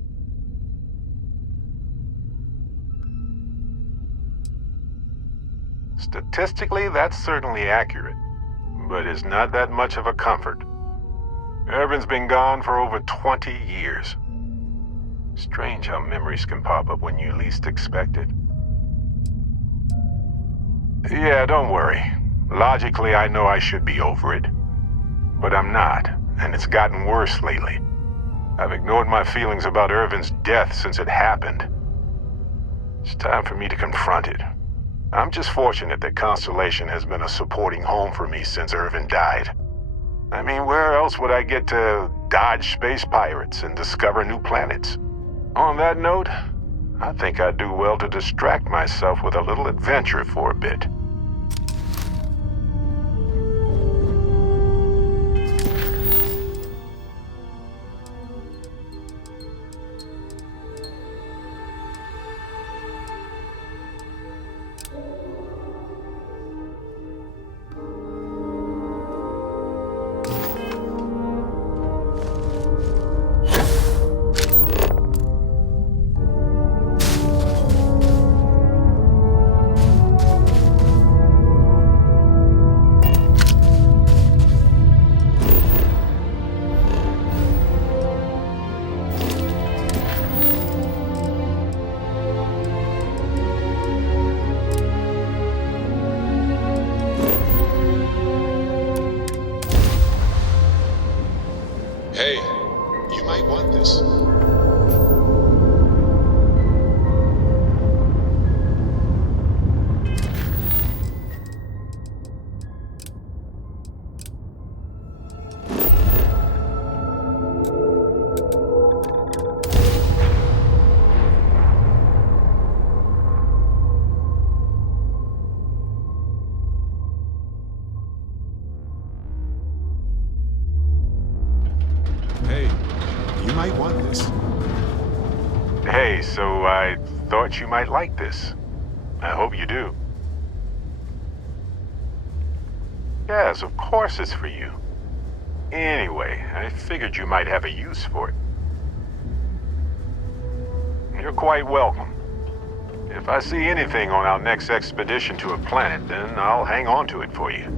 Statistically, that's certainly accurate, but it's not that much of a comfort. Irvin's been gone for over 20 years. Strange how memories can pop up when you least expect it. Yeah, don't worry. Logically, I know I should be over it. But I'm not, and it's gotten worse lately. I've ignored my feelings about Irvin's death since it happened. It's time for me to confront it. I'm just fortunate that Constellation has been a supporting home for me since Irvin died. I mean, where else would I get to dodge space pirates and discover new planets? On that note, I think I'd do well to distract myself with a little adventure for a bit. Hey, you might want this. Hey, you might want this. Hey, so I thought you might like this. I hope you do. Yes, of course it's for you. Anyway, I figured you might have a use for it. You're quite welcome. If I see anything on our next expedition to a planet, then I'll hang on to it for you.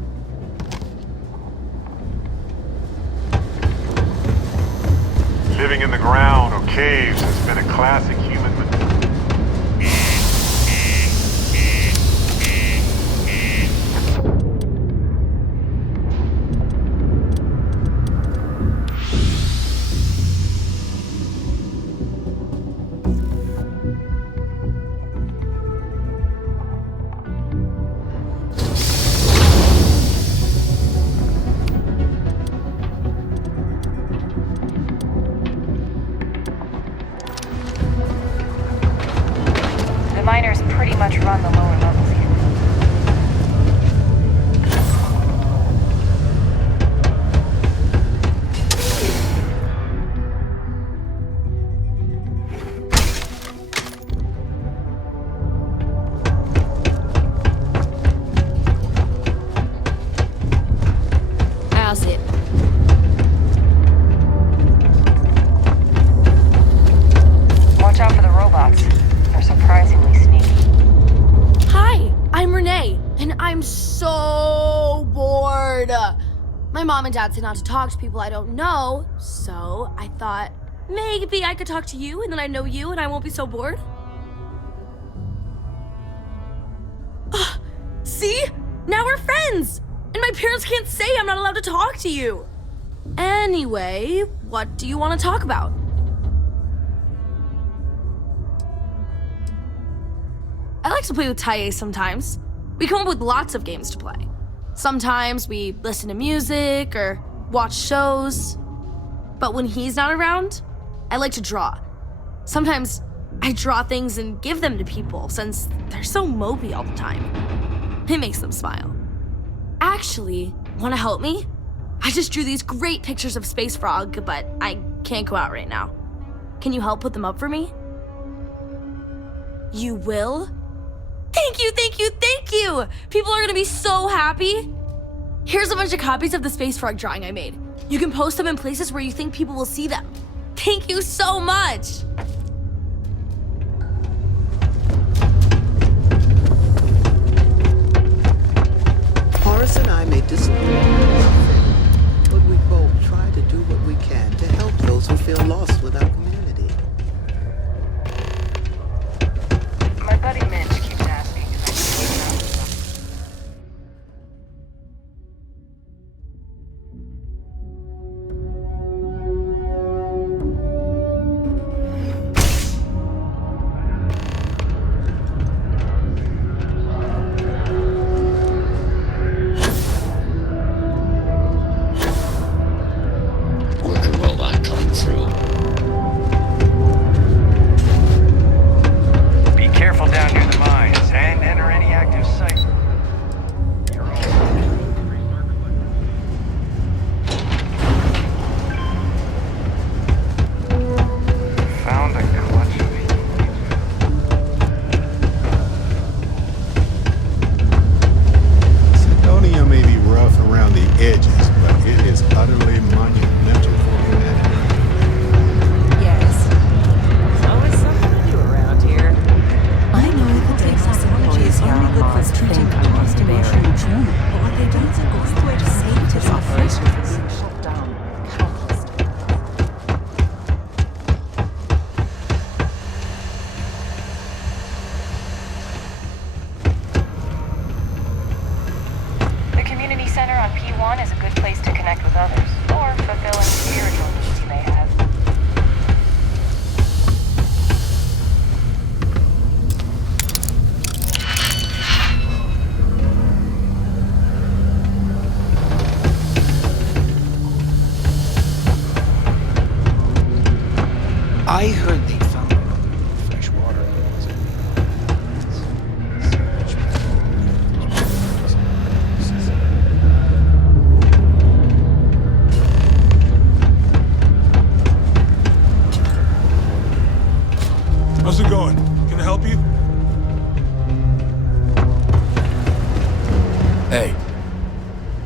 Living in the ground or caves has been a classic human. Miners pretty much run the lower levels here. How's it? Watch out for the robots. They're surprisingly sneaky. Hi, I'm Renee, and I'm so bored. My mom and dad said not to talk to people I don't know, so I thought maybe I could talk to you, and then I know you, and I won't be so bored. See? Now we're friends! And my parents can't say I'm not allowed to talk to you. Anyway, what do you want to talk about? I like to play with Taye sometimes. We come up with lots of games to play. Sometimes we listen to music or watch shows. But when he's not around, I like to draw. Sometimes I draw things and give them to people since they're so mopey all the time. It makes them smile. Actually, want to help me? I just drew these great pictures of Space Frog, but I can't go out right now. Can you help put them up for me? You will? Thank you, thank you, thank you! People are gonna be so happy! Here's a bunch of copies of the space frog drawing I made. You can post them in places where you think people will see them. Thank you so much! Horace and I may disagree, but we both try to do what we can to help those who feel lost without community. My buddy Mitch keeps asking if I can keep it up. Be careful down near the mines and enter any active site. Found a clutch of heat. Sidonia may be rough around the edges, but it is utterly monumental for humanity. Yes. There's always something to do around here. I know the Deimos employees here on Mars think I must be emotional trauma, but what they don't think is the way to save this operation from being shut down countless times. The community center on P1 is a good place to connect with others, or fulfill any spiritual needs you may have. I heard they found fresh water. How's it going? Can I help you? Hey,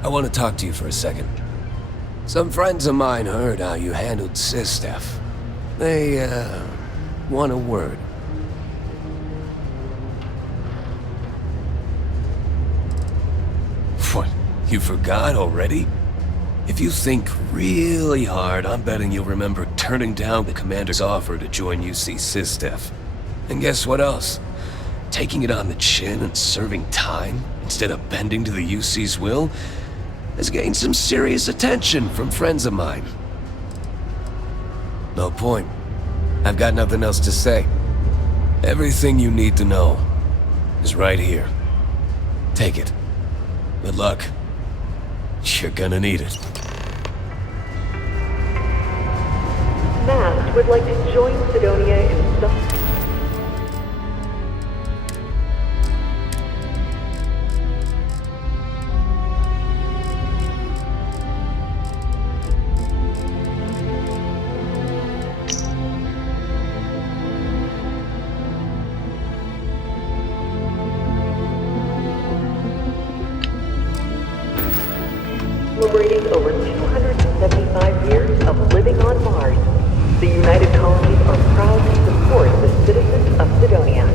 I want to talk to you for a second. Some friends of mine heard how you handled Sistef. They, want a word. What, you forgot already? If you think really hard, I'm betting you'll remember turning down the commander's offer to join UC Sistef. And guess what else? Taking it on the chin and serving time, instead of bending to the UC's will, has gained some serious attention from friends of mine. No point. I've got nothing else to say. Everything you need to know is right here. Take it. Good luck. You're gonna need it. Mast would like to join Sidonia in some... Celebrating over 275 years of living on Mars, the United Colonies are proud to support the citizens of Sidonia.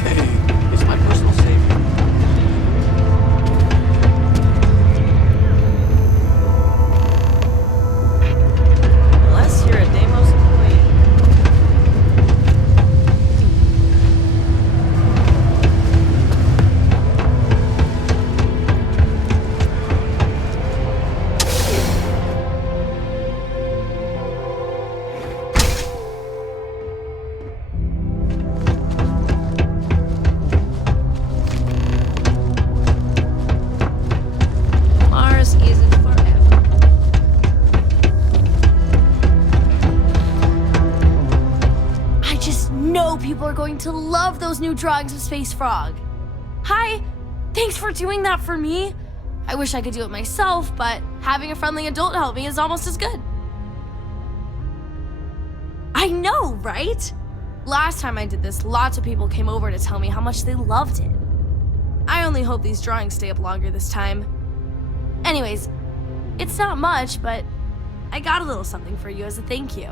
Hey, it's my personal savior. Unless you're a Deimos employee. Mars isn't forever. I just know people are going to love those new drawings of Space Frog. Hi, thanks for doing that for me. I wish I could do it myself, but having a friendly adult help me is almost as good. I know, right? Last time I did this, lots of people came over to tell me how much they loved it. I only hope these drawings stay up longer this time. Anyways, it's not much, but I got a little something for you as a thank you.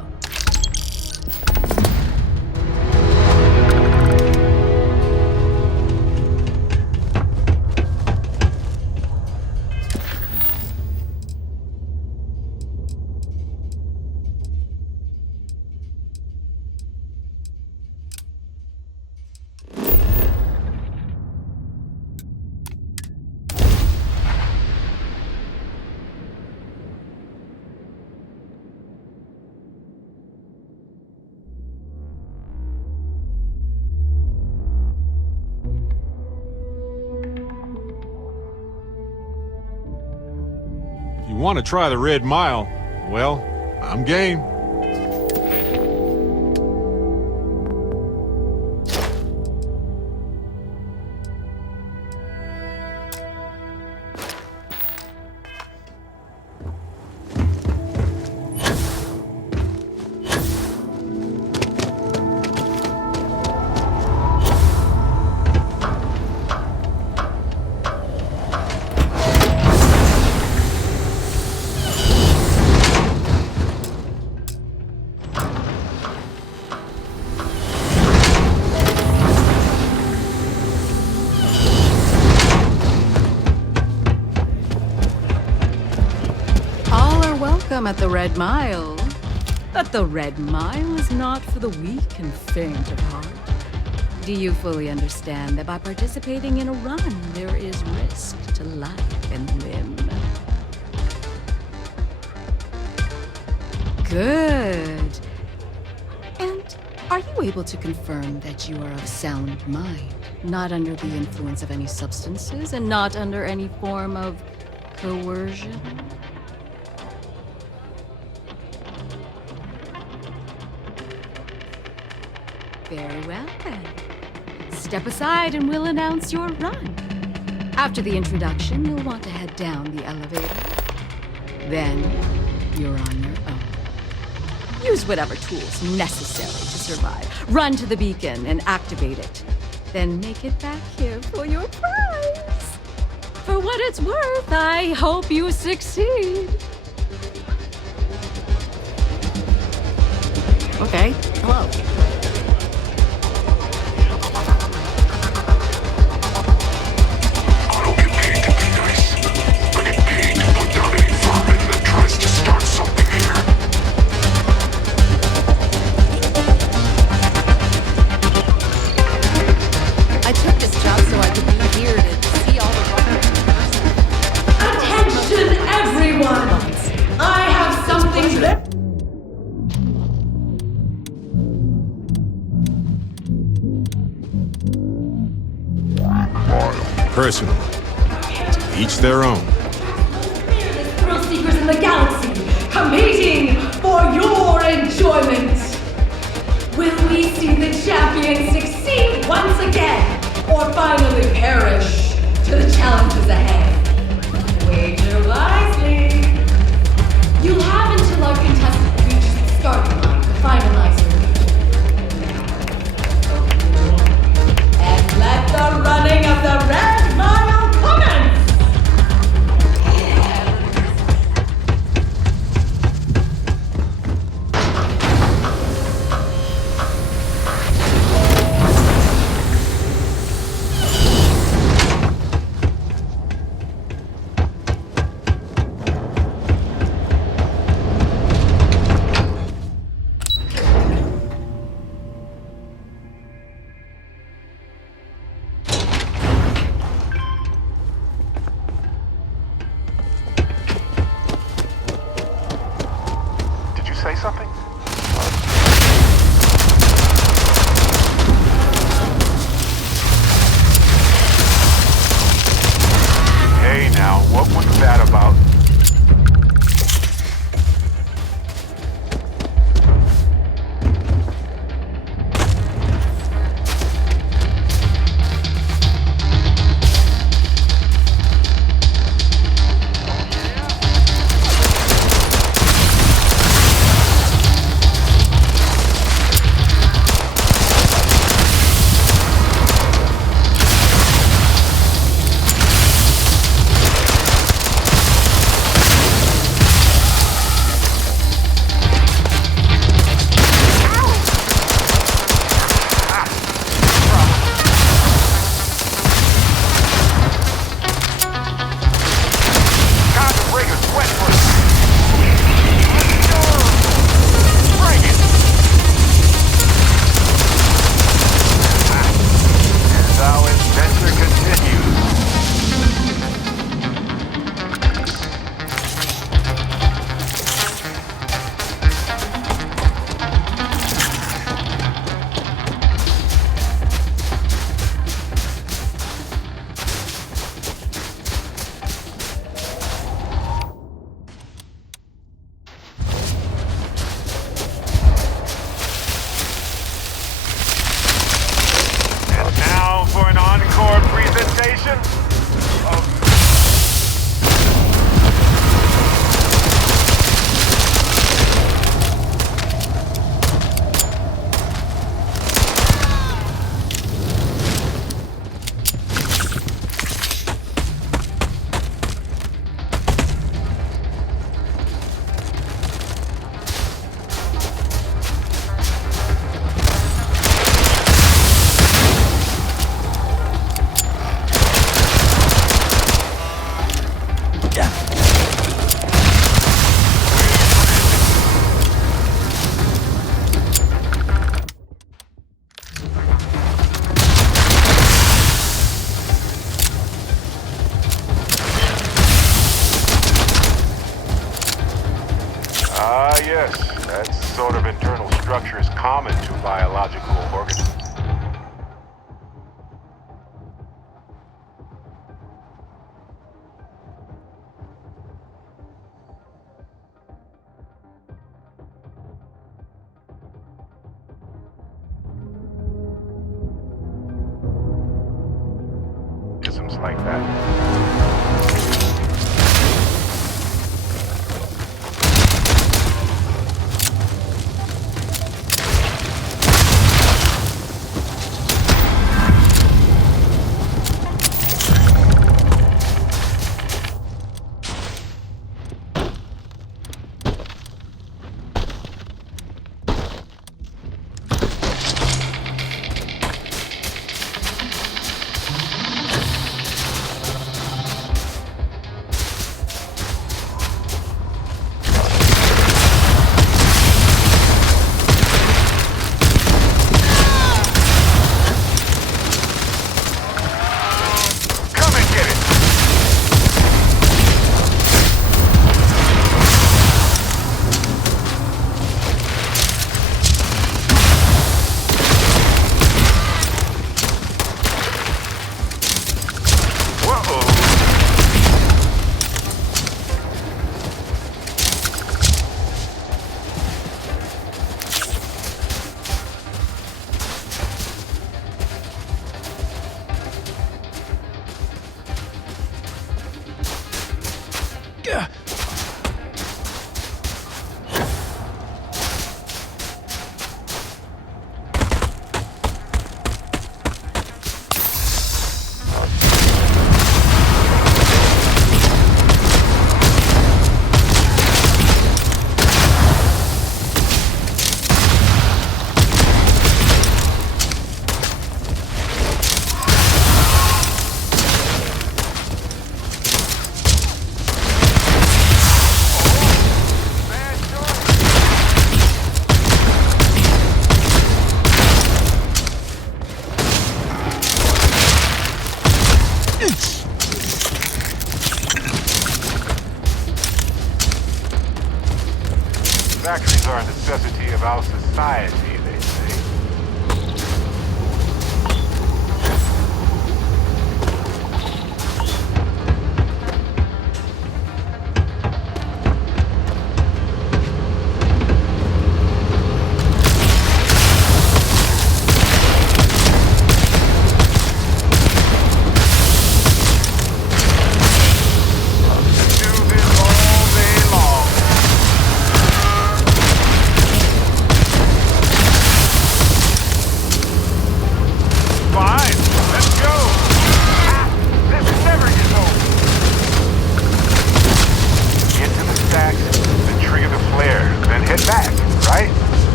If you want to try the Red Mile, well, I'm game. At the Red Mile. But the Red Mile is not for the weak and faint of heart. Do you fully understand that by participating in a run, there is risk to life and limb? Good. And are you able to confirm that you are of sound mind, not under the influence of any substances, and not under any form of coercion? Very well, then. Step aside and we'll announce your run. After the introduction, you'll want to head down the elevator. Then, you're on your own. Use whatever tools necessary to survive. Run to the beacon and activate it. Then make it back here for your prize. For what it's worth, I hope you succeed. Okay, hello. Personal. To each their own. Fearless thrill seekers in the galaxy, competing for your enjoyment. Will we see the champion succeed once again, or finally perish to the challenges ahead? Wager wisely. You'll have until our contestant reaches the starting line to finalize your lead. And let the running of the Red Mile commence! for a presentation of... Ah, yes. That sort of internal structure is common to biological organisms. Isms like that. Factories are a necessity of our society, they say.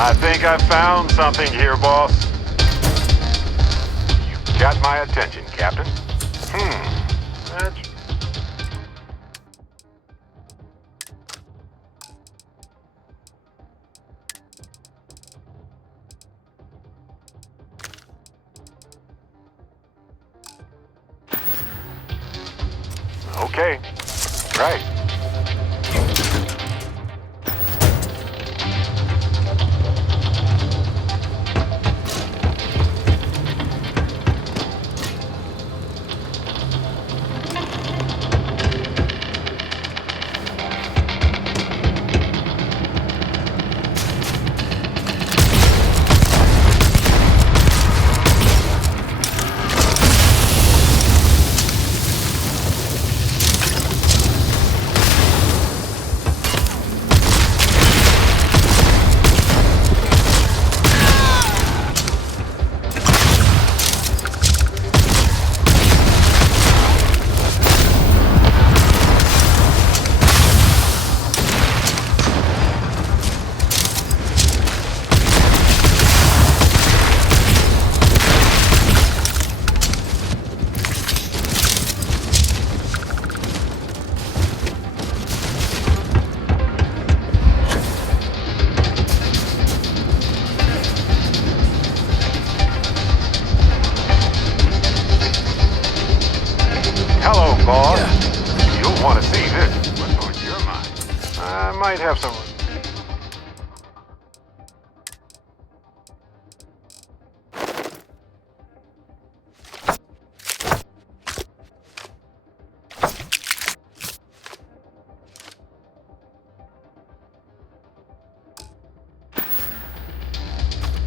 I think I found something here, boss. You got my attention, Captain. That's... Okay. Right. I might have some...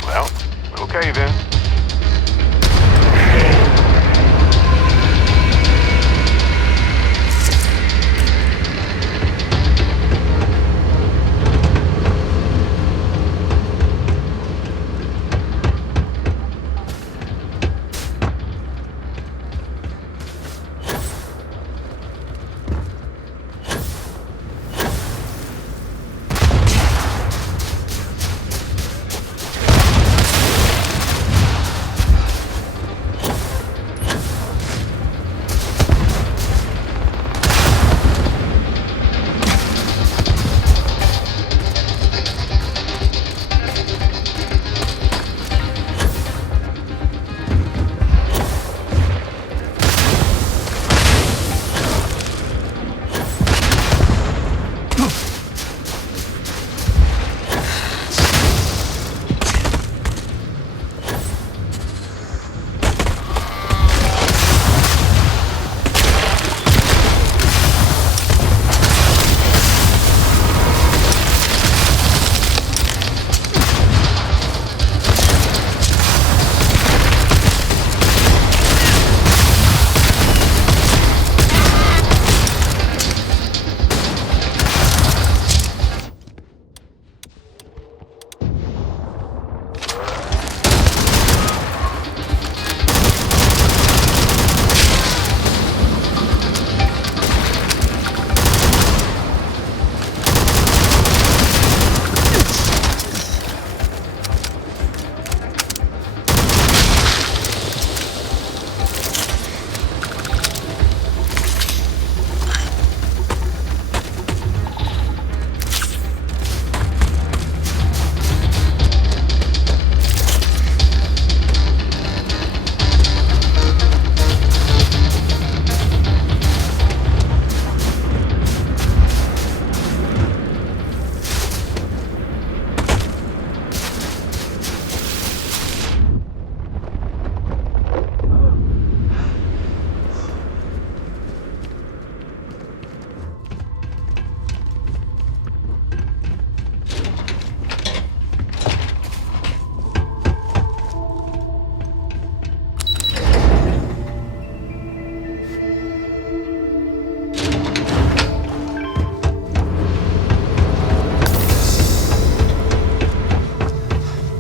Well, okay then.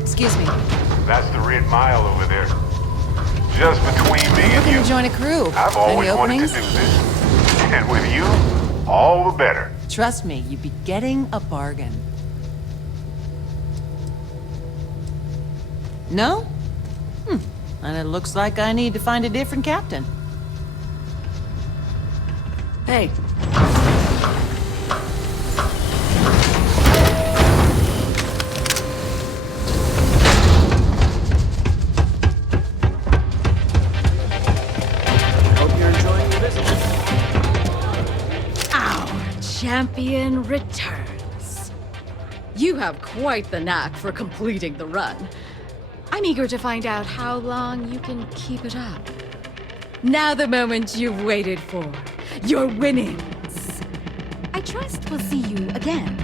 Excuse me. That's the Red Mile over there. Just between me and Looking you. to join a crew. I've Any always wanted to openings? do this. And with you, all the better. Trust me, you'd be getting a bargain. No? And it looks like I need to find a different captain. Hey. Hope you're enjoying your visit. Our champion returns. You have quite the knack for completing the run. I'm eager to find out how long you can keep it up. Now the moment you've waited for. Your winnings. I trust we'll see you again.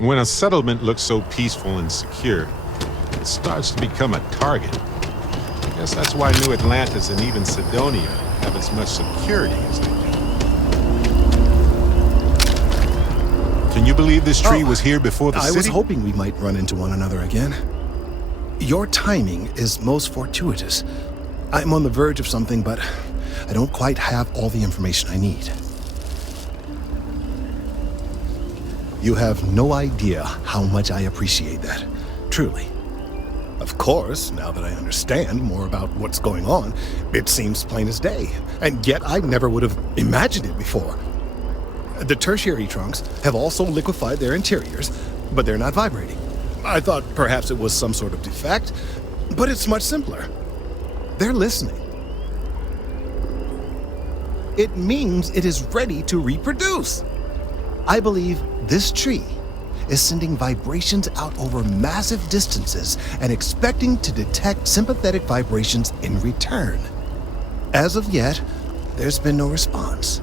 When a settlement looks so peaceful and secure, it starts to become a target. I guess that's why New Atlantis and even Sidonia have as much security as they do. And you believe this tree was here before the I city? was hoping we might run into one another again. Your timing is most fortuitous. I'm on the verge of something, but I don't quite have all the information I need. You have no idea how much I appreciate that. Truly. Of course, now that I understand more about what's going on, it seems plain as day. And yet I never would have imagined it before. The tertiary trunks have also liquefied their interiors, but they're not vibrating. I thought perhaps it was some sort of defect, but it's much simpler. They're listening. It means it is ready to reproduce. I believe this tree is sending vibrations out over massive distances and expecting to detect sympathetic vibrations in return. As of yet, there's been no response.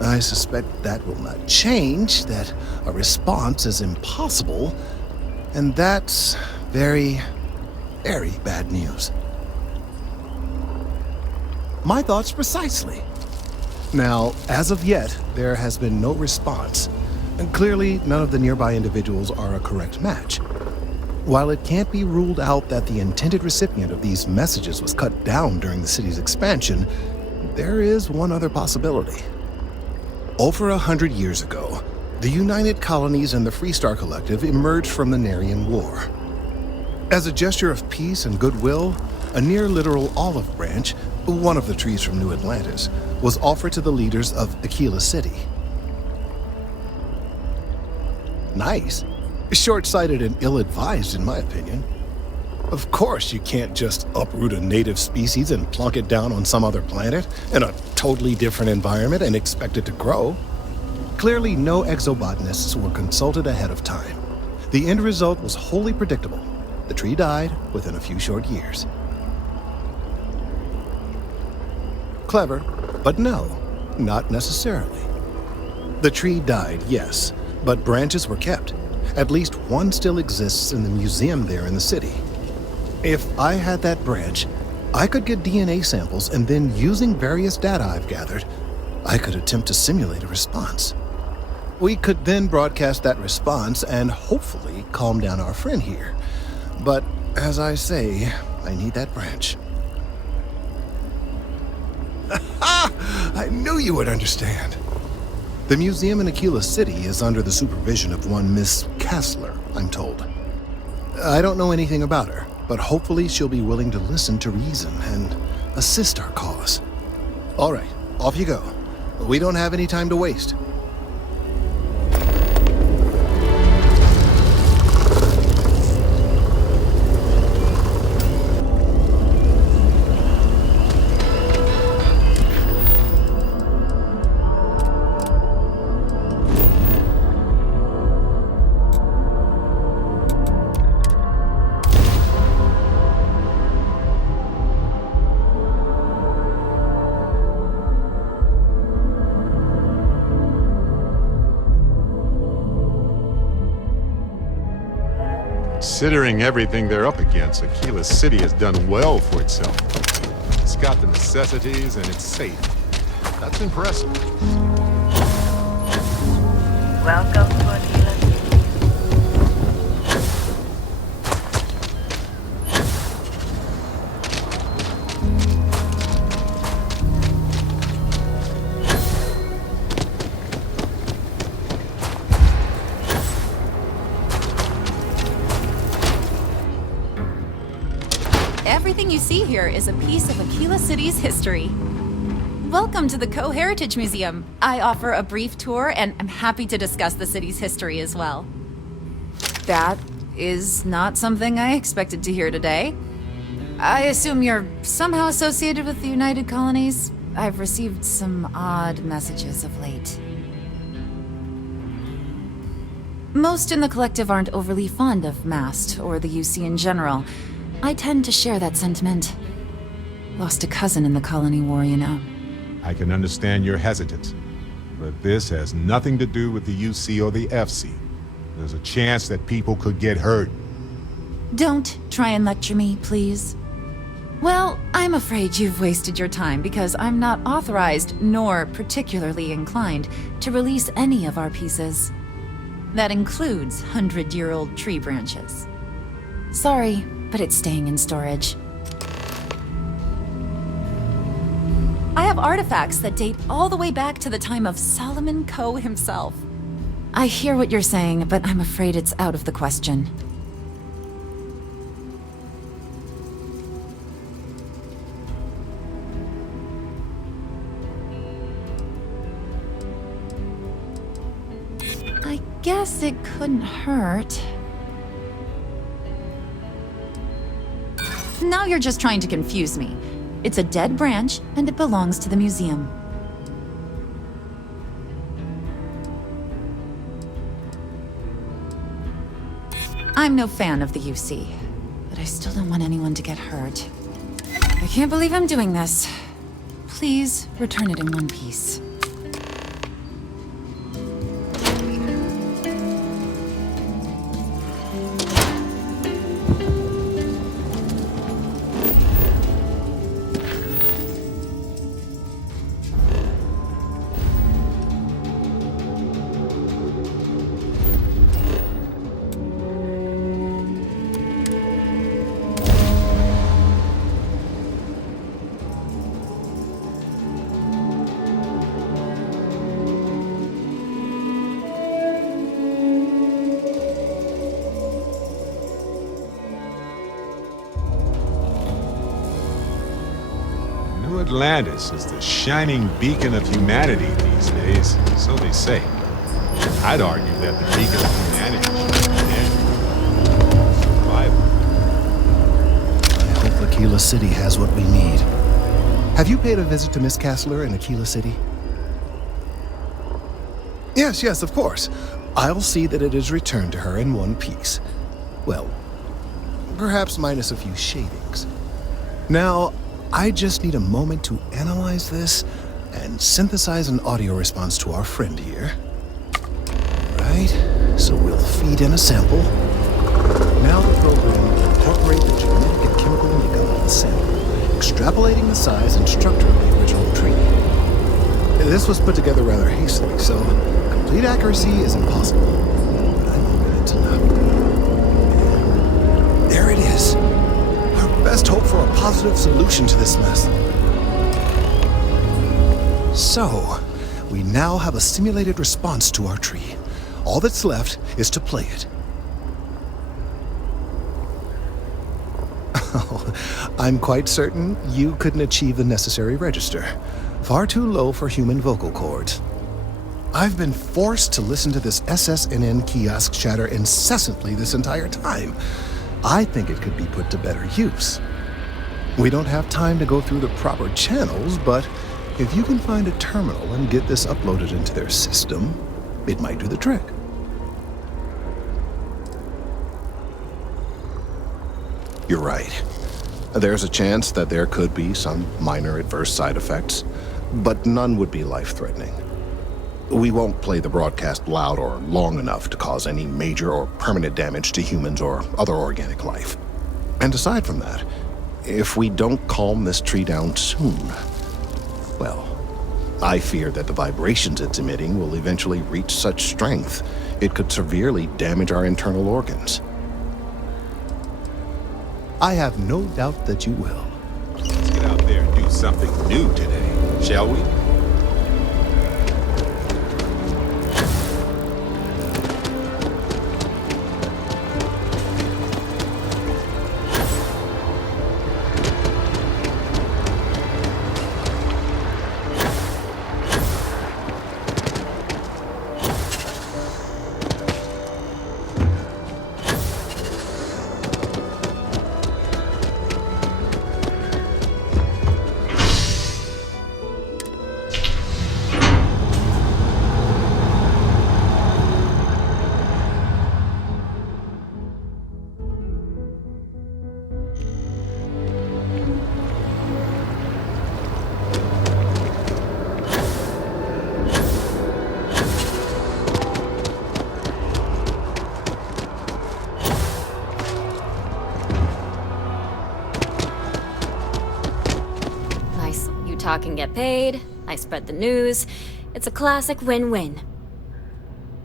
I suspect that will not change, that a response is impossible, and that's very, very bad news. My thoughts precisely. Now, as of yet, there has been no response, and clearly none of the nearby individuals are a correct match. While it can't be ruled out that the intended recipient of these messages was cut down during the city's expansion, there is one other possibility. Over 100 years ago, the United Colonies and the Freestar Collective emerged from the Narian War. As a gesture of peace and goodwill, a near-literal olive branch, one of the trees from New Atlantis, was offered to the leaders of Aquila City. Nice. Short-sighted and ill-advised, in my opinion. Of course, you can't just uproot a native species and plunk it down on some other planet in a totally different environment and expect it to grow. Clearly, no exobotanists were consulted ahead of time. The end result was wholly predictable. The tree died within a few short years. Clever, but no, not necessarily. The tree died, yes, but branches were kept. At least one still exists in the museum there in the city. If I had that branch, I could get DNA samples, and then using various data I've gathered, I could attempt to simulate a response. We could then broadcast that response and hopefully calm down our friend here. But as I say, I need that branch. I knew you would understand. The museum in Aquila City is under the supervision of one Miss Kassler, I'm told. I don't know anything about her, but hopefully she'll be willing to listen to reason and assist our cause. All right, off you go. We don't have any time to waste. Considering everything they're up against, Aquila City has done well for itself. It's got the necessities and it's safe. That's impressive. Welcome to Aquila City. Everything you see here is a piece of Aquila City's history. Welcome to the Co-Heritage Museum. I offer a brief tour, and I'm happy to discuss the city's history as well. That is not something I expected to hear today. I assume you're somehow associated with the United Colonies? I've received some odd messages of late. Most in the collective aren't overly fond of MAST or the UC in general. I tend to share that sentiment. Lost a cousin in the colony war, you know. I can understand your hesitance, but this has nothing to do with the UC or the FC. There's a chance that people could get hurt. Don't try and lecture me, please. Well, I'm afraid you've wasted your time because I'm not authorized, nor particularly inclined, to release any of our pieces. That includes 100-year-old tree branches. Sorry, but it's staying in storage. I have artifacts that date all the way back to the time of Solomon Coe himself. I hear what you're saying, but I'm afraid it's out of the question. I guess it couldn't hurt. Now you're just trying to confuse me. It's a dead branch, and it belongs to the museum. I'm no fan of the UC, but I still don't want anyone to get hurt. I can't believe I'm doing this. Please return it in one piece. Atlantis is the shining beacon of humanity these days, so they say. I'd argue that the beacon of humanity should be survival. I hope Aquila City has what we need. Have you paid a visit to Miss Castler in Aquila City? Yes, of course. I'll see that it is returned to her in one piece. Well, perhaps minus a few shadings. Now, I just need a moment to analyze this and synthesize an audio response to our friend here. Right, so we'll feed in a sample. Now the program will incorporate the genetic and chemical makeup of the sample, extrapolating the size and structure of the original tree. This was put together rather hastily, so complete accuracy is impossible. But I'm open to know. There it is. Best hope for a positive solution to this mess. So, we now have a simulated response to our tree. All that's left is to play it. Oh, I'm quite certain you couldn't achieve the necessary register. Far too low for human vocal cords. I've been forced to listen to this SSNN kiosk chatter incessantly this entire time. I think it could be put to better use. We don't have time to go through the proper channels, but if you can find a terminal and get this uploaded into their system, it might do the trick. You're right. There's a chance that there could be some minor adverse side effects, but none would be life-threatening. We won't play the broadcast loud or long enough to cause any major or permanent damage to humans or other organic life. And aside from that, if we don't calm this tree down soon, well, I fear that the vibrations it's emitting will eventually reach such strength it could severely damage our internal organs. I have no doubt that you will. Let's get out there and do something new today, shall we? Talk and get paid. I spread the news. It's a classic win-win.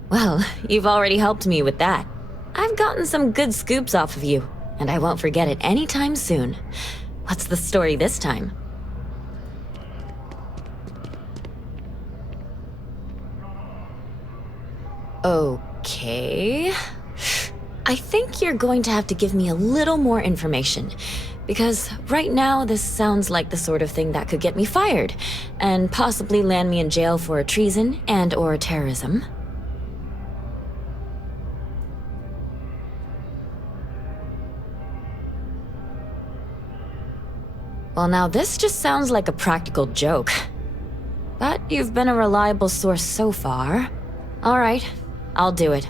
Well, you've already helped me with that. I've gotten some good scoops off of you, and I won't forget it anytime soon. What's the story this time? Okay. I think you're going to have to give me a little more information, because right now this sounds like the sort of thing that could get me fired, and possibly land me in jail for treason and/or terrorism. Well, now this just sounds like a practical joke. But you've been a reliable source so far. All right, I'll do it.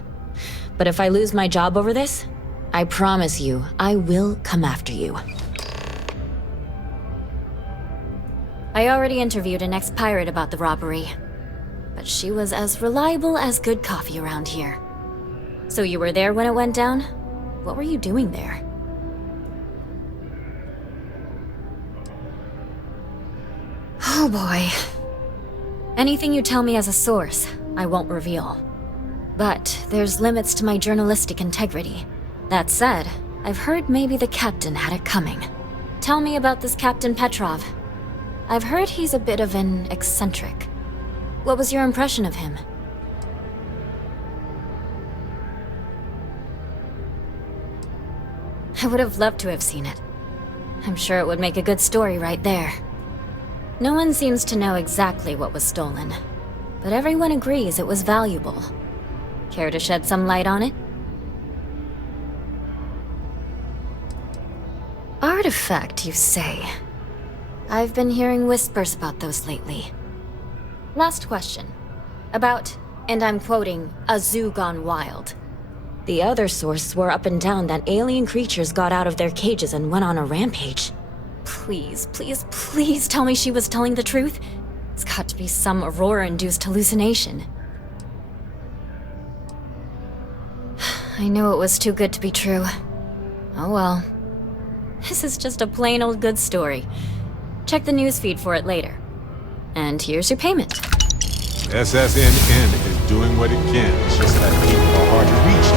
But if I lose my job over this, I promise you, I will come after you. I already interviewed an ex-pirate about the robbery, but she was as reliable as good coffee around here. So you were there when it went down? What were you doing there? Oh boy. Anything you tell me as a source, I won't reveal. But there's limits to my journalistic integrity. That said, I've heard maybe the captain had it coming. Tell me about this Captain Petrov. I've heard he's a bit of an eccentric. What was your impression of him? I would have loved to have seen it. I'm sure it would make a good story right there. No one seems to know exactly what was stolen, but everyone agrees it was valuable. Care to shed some light on it? Artifact, you say? I've been hearing whispers about those lately. Last question. About, and I'm quoting, a zoo gone wild. The other source swore up and down that alien creatures got out of their cages and went on a rampage. Please, please, please tell me she was telling the truth. It's got to be some Aurora-induced hallucination. I knew it was too good to be true. Oh well. This is just a plain old good story. Check the newsfeed for it later. And here's your payment. SSNN is doing what it can. It's just that people are hard to reach.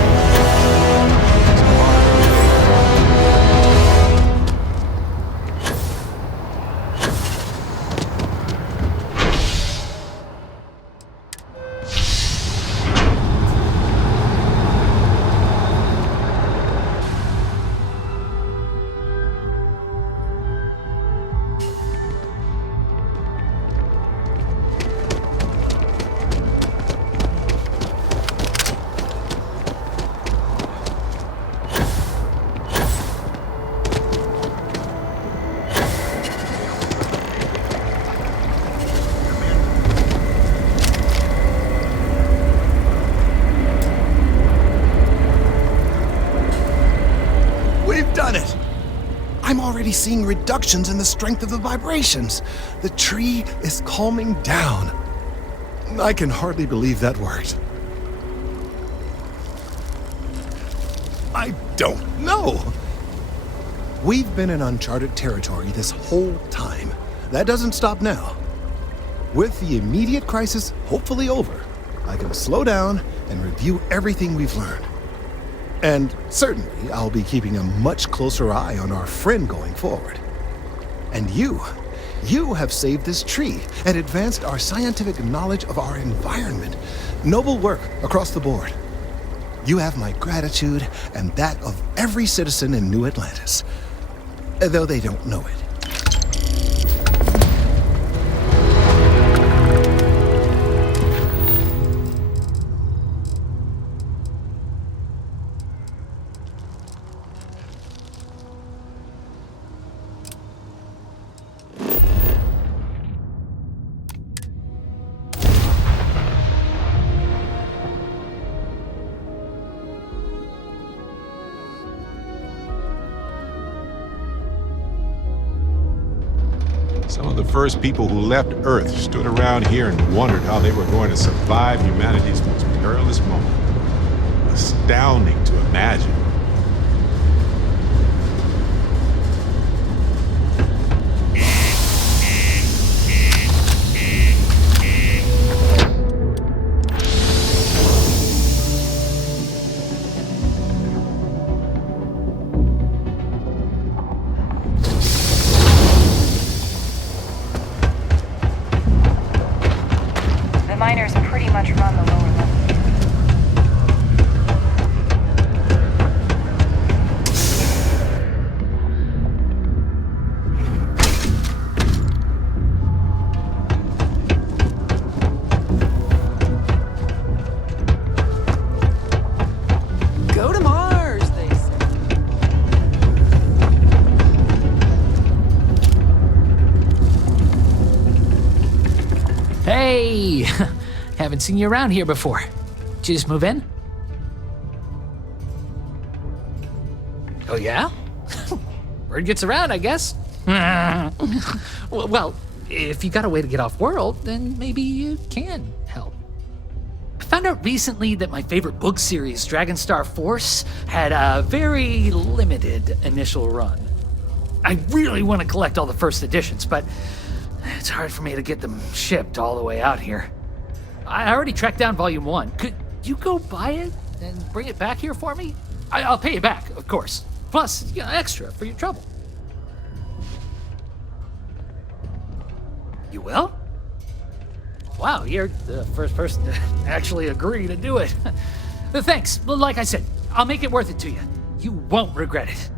Seeing reductions in the strength of the vibrations. The tree is calming down. I can hardly believe that worked. I don't know. We've been in uncharted territory this whole time. That doesn't stop now. With the immediate crisis hopefully over, I can slow down and review everything we've learned. And certainly, I'll be keeping a much closer eye on our friend going forward. And you have saved this tree and advanced our scientific knowledge of our environment. Noble work across the board. You have my gratitude and that of every citizen in New Atlantis, though they don't know it. Some of the first people who left Earth stood around here and wondered how they were going to survive humanity's most perilous moment. Astounding to imagine. Hey, haven't seen you around here before. Did you just move in? Oh yeah? Word gets around, I guess. Well, if you got a way to get off world, then maybe you can help. I found out recently that my favorite book series, Dragonstar Force, had a very limited initial run. I really want to collect all the first editions, but it's hard for me to get them shipped all the way out here. I already tracked down Volume 1. Could you go buy it and bring it back here for me? I'll pay you back, of course. Plus, extra for your trouble. You will? Wow, you're the first person to actually agree to do it. Thanks. Like I said, I'll make it worth it to you. You won't regret it.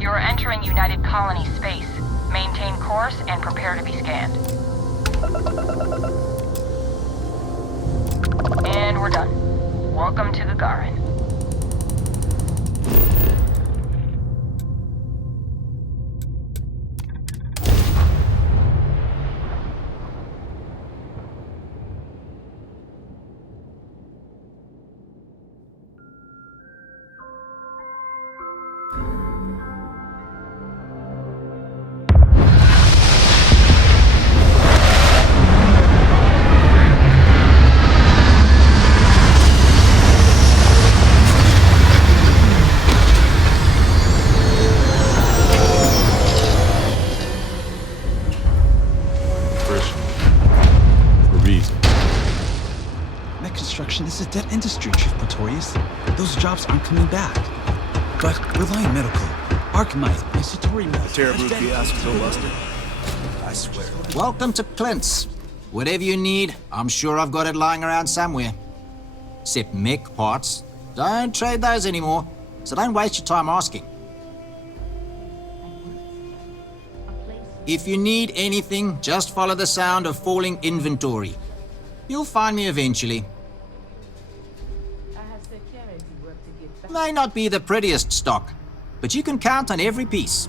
You're entering United Colony space. Maintain course and prepare to be scanned. And we're done. Welcome to Gagarin. Construction is a dead industry, Chief Pretorius. Those jobs aren't coming back. But Reliant Medical, Archmite, and Satori Mills. Terrible fiasco, Buster. I swear. Welcome to Clint's. Whatever you need, I'm sure I've got it lying around somewhere. Except mech parts. Don't trade those anymore, so don't waste your time asking. If you need anything, just follow the sound of falling inventory. You'll find me eventually. May not be the prettiest stock, but you can count on every piece.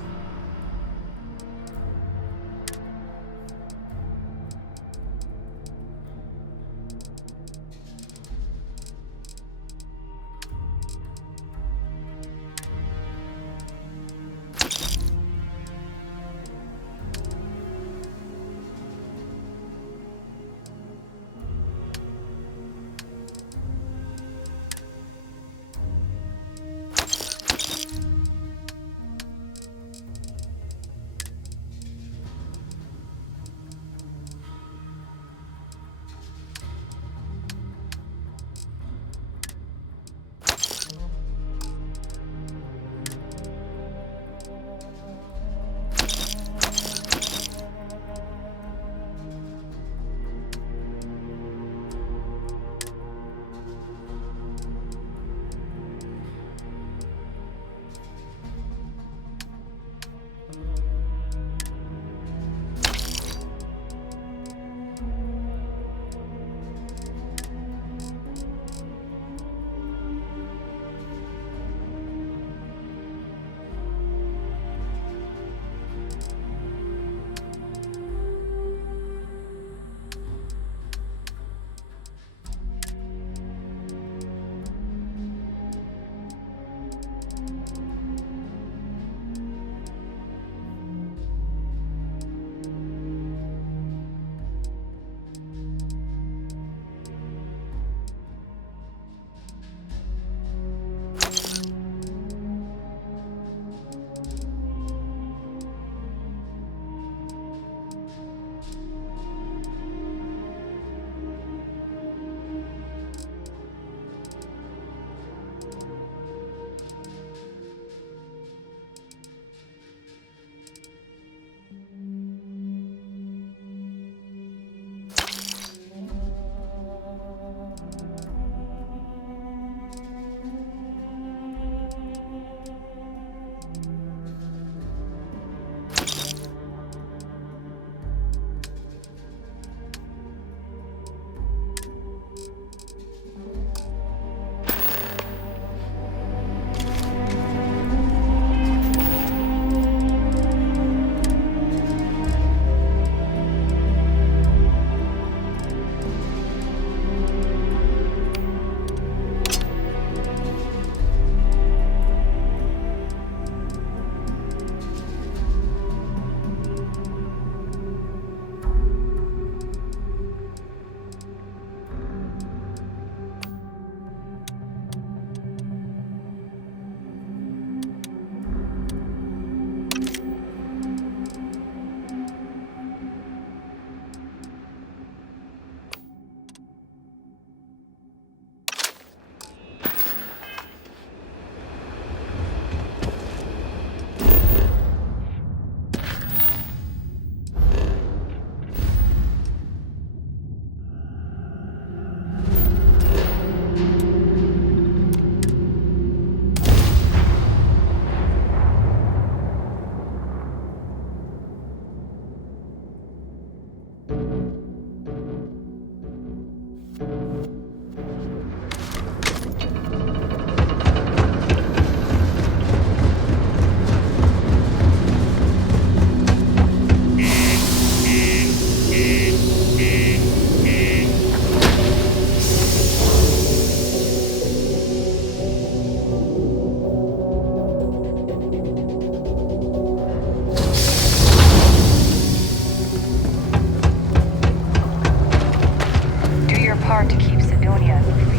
hard to keep Sidonia free.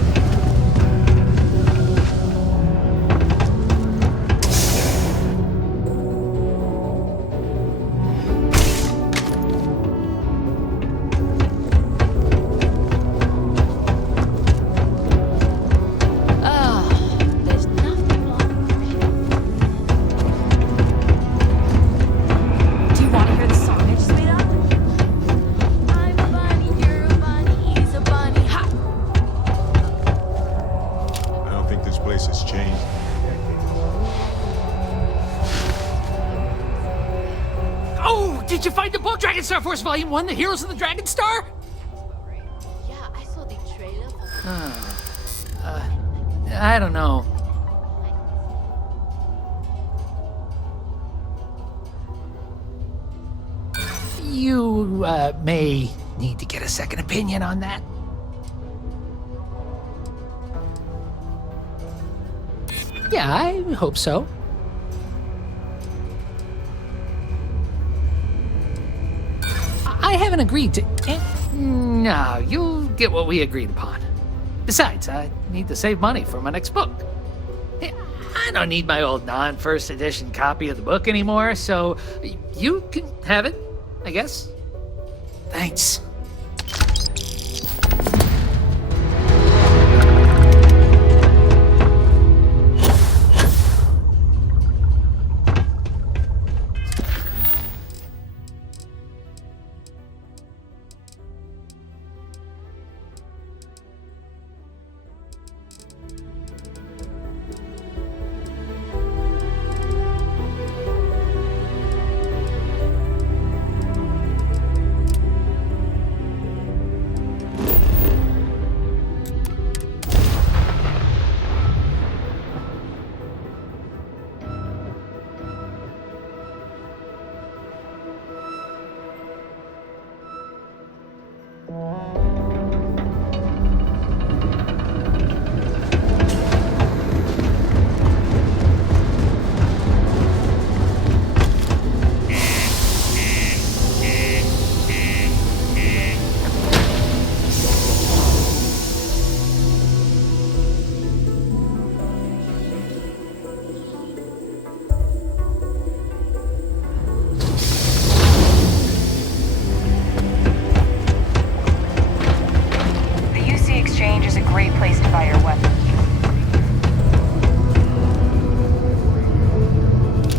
Do you want to hear the song I just made up? I'm a bunny, you're a bunny, he's a bunny, ha! I don't think this place has changed. Oh, did you find the book, Dragon Star Force Volume 1, The Heroes of the Dragon Star? Yeah, I saw the trailer for I don't know. You, may need to get a second opinion on that. Yeah, I hope so. I haven't agreed to... No, you'll get what we agreed upon. Besides, I need to save money for my next book. I don't need my old non-first edition copy of the book anymore, so you can have it, I guess. Thanks.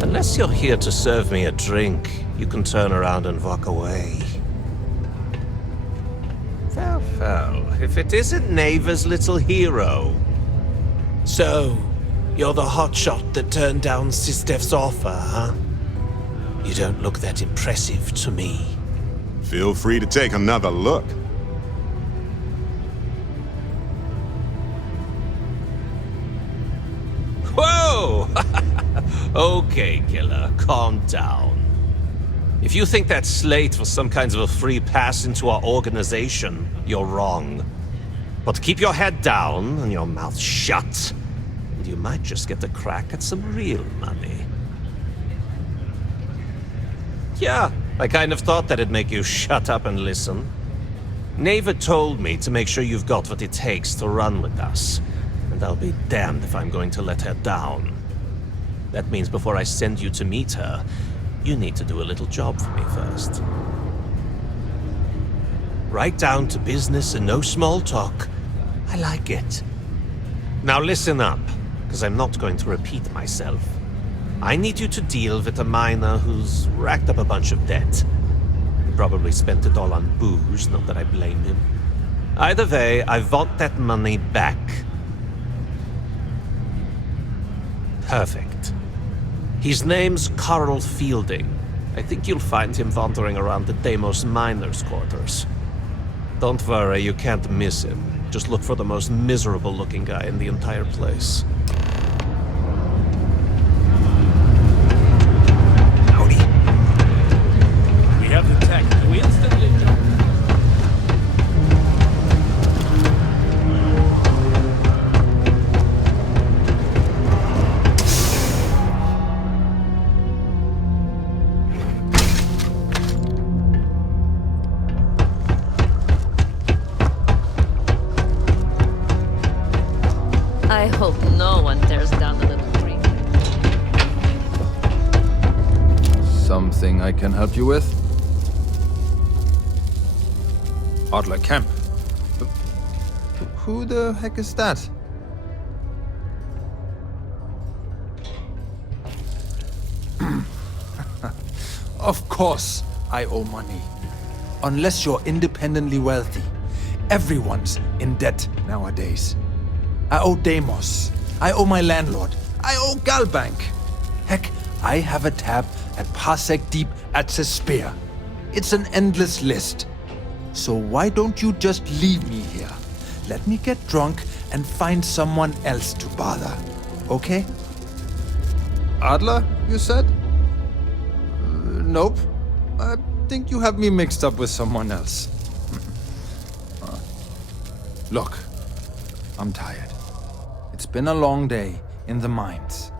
Unless you're here to serve me a drink, you can turn around and walk away. Well, if it isn't Neva's little hero. So, you're the hotshot that turned down Sistef's offer, huh? You don't look that impressive to me. Feel free to take another look. Whoa! Okay, killer, calm down. If you think that slate was some kind of a free pass into our organization, you're wrong. But keep your head down and your mouth shut, and you might just get a crack at some real money. Yeah, I kind of thought that'd make you shut up and listen. Neva told me to make sure you've got what it takes to run with us, and I'll be damned if I'm going to let her down. That means before I send you to meet her, you need to do a little job for me first. Right down to business and no small talk. I like it. Now listen up, because I'm not going to repeat myself. I need you to deal with a miner who's racked up a bunch of debt. He probably spent it all on booze, not that I blame him. Either way, I want that money back. Perfect. His name's Carl Fielding. I think you'll find him wandering around the Deimos miners' quarters. Don't worry, you can't miss him. Just look for the most miserable-looking guy in the entire place. Howdy. We have the tech. Can we instantly jump? hope no one tears down the little tree. Something I can help you with? Adler Camp. Who the heck is that? Of course, I owe money. Unless you're independently wealthy. Everyone's in debt nowadays. I owe Deimos. I owe my landlord. I owe Galbank. Heck, I have a tab at Parsec Deep at Cespear. It's an endless list. So why don't you just leave me here? Let me get drunk and find someone else to bother. Okay? Adler, you said? Nope. I think you have me mixed up with someone else. Look, I'm tired. It's been a long day in the mines.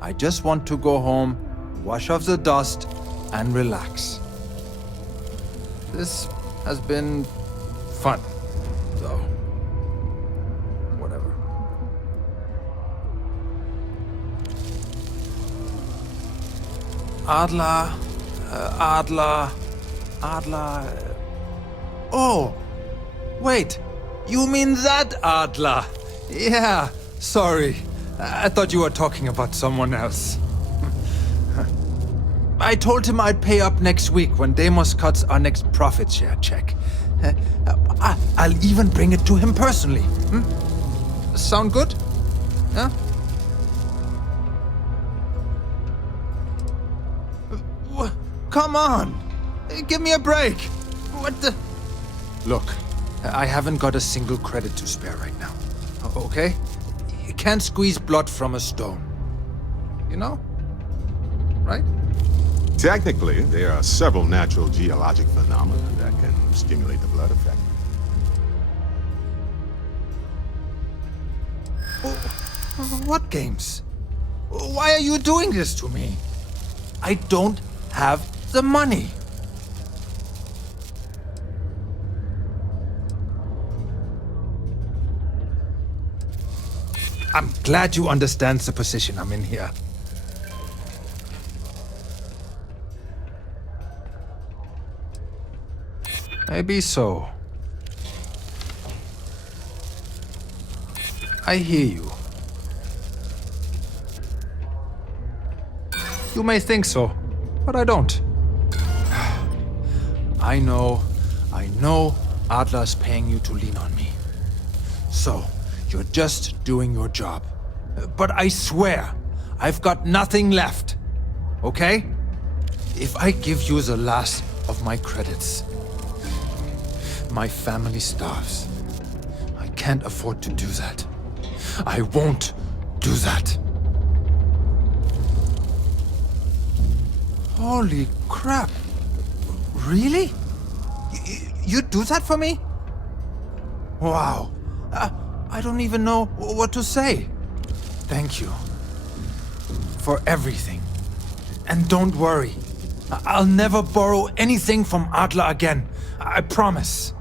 I just want to go home, wash off the dust, and relax. This has been fun, though. Whatever. Adler. Oh! Wait! You mean that Adler? Yeah, sorry. I thought you were talking about someone else. I told him I'd pay up next week when Deimos cuts our next profit share check. I'll even bring it to him personally. Sound good? Yeah? Come on! Give me a break! What the... Look, I haven't got a single credit to spare right now. Okay? You can't squeeze blood from a stone. You know? Right? Technically, there are several natural geologic phenomena that can stimulate the blood effect. What games? Why are you doing this to me? I don't have the money. I'm glad you understand the position I'm in here. Maybe so. I hear you. You may think so, but I don't. I know Adler's paying you to lean on me. So, you're just doing your job. But I swear, I've got nothing left. Okay? If I give you the last of my credits, my family starves. I can't afford to do that. I won't do that. Holy crap. Really? You'd do that for me? Wow. I don't even know what to say. Thank you. For everything. And don't worry. I'll never borrow anything from Adler again. I promise.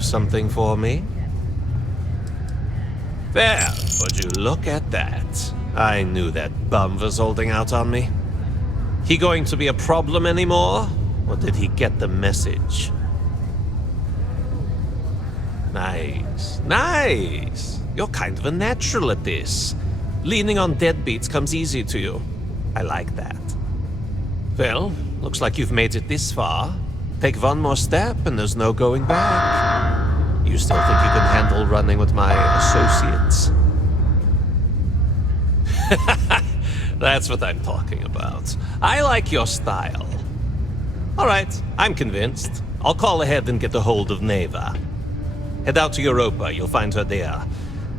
Something for me? Well, would you look at that? I knew that bum was holding out on me. He going to be a problem anymore? Or did he get the message? Nice. Nice! You're kind of a natural at this. Leaning on deadbeats comes easy to you. I like that. Well, looks like you've made it this far. Take one more step and there's no going back. You still think you can handle running with my associates? That's what I'm talking about. I like your style. All right, I'm convinced. I'll call ahead and get a hold of Neva. Head out to Europa, you'll find her there.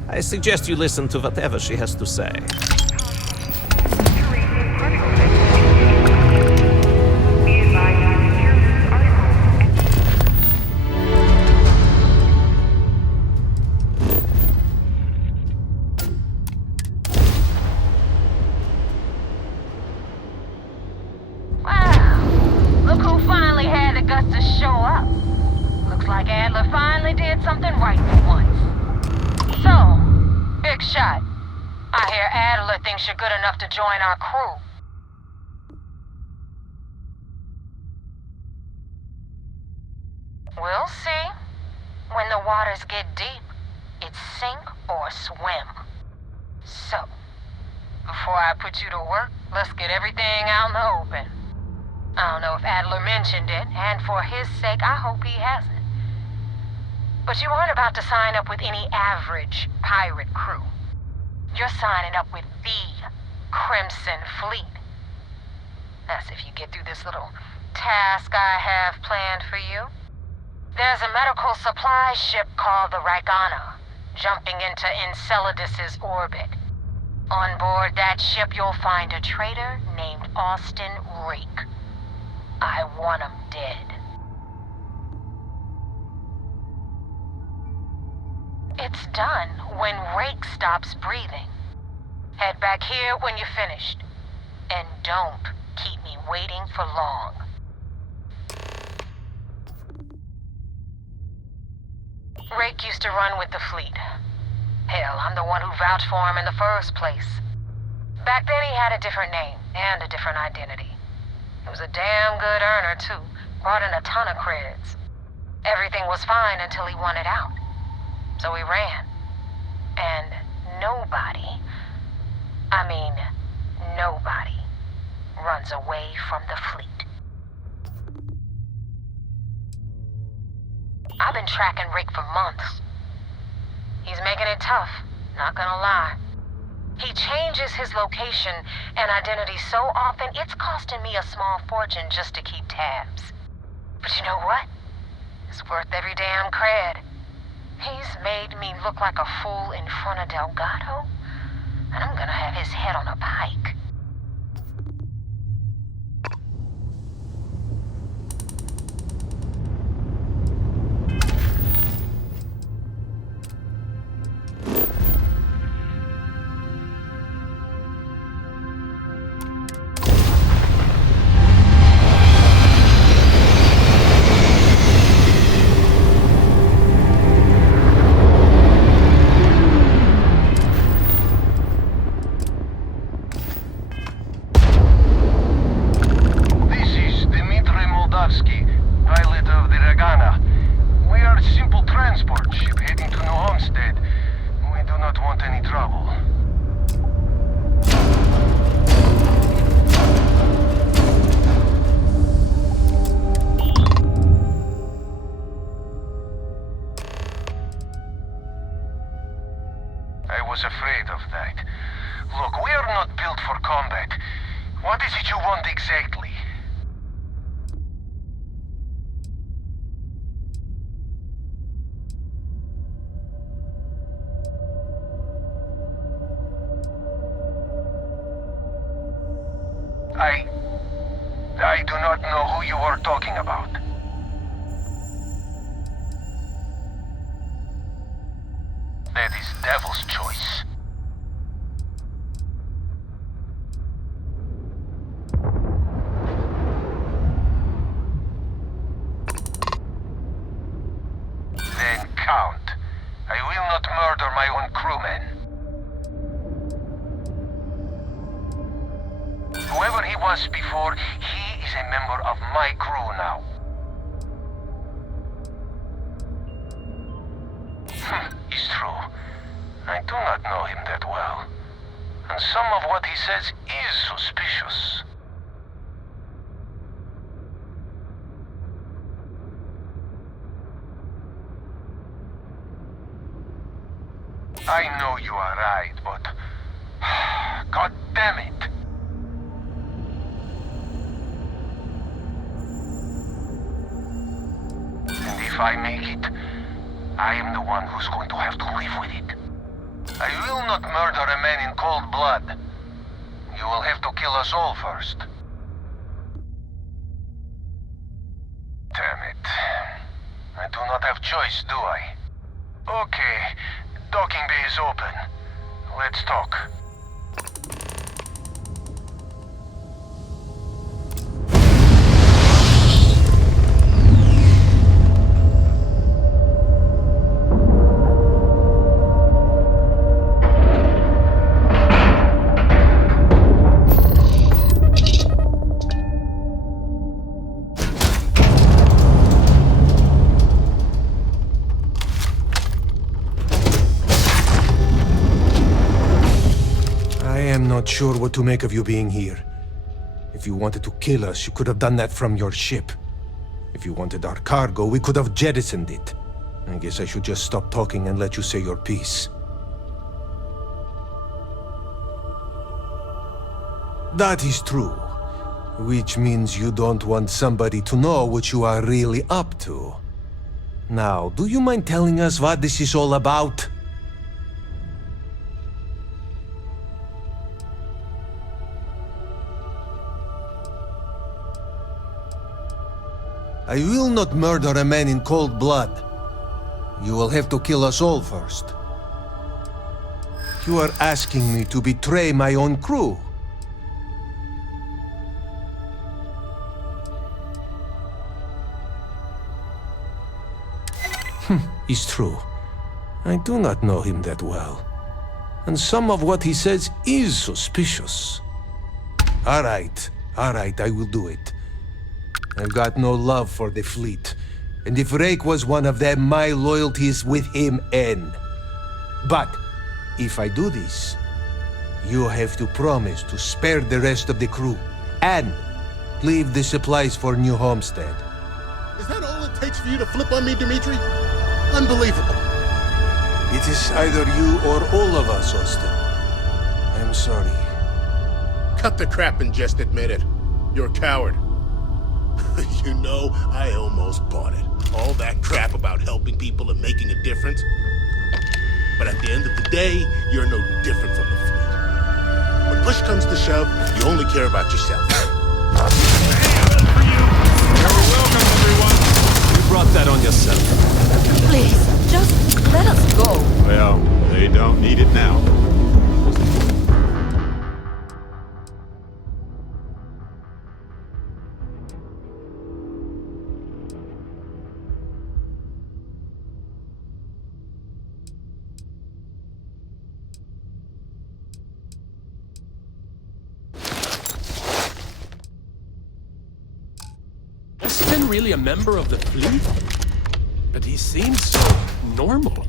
I suggest you listen to whatever she has to say. Look who finally had the guts to show up. Looks like Adler finally did something right for once. So, big shot. I hear Adler thinks you're good enough to join our crew. We'll see. When the waters get deep, it's sink or swim. So, before I put you to work, let's get everything out in the open. I don't know if Adler mentioned it, and for his sake, I hope he hasn't. But you aren't about to sign up with any average pirate crew. You're signing up with the Crimson Fleet. That's if you get through this little task I have planned for you. There's a medical supply ship called the Ragana, jumping into Enceladus's orbit. On board that ship, you'll find a traitor named Austin Rake. I want him dead. It's done when Rake stops breathing. Head back here when you're finished. And don't keep me waiting for long. Rake used to run with the fleet. Hell, I'm the one who vouched for him in the first place. Back then he had a different name and a different identity. He was a damn good earner, too. Brought in a ton of creds. Everything was fine until he wanted out. So he ran. And nobody, I mean, nobody, runs away from the fleet. I've been tracking Rick for months. He's making it tough, not gonna lie. He changes his location and identity so often, it's costing me a small fortune just to keep tabs. But you know what? It's worth every damn cred. He's made me look like a fool in front of Delgado, and I'm gonna have his head on a pike. Pilot of the Ragana. We are a simple transport ship heading to New Homestead. We do not want any trouble. I was afraid of that. Look, we are not built for combat. What is it you want exactly? I do not know who you are talking about. That is Devil's choice. Then count. I will not murder my own crewmen. Whoever he was before, he is a member of my crew now. It's true. I do not know him that well. And some of what he says is suspicious. I make it, I am the one who's going to have to live with it. I will not murder a man in cold blood. You will have to kill us all first. Damn it. I do not have choice, do I? Okay, docking bay is open. Let's talk. I'm not sure what to make of you being here. If you wanted to kill us, you could have done that from your ship. If you wanted our cargo, we could have jettisoned it. I guess I should just stop talking and let you say your piece. That is true. Which means you don't want somebody to know what you are really up to. Now, do you mind telling us what this is all about? I will not murder a man in cold blood. You will have to kill us all first. You are asking me to betray my own crew. It's true. I do not know him that well. And some of what he says is suspicious. All right, I will do it. I've got no love for the fleet. And if Rake was one of them, my loyalties with him end. But if I do this, you have to promise to spare the rest of the crew and leave the supplies for New Homestead. Is that all it takes for you to flip on me, Dimitri? Unbelievable. It is either you or all of us, Austin. I'm sorry. Cut the crap and just admit it. You're a coward. You know, I almost bought it. All that crap about helping people and making a difference. But at the end of the day, you're no different from the fleet. When push comes to shove, you only care about yourself. You're welcome, everyone. You brought that on yourself. Please, just let us go. Well, they don't need it now. Really a member of the fleet? But he seems so normal.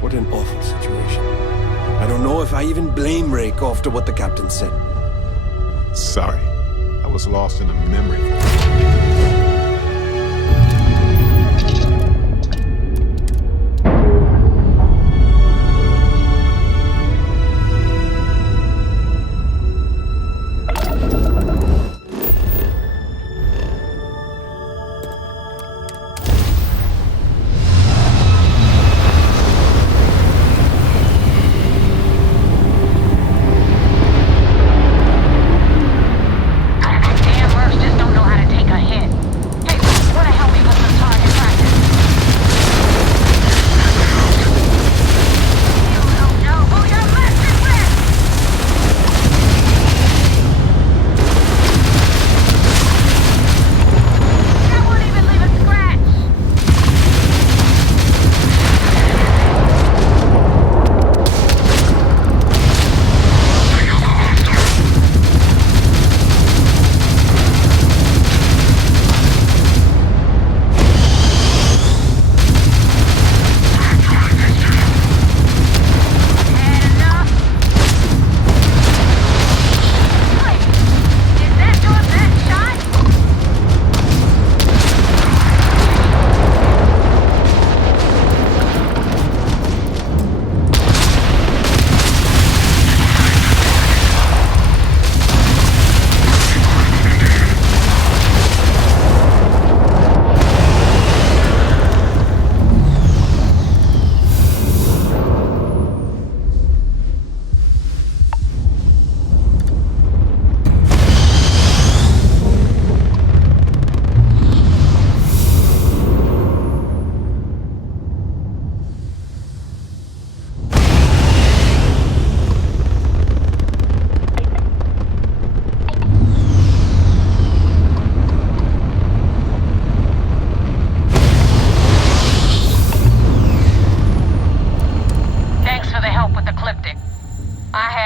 What an awful situation. I don't know if I even blame Rake after what the captain said. Sorry. I was lost in a memory. Damn mercs just don't know how to take a hit.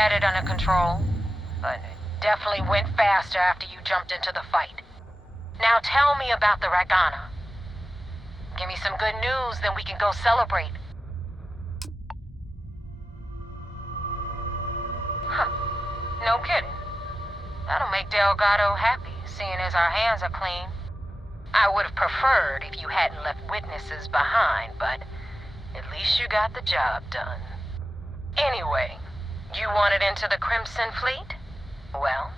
had it under control, but it definitely went faster after you jumped into the fight. Now tell me about the Ragana. Give me some good news, then we can go celebrate. Huh. No kidding. That'll make Delgado happy, seeing as our hands are clean. I would have preferred if you hadn't left witnesses behind, but at least you got the job done. Anyway, you wanted into the Crimson Fleet? Well,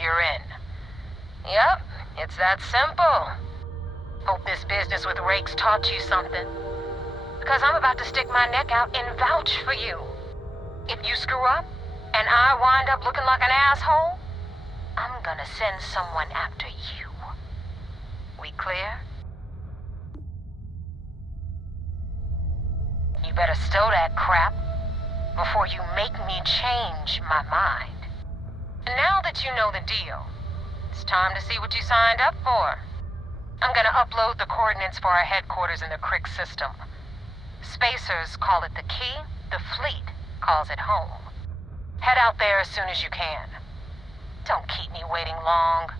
you're in. Yep, it's that simple. Hope this business with Rakes taught you something. Because I'm about to stick my neck out and vouch for you. If you screw up, and I wind up looking like an asshole, I'm gonna send someone after you. We clear? You better stow that crap before you make me change my mind. Now that you know the deal, it's time to see what you signed up for. I'm gonna upload the coordinates for our headquarters in the Crick system. Spacers call it the key, the fleet calls it home. Head out there as soon as you can. Don't keep me waiting long.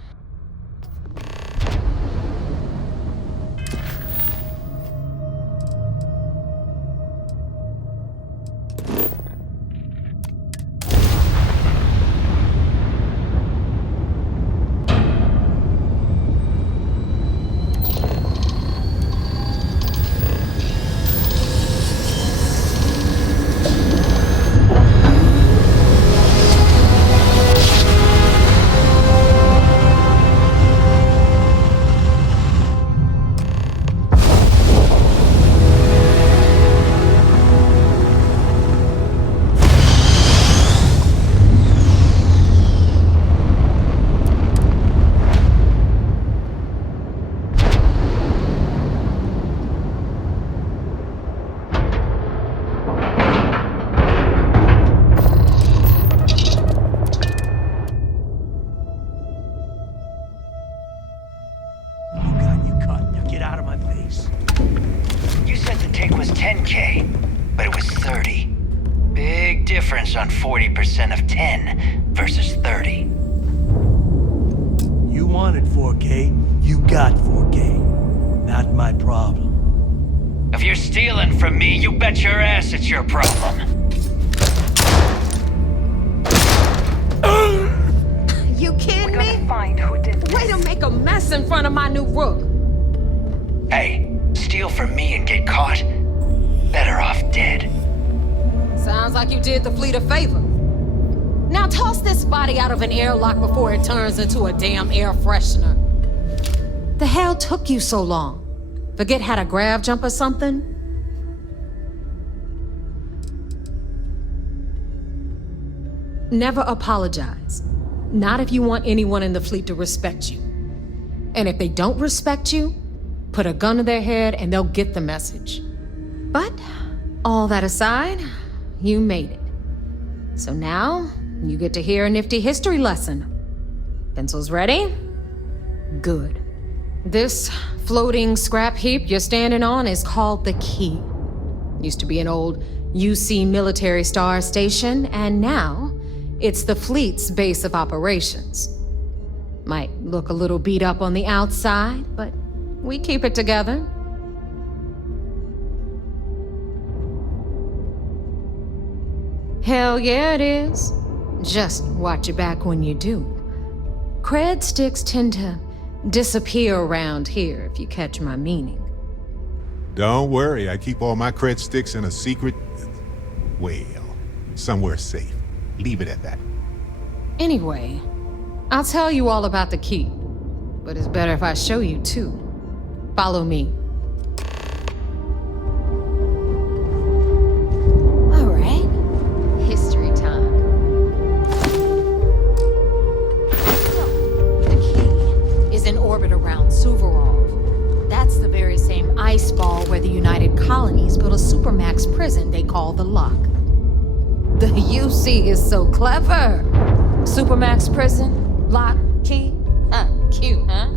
On 40% of 10 versus 30. You wanted 4K, you got 4K. Not my problem. If you're stealing from me, you bet your ass it's your problem. You kidding me? Find who did this. Way to make a mess in front of my new rook. Hey, steal from me and get caught. Better off dead. Sounds like you did the fleet a favor. Now toss this body out of an airlock before it turns into a damn air freshener. The hell took you so long? Forget how to grav jump or something? Never apologize. Not if you want anyone in the fleet to respect you. And if they don't respect you, put a gun to their head and they'll get the message. But all that aside, you made it. So now, you get to hear a nifty history lesson. Pencils ready? Good. This floating scrap heap you're standing on is called the Key. Used to be an old UC military star station, and now it's the fleet's base of operations. Might look a little beat up on the outside, but we keep it together. Hell yeah, it is. Just watch your back when you do. Cred sticks tend to disappear around here, if you catch my meaning. Don't worry, I keep all my cred sticks in a secret... well, somewhere safe. Leave it at that. Anyway, I'll tell you all about the Key. But it's better if I show you too. Follow me. Ice ball where the United Colonies built a supermax prison they call the Lock. The UC is so clever. Supermax prison, lock, key. Cute, huh?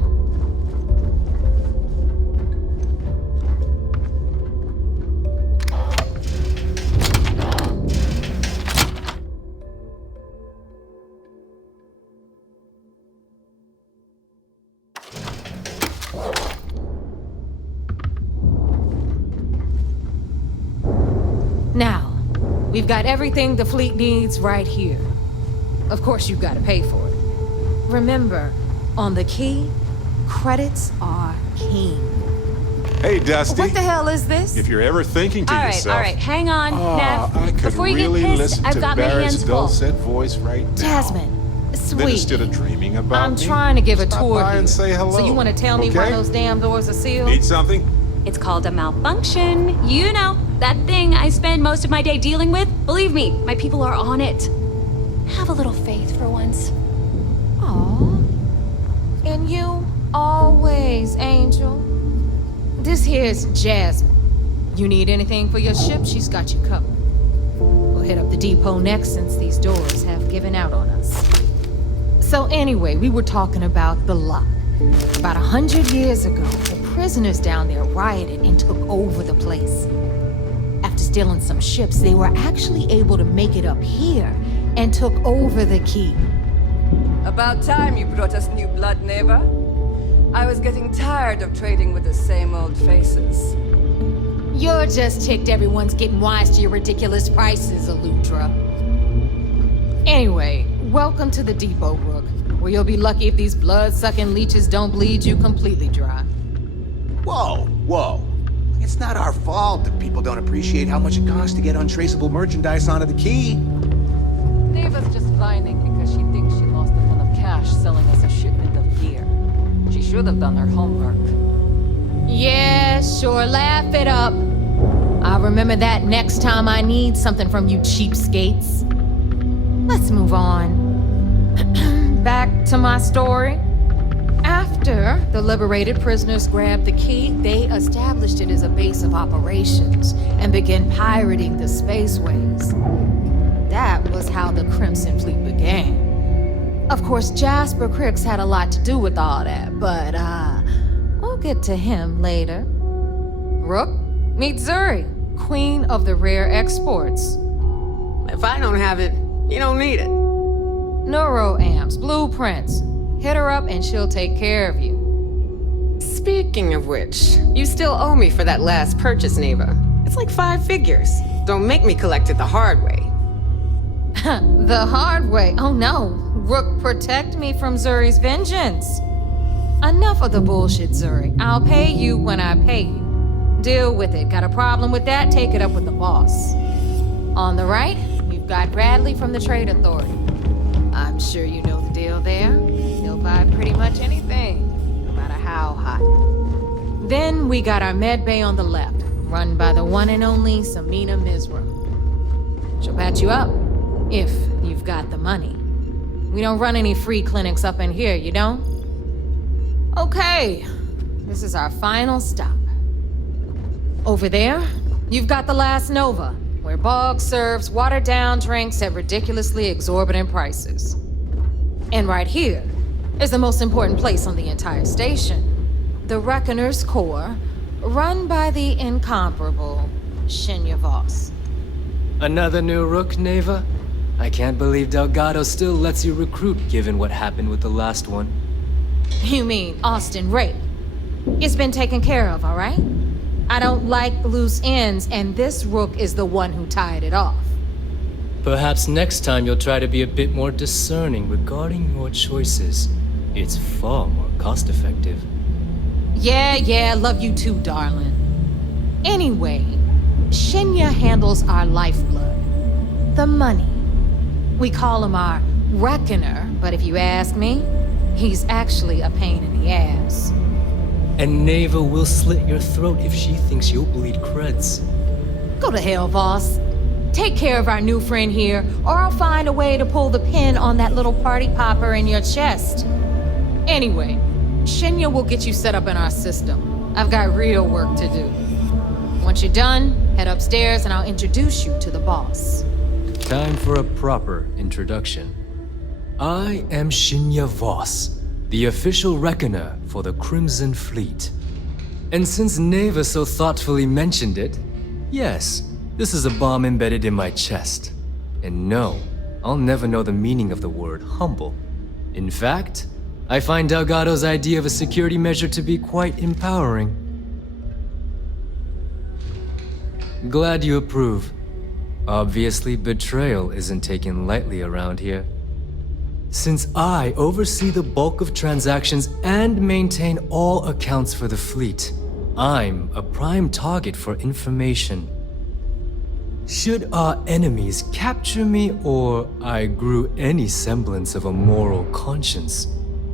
Now, we've got everything the fleet needs right here. Of course, you've got to pay for it. Remember, on the key, credits are king. Hey, Dusty. What the hell is this? If you're ever thinking to yourself, all right, hang on, Nav. I could Before you really get pissed, listen I've to got my Barrett's hands full. dulcet voice right now. Jasmine, Then sweet. instead of dreaming about I'm me, trying to give a stop tour by here. and say hello. So you want to tell me why okay? those damn doors are sealed? Need something? It's called a malfunction. You know, that thing I spend most of my day dealing with. Believe me, my people are on it. Have a little faith for once. Aw. And you, always, Angel. This here's Jasmine. You need anything for your ship, she's got you covered. We'll hit up the depot next since these doors have given out on us. So anyway, we were talking about the lot. About 100 years ago, the prisoners down there rioted and took over the place. After stealing some ships, they were actually able to make it up here and took over the key. About time you brought us new blood, Neva. I was getting tired of trading with the same old faces. You're just ticked everyone's getting wise to your ridiculous prices, Aludra. Anyway, welcome to the depot, Rook, where you'll be lucky if these blood-sucking leeches don't bleed you completely dry. Whoa, whoa. It's not our fault that people don't appreciate how much it costs to get untraceable merchandise onto the key. Neva's just whining because she thinks she lost a ton of cash selling us a shipment of gear. She should have done her homework. Yeah, sure, laugh it up. I'll remember that next time I need something from you cheapskates. Let's move on. Back to my story. After the liberated prisoners grabbed the key, they established it as a base of operations and began pirating the spaceways. That was how the Crimson Fleet began. Of course, Jasper Cricks had a lot to do with all that, but we'll get to him later. Rook, meet Zuri, queen of the rare exports. If I don't have it, you don't need it. Neuroamps, blueprints. Hit her up and she'll take care of you. Speaking of which, you still owe me for that last purchase, Neva. It's like 5 figures. Don't make me collect it the hard way. The hard way? Oh no. Rook, protect me from Zuri's vengeance. Enough of the bullshit, Zuri. I'll pay you when I pay you. Deal with it. Got a problem with that? Take it up with the boss. On the right, we've got Bradley from the Trade Authority. I'm sure you know the deal there. He'll buy pretty much anything, no matter how hot. Then we got our med bay on the left, run by the one and only Samina Mizra. She'll patch you up, if you've got the money. We don't run any free clinics up in here, you don't? Okay, this is our final stop. Over there, you've got the Last Nova, where Bog serves watered-down drinks at ridiculously exorbitant prices. And right here is the most important place on the entire station, the Reckoner's Core, run by the incomparable Shinya Voss. Another new Rook, Neva? I can't believe Delgado still lets you recruit given what happened with the last one. You mean Austin Ray? It's been taken care of, all right? I don't like loose ends, and this Rook is the one who tied it off. Perhaps next time you'll try to be a bit more discerning regarding your choices. It's far more cost-effective. Yeah, love you too, darling. Anyway, Shinya handles our lifeblood. The money. We call him our Reckoner, but if you ask me, he's actually a pain in the ass. And Neva will slit your throat if she thinks you'll bleed creds. Go to hell, boss. Take care of our new friend here, or I'll find a way to pull the pin on that little party popper in your chest. Anyway, Shinya will get you set up in our system. I've got real work to do. Once you're done, head upstairs and I'll introduce you to the boss. Time for a proper introduction. I am Shinya Voss, the official reckoner for the Crimson Fleet. And since Neva so thoughtfully mentioned it, yes, this is a bomb embedded in my chest. And no, I'll never know the meaning of the word humble. In fact, I find Delgado's idea of a security measure to be quite empowering. Glad you approve. Obviously, betrayal isn't taken lightly around here. Since I oversee the bulk of transactions and maintain all accounts for the fleet, I'm a prime target for information. Should our enemies capture me or I grew any semblance of a moral conscience,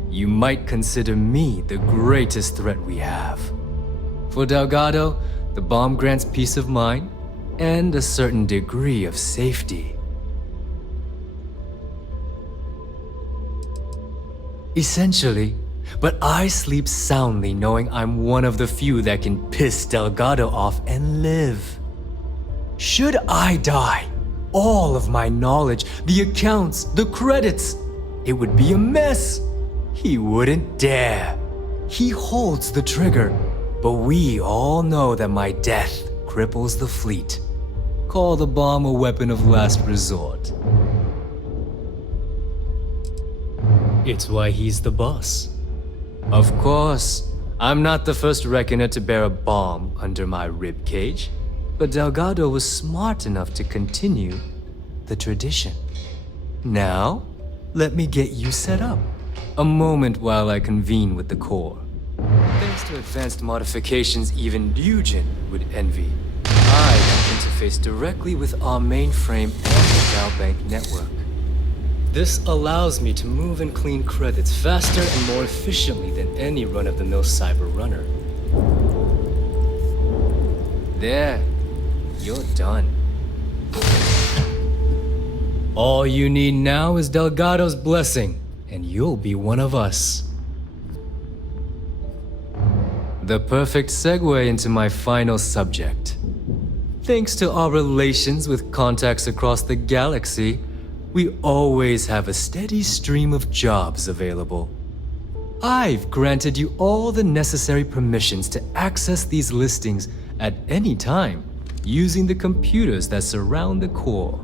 you might consider me the greatest threat we have. For Delgado, the bomb grants peace of mind and a certain degree of safety. Essentially, but I sleep soundly knowing I'm one of the few that can piss Delgado off and live. Should I die, all of my knowledge, the accounts, the credits, it would be a mess. He wouldn't dare. He holds the trigger, but we all know that my death cripples the fleet. Call the bomb a weapon of last resort. It's why he's the boss. Of course, I'm not the first reckoner to bear a bomb under my ribcage, but Delgado was smart enough to continue the tradition. Now, let me get you set up. A moment while I convene with the core. Thanks to advanced modifications even Eugen would envy, I can interface directly with our mainframe and the Galbank network. This allows me to move and clean credits faster and more efficiently than any run-of-the-mill cyber runner. There, you're done. All you need now is Delgado's blessing, and you'll be one of us. The perfect segue into my final subject. Thanks to our relations with contacts across the galaxy, we always have a steady stream of jobs available. I've granted you all the necessary permissions to access these listings at any time, using the computers that surround the core.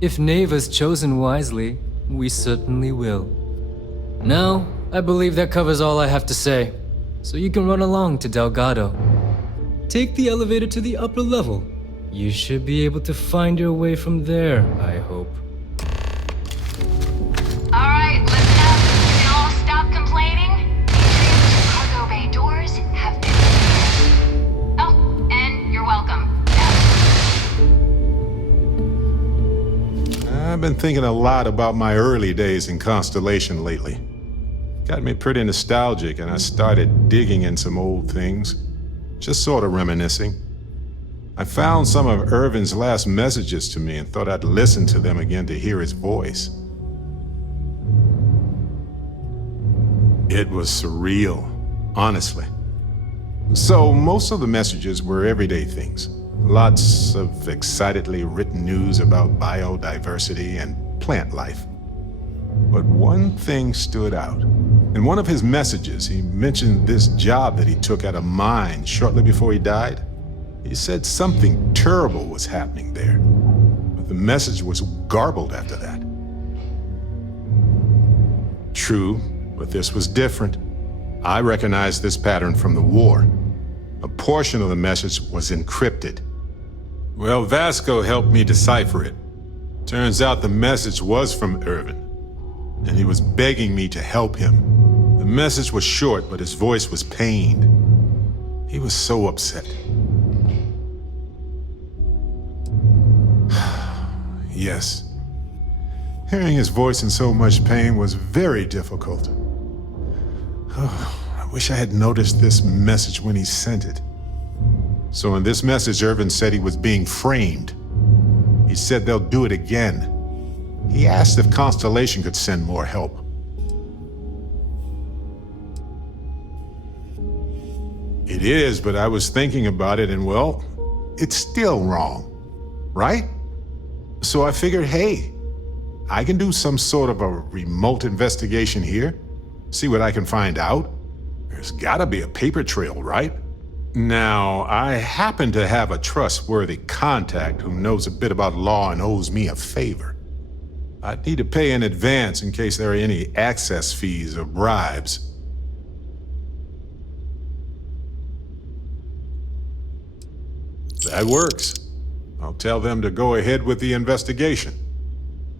If Neva's chosen wisely, we certainly will. Now, I believe that covers all I have to say, so you can run along to Delgado. Take the elevator to the upper level. You should be able to find your way from there, I hope. Alright, listen up. You can all stop complaining. Atrium's cargo bay doors have been opened. Oh, and you're welcome. I've been thinking a lot about my early days in Constellation lately. Got me pretty nostalgic, and I started digging in some old things. Just sort of reminiscing. I found some of Irvin's last messages to me and thought I'd listen to them again to hear his voice. It was surreal, honestly. So most of the messages were everyday things. Lots of excitedly written news about biodiversity and plant life. But one thing stood out. In one of his messages, he mentioned this job that he took at a mine shortly before he died. He said something terrible was happening there, but the message was garbled after that. True, but this was different. I recognized this pattern from the war. A portion of the message was encrypted. Well, Vasco helped me decipher it. Turns out the message was from Irvin, and he was begging me to help him. The message was short, but his voice was pained. He was so upset. Yes. Hearing his voice in so much pain was very difficult. I wish I had noticed this message when he sent it. So in this message, Irvin said he was being framed. He said they'll do it again. He asked if Constellation could send more help. It is, but I was thinking about it and, well, it's still wrong, right? So I figured, hey, I can do some sort of a remote investigation here, see what I can find out. There's gotta be a paper trail, right? Now, I happen to have a trustworthy contact who knows a bit about law and owes me a favor. I'd need to pay in advance in case there are any access fees or bribes. That works. I'll tell them to go ahead with the investigation.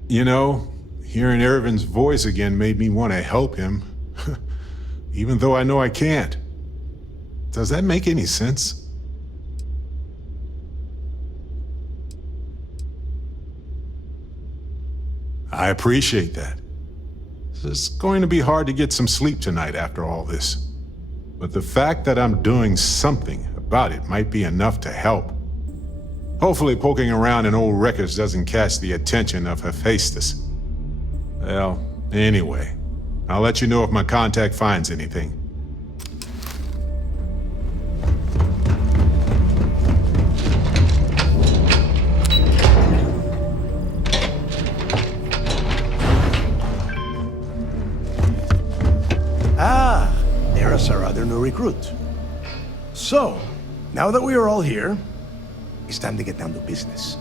You know, hearing Irvin's voice again made me want to help him, even though I know I can't. Does that make any sense? I appreciate that. It's going to be hard to get some sleep tonight after all this. But the fact that I'm doing something about it might be enough to help. Hopefully poking around in old records doesn't catch the attention of Hephaestus. Well, anyway, I'll let you know if my contact finds anything. Ah, there's our other new recruit. So, now that we are all here, it's time to get down to business.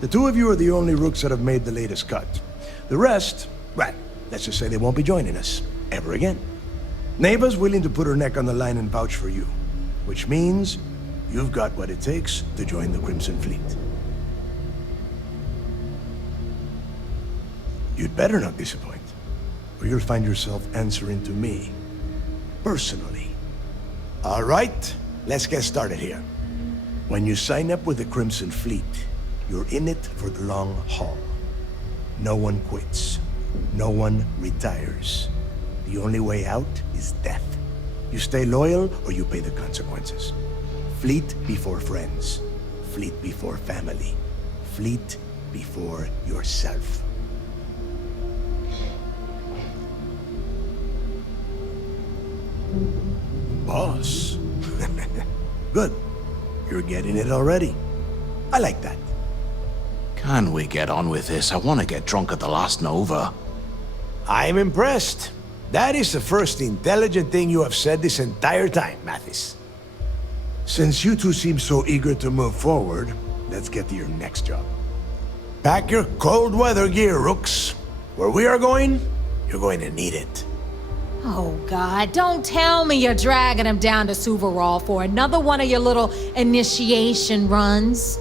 The two of you are the only rooks that have made the latest cut. The rest, well, let's just say they won't be joining us ever again. Neva's willing to put her neck on the line and vouch for you, which means you've got what it takes to join the Crimson Fleet. You'd better not disappoint, or you'll find yourself answering to me, personally. All right, let's get started here. When you sign up with the Crimson Fleet, you're in it for the long haul. No one quits. No one retires. The only way out is death. You stay loyal or you pay the consequences. Fleet before friends. Fleet before family. Fleet before yourself. Boss. Good. You're getting it already. I like that. Can we get on with this? I want to get drunk at the last Nova. I'm impressed. That is the first intelligent thing you have said this entire time, Mathis. Since you two seem so eager to move forward, let's get to your next job. Pack your cold weather gear, Rooks. Where we are going, you're going to need it. Oh, God, don't tell me you're dragging him down to Suvarol for another one of your little initiation runs.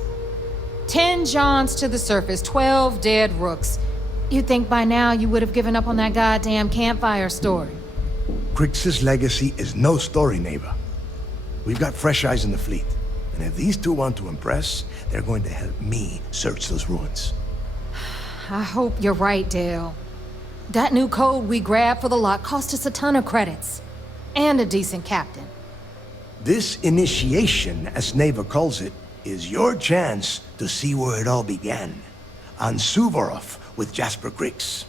10 Johns to the surface, 12 dead Rooks. You'd think by now you would have given up on that goddamn campfire story. Crix's legacy is no story, Neva. We've got fresh eyes in the fleet. And if these two want to impress, they're going to help me search those ruins. I hope you're right, Dale. That new code we grabbed for the lot cost us a ton of credits. And a decent captain. This initiation, as Neva calls it, is your chance to see where it all began. On Suvorov with Jasper Crix.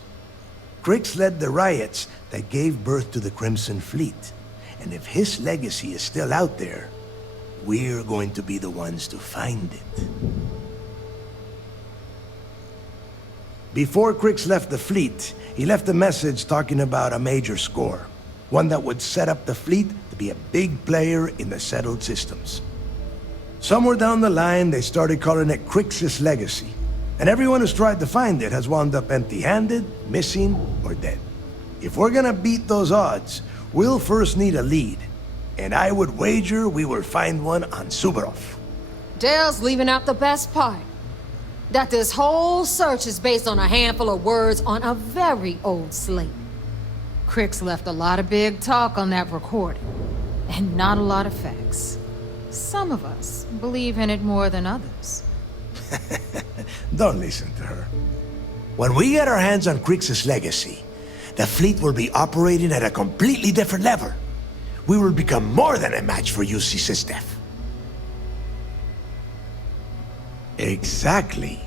Crix led the riots that gave birth to the Crimson Fleet. And if his legacy is still out there, we're going to be the ones to find it. Before Crix left the fleet, he left a message talking about a major score. One that would set up the fleet to be a big player in the settled systems. Somewhere down the line, they started calling it Crix's legacy. And everyone who's tried to find it has wound up empty-handed, missing, or dead. If we're gonna beat those odds, we'll first need a lead. And I would wager we will find one on Suvorov. Dale's leaving out the best part. That this whole search is based on a handful of words on a very old slate. Crix left a lot of big talk on that recording, and not a lot of facts. Some of us believe in it more than others. Don't listen to her. When we get our hands on Crix's legacy, the fleet will be operating at a completely different level. We will become more than a match for UC Sistef. Exactly.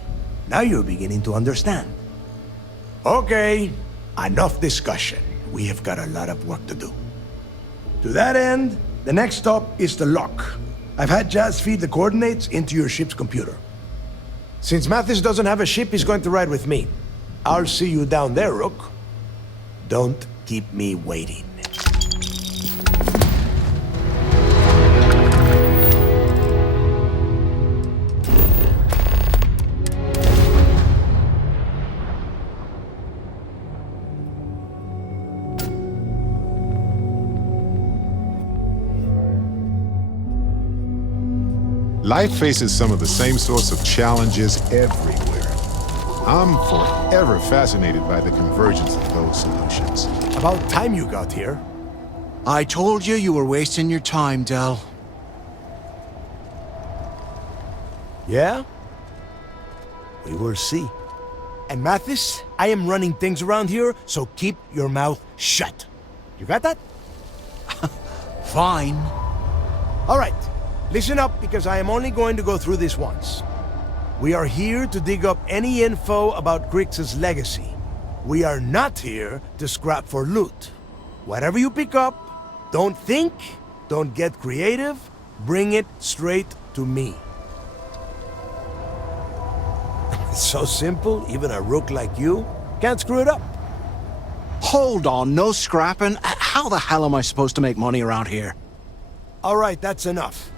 Now you're beginning to understand. Okay, enough discussion. We have got a lot of work to do. To that end, the next stop is the lock. I've had Jazz feed the coordinates into your ship's computer. Since Mathis doesn't have a ship, he's going to ride with me. I'll see you down there, Rook. Don't keep me waiting. Life faces some of the same sorts of challenges everywhere. I'm forever fascinated by the convergence of those solutions. About time you got here. I told you you were wasting your time, Del. Yeah? We will see. And Mathis, I am running things around here, so keep your mouth shut. You got that? Fine. All right. Listen up, because I am only going to go through this once. We are here to dig up any info about Grix's legacy. We are not here to scrap for loot. Whatever you pick up, don't think, don't get creative, bring it straight to me. It's so simple, even a rook like you can't screw it up. Hold on, no scrapping. How the hell am I supposed to make money around here? All right, that's enough.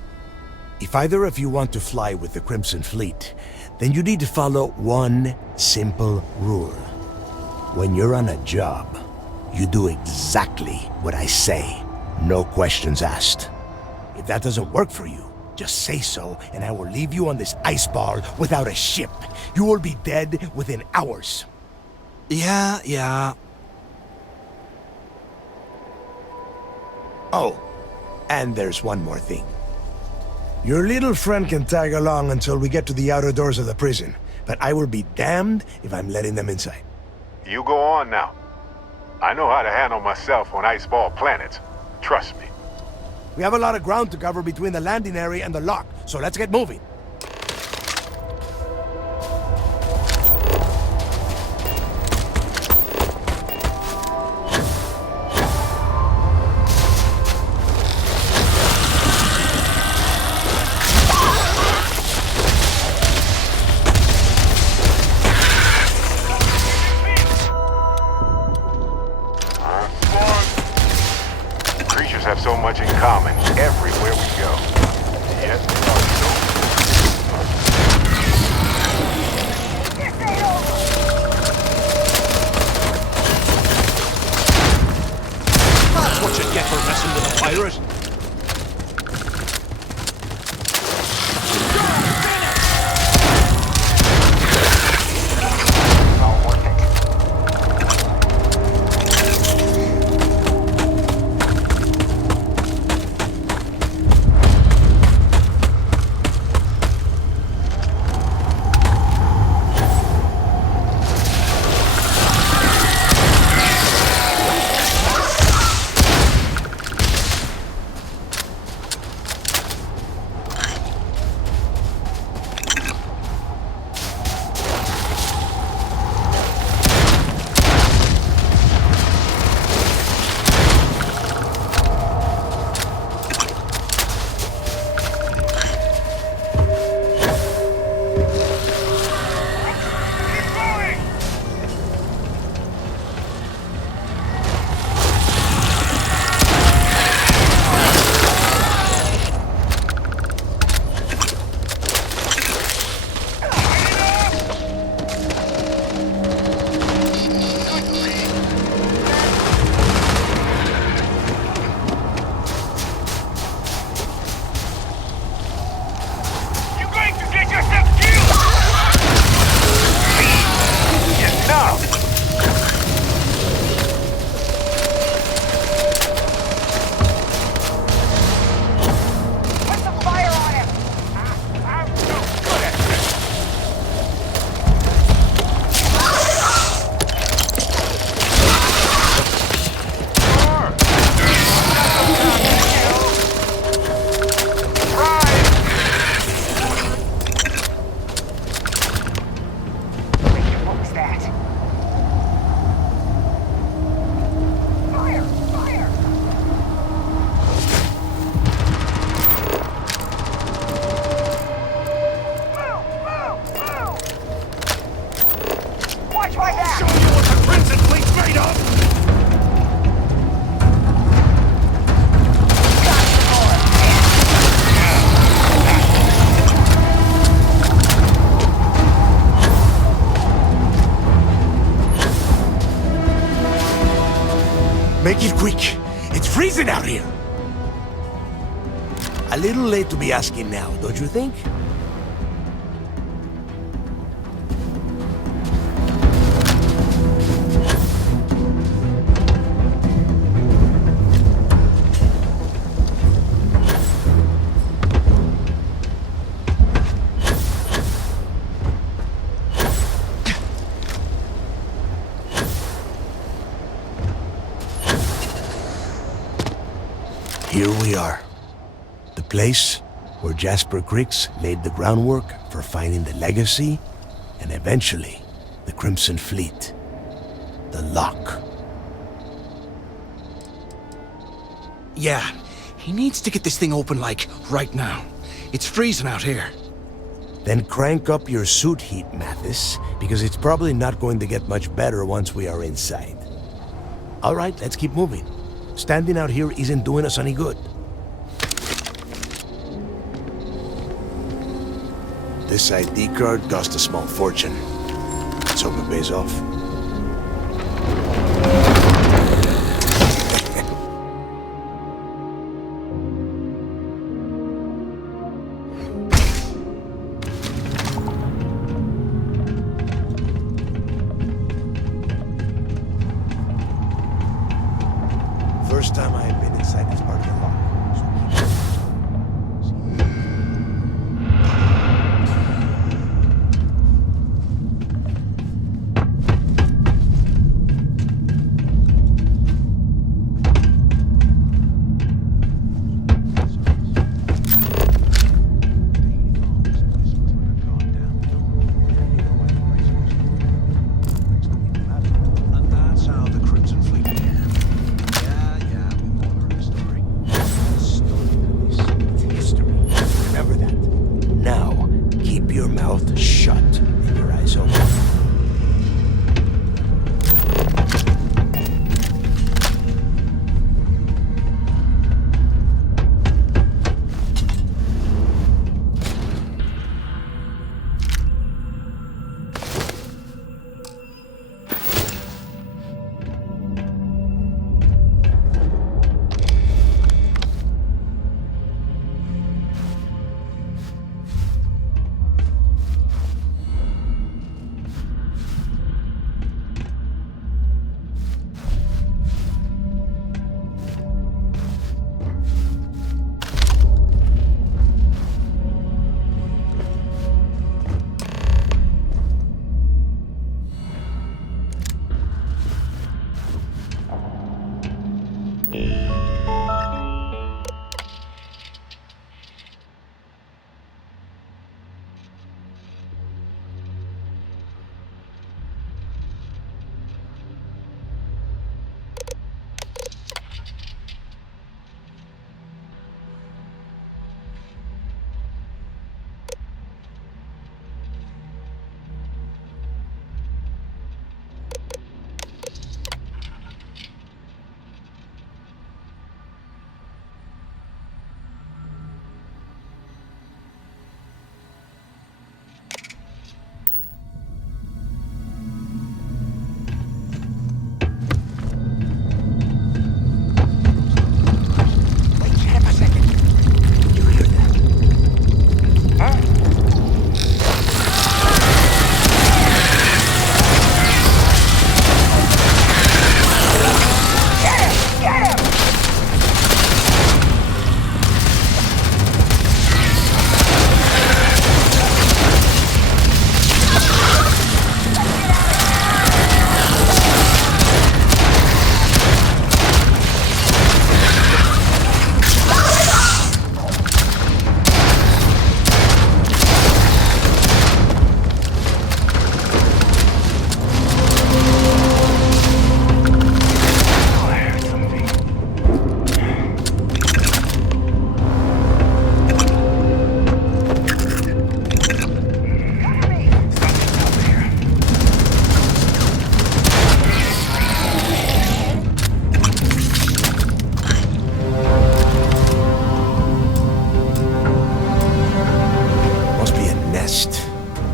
If either of you want to fly with the Crimson Fleet, then you need to follow one simple rule. When you're on a job, you do exactly what I say. No questions asked. If that doesn't work for you, just say so, and I will leave you on this ice ball without a ship. You will be dead within hours. Yeah. Oh, and there's one more thing. Your little friend can tag along until we get to the outer doors of the prison, but I will be damned if I'm letting them inside. You go on now. I know how to handle myself on iceball planets. Trust me. We have a lot of ground to cover between the landing area and the lock, so let's get moving. Creatures have so much in common everywhere we go. Yet they are so... That's what you get for messing with a pirate. Make it quick. It's freezing out here. A little late to be asking now, don't you think? Here we are. The place where Jasper Griggs laid the groundwork for finding the legacy and eventually the Crimson Fleet. The lock. Yeah, he needs to get this thing open, like, right now. It's freezing out here. Then crank up your suit heat, Mathis, because it's probably not going to get much better once we are inside. All right, let's keep moving. Standing out here isn't doing us any good. This ID card cost a small fortune. Let's hope it pays off. First time I have been inside this part of the lock. And that's how the Crimson Fleet began. Remember that. Now, keep your mouth shut and your eyes open.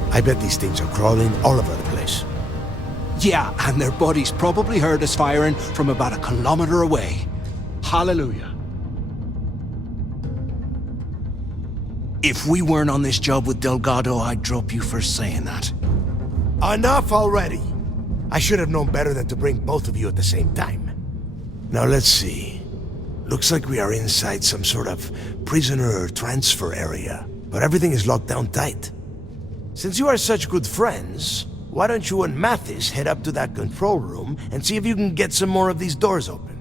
I bet these things are crawling all over the place. Yeah, and their buddies probably heard us firing from about a kilometer away. Hallelujah. If we weren't on this job with Delgado, I'd drop you for saying that. Enough already! I should have known better than to bring both of you at the same time. Now let's see. Looks like we are inside some sort of prisoner transfer area, but everything is locked down tight. Since you are such good friends, why don't you and Mathis head up to that control room and see if you can get some more of these doors open?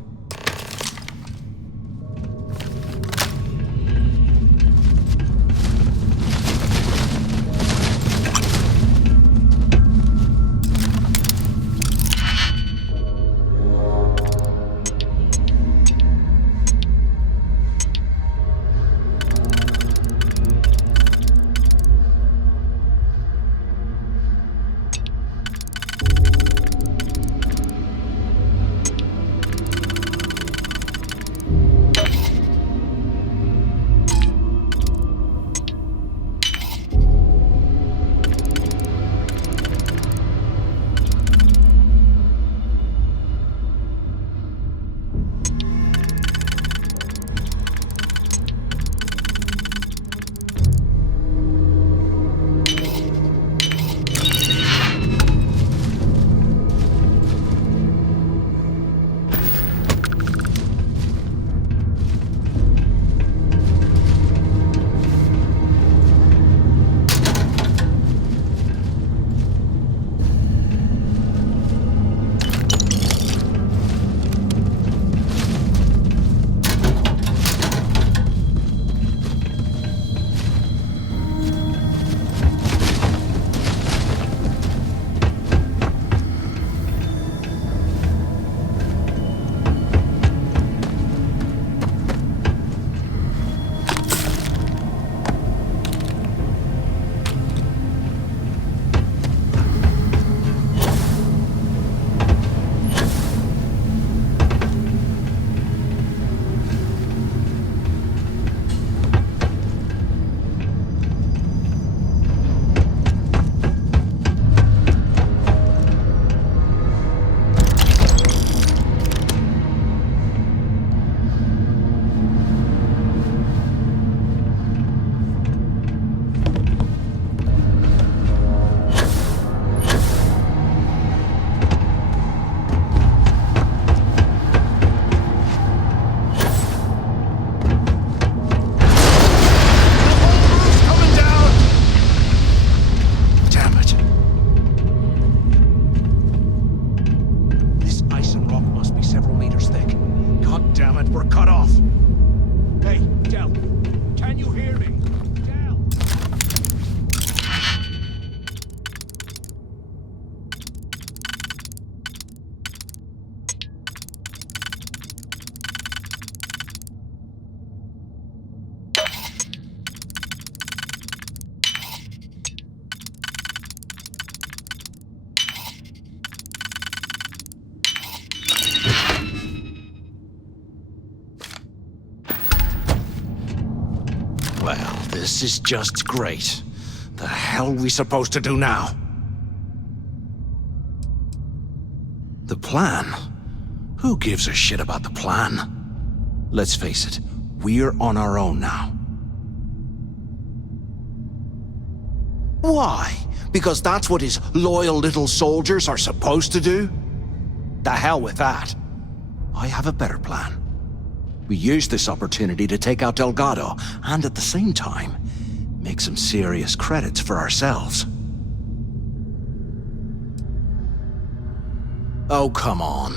Well, this is just great. The hell are we supposed to do now? The plan? Who gives a shit about the plan? Let's face it, we're on our own now. Why? Because that's what his loyal little soldiers are supposed to do? The hell with that. I have a better plan. We use this opportunity to take out Delgado, and at the same time, make some serious credits for ourselves. Oh, come on.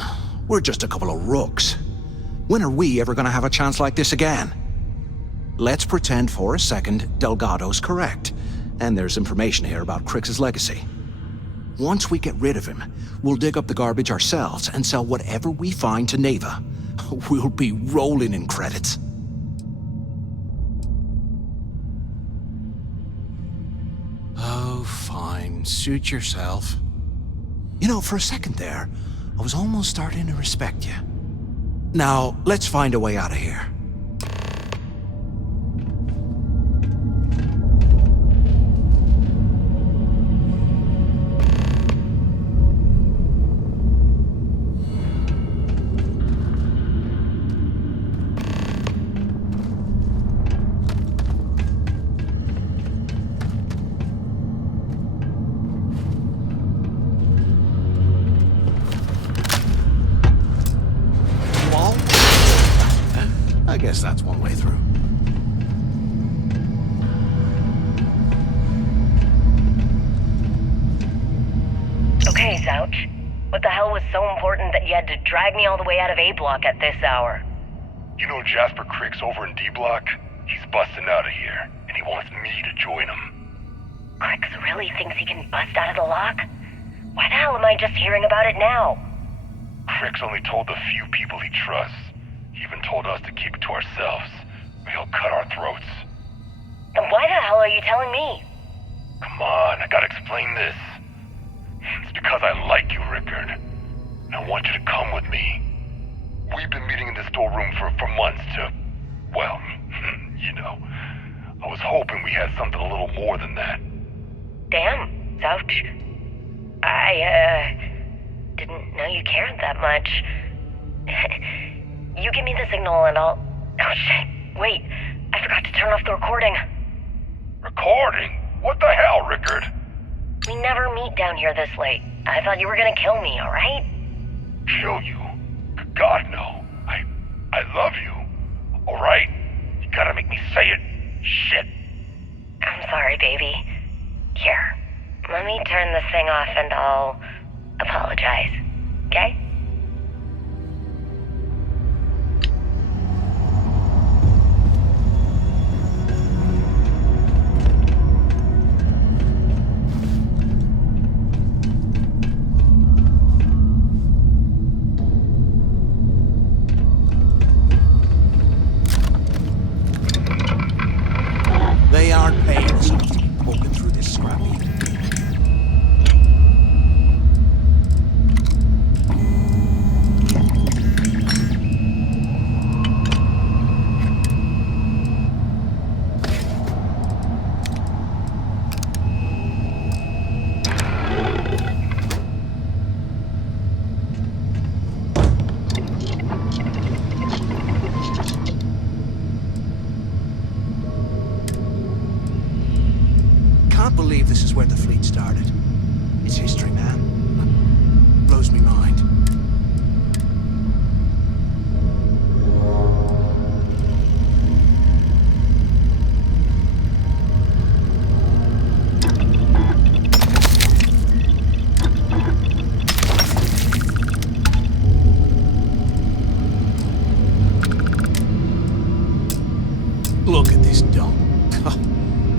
We're just a couple of rooks. When are we ever gonna have a chance like this again? Let's pretend for a second Delgado's correct, and there's information here about Crix's legacy. Once we get rid of him, we'll dig up the garbage ourselves and sell whatever we find to Neva. We'll be rolling in credits. Oh, fine. Suit yourself. You know, for a second there, I was almost starting to respect you. Now, let's find a way out of here. guess that's one way through. Okay, Zouch. What the hell was so important that you had to drag me all the way out of A Block at this hour? You know Jasper Crick's over in D Block? He's busting out of here, and he wants me to join him. Cricks really thinks he can bust out of the lock? Why the hell am I just hearing about it now? Crick's only told the few people he trusts. He even told us to keep it to ourselves, or he'll cut our throats. And why the hell are you telling me? Come on, I gotta explain this. It's because I like you, Rickard. And I want you to come with me. We've been meeting in this storeroom for months to, well, you know. I was hoping we had something a little more than that. Damn, Zouch. I, didn't know you cared that much. You give me the signal and I'll... Oh, shit. Wait, I forgot to turn off the recording. Recording? What the hell, Rickard? We never meet down here this late. I thought you were gonna kill me, alright? Kill you? God, no. I love you. Alright? You gotta make me say it. Shit. I'm sorry, baby. Here, let me turn this thing off and I'll apologize. Okay? They aren't paying us enough to keep poking through this scrap heap. Can't believe this is where the fleet started. It's history, man. Blows me mind. Look at this dump.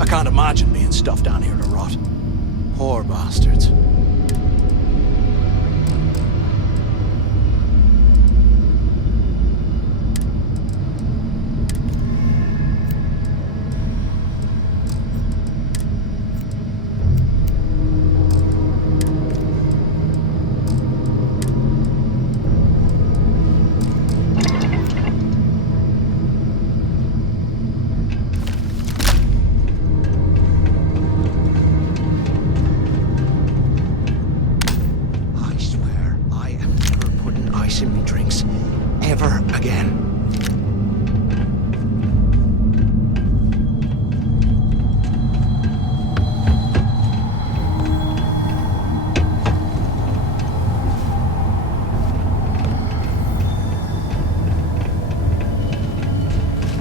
I can't imagine being stuffed down here to rot. Poor bastards. In me drinks ever again.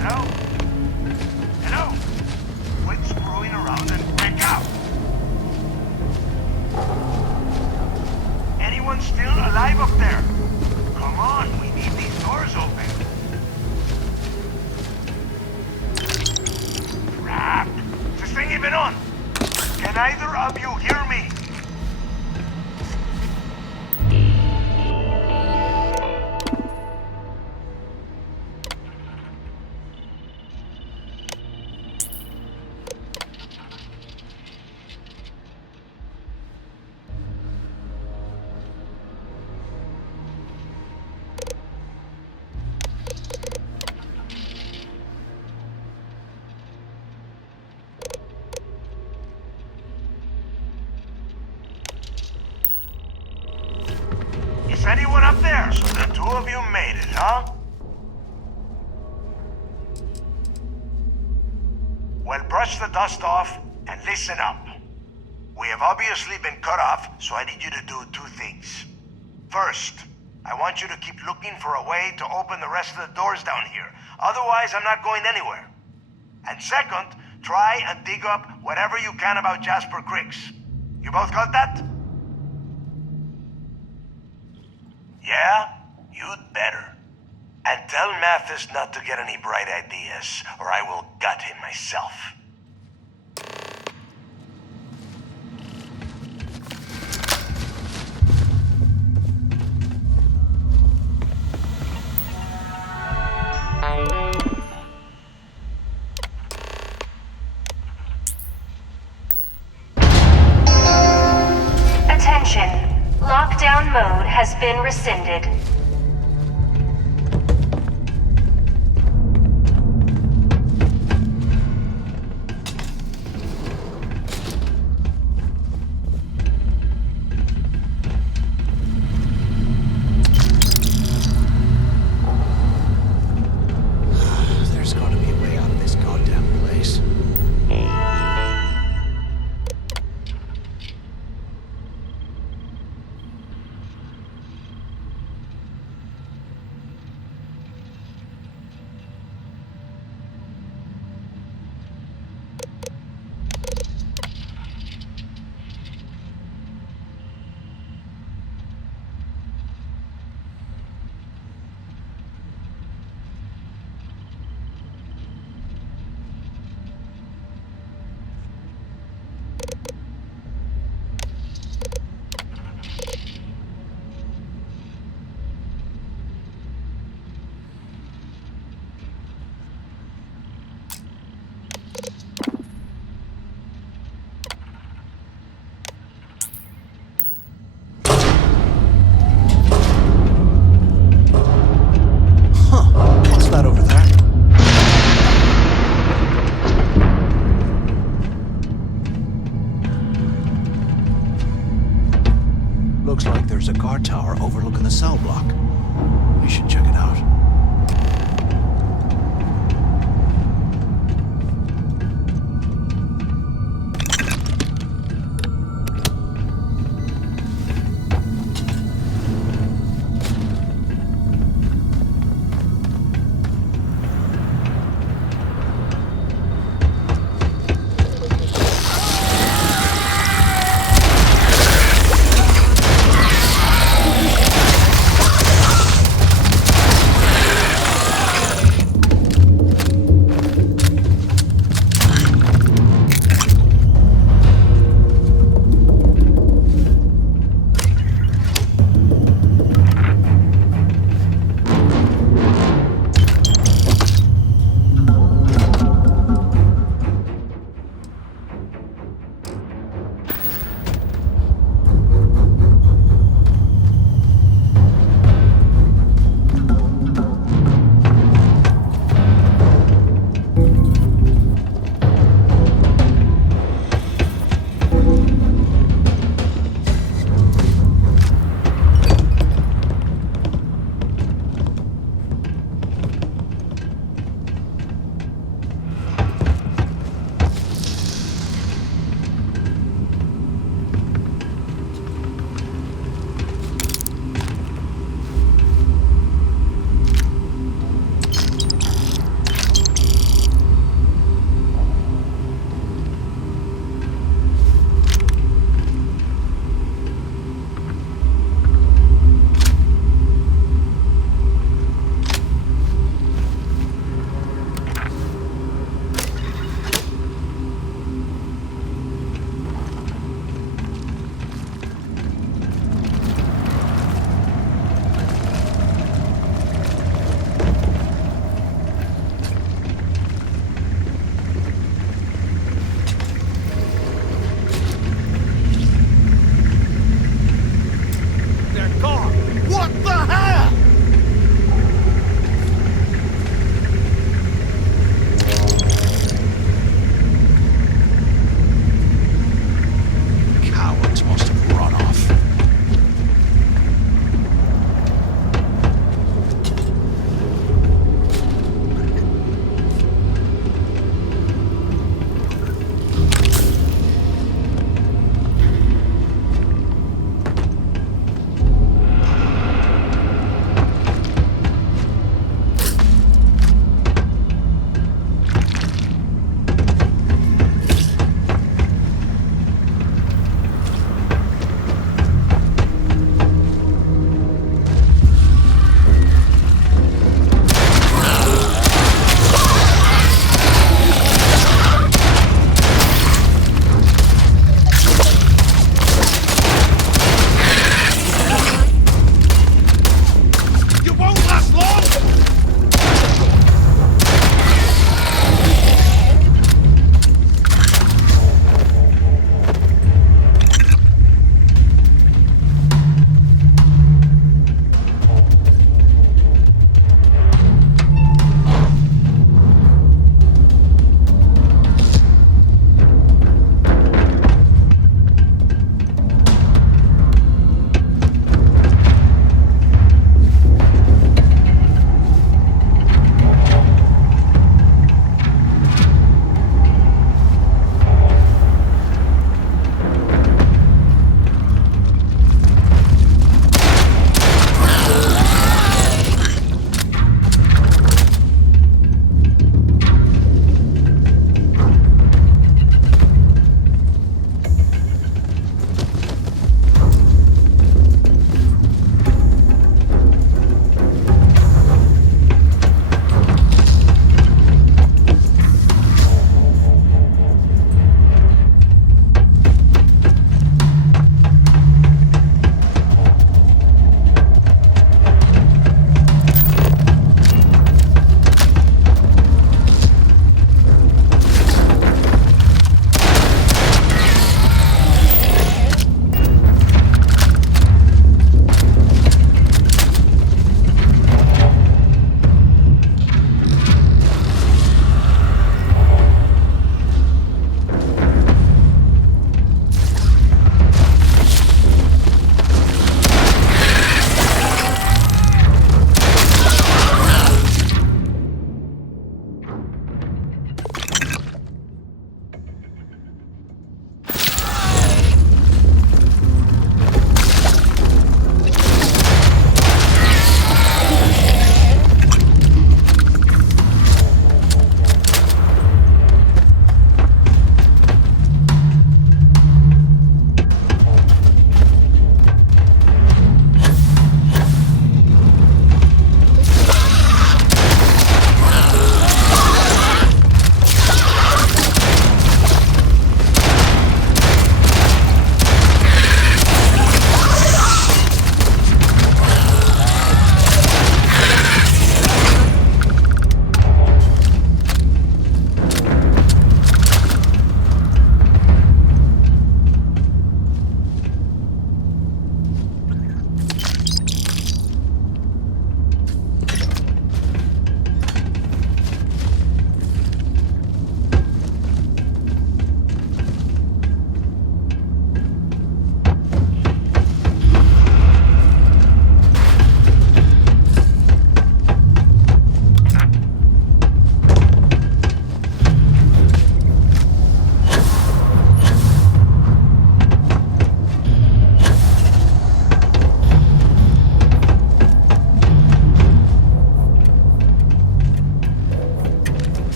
Hello? Hello? Quit screwing around and break out! Anyone still alive up there? Come on, we need these doors open. Crap! Is this thing even on? Can either of you hear me? Is anyone up there? So the two of you made it, huh? Well, brush the dust off and listen up. We have obviously been cut off, so I need you to do two things. First, I want you to keep looking for a way to open the rest of the doors down here. Otherwise, I'm not going anywhere. And second, try and dig up whatever you can about Jasper Cricks. You both got that? Yeah? You'd better. And tell Mathis not to get any bright ideas, or I will gut him myself. Attention. Lockdown mode has been rescinded. There's gotta be a way out of this goddamn place. What's that over there? Looks like there's a guard tower overlooking the cell block. We should check it out.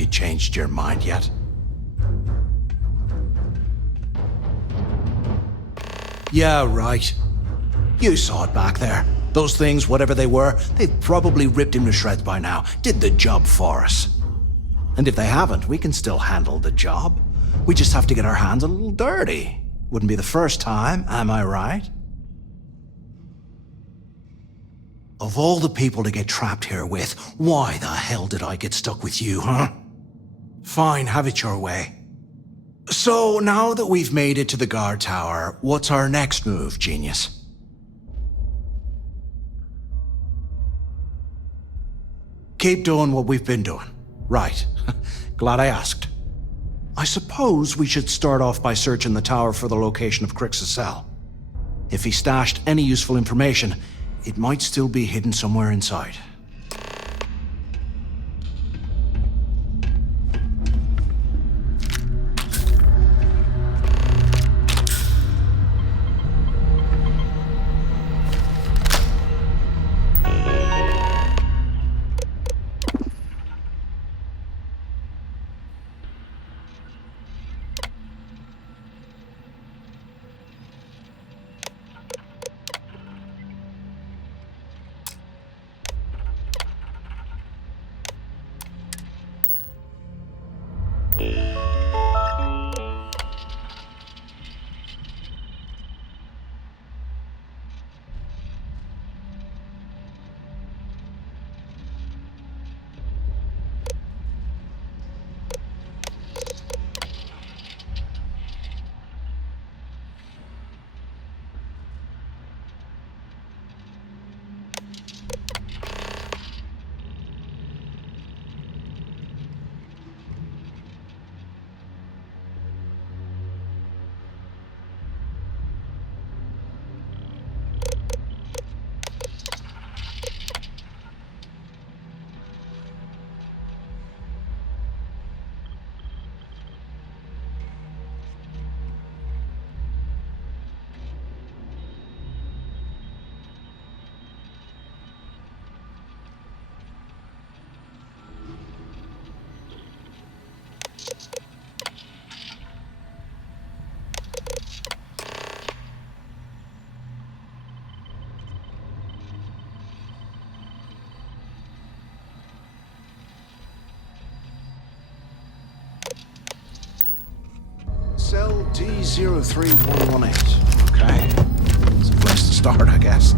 you changed your mind yet? Yeah, right. You saw it back there. Those things, whatever they were, they've probably ripped him to shreds by now. Did the job for us. And if they haven't, we can still handle the job. We just have to get our hands a little dirty. Wouldn't be the first time, am I right? Of all the people to get trapped here with, why the hell did I get stuck with you, huh? Fine, have it your way. So, now that we've made it to the guard tower, what's our next move, genius? Keep doing what we've been doing. Right. Glad I asked. I suppose we should start off by searching the tower for the location of Crix's cell. If he stashed any useful information, it might still be hidden somewhere inside. Cell D03118. Okay. It's a place to start, I guess.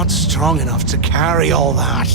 not strong enough to carry all that.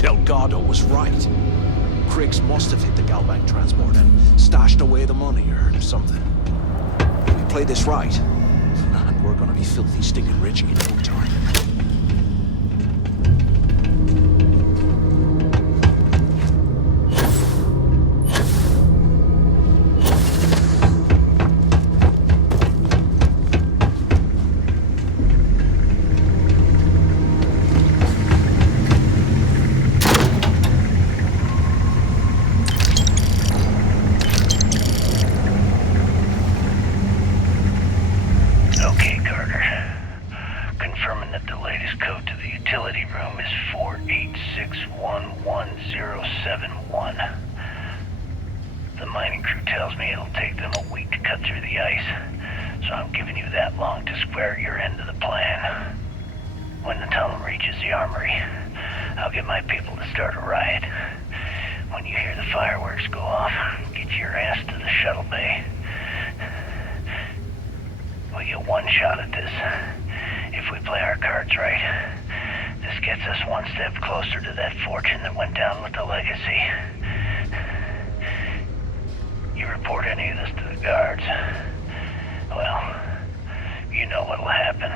Delgado was right. Criggs must have hit the Galbank transport and stashed away the money or something. We play this right, and we're gonna be filthy stinking rich in no time. know what'll happen.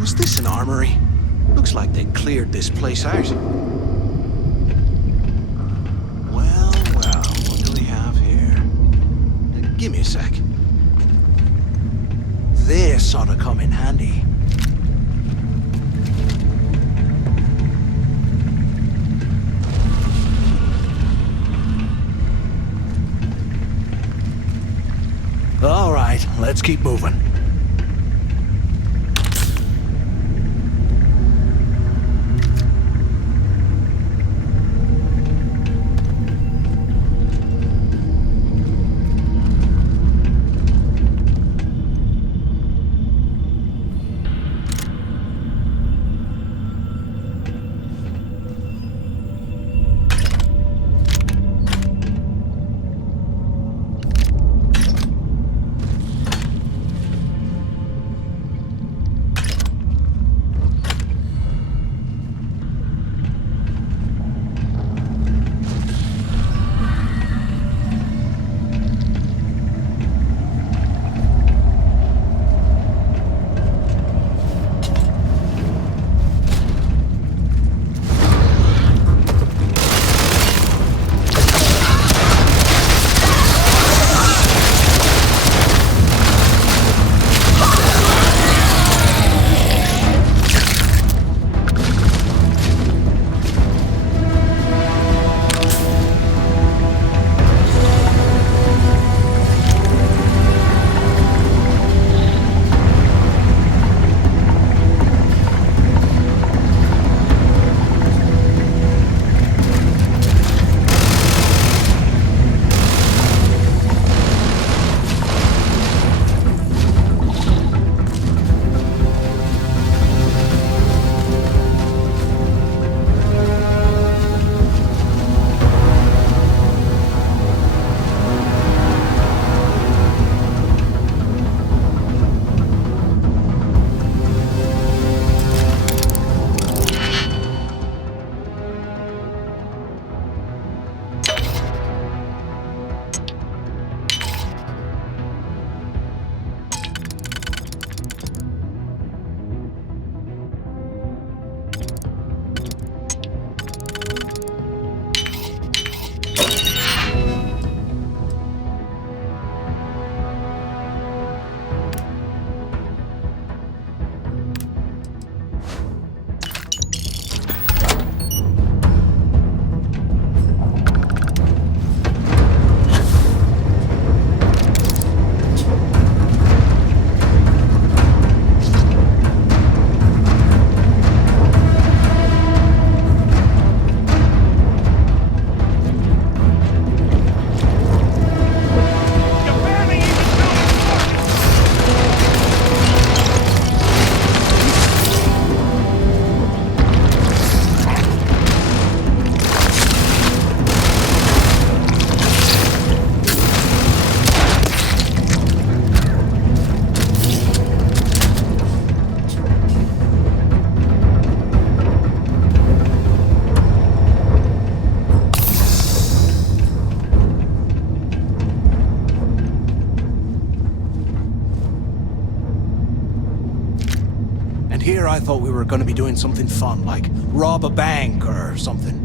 Was this an armory? Looks like they cleared this place out. Well, what do we have here? Give me a sec. This ought to come in handy. All right, let's keep moving. Here I thought we were going to be doing something fun, like rob a bank or something.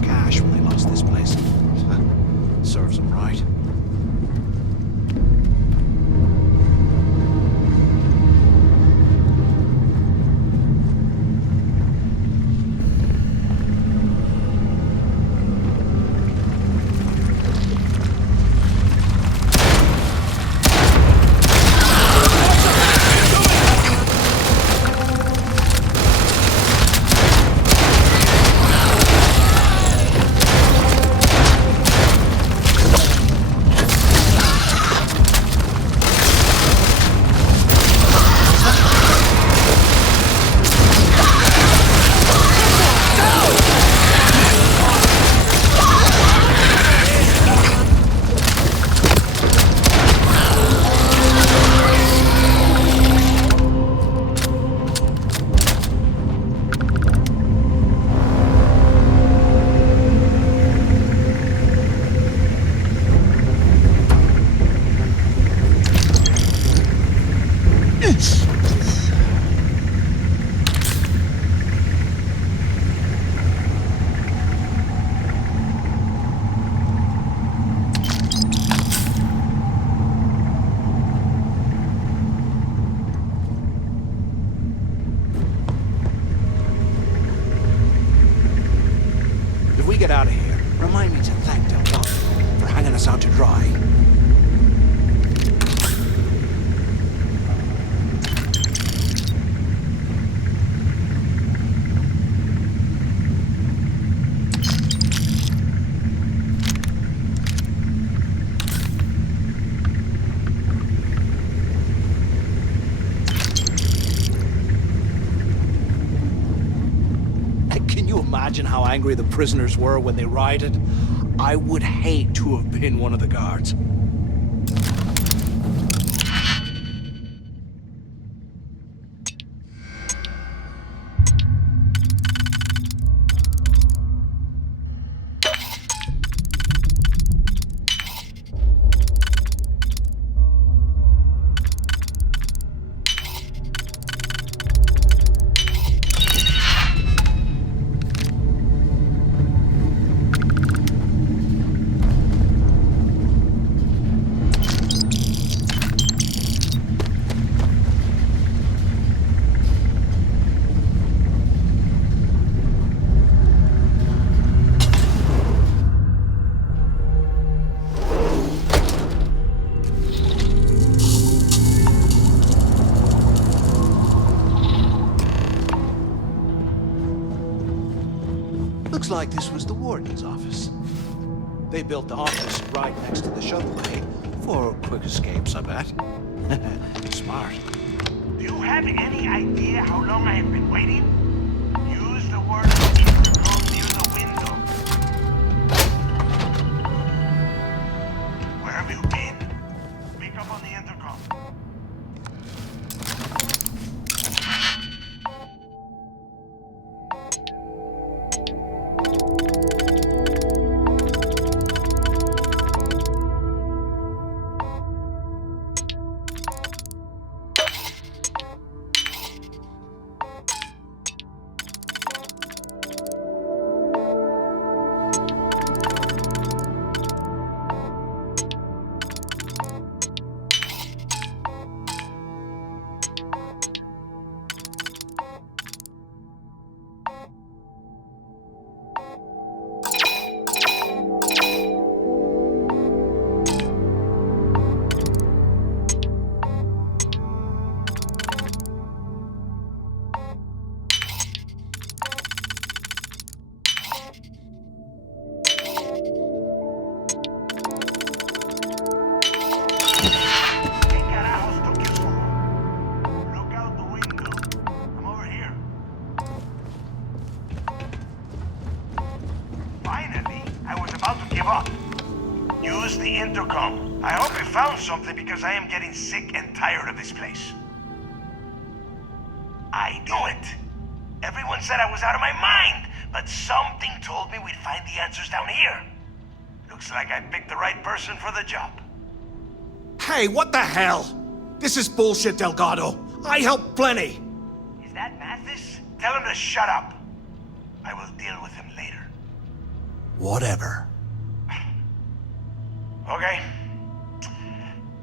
nice cash when they lost this place. Serves them right. If we get out of here, remind me to thank Delgado for hanging us out to dry. Can you imagine how angry the prisoners were when they rioted? I would hate to have been one of the guards. Looks like this was the warden's office. They built the office right next to the shuttle bay for quick escapes, I bet. Smart. Do you have any idea how long I have been waiting? Use the word intercom near the window. Where have you been? Speak up on the intercom. Use the intercom. I hope you found something because I am getting sick and tired of this place. I knew it. Everyone said I was out of my mind, but something told me we'd find the answers down here. Looks like I picked the right person for the job. Hey, what the hell? This is bullshit, Delgado. I helped plenty. Is that Mathis? Tell him to shut up. I will deal with him later. Whatever. Okay.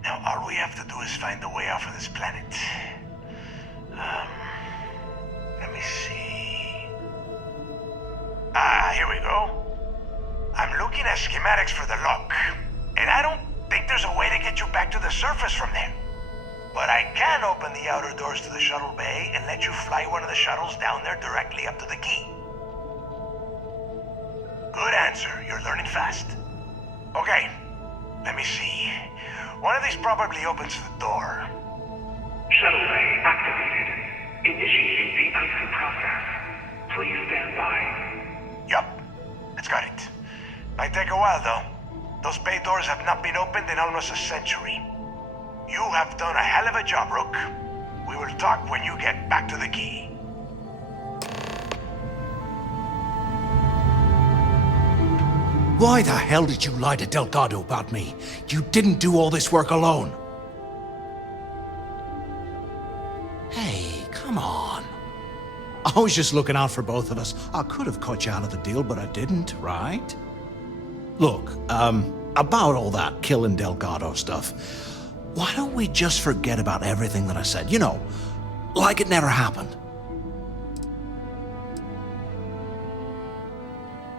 Now, all we have to do is find a way off of this planet. Let me see. Here we go. I'm looking at schematics for the lock, and I don't think there's a way to get you back to the surface from there. But I can open the outer doors to the shuttle bay and let you fly one of the shuttles down there directly up to the key. Good answer. You're learning fast. Okay, let me see. One of these probably opens the door. Shuttle bay activated. Initiating the icing process. Please stand by. Yup, it's got it. Might take a while though. Those bay doors have not been opened in almost a century. You have done a hell of a job, Rook. We will talk when you get back to the key. Why the hell did you lie to Delgado about me? You didn't do all this work alone. Hey, come on. I was just looking out for both of us. I could have cut you out of the deal, but I didn't, right? Look, about all that killing Delgado stuff, why don't we just forget about everything that I said? You know, like it never happened.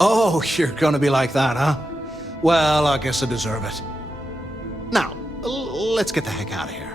Oh, you're gonna be like that, huh? Well, I guess I deserve it. Now, let's get the heck out of here.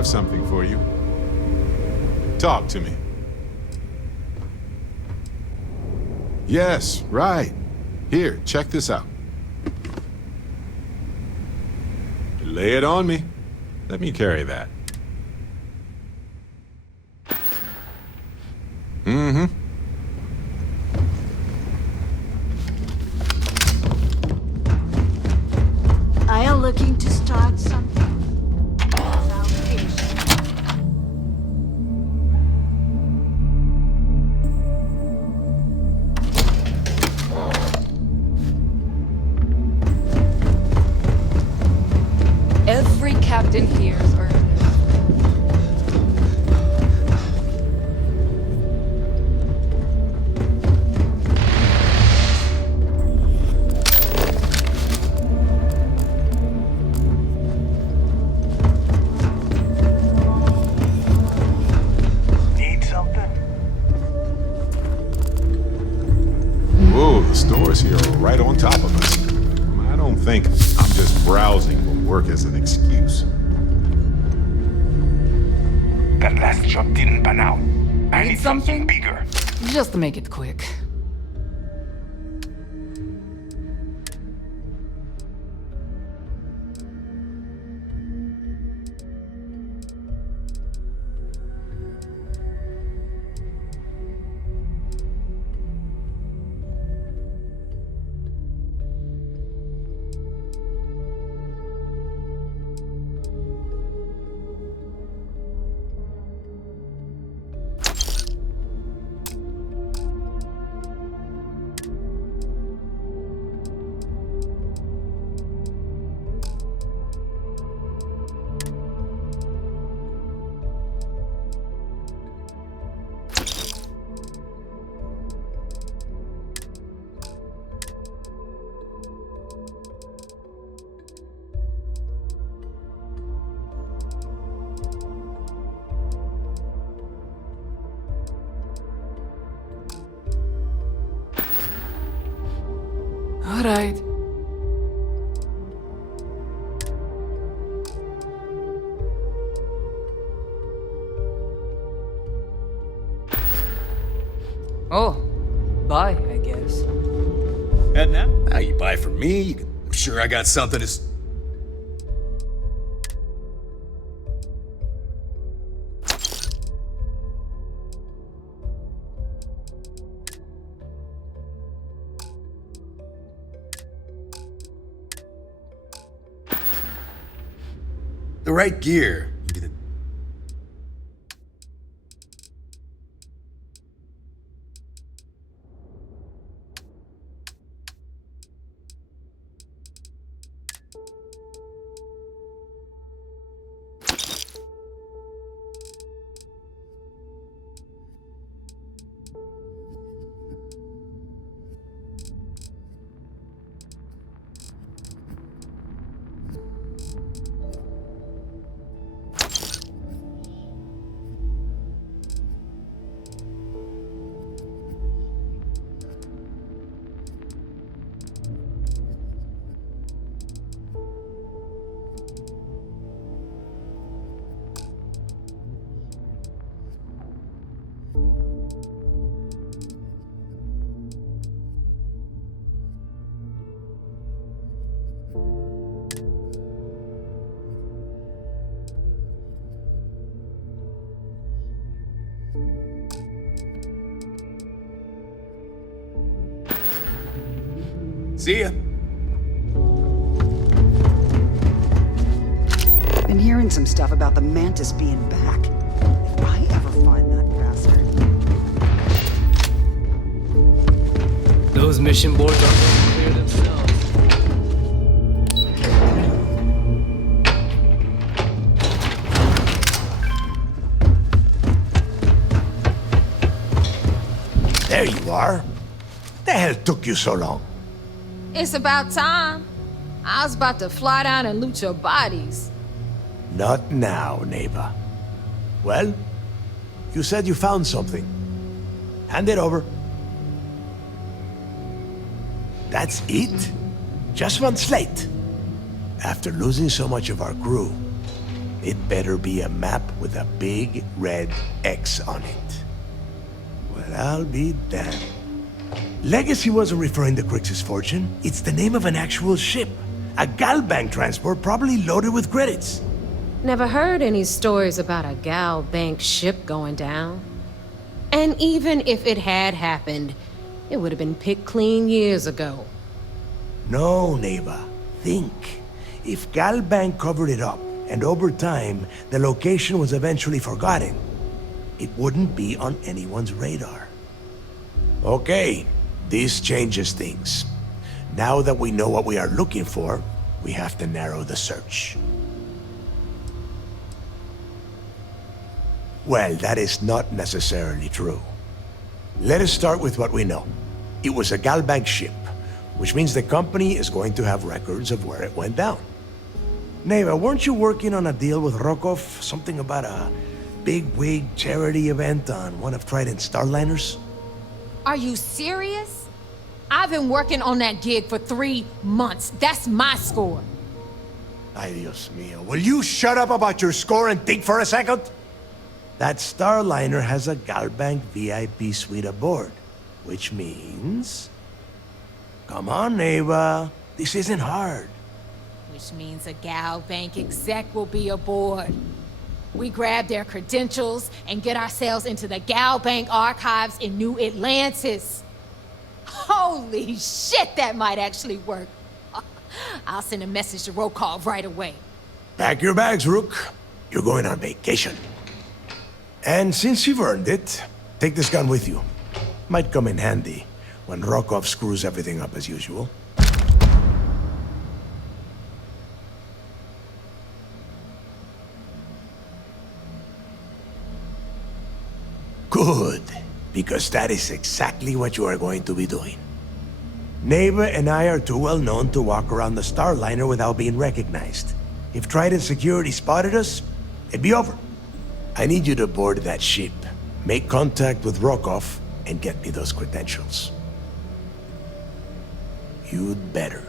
have something for you. Talk to me. Yes, right. Here, check this out. Lay it on me. Let me carry that. Mm-hmm. Are you looking to start something? Every captain here's earned it. Need something? Whoa, the stores here are right on top of us. I don't think I'm just browsing will work as an excuse. That last job didn't pan out. I need something bigger. Just make it quick. All right. Oh, bye, I guess. And now? Now you buy from me. I'm sure I got something to... The right gear. See ya. Been hearing some stuff about the Mantis being back. If I ever find that bastard. Those mission boards aren't going to clear themselves. There you are. The hell took you so long? It's about time. I was about to fly down and loot your bodies. Not now, neighbor. Well, you said you found something. Hand it over. That's it? Just one slate? After losing so much of our crew, It better be a map with a big red X on it. Well, I'll be damned. Legacy wasn't referring to Crix's fortune. It's the name of an actual ship. A Galbank transport probably loaded with credits. Never heard any stories about a Gal Bank ship going down. And even if it had happened, it would have been picked clean years ago. No, Neva. Think. If Galbank covered it up, and over time, the location was eventually forgotten, it wouldn't be on anyone's radar. Okay, this changes things. Now that we know what we are looking for, we have to narrow the search. Well, that is not necessarily true. Let us start with what we know. It was a Galbank ship, which means the company is going to have records of where it went down. Neva, weren't you working on a deal with Rokov? Something about a big-wig charity event on one of Trident's starliners? Are you serious? I've been working on that gig for 3 months. That's my score. Ay, Dios mío. Will you shut up about your score and think for a second? That starliner has a Galbank VIP suite aboard, which means... Come on, Neva. This isn't hard. Which means a Gal Bank exec will be aboard. We grab their credentials and get ourselves into the Gal Bank archives in New Atlantis. Holy shit, that might actually work. I'll send a message to Rokov right away. Pack your bags, Rook. You're going on vacation. And since you've earned it, take this gun with you. Might come in handy when Rokov screws everything up as usual. Good, because that is exactly what you are going to be doing. Neva and I are too well known to walk around the starliner without being recognized. If Trident Security spotted us, it'd be over. I need you to board that ship, make contact with Rokov, and get me those credentials. You'd better.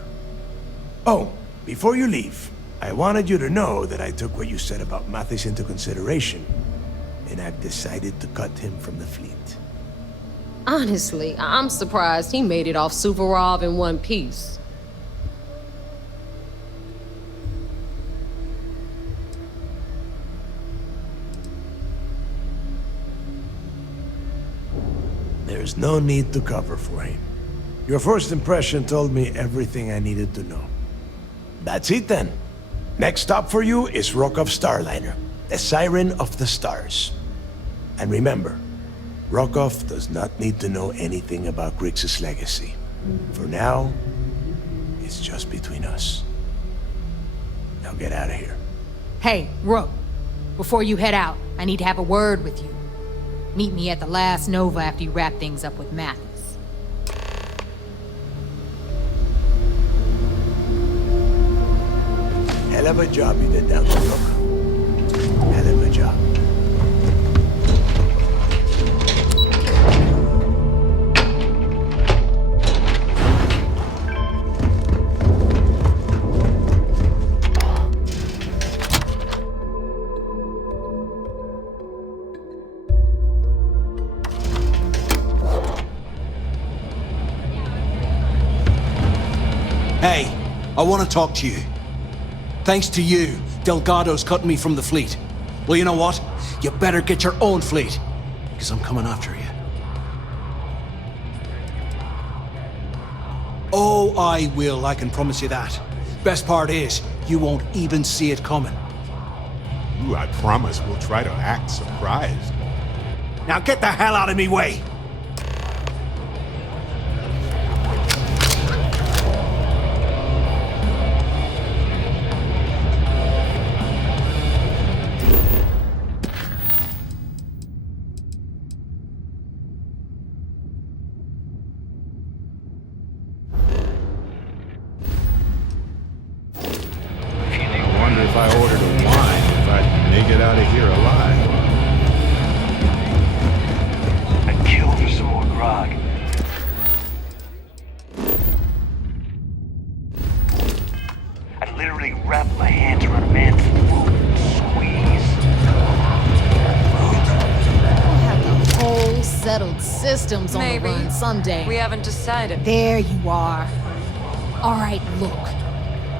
Oh, before you leave, I wanted you to know that I took what you said about Mathis into consideration, and I've decided to cut him from the fleet. Honestly, I'm surprised he made it off Suvorov in one piece. There's no need to cover for him. Your first impression told me everything I needed to know. That's it then. Next stop for you is Rokov Starliner, the Siren of the Stars. And remember, Rokov does not need to know anything about Grix's legacy. For now, it's just between us. Now get out of here. Hey, Rook, before you head out, I need to have a word with you. Meet me at the last Nova after you wrap things up with Mathis. Hell of a job you did down there, Rook. Hell of a job. Hey, I want to talk to you. Thanks to you, Delgado's cutting me from the fleet. Well, you know what? You better get your own fleet, because I'm coming after you. Oh, I will, I can promise you that. Best part is, you won't even see it coming. Ooh, I promise we'll try to act surprised. Now get the hell out of me way! If I ordered a wine, if I'd make it out of here alive. I'd kill settled systems on the run someday. We haven't decided. There you are. All right, look.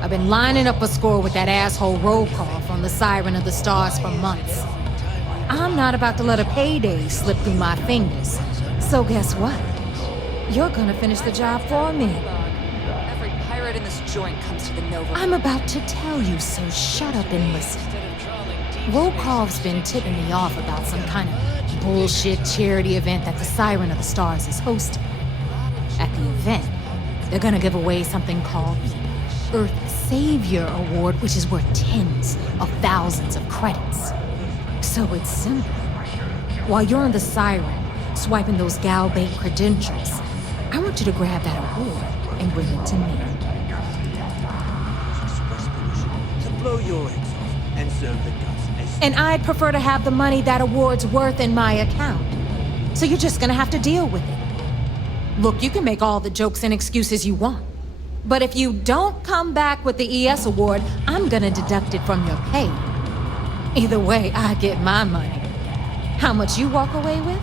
I've been lining up a score with that asshole roll call from the Siren of the Stars for months. I'm not about to let a payday slip through my fingers. So guess what? You're gonna finish the job for me. Every pirate in this joint comes to the Nova. I'm about to tell you, so shut up and listen. Rokov's been tipping me off about some kind of bullshit charity event that the Siren of the Stars is hosting. At the event, they're gonna give away something called the Earth Savior Award, which is worth tens of thousands of credits. So it's simple. While you're on the Siren, swiping those gal-bait credentials, I want you to grab that award and bring it to me. To blow your eggs off and serve the guts. And I'd prefer to have the money that award's worth in my account. So you're just gonna have to deal with it. Look, you can make all the jokes and excuses you want. But if you don't come back with the ES award, I'm gonna deduct it from your pay. Either way, I get my money. How much you walk away with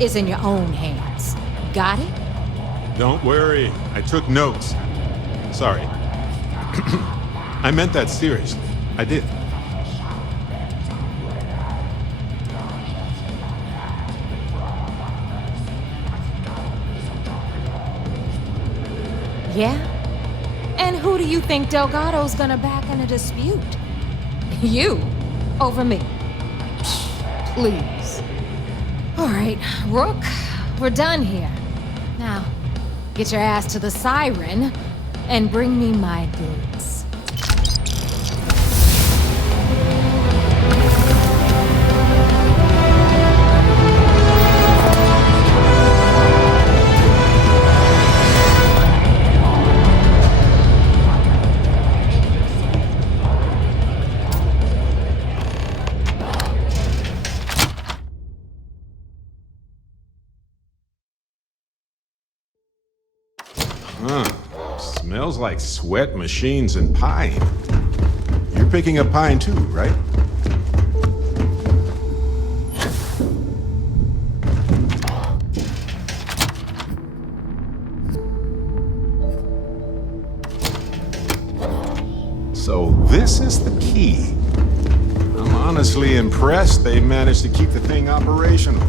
is in your own hands. Got it? Don't worry, I took notes. Sorry. I meant that seriously. I did. Yeah? And who do you think Delgado's gonna back in a dispute? You, over me. Please. All right, Rook, we're done here. Now, get your ass to the Siren and bring me my goods. Smells like sweat machines and pine. You're picking up pine too, right? So this is the key. I'm honestly impressed they managed to keep the thing operational.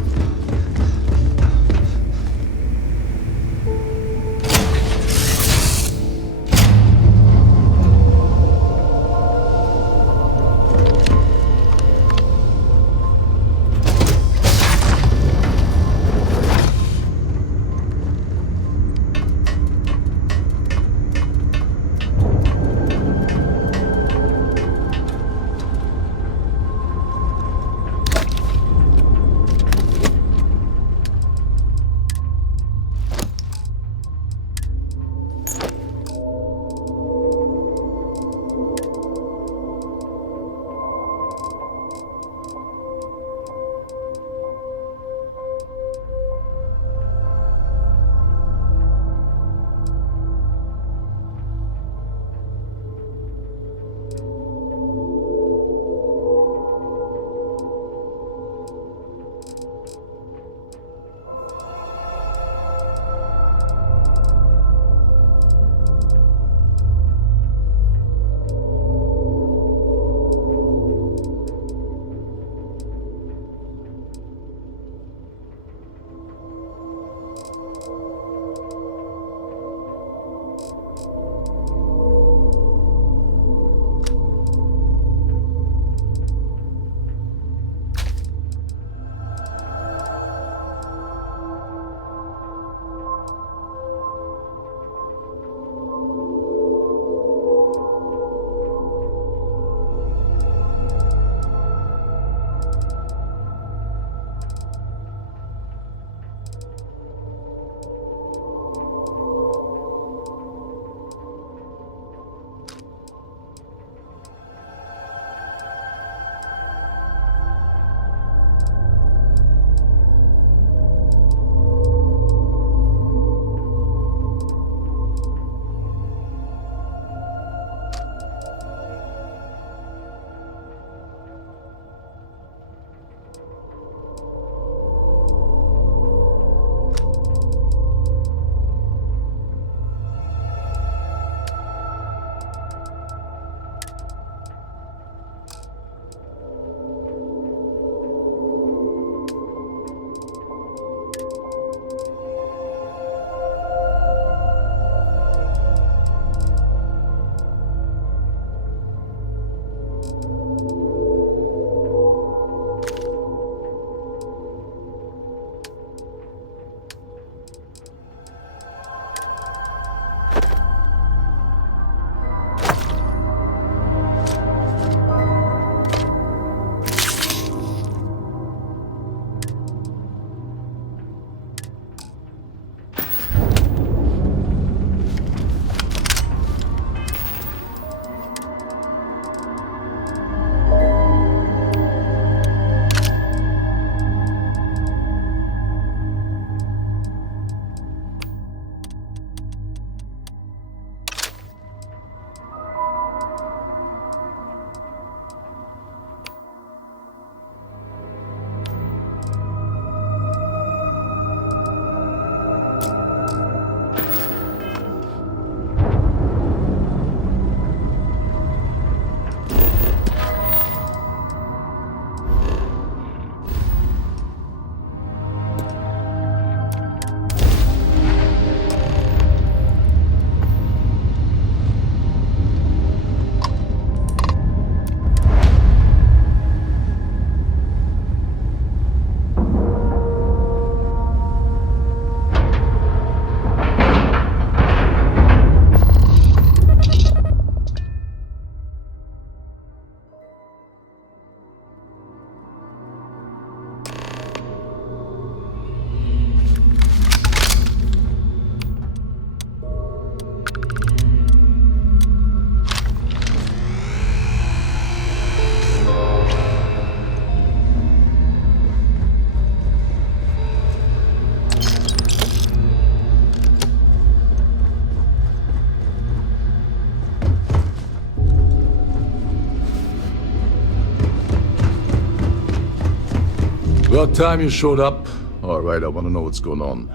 About time you showed up. All right, I want to know what's going on.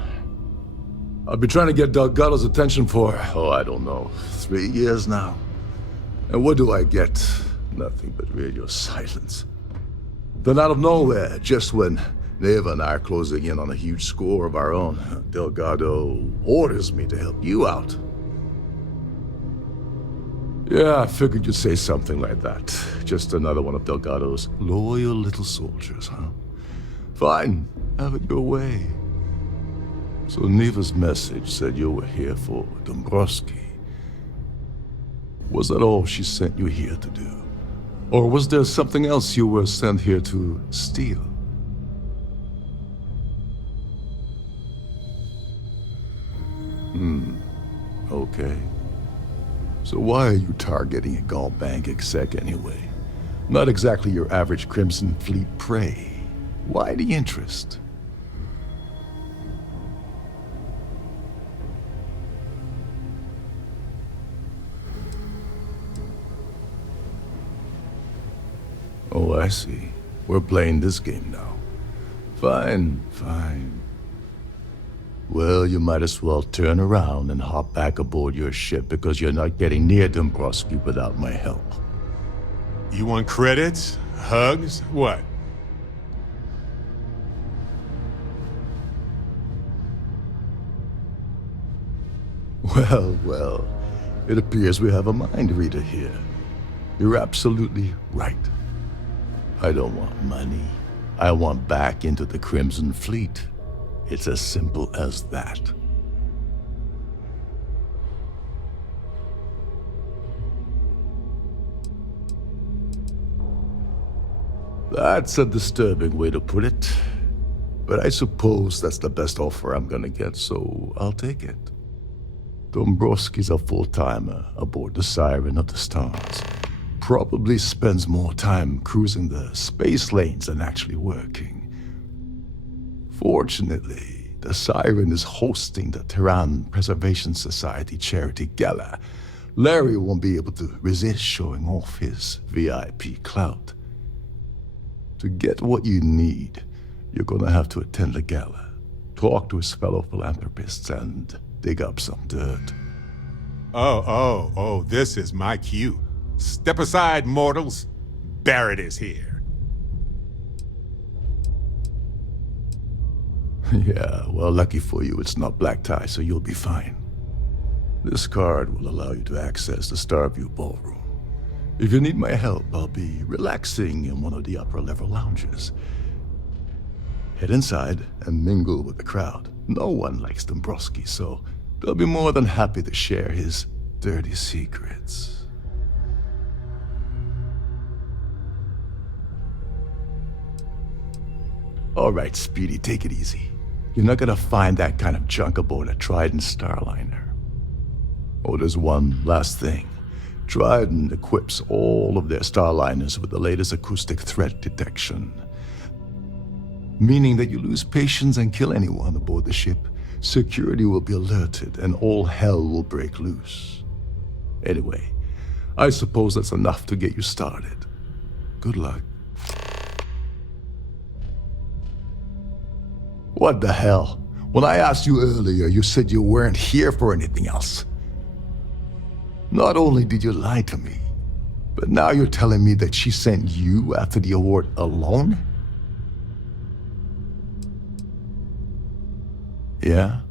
I've been trying to get Delgado's attention for, I don't know, 3 years now. And what do I get? Nothing but radio silence. Then out of nowhere, just when Neva and I are closing in on a huge score of our own, Delgado orders me to help you out. Yeah, I figured you'd say something like that. Just another one of Delgado's loyal little soldiers, huh? Fine, have it your way. So Neva's message said you were here for Dombrowski. Was that all she sent you here to do? Or was there something else you were sent here to steal? Okay. So why are you targeting a Gallbank exec anyway? Not exactly your average Crimson Fleet prey. Why the interest? Oh, I see. We're playing this game now. Fine, fine. Well, you might as well turn around and hop back aboard your ship because you're not getting near Dombrowski without my help. You want credits? Hugs? What? Well, it appears we have a mind reader here. You're absolutely right. I don't want money. I want back into the Crimson Fleet. It's as simple as that. That's a disturbing way to put it. But I suppose that's the best offer I'm gonna get, so I'll take it. Dombrowski's a full-timer aboard the Siren of the Stars. Probably spends more time cruising the space lanes than actually working. Fortunately, the Siren is hosting the Terran Preservation Society charity gala. Larry won't be able to resist showing off his VIP clout. To get what you need, you're gonna have to attend the gala, talk to his fellow philanthropists, and dig up some dirt. Oh, this is my cue. Step aside, mortals. Barrett is here. Yeah, well, lucky for you, it's not black tie, so you'll be fine. This card will allow you to access the Starfield ballroom. If you need my help, I'll be relaxing in one of the upper-level lounges. Head inside and mingle with the crowd. No one likes Dombrowski, so they'll be more than happy to share his dirty secrets. All right, Speedy, take it easy. You're not gonna find that kind of junk aboard a Trident Starliner. Oh, there's one last thing. Trident equips all of their Starliners with the latest acoustic threat detection. Meaning that you lose patience and kill anyone aboard the ship, security will be alerted and all hell will break loose. Anyway, I suppose that's enough to get you started. Good luck. What the hell? When I asked you earlier, you said you weren't here for anything else. Not only did you lie to me, but now you're telling me that she sent you after the award alone? Yeah?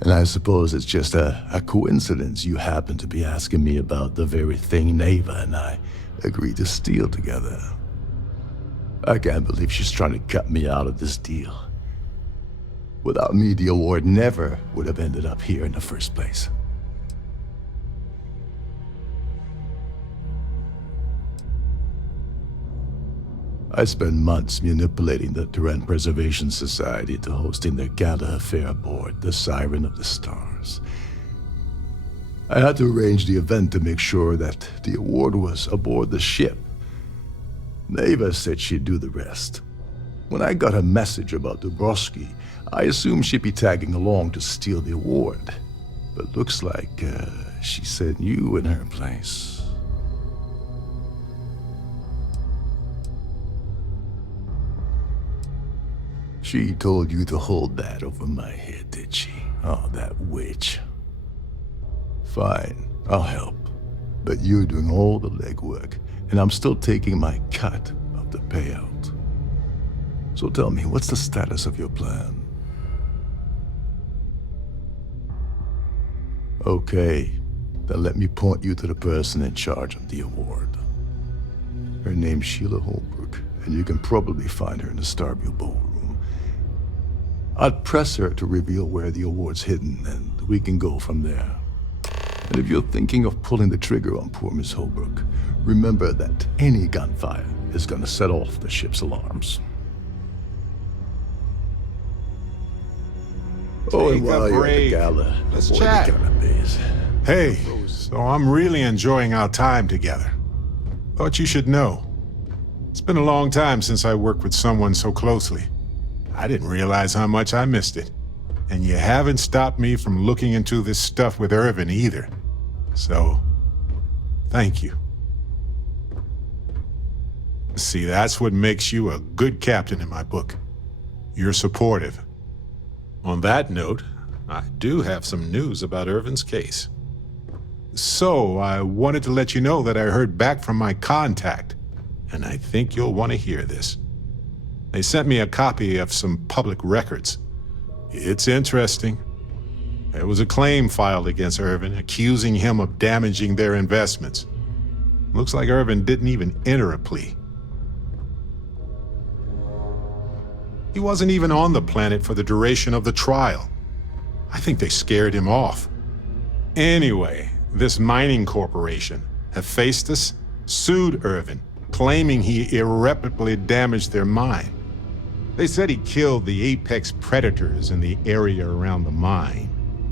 And I suppose it's just a coincidence you happen to be asking me about the very thing Neva and I agreed to steal together. I can't believe she's trying to cut me out of this deal. Without me, the award never would have ended up here in the first place. I spent months manipulating the Terran Preservation Society into hosting their gala affair aboard the Siren of the Stars. I had to arrange the event to make sure that the award was aboard the ship. Neva said she'd do the rest. When I got a message about Dombrowski, I assumed she'd be tagging along to steal the award. But looks like she sent you in her place. She told you to hold that over my head, did she? Oh, that witch. Fine, I'll help. But you're doing all the legwork, and I'm still taking my cut of the payout. So tell me, what's the status of your plan? Okay, then let me point you to the person in charge of the award. Her name's Sheila Holbrook, and you can probably find her in the Starfield ballroom. I'd press her to reveal where the award's hidden, and we can go from there. And if you're thinking of pulling the trigger on poor Miss Holbrook, remember that any gunfire is gonna set off the ship's alarms. Oh, and while you're at the gala, Let's avoid chat. the canapes. Hey, so I'm really enjoying our time together. Thought you should know. It's been a long time since I worked with someone so closely. I didn't realize how much I missed it. And you haven't stopped me from looking into this stuff with Irvin either. So, thank you. See, that's what makes you a good captain in my book. You're supportive. On that note, I do have some news about Irvin's case. So, I wanted to let you know that I heard back from my contact, and I think you'll want to hear this. They sent me a copy of some public records. It's interesting. There was a claim filed against Irvin, accusing him of damaging their investments. Looks like Irvin didn't even enter a plea. He wasn't even on the planet for the duration of the trial. I think they scared him off. Anyway, this mining corporation, Hephaestus, sued Irvin, claiming he irreparably damaged their mine. They said he killed the apex predators in the area around the mine,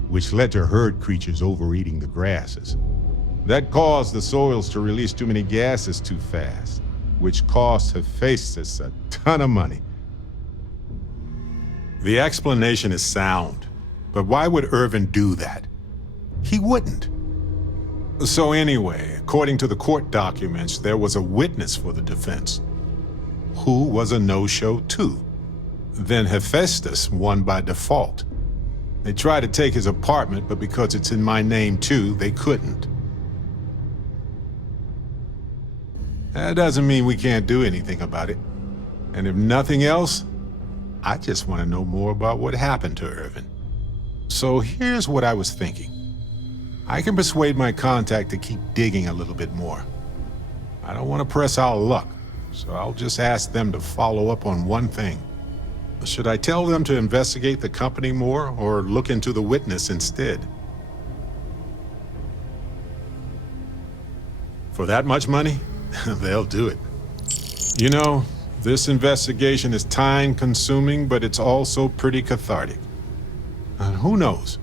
which led to herd creatures overeating the grasses. That caused the soils to release too many gases too fast, which cost Hephaestus a ton of money. The explanation is sound, but why would Irvin do that? He wouldn't. So anyway, according to the court documents, there was a witness for the defense, who was a no-show too. Then Hephaestus won by default. They tried to take his apartment, but because it's in my name too, they couldn't. That doesn't mean we can't do anything about it. And if nothing else, I just want to know more about what happened to Irvin. So here's what I was thinking. I can persuade my contact to keep digging a little bit more. I don't want to press our luck, so I'll just ask them to follow up on one thing. Should I tell them to investigate the company more or look into the witness instead? For that much money? They'll do it. You know, this investigation is time-consuming, but it's also pretty cathartic. And who knows?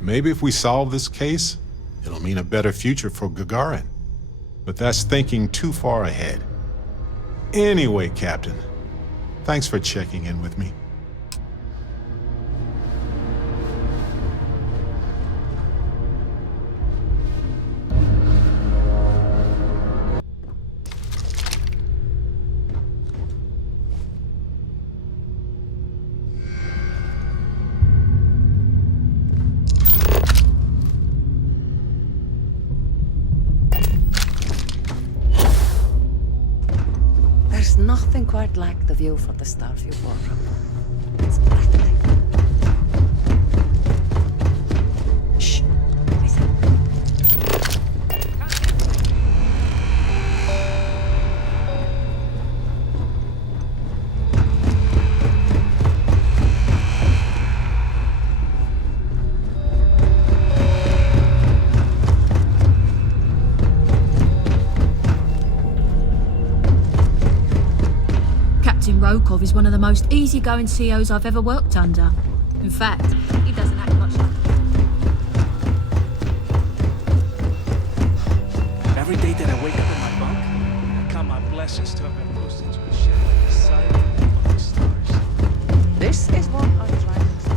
Maybe if we solve this case, it'll mean a better future for Gagarin. But that's thinking too far ahead. Anyway, Captain, thanks for checking in with me. There's nothing quite like the view from the Starfield ballroom. It's breathtaking. Shh. Listen. Captain Rokov is one of the most easygoing CEOs I've ever worked under. In fact, he doesn't act much like... Every day that I wake up in my bunk, I count my blessings to have been posted to a ship like the siren of the stars. This is what I'm trying to explain.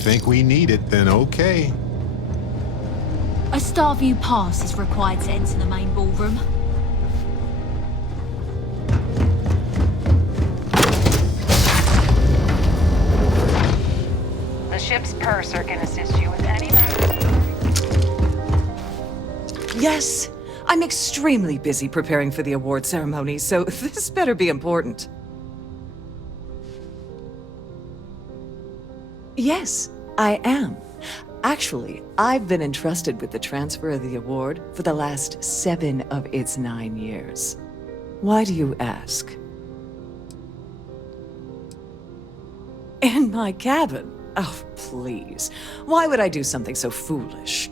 think we need it, then okay. A Starview pass is required to enter the main ballroom. The ship's purser can assist you with any matter. Yes, I'm extremely busy preparing for the award ceremony, so this better be important. Yes, I am. Actually, I've been entrusted with the transfer of the award for the last 7 of its 9 years. Why do you ask? In my cabin? Oh, please. Why would I do something so foolish?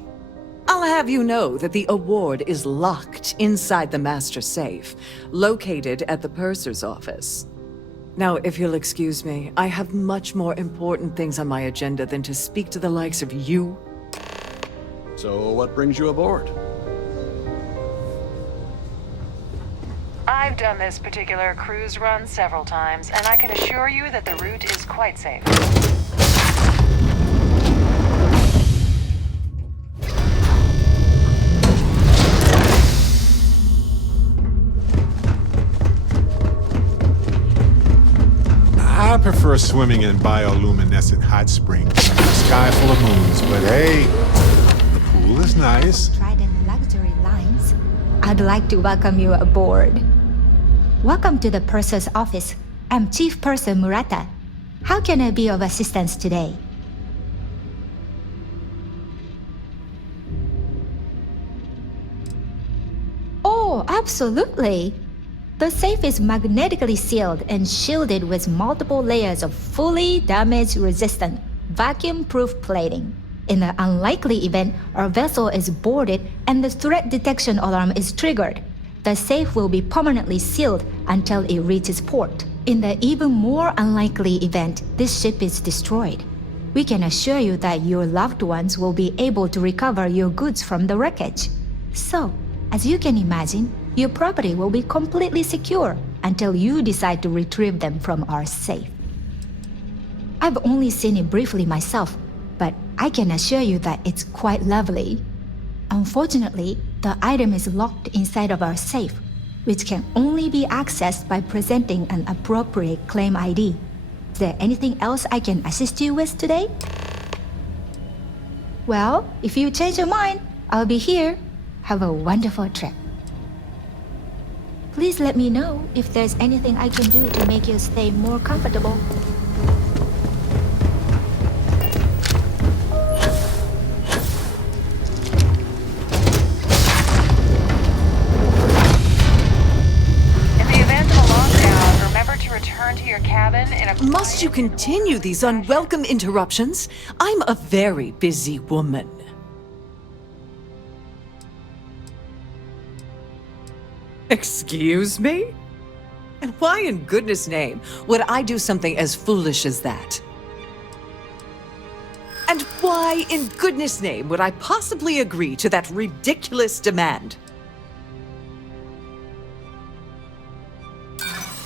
I'll have you know that the award is locked inside the master safe, located at the purser's office. Now, if you'll excuse me, I have much more important things on my agenda than to speak to the likes of you. So, what brings you aboard? I've done this particular cruise run several times, and I can assure you that the route is quite safe. I prefer swimming in bioluminescent hot springs, a sky full of moons, but hey, the pool is nice. Trident Luxury Lines. I'd like to welcome you aboard. Welcome to the purser's office. I'm Chief Purser Murata. How can I be of assistance today? Oh, absolutely. The safe is magnetically sealed and shielded with multiple layers of fully damage-resistant, vacuum-proof plating. In the unlikely event our vessel is boarded and the threat detection alarm is triggered, the safe will be permanently sealed until it reaches port. In the even more unlikely event this ship is destroyed, we can assure you that your loved ones will be able to recover your goods from the wreckage. So, as you can imagine, your property will be completely secure until you decide to retrieve them from our safe. I've only seen it briefly myself, but I can assure you that it's quite lovely. Unfortunately, the item is locked inside of our safe, which can only be accessed by presenting an appropriate claim ID. Is there anything else I can assist you with today? Well, if you change your mind, I'll be here. Have a wonderful trip. Please let me know if there's anything I can do to make your stay more comfortable. In the event of a lockdown, remember to return to your cabin in a... Must you continue these unwelcome interruptions? I'm a very busy woman. Excuse me? And why in goodness name would I do something as foolish as that? And why in goodness name would I possibly agree to that ridiculous demand?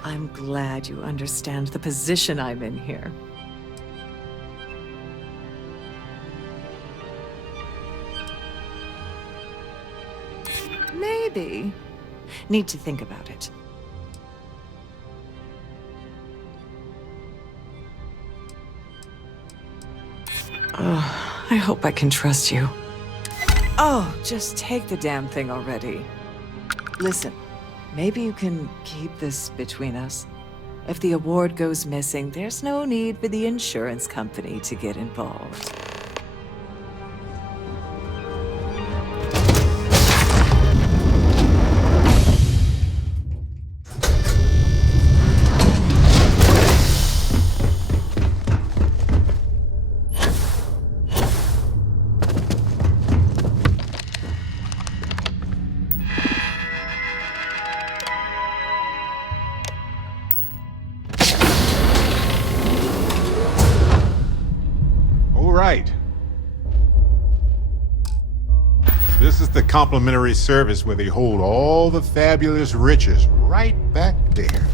I'm glad you understand the position I'm in here. Maybe. Need to think about it. Oh, I hope I can trust you. Oh, just take the damn thing already. Listen, maybe you can keep this between us. If the award goes missing, there's no need for the insurance company to get involved. Right. This is the complimentary service where they hold all the fabulous riches right back there.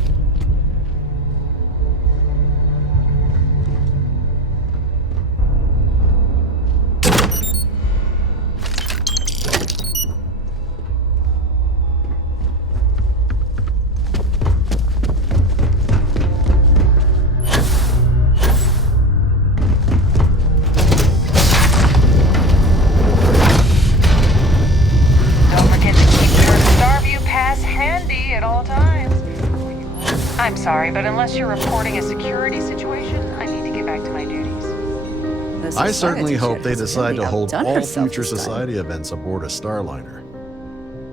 Unless you're reporting a security situation, I need to get back to my duties. I certainly hope they decide to hold all future society events aboard a Starliner.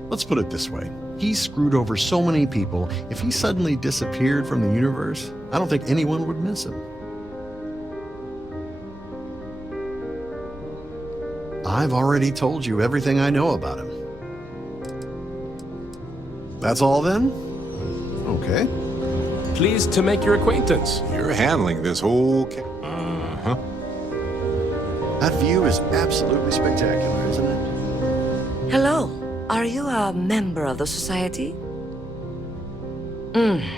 Let's put it this way. He's screwed over so many people, if he suddenly disappeared from the universe, I don't think anyone would miss him. I've already told you everything I know about him. That's all then? Okay. Pleased to make your acquaintance. You're handling this whole Uh-huh. That view is absolutely spectacular, isn't it? Hello. Are you a member of the society?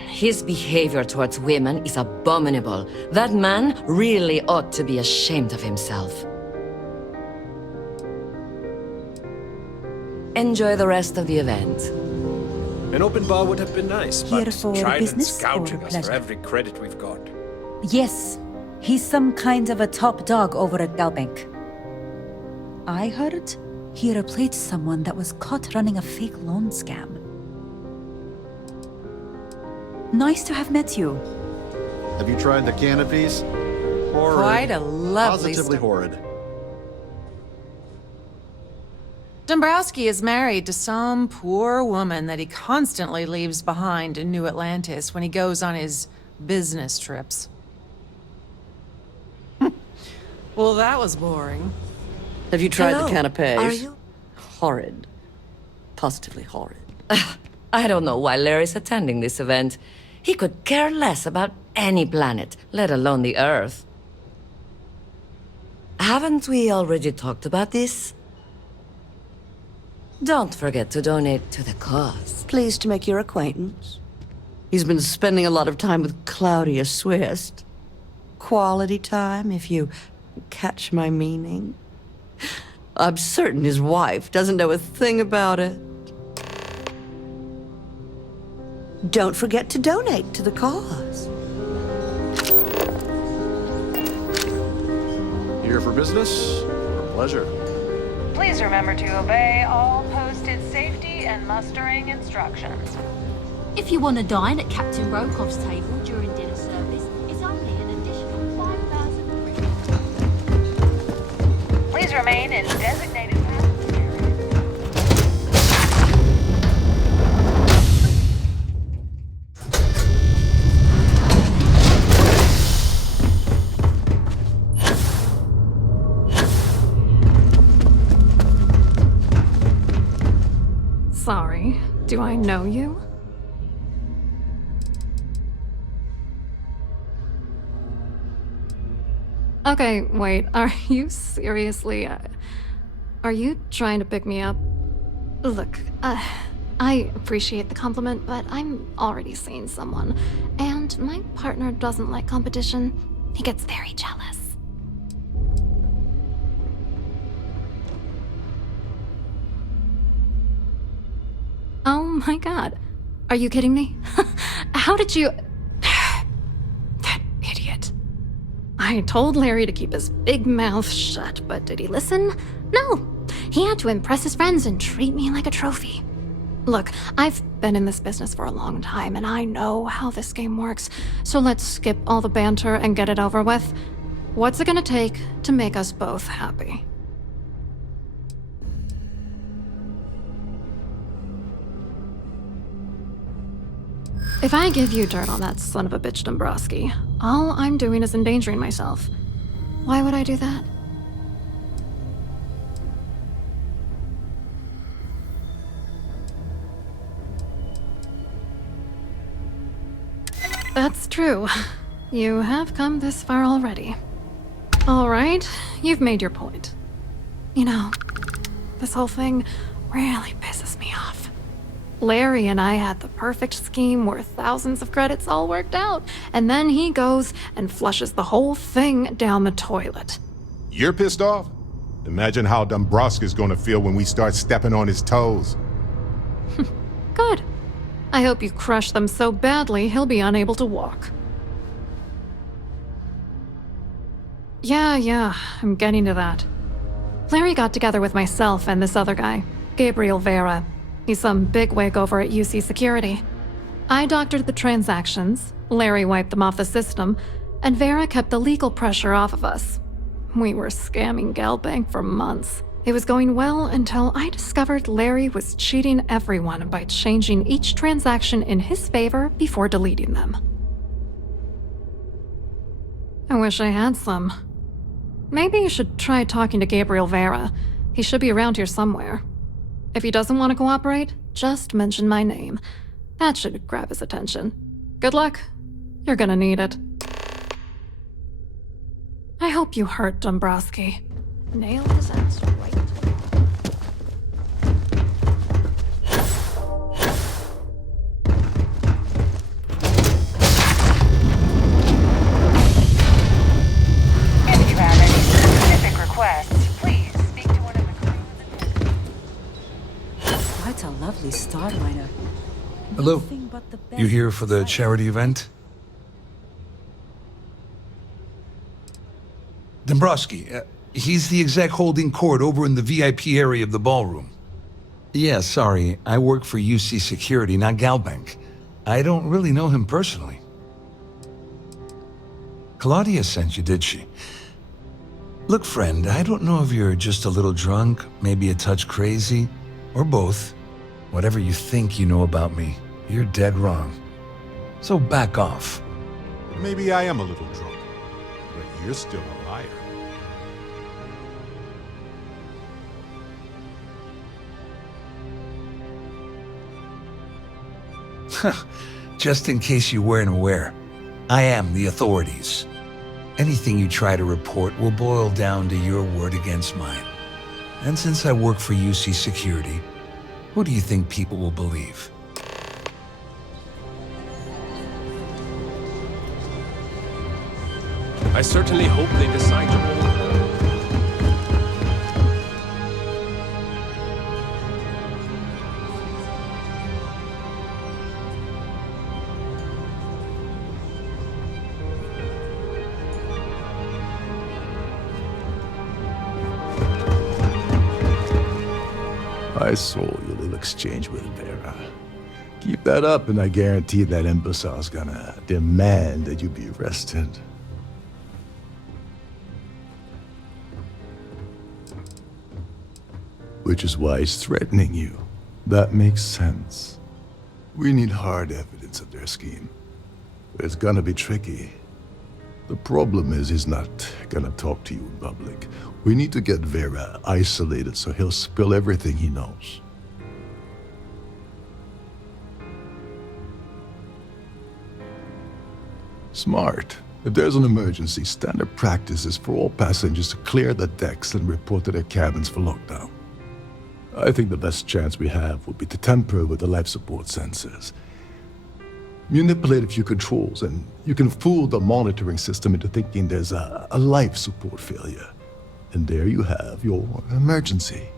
His behavior towards women is abominable. That man really ought to be ashamed of himself. Enjoy the rest of the event. An open bar would have been nice, Here but for Trident's business or gouging us for pleasure? every credit we've got. Yes, he's some kind of a top dog over at Galbank. I heard he replaced someone that was caught running a fake loan scam. Nice to have met you. Have you tried the canopies? Horrid. Quite a lovely Positively story. horrid. Dombrowski is married to some poor woman that he constantly leaves behind in New Atlantis when he goes on his business trips. Well, that was boring. Have you tried Hello. the canapes? Are you? Horrid. Positively horrid. I don't know why Larry's attending this event. He could care less about any planet, let alone the Earth. Haven't we already talked about this? Don't forget to donate to the cause. Pleased to make your acquaintance. He's been spending a lot of time with Claudia Swist. Quality time, if you catch my meaning. I'm certain his wife doesn't know a thing about it. Don't forget to donate to the cause. Here for business or pleasure? Please remember to obey all posted safety and mustering instructions. If you want to dine at Captain Rokov's table during dinner service, it's only an additional 5,000 credits. Please remain in designated path. Sorry, do I know you? Okay, wait, are you seriously, are you trying to pick me up? Look, I appreciate the compliment, but I'm already seeing someone, and my partner doesn't like competition. He gets very jealous. Oh my god. Are you kidding me? How did you... That idiot. I told Larry to keep his big mouth shut, but did he listen? No. He had to impress his friends and treat me like a trophy. Look, I've been in this business for a long time, and I know how this game works, so let's skip all the banter and get it over with. What's it gonna take to make us both happy? If I give you dirt on that son of a bitch Dombrowski, all I'm doing is endangering myself. Why would I do that? That's true. You have come this far already. All right, you've made your point. You know, this whole thing really pisses me off. Larry and I had the perfect scheme worth thousands of credits all worked out, and then he goes and flushes the whole thing down the toilet. You're pissed off? Imagine how Dombrowski's gonna feel when we start stepping on his toes. Good. I hope you crush them so badly he'll be unable to walk. Yeah, I'm getting to that. Larry got together with myself and this other guy, Gabriel Vera. He's some bigwig over at UC Security. I doctored the transactions, Larry wiped them off the system, and Vera kept the legal pressure off of us. We were scamming Galbank for months. It was going well until I discovered Larry was cheating everyone by changing each transaction in his favor before deleting them. I wish I had some. Maybe you should try talking to Gabriel Vera. He should be around here somewhere. If he doesn't want to cooperate, just mention my name. That should grab his attention. Good luck. You're gonna need it. I hope you hurt Dombrowski. Nail his ass right. If you have any specific requests, please speak to one of the crew. What a lovely starliner. Hello. You here for the charity event? Dombrowski, he's the exec holding court over in the VIP area of the ballroom. Yeah, sorry, I work for UC Security, not Galbank. I don't really know him personally. Claudia sent you, did she? Look, friend, I don't know if you're just a little drunk, maybe a touch crazy, or both. Whatever you think you know about me, you're dead wrong. So back off. Maybe I am a little drunk, but you're still a liar. Just in case you weren't aware, I am the authorities. Anything you try to report will boil down to your word against mine. And since I work for UC Security, who do you think people will believe? I certainly hope they decide to hold. I saw your little exchange with Vera. Keep that up and I guarantee that imbecile's gonna demand that you be arrested. Which is why he's threatening you. That makes sense. We need hard evidence of their scheme. It's gonna be tricky. The problem is he's not gonna talk to you in public. We need to get Vera isolated so he'll spill everything he knows. Smart. If there's an emergency, standard practice is for all passengers to clear the decks and report to their cabins for lockdown. I think the best chance we have would be to tamper with the life support sensors. Manipulate a few controls, and you can fool the monitoring system into thinking there's a life support failure. And there you have your emergency.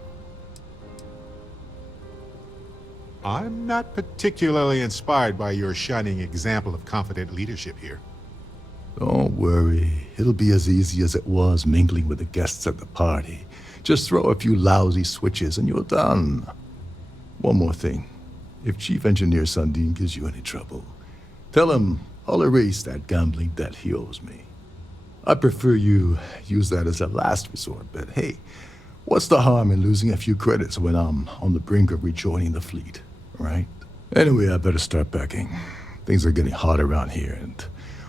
I'm not particularly inspired by your shining example of confident leadership here. Don't worry. It'll be as easy as it was mingling with the guests at the party. Just throw a few lousy switches and you're done. One more thing. If Chief Engineer Sundin gives you any trouble, tell him I'll erase that gambling debt he owes me. I prefer you use that as a last resort, but hey, what's the harm in losing a few credits when I'm on the brink of rejoining the fleet, right? Anyway, I better start packing. Things are getting hot around here, and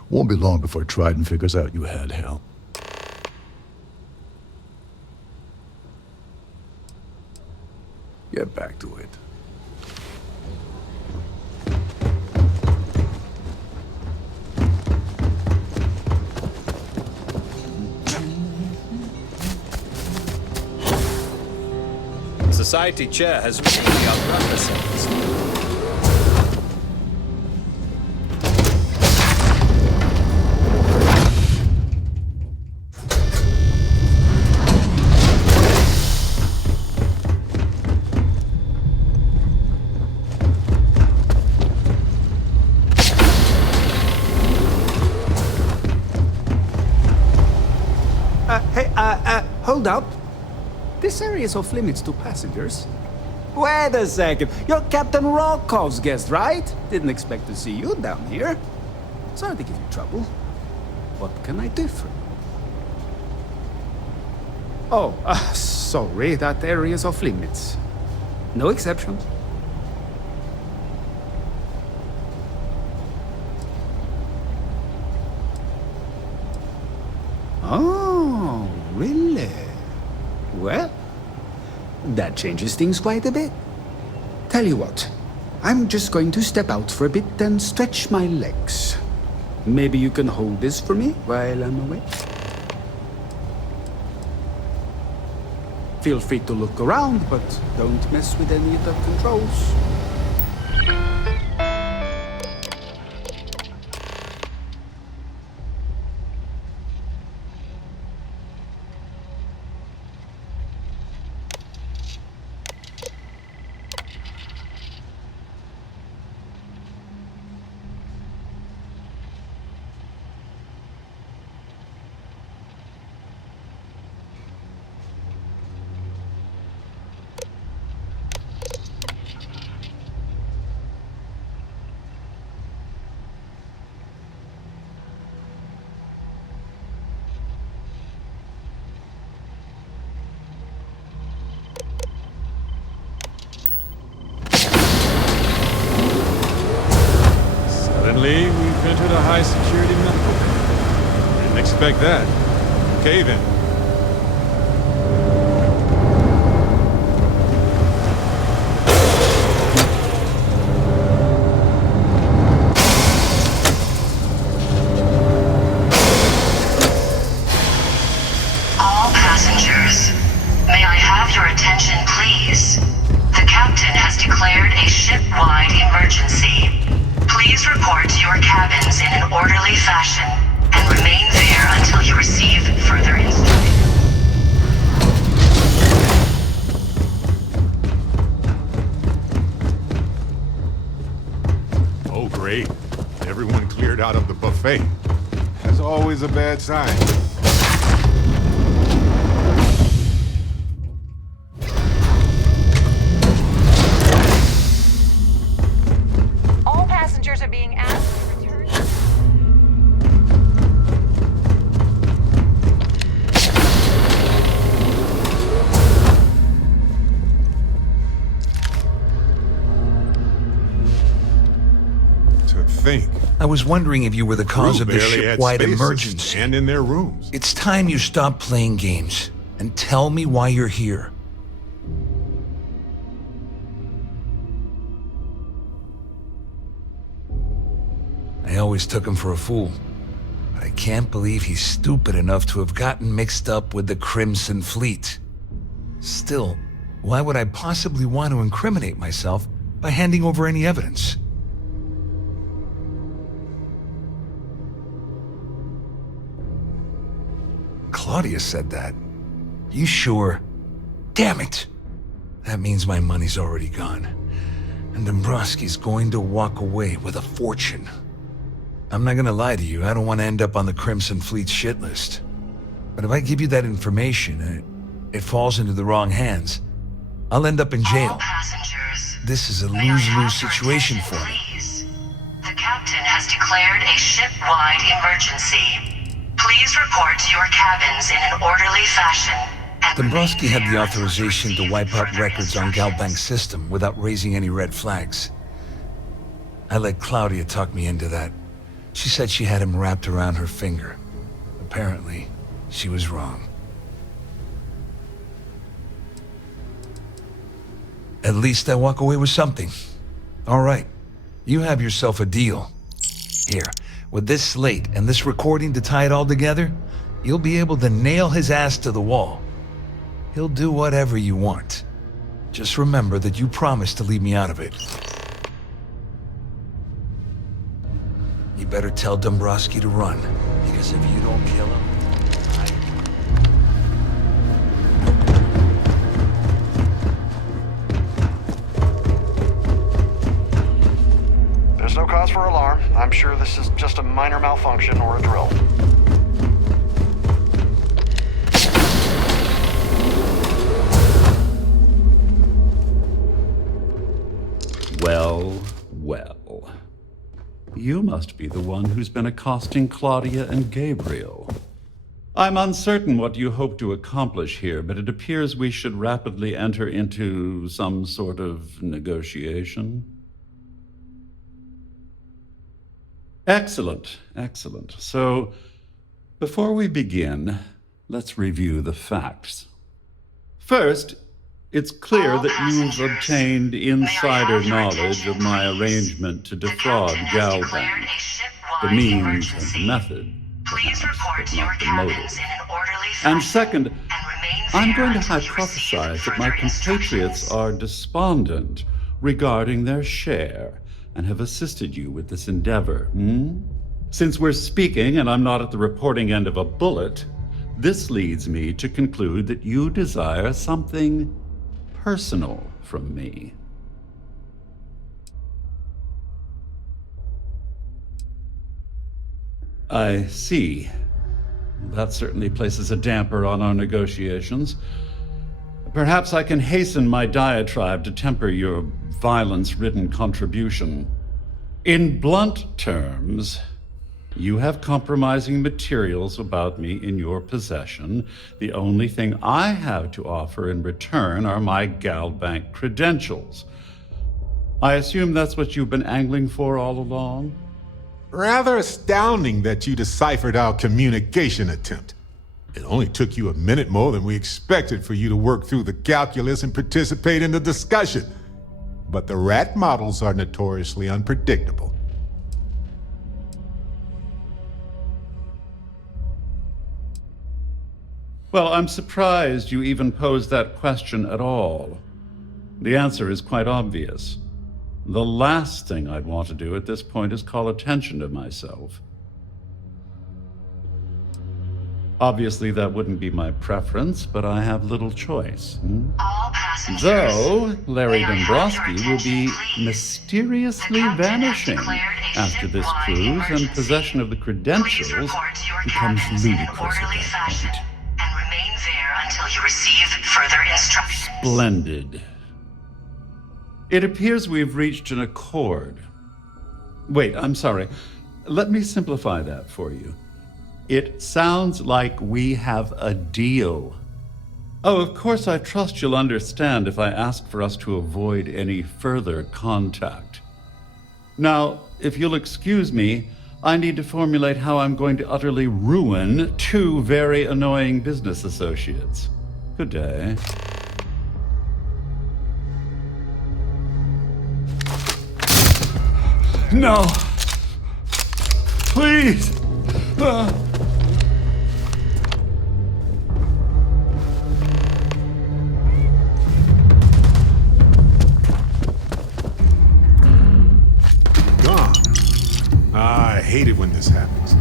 won't be long before Trident figures out you had help. Get back to it. Society chair has recently outrun herself. Hold up. This area is off limits to passengers. Wait a second. You're Captain Rokov's guest, right? Didn't expect to see you down here. Sorry to give you trouble. What can I do for you? Oh, sorry. That area's off limits. No exceptions. Oh, really? Well, that changes things quite a bit. Tell you what, I'm just going to step out for a bit and stretch my legs. Maybe you can hold this for me while I'm away? Feel free to look around, but don't mess with any of the controls. Suddenly, we've entered a high-security medical clinic. Didn't expect that. Okay, then. All passengers, may I have your attention, please? The captain has declared a ship-wide emergency. Please report to your cabins in an orderly fashion and remain there until you receive further instructions. Oh, great. Everyone cleared out of the buffet. That's always a bad sign. All passengers are being asked to return. To think. I was wondering if you were the cause Crew of this barely had ship-wide space to emergency. stand in their rooms. It's time you stop playing games and tell me why you're here. I always took him for a fool, but I can't believe he's stupid enough to have gotten mixed up with the Crimson Fleet. Still, why would I possibly want to incriminate myself by handing over any evidence? Claudia said that. You sure? Damn it! That means my money's already gone. And Dombrowski's going to walk away with a fortune. I'm not gonna lie to you, I don't want to end up on the Crimson Fleet's shit list. But if I give you that information and it falls into the wrong hands, I'll end up in jail. This is a lose-lose situation for me. The captain has declared a ship-wide emergency. Please report to your cabins in an orderly fashion. Dombrowski had the authorization to wipe out records on Galbank's system without raising any red flags. I let Claudia talk me into that. She said she had him wrapped around her finger. Apparently, she was wrong. At least I walk away with something. All right, you have yourself a deal. Here, with this slate and this recording to tie it all together, you'll be able to nail his ass to the wall. He'll do whatever you want. Just remember that you promised to leave me out of it. You better tell Dombrowski to run, because if you don't kill him, There's no cause for alarm. I'm sure this is just a minor malfunction or a drill. You must be the one who's been accosting Claudia and Gabriel. I'm uncertain what you hope to accomplish here, but it appears we should rapidly enter into some sort of negotiation. Excellent, excellent. So, before we begin, let's review the facts. First, it's clear that you've obtained insider knowledge of my arrangement to defraud Galbank. The means and the method, perhaps, but not the motive. And second, I'm going to hypothesize that my compatriots are despondent regarding their share and have assisted you with this endeavor. Since we're speaking and I'm not at the reporting end of a bullet, this leads me to conclude that you desire something personal from me. I see. That certainly places a damper on our negotiations. Perhaps I can hasten my diatribe to temper your violence-ridden contribution. In blunt terms, you have compromising materials about me in your possession. The only thing I have to offer in return are my Galbank credentials. I assume that's what you've been angling for all along? Rather astounding that you deciphered our communication attempt. It only took you a minute more than we expected for you to work through the calculus and participate in the discussion. But the rat models are notoriously unpredictable. Well, I'm surprised you even posed that question at all. The answer is quite obvious. The last thing I'd want to do at this point is call attention to myself. Obviously, that wouldn't be my preference, but I have little choice. Though Larry Dombrowski will be mysteriously vanishing after this cruise, and possession of the credentials becomes ludicrous at that point. Remain there until you receive further instructions. Splendid. It appears we've reached an accord. Wait, I'm sorry. Let me simplify that for you. It sounds like we have a deal. Oh, of course, I trust you'll understand if I ask for us to avoid any further contact. Now, if you'll excuse me, I need to formulate how I'm going to utterly ruin two very annoying business associates. Good day. No! Please! Gone. I hate it when this happens.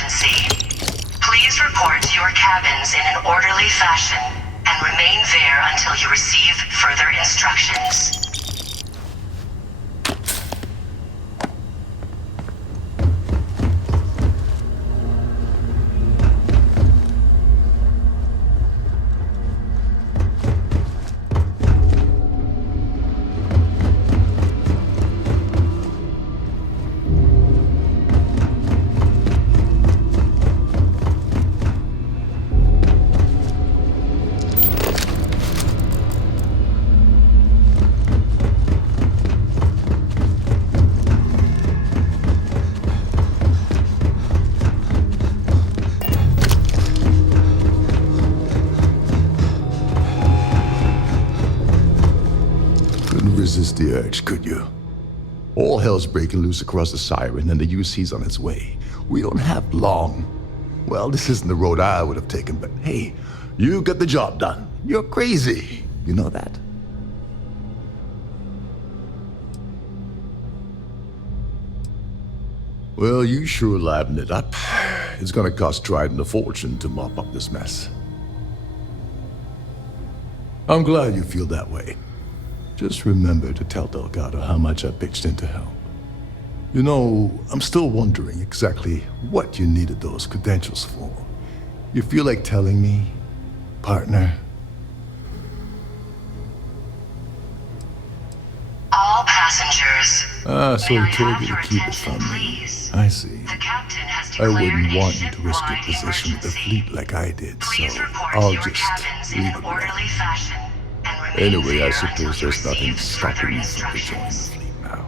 emergency. Please report to your cabins in an orderly fashion and remain there until you receive further instructions. Couldn't resist the urge, could you? All hell's breaking loose across the Siren, and the UC's on its way. We don't have long. Well, this isn't the road I would have taken, but hey, you got the job done. You're crazy. You know that? Well, you sure livened it up. It's gonna cost Trident a fortune to mop up this mess. I'm glad you feel that way. Just remember to tell Delgado how much I pitched in to help. You know, I'm still wondering exactly what you needed those credentials for. You feel like telling me, partner? All passengers. So he told you to keep it from me. I see. I wouldn't want you to risk your position with the fleet like I did, so I'll just leave it alone. Anyway, I suppose there's nothing stopping me from rejoining the fleet now.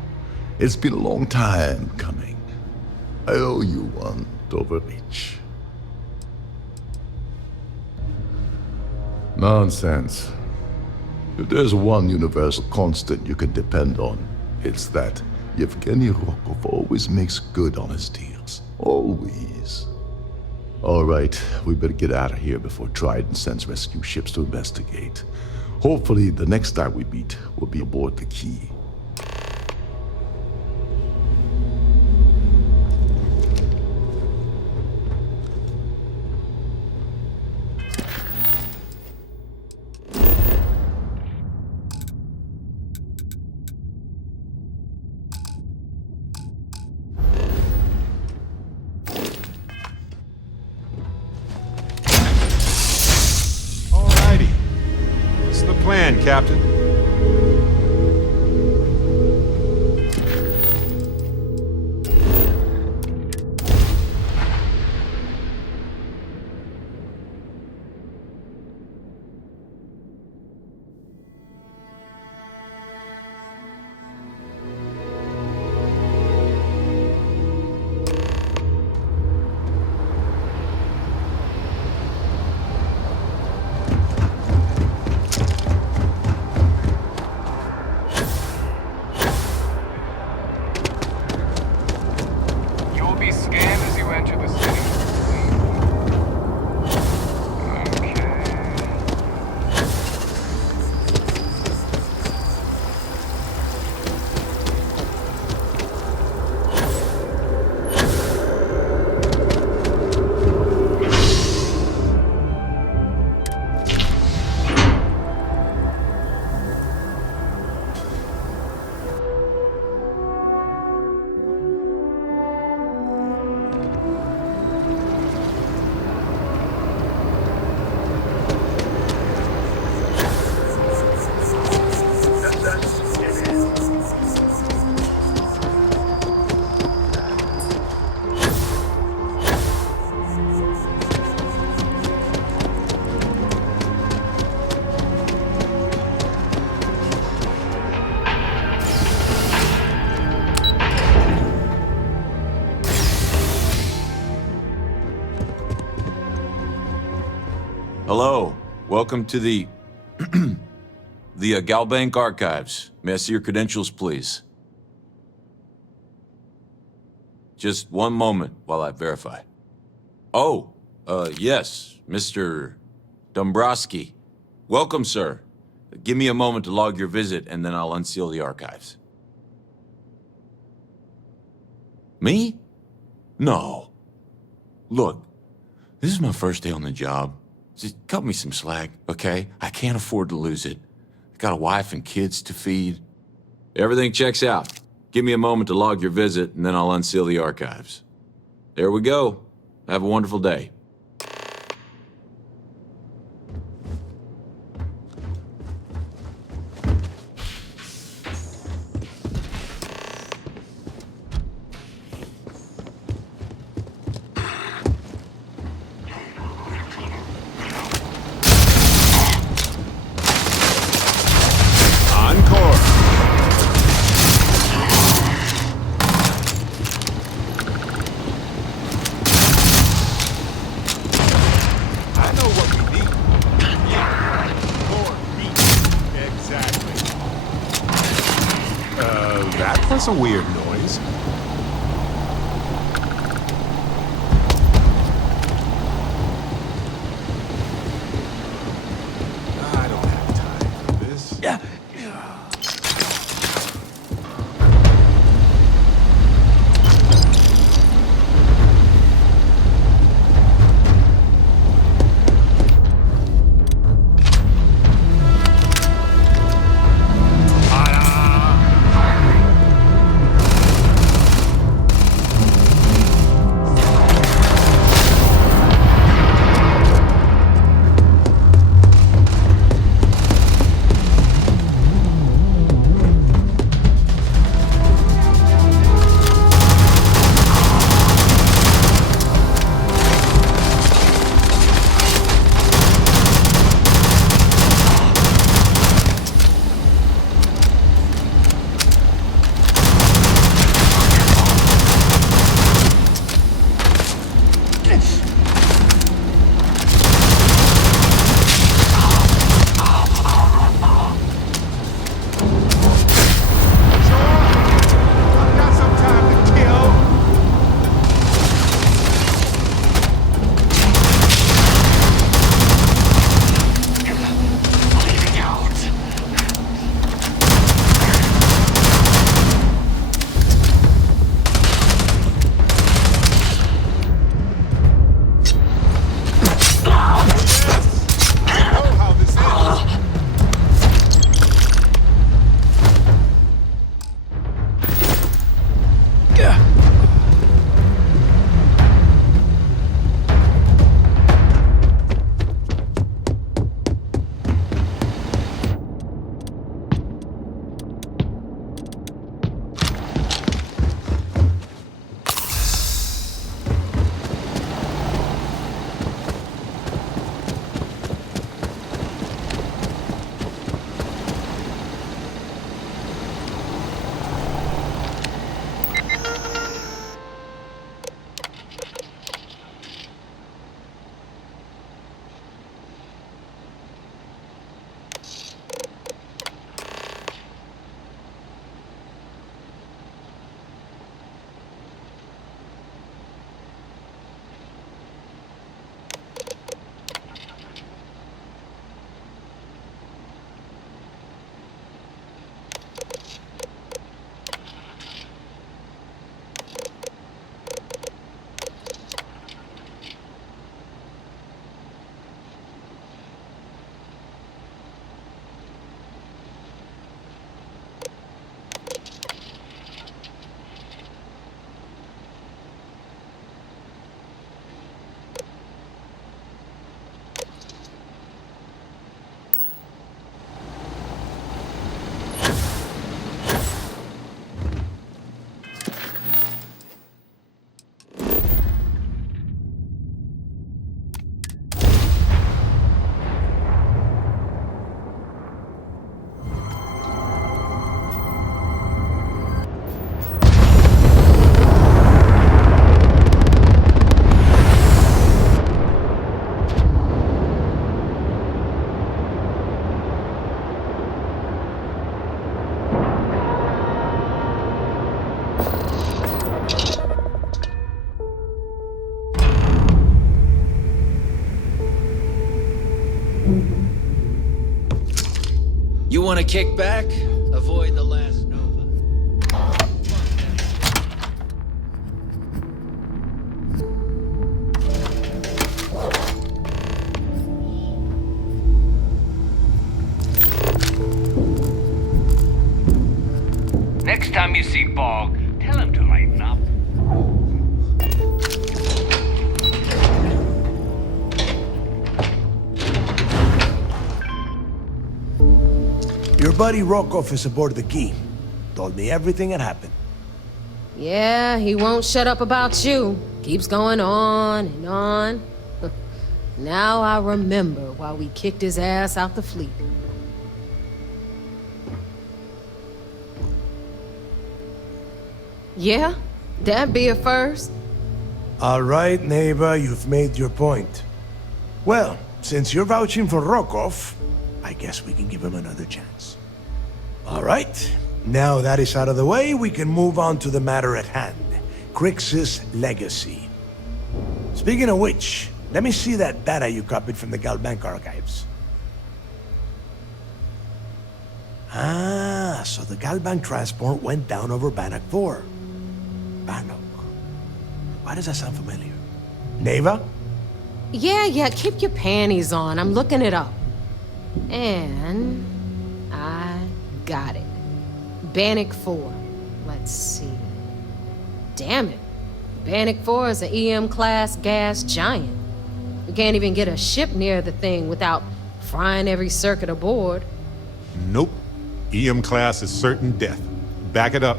It's been a long time coming. I owe you one, Overreach. Nonsense. If there's one universal constant you can depend on, it's that Yevgeny Rokov always makes good on his deals. Always. All right, we better get out of here before Trident sends rescue ships to investigate. Hopefully, the next star we meet will be aboard the Key. Alrighty. What's the plan, Captain? You will be scanned as you enter the city. Hello, welcome to the Galbank Archives. May I see your credentials, please? Just one moment while I verify. Oh, yes, Mr. Dombrowski. Welcome, sir. Give me a moment to log your visit, and then I'll unseal the archives. Me? No. Look, this is my first day on the job. Just cut me some slack, okay? I can't afford to lose it. I got a wife and kids to feed. Everything checks out. Give me a moment to log your visit, and then I'll unseal the archives. There we go. Have a wonderful day. That's a weird noise. I don't have time for this. Yeah. You want to kick back? Avoid the last Nova. time you see Bog, tell him to lighten up. Your buddy Rokov is aboard the Key. Told me everything that happened. Yeah, he won't shut up about you. Keeps going on and on. Now I remember why we kicked his ass out the fleet. Yeah, that'd be a first. All right, neighbor, you've made your point. Well, since you're vouching for Rokov, I guess we can give him another chance. All right, now that is out of the way, we can move on to the matter at hand. Crix's legacy. Speaking of which, let me see that data you copied from the Galbank archives. Ah, so the Galbank transport went down over Bannock 4. Bannock. Why does that sound familiar? Neva? Yeah, keep your panties on. I'm looking it up. And I got it. Bannock 4. Let's see. Damn it. Bannock 4 is an EM-class gas giant. We can't even get a ship near the thing without frying every circuit aboard. Nope. EM class is certain death. Back it up.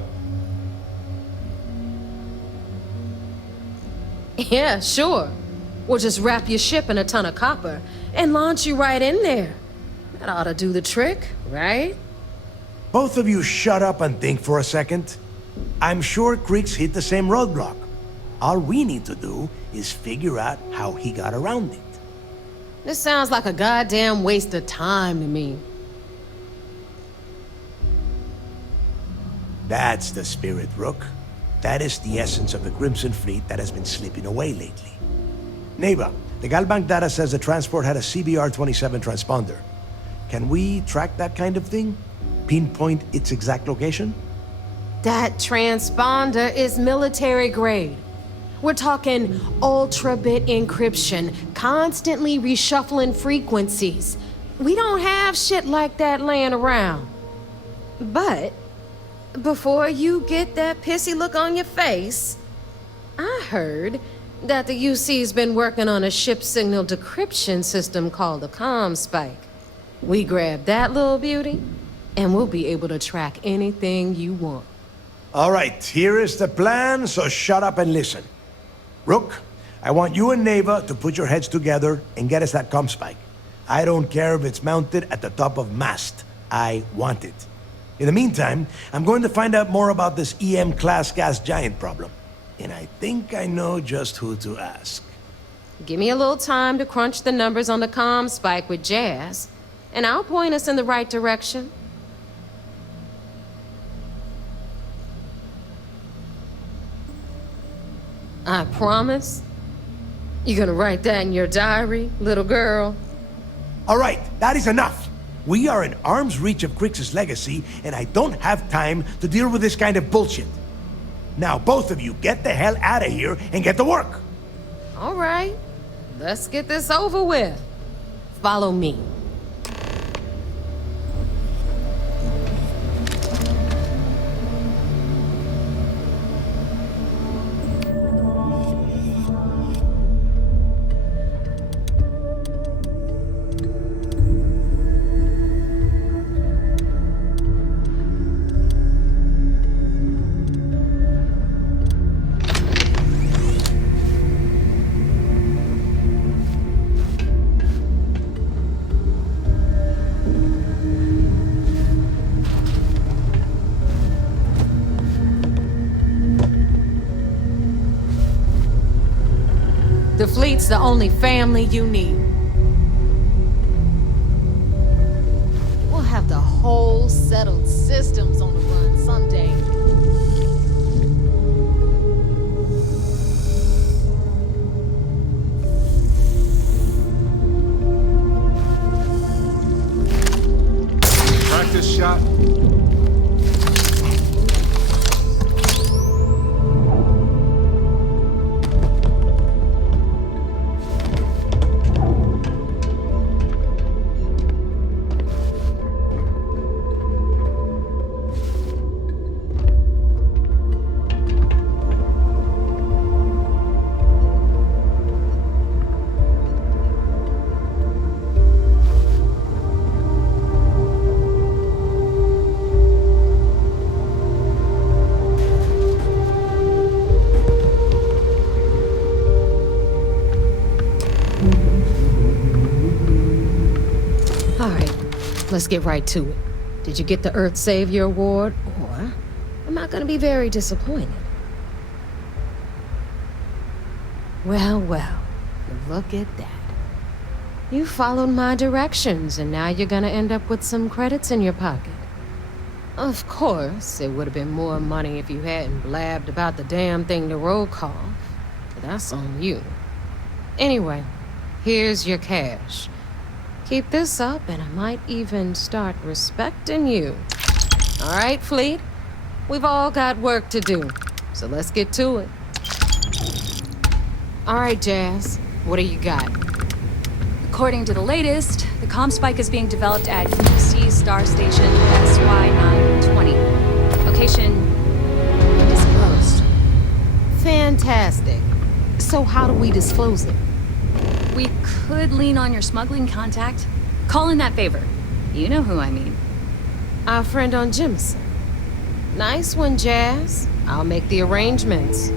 Yeah, sure. We'll just wrap your ship in a ton of copper and launch you right in there. That ought to do the trick, right? Both of you shut up and think for a second. I'm sure Crix hit the same roadblock. All we need to do is figure out how he got around it. This sounds like a goddamn waste of time to me. That's the spirit, Rook. That is the essence of the Crimson Fleet that has been slipping away lately. Neva, the Galbank data says the transport had a CBR-27 transponder. Can we track that kind of thing? Pinpoint its exact location? That transponder is military grade. We're talking ultra-bit encryption, constantly reshuffling frequencies. We don't have shit like that laying around. But before you get that pissy look on your face, I heard that the UC's been working on a ship signal decryption system called a comm spike. We grab that little beauty, and we'll be able to track anything you want. All right, here is the plan, so shut up and listen. Rook, I want you and Neva to put your heads together and get us that comm spike. I don't care if it's mounted at the top of mast. I want it. In the meantime, I'm going to find out more about this EM-class gas giant problem. And I think I know just who to ask. Give me a little time to crunch the numbers on the comm spike with Jazz, and I'll point us in the right direction. I promise. You gonna write that in your diary, little girl? All right, that is enough. We are in arm's reach of Crix's legacy, and I don't have time to deal with this kind of bullshit. Now, both of you, get the hell out of here and get to work. All right, let's get this over with. Follow me. The fleet's the only family you need. We'll have the whole settled systems on the run someday. Practice shot. let's get right to it. Did you get the Earth Savior Award, or am I gonna be very disappointed? Well, look at that. You followed my directions, and now you're gonna end up with some credits in your pocket. Of course, it would have been more money if you hadn't blabbed about the damn thing to roll call, but that's on you. Anyway, here's your cash. Keep this up, and I might even start respecting you. All right, Fleet? We've all got work to do, so let's get to it. All right, Jazz, what do you got? According to the latest, the comm spike is being developed at UC Star Station SY-920. Location undisclosed. Fantastic. So how do we disclose it? We could lean on your smuggling contact. Call in that favor. You know who I mean. Our friend on Jimson. Nice one, Jazz. I'll make the arrangements.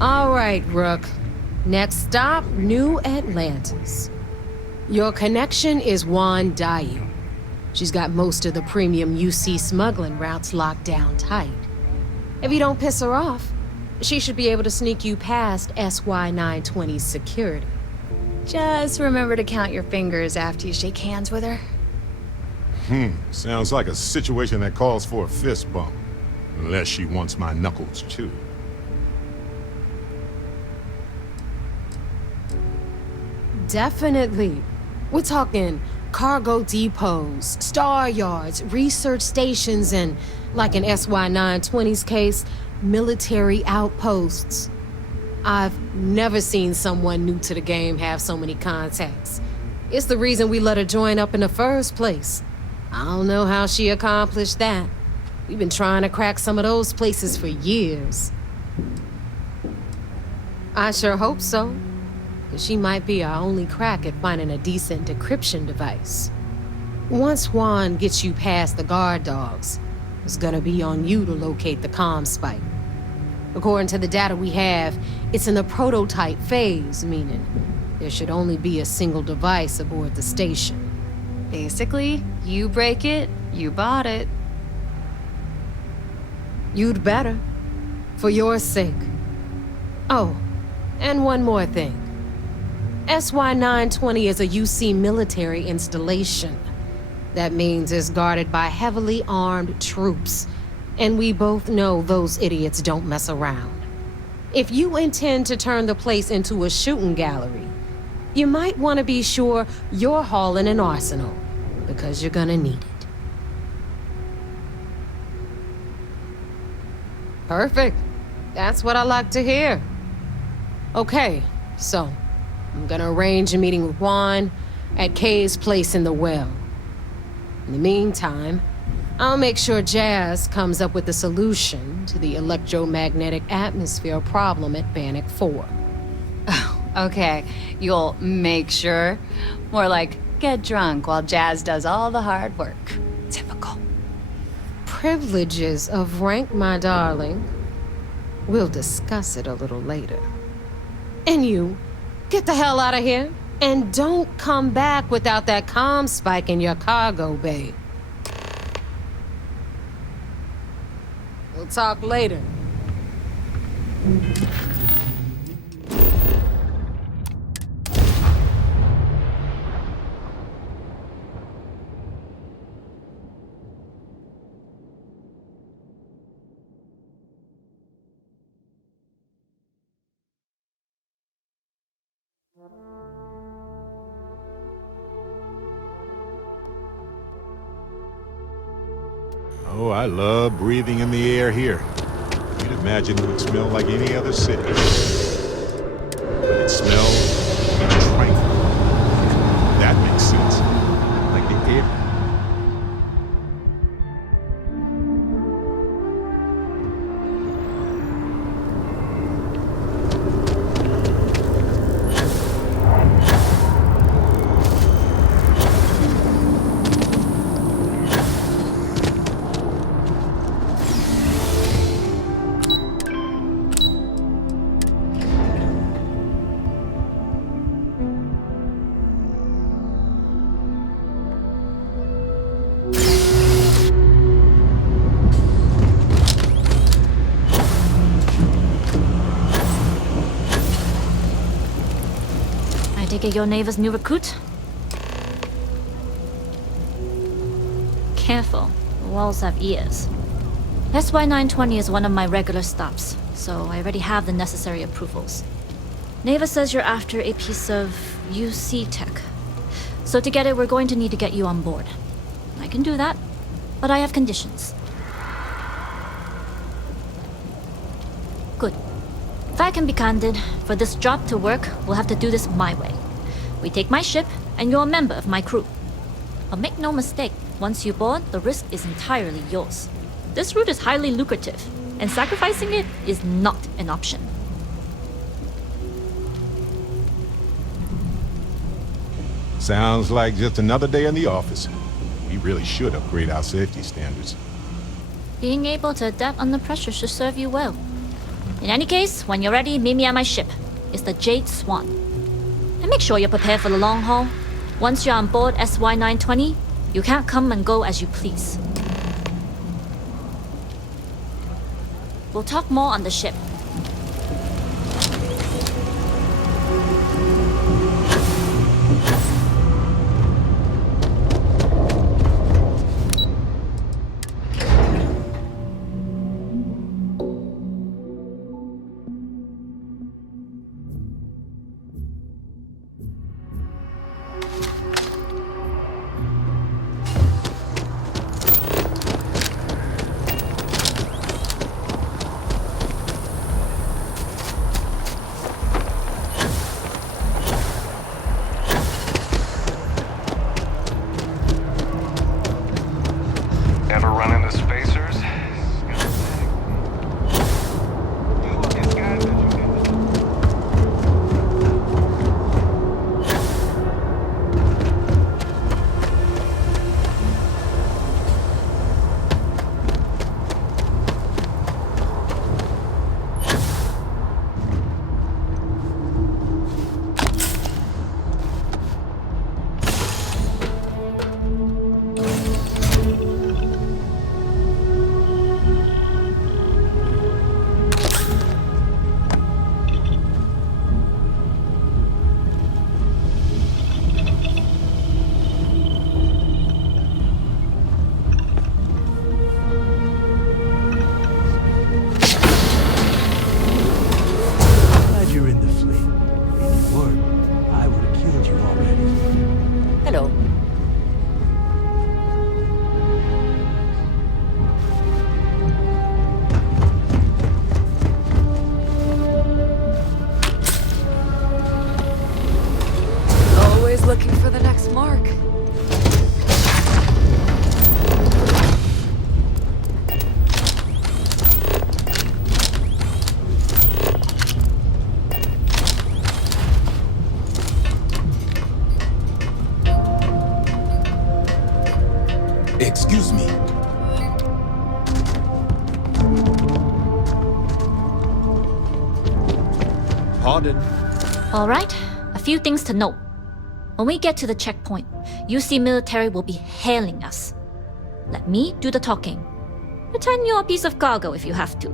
All right, Rook. Next stop, New Atlantis. Your connection is Juan Dayu. She's got most of the premium UC smuggling routes locked down tight. If you don't piss her off, she should be able to sneak you past SY-920's security. Just remember to count your fingers after you shake hands with her. Sounds like a situation that calls for a fist bump. Unless she wants my knuckles, too. Definitely. We're talking cargo depots, star yards, research stations, and, like in SY-920's case, military outposts. I've never seen someone new to the game have so many contacts. It's the reason we let her join up in the first place. I don't know how she accomplished that. We've been trying to crack some of those places for years. I sure hope so. She might be our only crack at finding a decent decryption device. Once Juan gets you past the guard dogs, it's gonna be on you to locate the comm spike. According to the data we have, it's in the prototype phase, meaning there should only be a single device aboard the station. Basically, you break it, you bought it. You'd better. For your sake. Oh, and one more thing. SY-920 is a UC military installation. That means it's guarded by heavily armed troops. And we both know those idiots don't mess around. If you intend to turn the place into a shooting gallery, you might want to be sure you're hauling an arsenal, because you're gonna need it. Perfect. That's what I like to hear. Okay, so I'm gonna arrange a meeting with Juan at Kay's place in the well. In the meantime, I'll make sure Jazz comes up with a solution to the electromagnetic atmosphere problem at Bannock 4. Oh, okay. You'll make sure? More like, get drunk while Jazz does all the hard work. Typical. Privileges of rank, my darling. We'll discuss it a little later. And you, get the hell out of here. And don't come back without that comm spike in your cargo bay. We'll talk later. Oh, I love breathing in the air here. You'd imagine it would smell like any other city. But it smells tranquil. That makes sense. Like the air. take it you're Neva's new recruit? Careful, the walls have ears. SY-920 is one of my regular stops, so I already have the necessary approvals. Neva says you're after a piece of UC tech. So to get it, we're going to need to get you on board. I can do that, but I have conditions. Good. If I can be candid, for this job to work, we'll have to do this my way. We take my ship, and you're a member of my crew. But make no mistake, once you board, the risk is entirely yours. This route is highly lucrative, and sacrificing it is not an option. Sounds like just another day in the office. We really should upgrade our safety standards. Being able to adapt under pressure should serve you well. In any case, when you're ready, meet me at my ship. It's the Jade Swan. And make sure you're prepared for the long haul. Once you're on board SY-920, you can't come and go as you please. We'll talk more on the ship. Ever run into spacers? Hello. Always looking for the next mark. Excuse me. Pardon? All right, a few things to note. When we get to the checkpoint, UC military will be hailing us. Let me do the talking. Pretend you're a piece of cargo if you have to.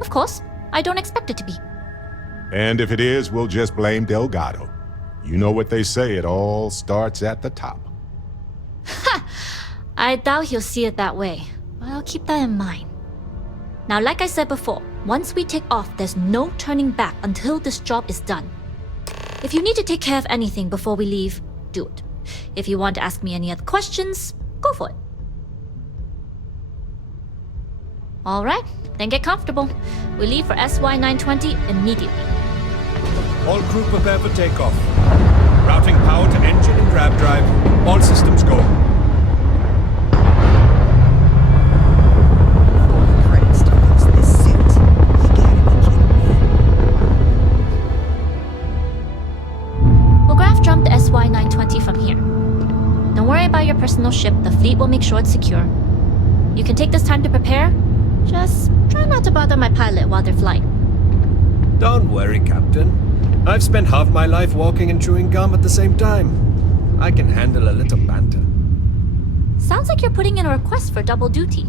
Of course, I don't expect it to be. And if it is, we'll just blame Delgado. You know what they say, it all starts at the top. I doubt he'll see it that way, but I'll keep that in mind. Now, like I said before, once we take off, there's no turning back until this job is done. If you need to take care of anything before we leave, do it. If you want to ask me any other questions, go for it. Alright, then get comfortable. We leave for SY-920 immediately. All crew prepare for takeoff. Routing power to engine and grab drive. All systems go. We'll graph jump the SY-920 from here. Don't worry about your personal ship. The fleet will make sure it's secure. You can take this time to prepare. Just try not to bother my pilot while they're flying. Don't worry, Captain. I've spent half my life walking and chewing gum at the same time. I can handle a little banter. Sounds like you're putting in a request for double duty.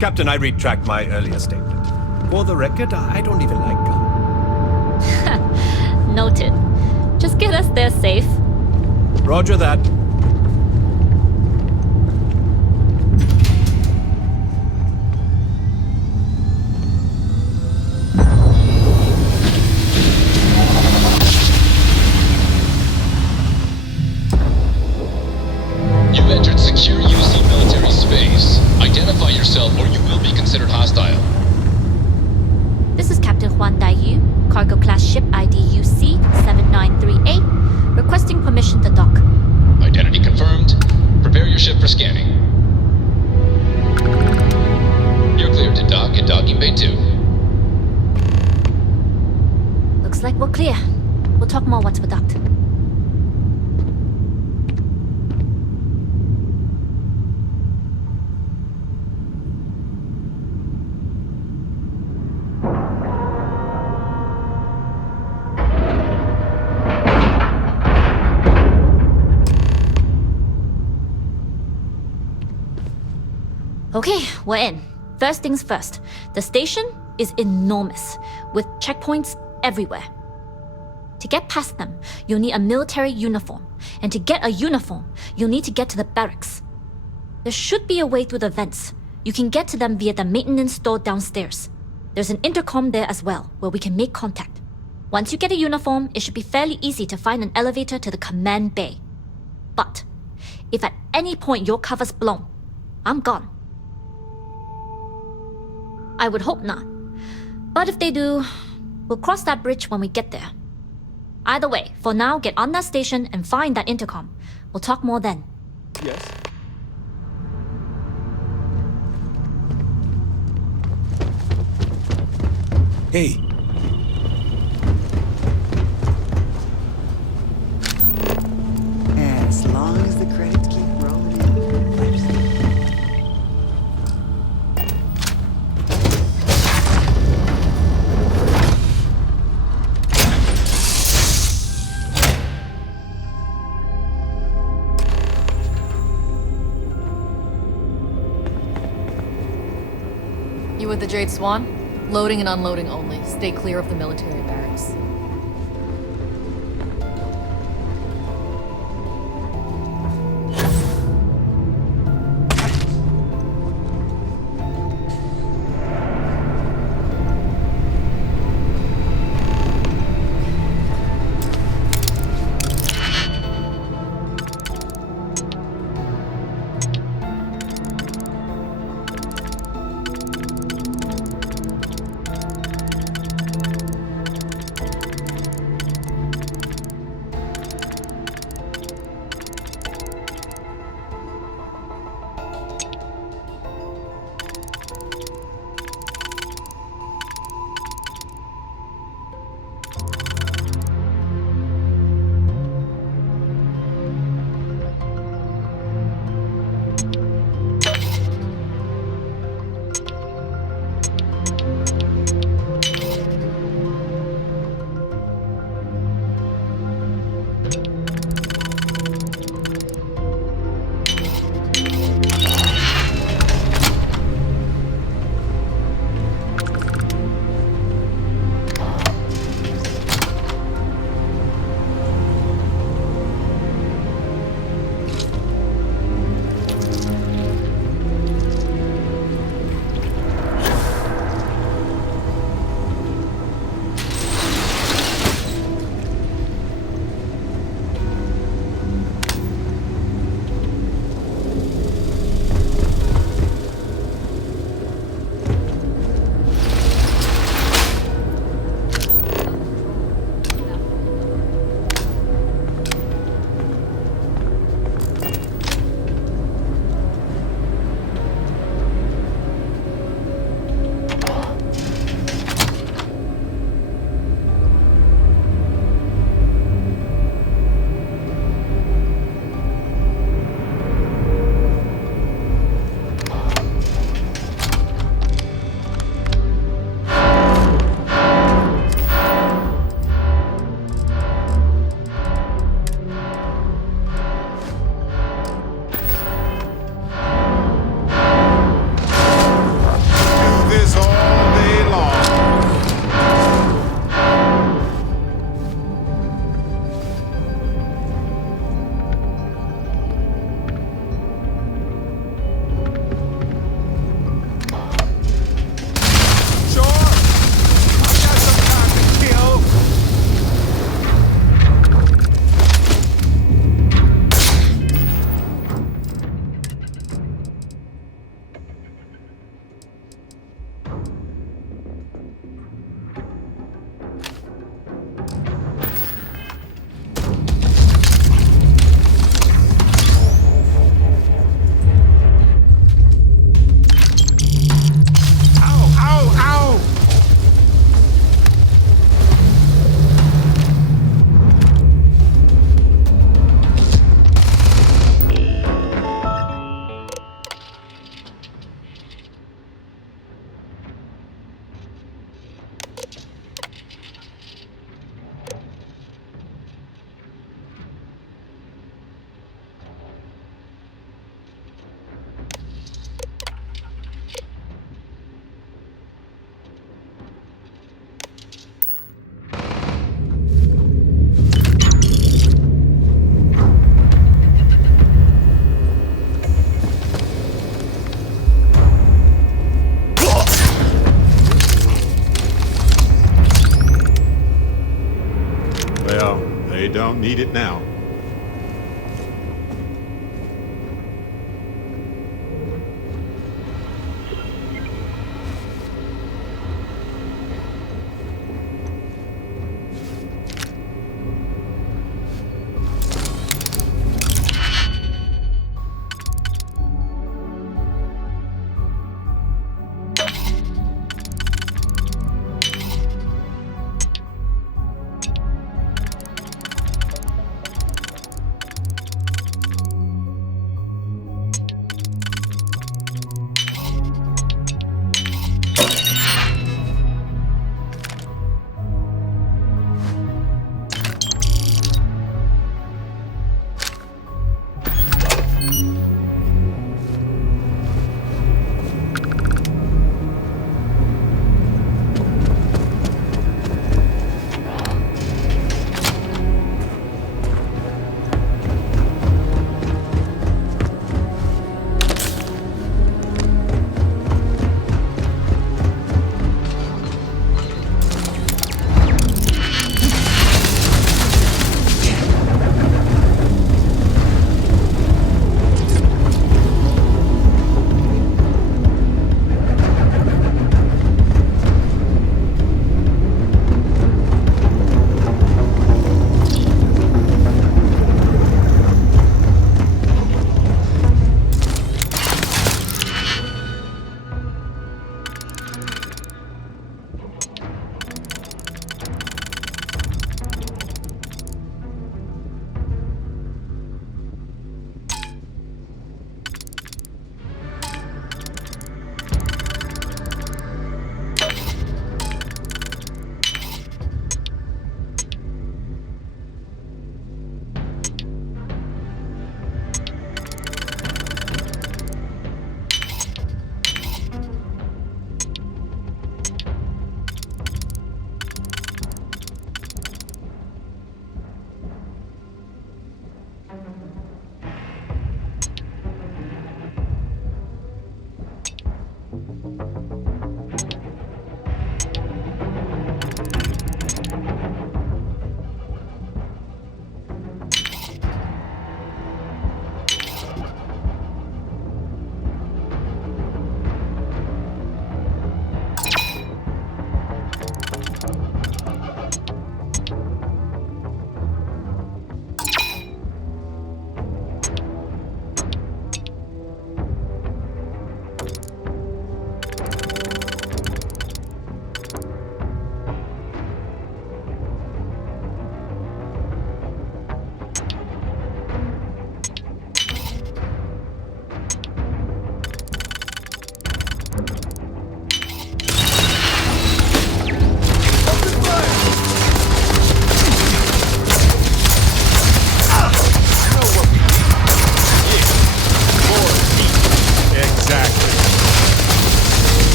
Captain, I retract my earlier statement. For the record, I don't even like gum. Noted. Just get us there safe. Roger that. You've entered secure UC military space. Identify yourself or you will be considered hostile. This is Captain Huan Daiyu, cargo class ship ID UC 7938, requesting permission to dock. Identity confirmed. Prepare your ship for scanning. You're cleared to dock at docking bay 2. Looks like we're clear. We'll talk more once we're docked. Okay, we're in. First things first. The station is enormous, with checkpoints everywhere. To get past them, you'll need a military uniform. And to get a uniform, you'll need to get to the barracks. There should be a way through the vents. You can get to them via the maintenance store downstairs. There's an intercom there as well, where we can make contact. Once you get a uniform, it should be fairly easy to find an elevator to the command bay. But if at any point your cover's blown, I'm gone. I would hope not. But if they do, we'll cross that bridge when we get there. Either way, for now, get on that station and find that intercom. We'll talk more then. Yes. Hey. As long as the credits keep rolling in. You with the Jade Swan? Loading and unloading only. Stay clear of the military barracks. don't need it now.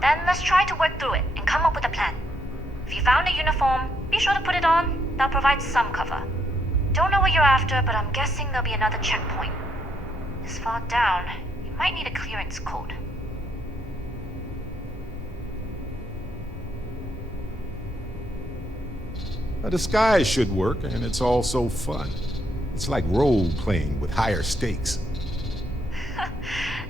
Then let's try to work through it and come up with a plan. If you found a uniform, be sure to put it on. They'll provide some cover. Don't know what you're after, but I'm guessing there'll be another checkpoint. This far down, you might need a clearance code. A disguise should work, and it's all so fun. It's like role-playing with higher stakes.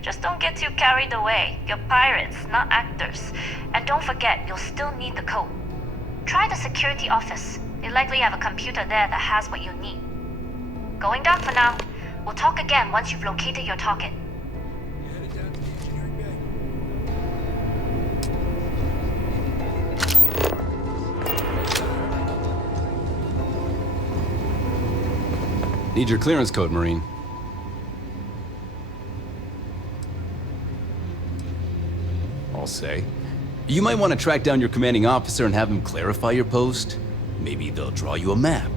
Just don't get too carried away. You're pirates, not actors. And don't forget, you'll still need the code. Try the security office. They likely have a computer there that has what you need. Going down for now. We'll talk again once you've located your target. Need your clearance code, Marine. I'll say. You might want to track down your commanding officer and have him clarify your post. Maybe they'll draw you a map.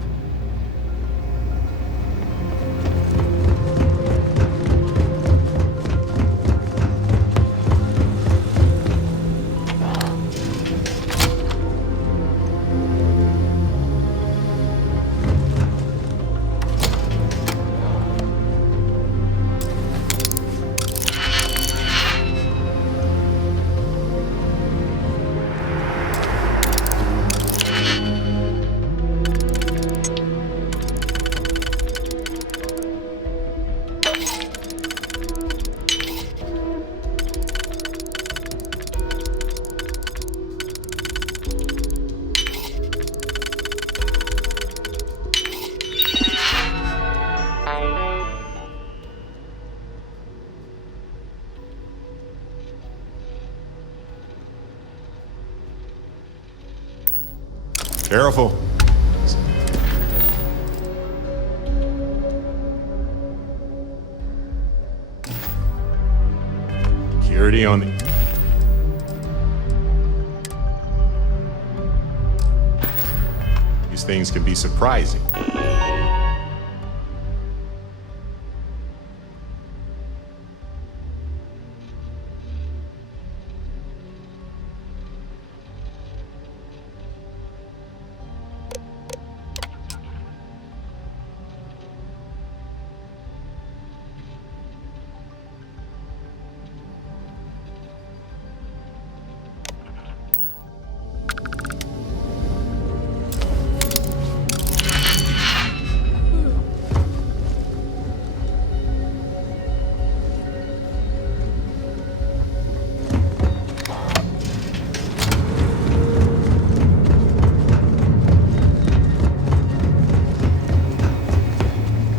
Careful. Security on the... These things can be surprising.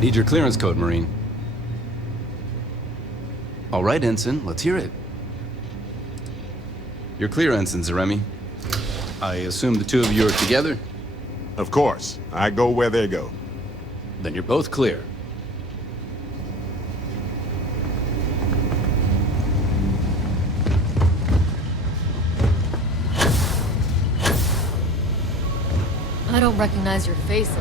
Need your clearance code, Marine. All right, Ensign, let's hear it. You're clear, Ensign Zaremi. I assume the two of you are together? Of course. I go where they go. Then you're both clear. I don't recognize your faces.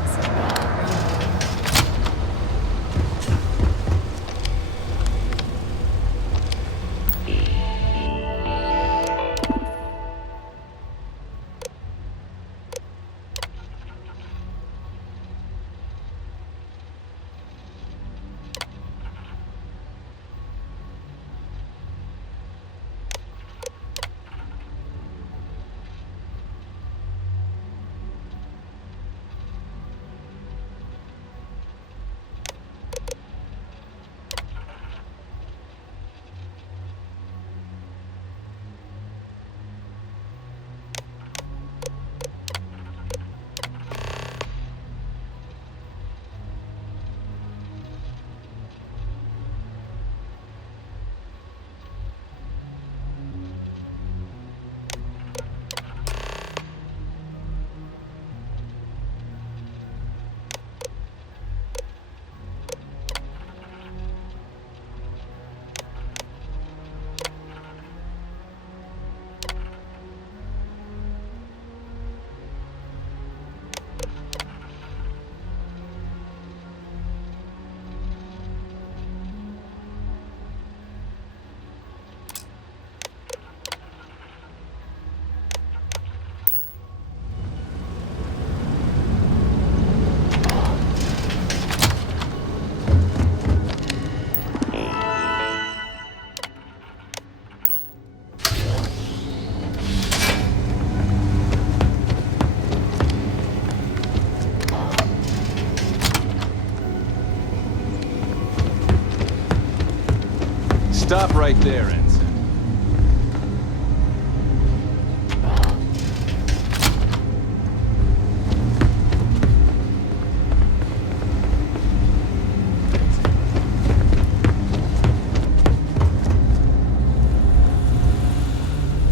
Stop right there, Ensign.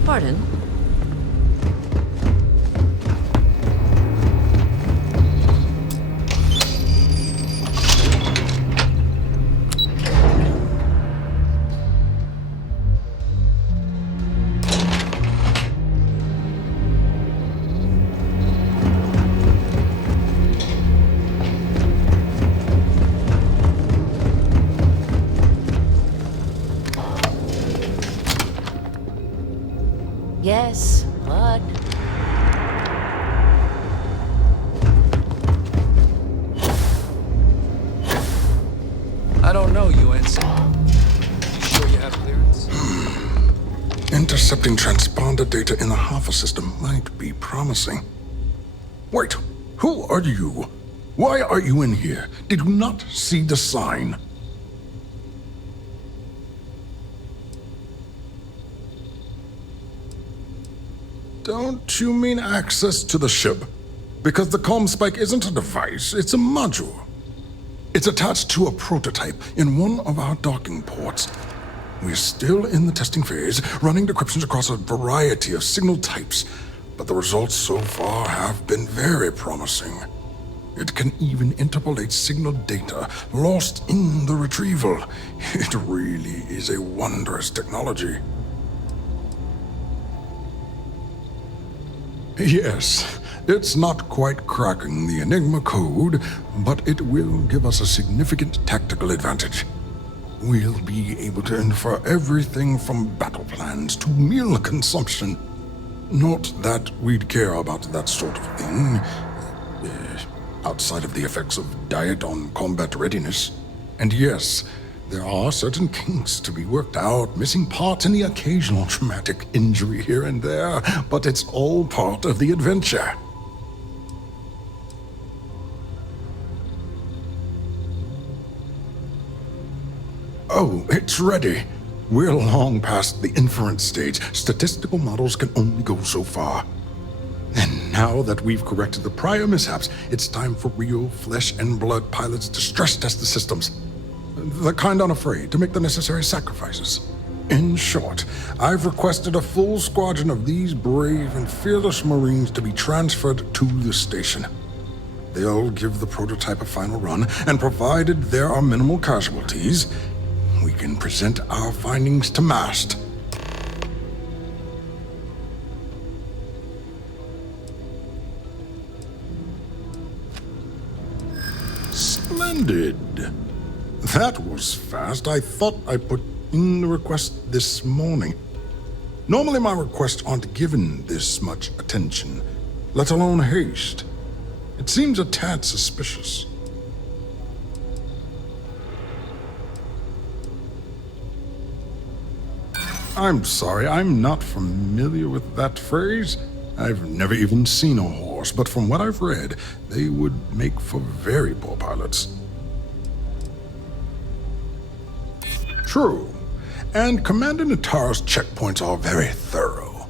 Pardon? Yes, what? I don't know you, Ensign. You sure you have clearance? Intercepting transponder data in the Hava system might be promising. Wait, who are you? Why are you in here? Did you not see the sign? Don't you mean access to the ship? Because the comm spike isn't a device, it's a module. It's attached to a prototype in one of our docking ports. We're still in the testing phase, running decryptions across a variety of signal types, but the results so far have been very promising. It can even interpolate signal data lost in the retrieval. It really is a wondrous technology. Yes, it's not quite cracking the Enigma code, but it will give us a significant tactical advantage. We'll be able to infer everything from battle plans to meal consumption. Not that we'd care about that sort of thing, outside of the effects of diet on combat readiness. And yes, there are certain kinks to be worked out, missing parts and the occasional traumatic injury here and there, but it's all part of the adventure. Oh, it's ready. We're long past the inference stage. Statistical models can only go so far. And now that we've corrected the prior mishaps, it's time for real flesh and blood pilots to stress test the systems. The kind unafraid to make the necessary sacrifices. In short, I've requested a full squadron of these brave and fearless Marines to be transferred to the station. They'll give the prototype a final run, and provided there are minimal casualties, we can present our findings to MAST. Splendid. That was fast. I thought I put in the request this morning. Normally my requests aren't given this much attention, let alone haste. It seems a tad suspicious. I'm sorry, I'm not familiar with that phrase. I've never even seen a horse, but from what I've read, they would make for very poor pilots. True. And Commander Natara's checkpoints are very thorough.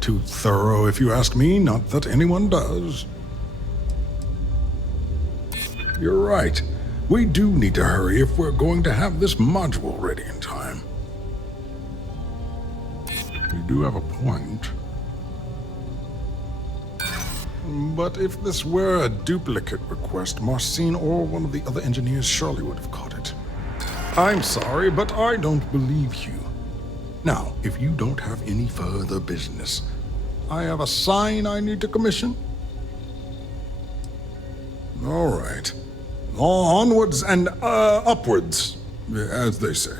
Too thorough, if you ask me, not that anyone does. You're right. We do need to hurry if we're going to have this module ready in time. You do have a point. But if this were a duplicate request, Marcin or one of the other engineers surely would have caught it. I'm sorry, but I don't believe you. Now, if you don't have any further business, I have a sign I need to commission. All right. Onwards and upwards, as they say.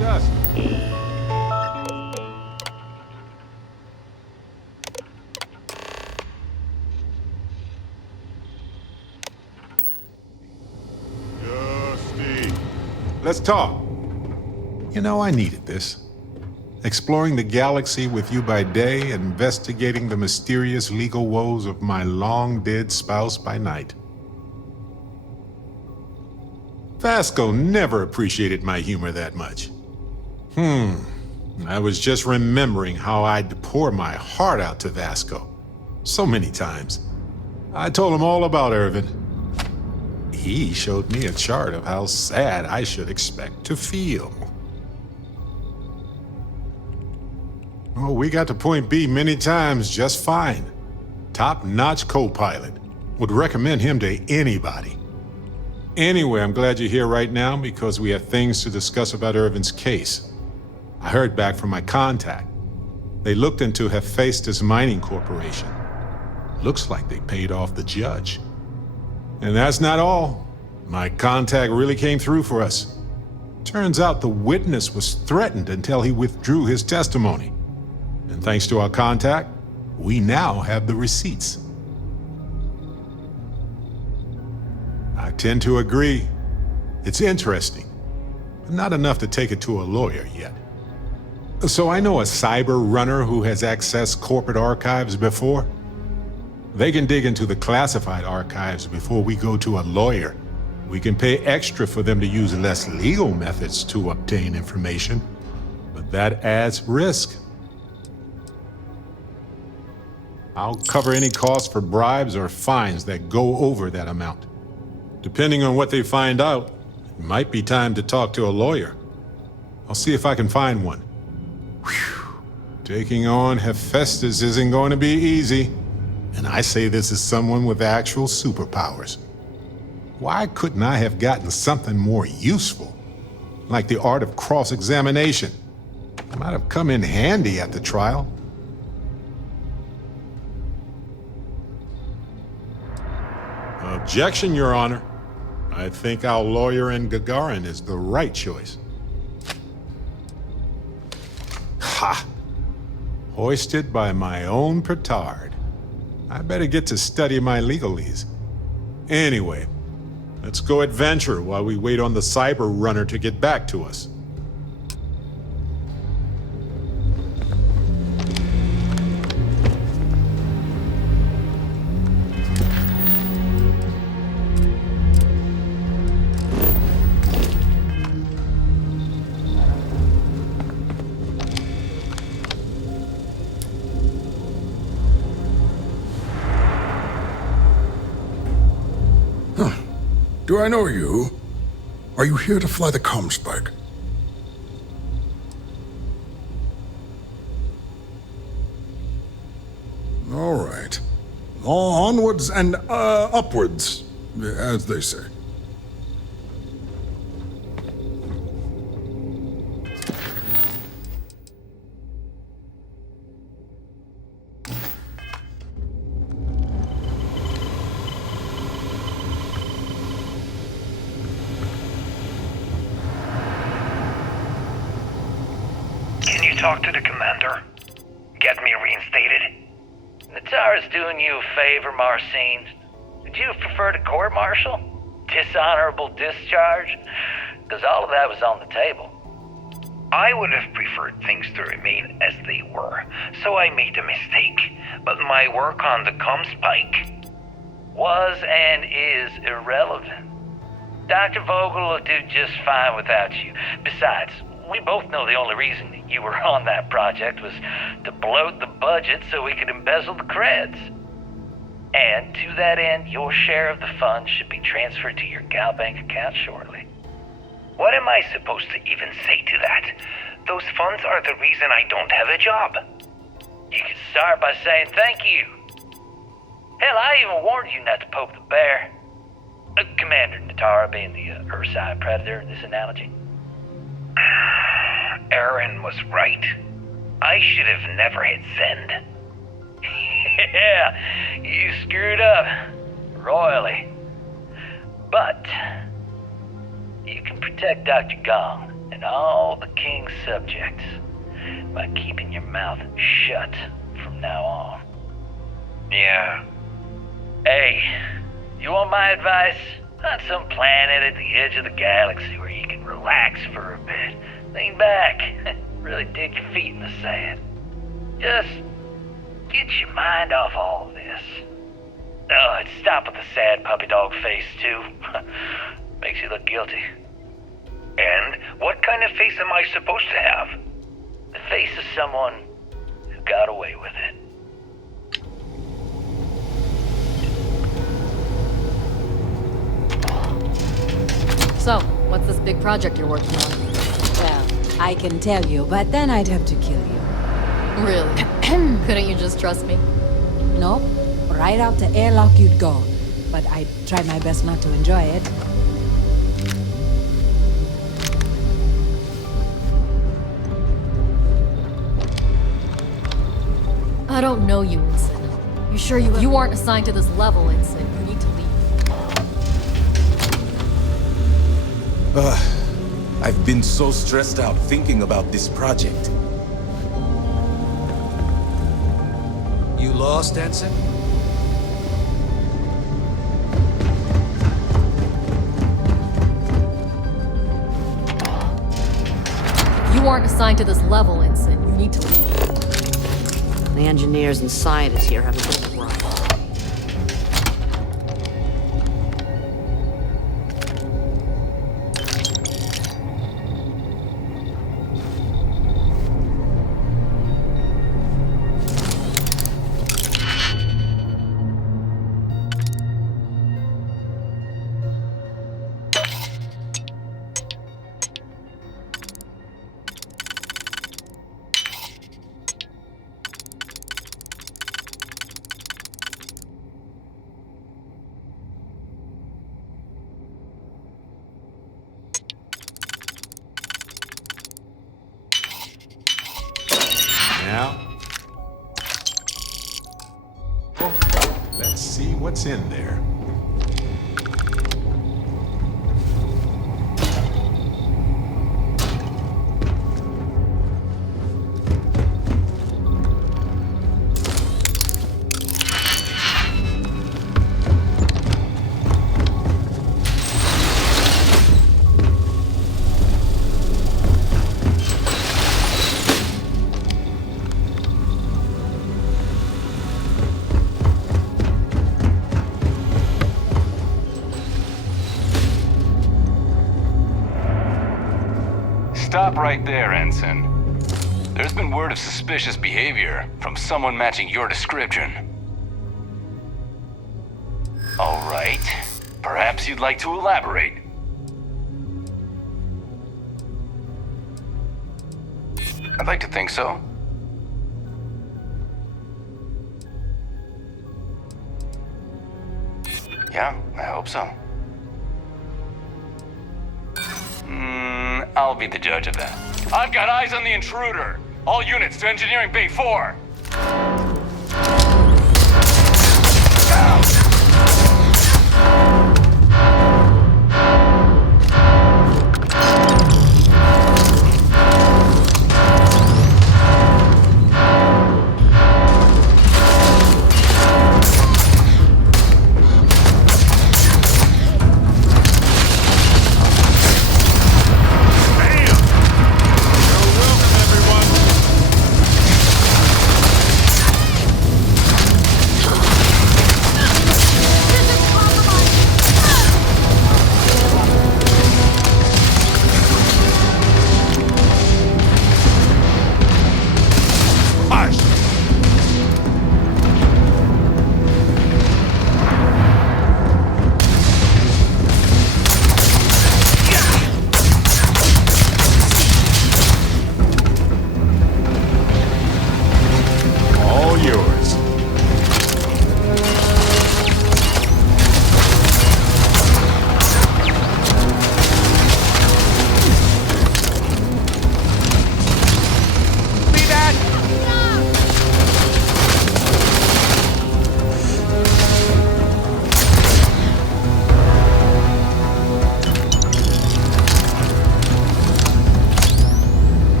Yes. Let's talk. You know, I needed this. exploring the galaxy with you by day, investigating the mysterious legal woes of my long-dead spouse by night. Vasco never appreciated my humor that much. I was just remembering how I'd pour my heart out to Vasco so many times. I told him all about Irvin. He showed me a chart of how sad I should expect to feel. Oh, we got to point B many times just fine. Top-notch co-pilot. Would recommend him to anybody. Anyway, I'm glad you're here right now because we have things to discuss about Irvin's case. I heard back from my contact. They looked into Hephaestus Mining Corporation. Looks like they paid off the judge. And that's not all. My contact really came through for us. Turns out the witness was threatened until he withdrew his testimony. And thanks to our contact, we now have the receipts. I tend to agree. It's interesting, but not enough to take it to a lawyer yet. So I know a cyber runner who has accessed corporate archives before. They can dig into the classified archives before we go to a lawyer. We can pay extra for them to use less legal methods to obtain information, but that adds risk. I'll cover any costs for bribes or fines that go over that amount. Depending on what they find out, it might be time to talk to a lawyer. I'll see if I can find one. Whew. Taking on Hephaestus isn't going to be easy. And I say this as someone with actual superpowers. Why couldn't I have gotten something more useful? Like the art of cross-examination. Might have come in handy at the trial. Objection, Your Honor. I think our lawyer in Gagarin is the right choice. Ha! Hoisted by my own petard. I better get to study my legalese. Anyway, let's go adventure while we wait on the cyber runner to get back to us. Do I know you? Are you here to fly the comm spike? All right. Onwards and upwards, as they say. Talk to the commander. Get me reinstated. Natara's doing you a favor, Marcine. Would you have preferred a court-martial? Dishonorable discharge? Because all of that was on the table. I would have preferred things to remain as they were, so I made a mistake. But my work on the Comspike was and is irrelevant. Dr. Vogel will do just fine without you. Besides, we both know the only reason you were on that project was to bloat the budget so we could embezzle the creds. And to that end, your share of the funds should be transferred to your Gal Bank account shortly. What am I supposed to even say to that? Those funds are the reason I don't have a job. You could start by saying thank you. Hell, I even warned you not to poke the bear. Commander Natara being the Ursine predator in this analogy. Aaron was right. I should have never hit send. Yeah, you screwed up. Royally. But you can protect Dr. Gong and all the King's subjects by keeping your mouth shut from now on. Yeah. Hey, you want my advice? On some planet at the edge of the galaxy where you can relax for a bit. Lean back. really dig your feet in the sand. Just get your mind off all this. Oh, and stop with the sad puppy dog face, too. Makes you look guilty. And what kind of face am I supposed to have? The face of someone who got away with it. So, what's this big project you're working on? Well, I can tell you, but then I'd have to kill you. Really? Couldn't you just trust me? Nope. Right out the airlock you'd go. But I'd try my best not to enjoy it. I don't know you, Ensign. You sure you aren't assigned to this level, Ensign? You need to leave. I've been so stressed out thinking about this project. You lost, Ensign? You aren't assigned to this level, Ensign. You need to leave. The engineers and scientists here have a bit of a problem. Now, let's see what's in there. Stop right there, Ensign. There's been word of suspicious behavior from someone matching your description. All right. Perhaps you'd like to elaborate. I'd like to think so. Yeah, I hope so. I'll be the judge of that. I've got eyes on the intruder. All units to Engineering Bay 4.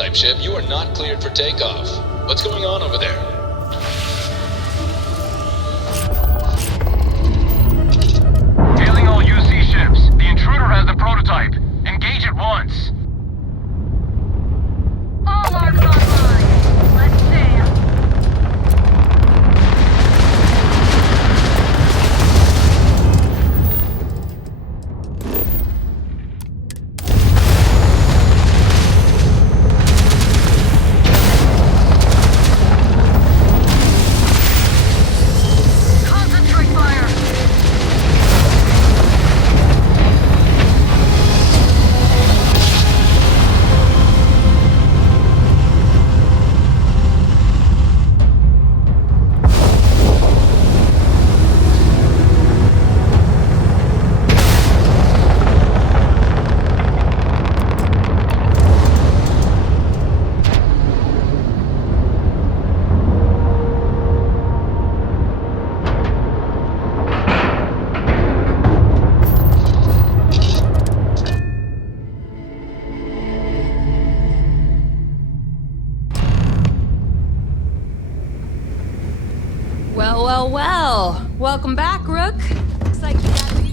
prototype ship, you are not cleared for takeoff. What's going on over there? Hailing all UC ships. The intruder has the prototype. Engage at once. All arms online. Let's jam. Concentrate fire. Well, well, well. Welcome back, Rook. Looks like you got me.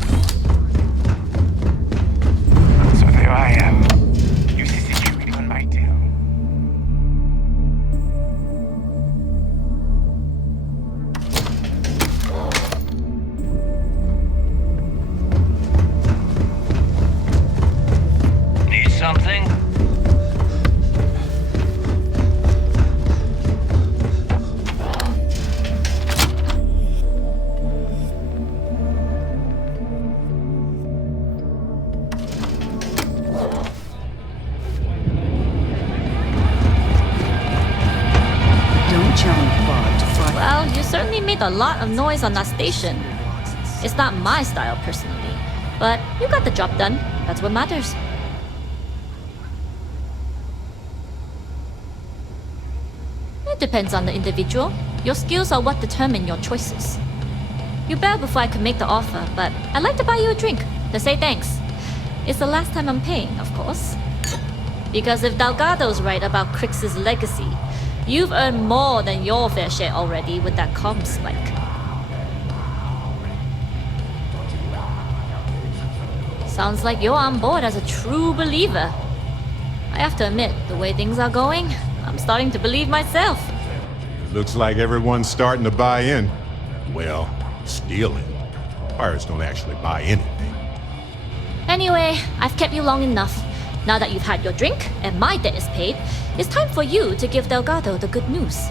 So there I am. UC security on my tail. Need something? Well, you certainly made a lot of noise on that station. It's not my style personally, but you got the job done. That's what matters. It depends on the individual. Your skills are what determine your choices. You bailed before I could make the offer, but I'd like to buy you a drink to say thanks. It's the last time I'm paying, of course. Because if Delgado's right about Crix's legacy, you've earned more than your fair share already with that comm spike. Sounds like you're on board as a true believer. I have to admit, the way things are going, I'm starting to believe myself. Looks like everyone's starting to buy in. Well, stealing. Pirates don't actually buy anything. Anyway, I've kept you long enough. Now that you've had your drink and my debt is paid, it's time for you to give Delgado the good news.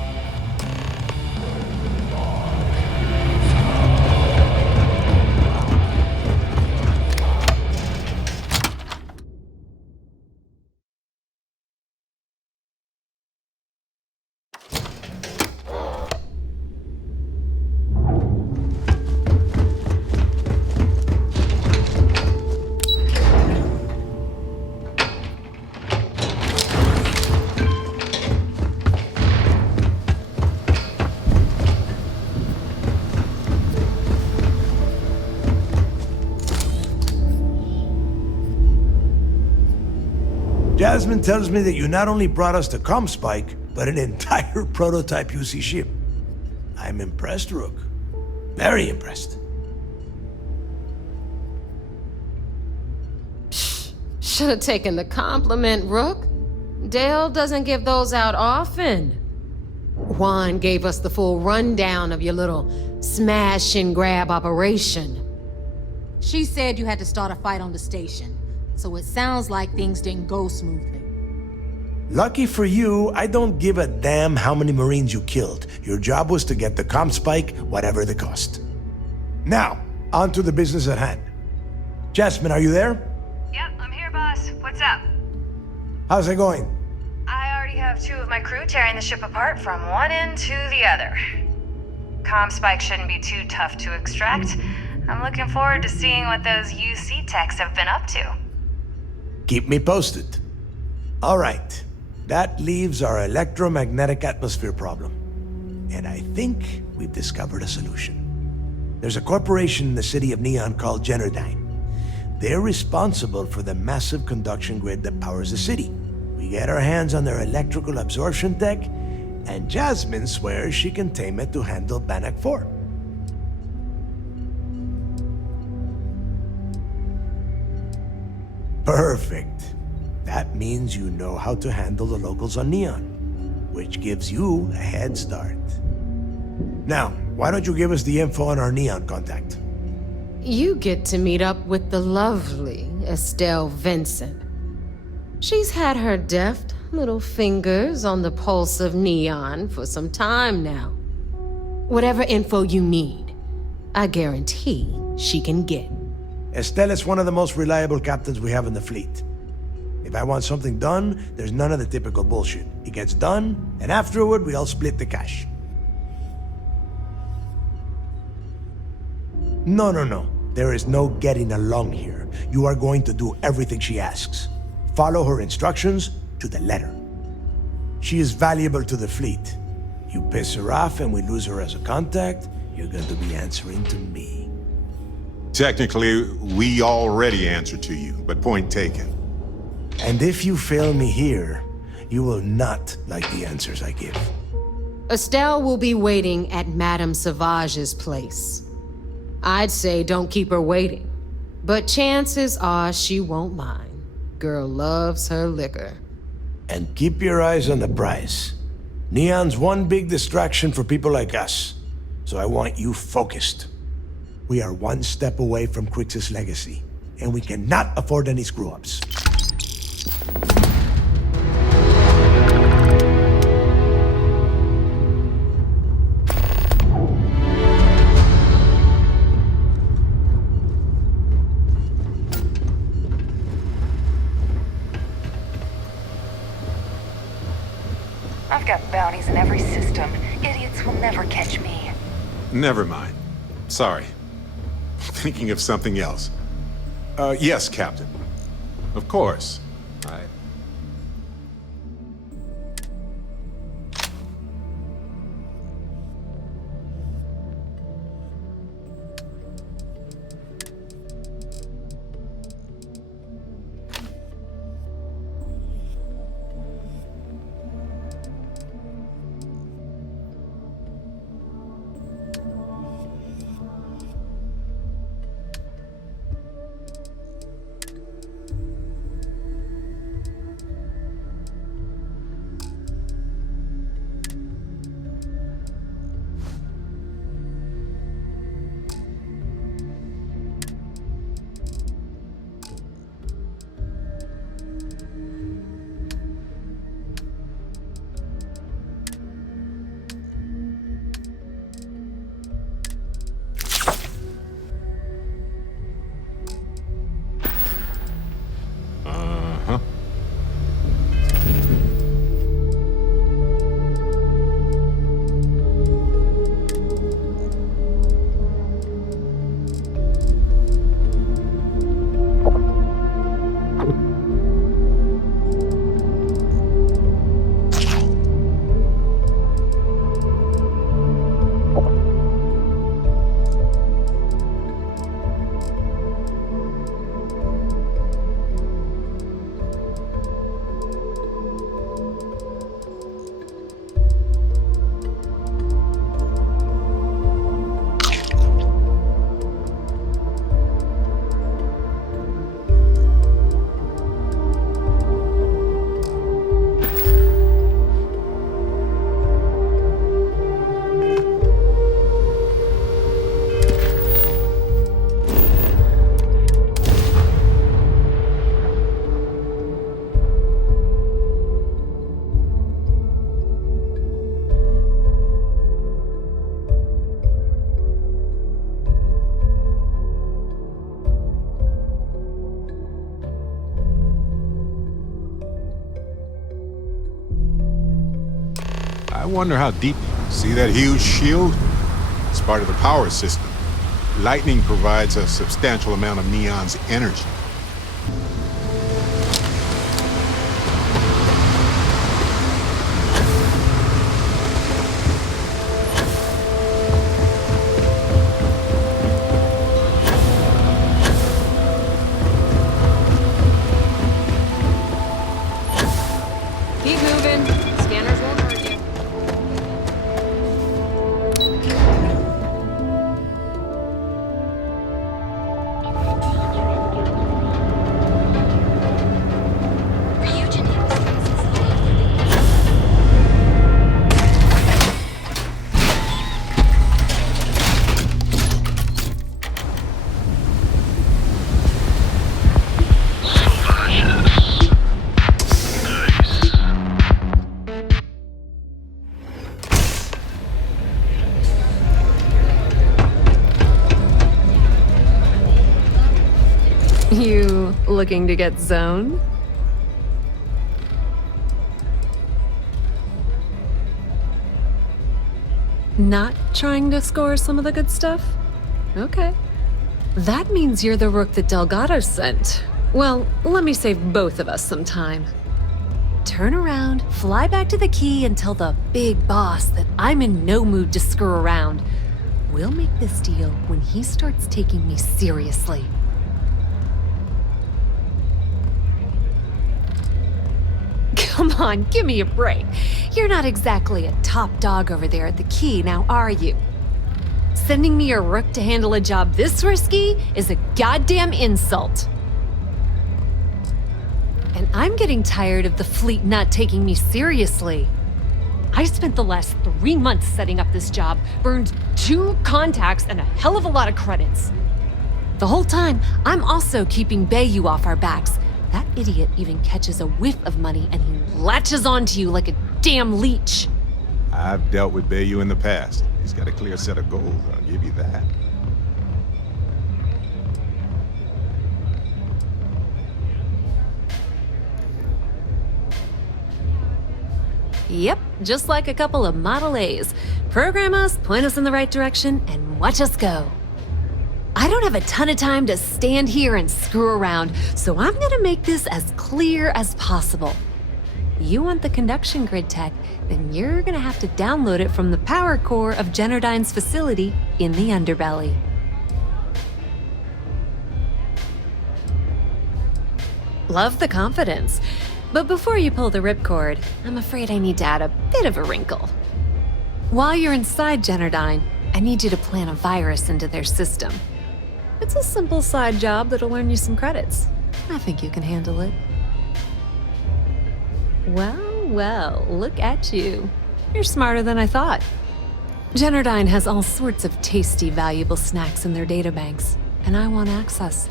Jasmine tells me that you not only brought us the comm spike, but an entire prototype UC ship. I'm impressed, Rook. Very impressed. Should have taken the compliment, Rook. Dale doesn't give those out often. Juan gave us the full rundown of your little smash and grab operation. She said you had to start a fight on the station, so it sounds like things didn't go smoothly. Lucky for you, I don't give a damn how many Marines you killed. Your job was to get the comm spike, whatever the cost. Now, on to the business at hand. Jasmine, are you there? Yep, I'm here, boss. What's up? How's it going? I already have 2 of my crew tearing the ship apart from one end to the other. Comm spike shouldn't be too tough to extract. I'm looking forward to seeing what those UC techs have been up to. Keep me posted. All right. That leaves our electromagnetic atmosphere problem. And I think we've discovered a solution. There's a corporation in the city of Neon called Generdyne. They're responsible for the massive conduction grid that powers the city. We get our hands on their electrical absorption tech, and Jasmine swears she can tame it to handle Bannock 4. Perfect. That means you know how to handle the locals on Neon, which gives you a head start. Now, why don't you give us the info on our Neon contact? You get to meet up with the lovely Estelle Vincent. She's had her deft little fingers on the pulse of Neon for some time now. Whatever info you need, I guarantee she can get. Estelle is one of the most reliable captains we have in the fleet. If I want something done, there's none of the typical bullshit. It gets done, and afterward we all split the cash. No. There is no getting along here. You are going to do everything she asks. Follow her instructions to the letter. She is valuable to the fleet. You piss her off and we lose her as a contact, you're going to be answering to me. Technically, we already answer to you, but point taken. And if you fail me here, you will not like the answers I give. Estelle will be waiting at Madame Savage's place. I'd say don't keep her waiting, but chances are she won't mind. Girl loves her liquor. And keep your eyes on the prize. Neon's one big distraction for people like us, so I want you focused. We are one step away from Crix's legacy, and we cannot afford any screw-ups. I've got bounties in every system. Idiots will never catch me. Never mind. Sorry. Thinking of something else. Yes, Captain. Of course. I wonder how deep. See that huge shield? It's part of the power system. Lightning provides a substantial amount of Neon's energy. Looking to get zoned? Not trying to score some of the good stuff? Okay. That means you're the rook that Delgado sent. Well, let me save both of us some time. Turn around, fly back to the key, and tell the big boss that I'm in no mood to screw around. We'll make this deal when he starts taking me seriously. Come on, give me a break. You're not exactly a top dog over there at the key, now are you? Sending me a rook to handle a job this risky is a goddamn insult. And I'm getting tired of the fleet not taking me seriously. I spent the last 3 months setting up this job, burned 2 contacts and a hell of a lot of credits. The whole time, I'm also keeping Bayou off our backs. That idiot even catches a whiff of money and he latches onto you like a damn leech. I've dealt with Bayou in the past. He's got a clear set of goals, I'll give you that. Yep, just like a couple of Model A's. Program us, point us in the right direction, and watch us go. I don't have a ton of time to stand here and screw around, so I'm gonna make this as clear as possible. You want the conduction grid tech, then you're gonna have to download it from the power core of Generdyne's facility in the underbelly. Love the confidence. But before you pull the ripcord, I'm afraid I need to add a bit of a wrinkle. While you're inside Generdyne, I need you to plant a virus into their system. It's a simple side job that'll earn you some credits. I think you can handle it. Well, look at you. You're smarter than I thought. Generdyne has all sorts of tasty, valuable snacks in their databanks, and I want access.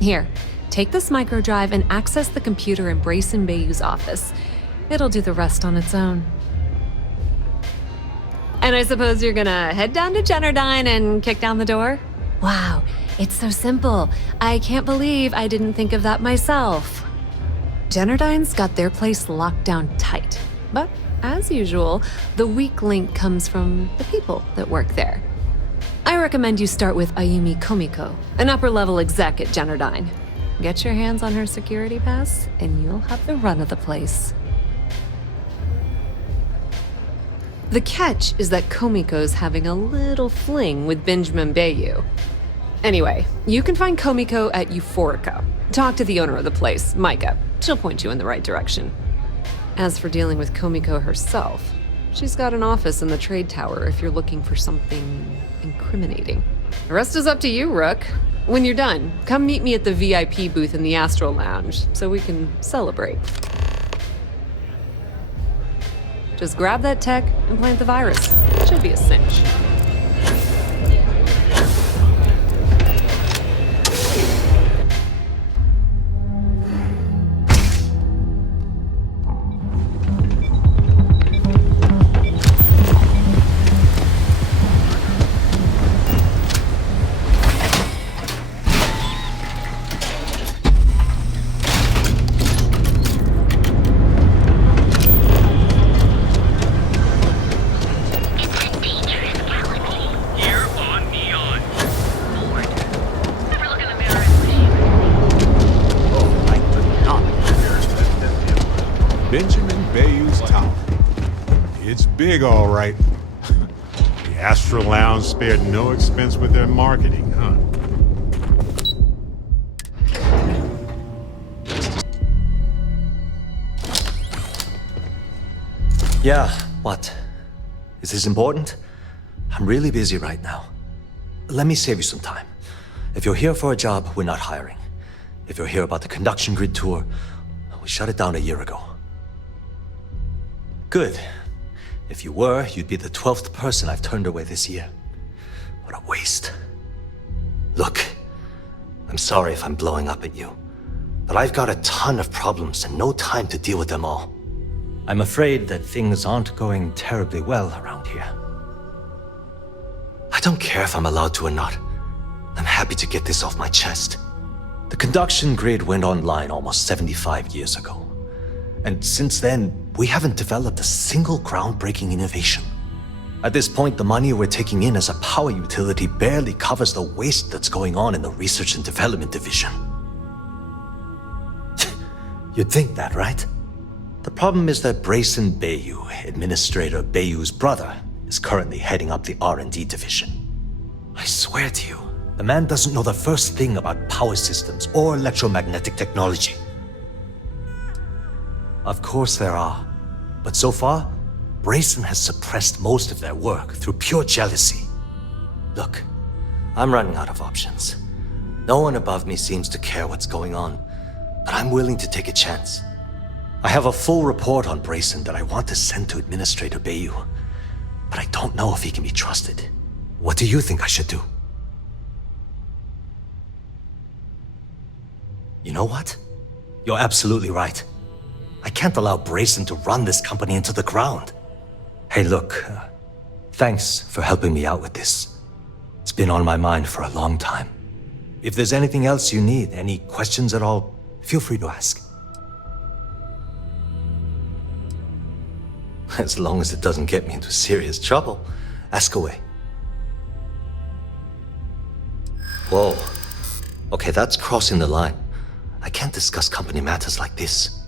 Here, take this microdrive and access the computer in Brayson Bayou's office. It'll do the rest on its own. And I suppose you're gonna head down to Generdyne and kick down the door? Wow, it's so simple. I can't believe I didn't think of that myself. Generdyne's got their place locked down tight. But, as usual, the weak link comes from the people that work there. I recommend you start with Ayumi Komiko, an upper-level exec at Generdyne. Get your hands on her security pass, and you'll have the run of the place. The catch is that Komiko's having a little fling with Benjamin Bayou. Anyway, you can find Komiko at Euphorica. Talk to the owner of the place, Micah. She'll point you in the right direction. As for dealing with Komiko herself, she's got an office in the trade tower if you're looking for something incriminating. The rest is up to you, Rook. When you're done, come meet me at the VIP booth in the Astral Lounge so we can celebrate. Just grab that tech and plant the virus. Should be a cinch. Benjamin Bayou's tower. It's big, all right. The Astral Lounge spared no expense with their marketing, huh? Yeah, what? Is this important? I'm really busy right now. Let me save you some time. If you're here for a job, we're not hiring. If you're here about the conduction grid tour, we shut it down a year ago. Good. If you were, you'd be the 12th person I've turned away this year. What a waste. Look, I'm sorry if I'm blowing up at you, but I've got a ton of problems and no time to deal with them all. I'm afraid that things aren't going terribly well around here. I don't care if I'm allowed to or not. I'm happy to get this off my chest. The conduction grid went online almost 75 years ago. And since then, we haven't developed a single groundbreaking innovation. At this point, the money we're taking in as a power utility barely covers the waste that's going on in the research and development division. You'd think that, right? The problem is that Brayson Bayou, Administrator Bayou's brother, is currently heading up the R&D division. I swear to you, the man doesn't know the first thing about power systems or electromagnetic technology. Of course there are, but so far, Brayson has suppressed most of their work through pure jealousy. Look, I'm running out of options. No one above me seems to care what's going on, but I'm willing to take a chance. I have a full report on Brayson that I want to send to Administrator Bayou, but I don't know if he can be trusted. What do you think I should do? You know what? You're absolutely right. I can't allow Brayson to run this company into the ground. Hey, look, thanks for helping me out with this. It's been on my mind for a long time. If there's anything else you need, any questions at all, feel free to ask. As long as it doesn't get me into serious trouble, ask away. Whoa. Okay, that's crossing the line. I can't discuss company matters like this.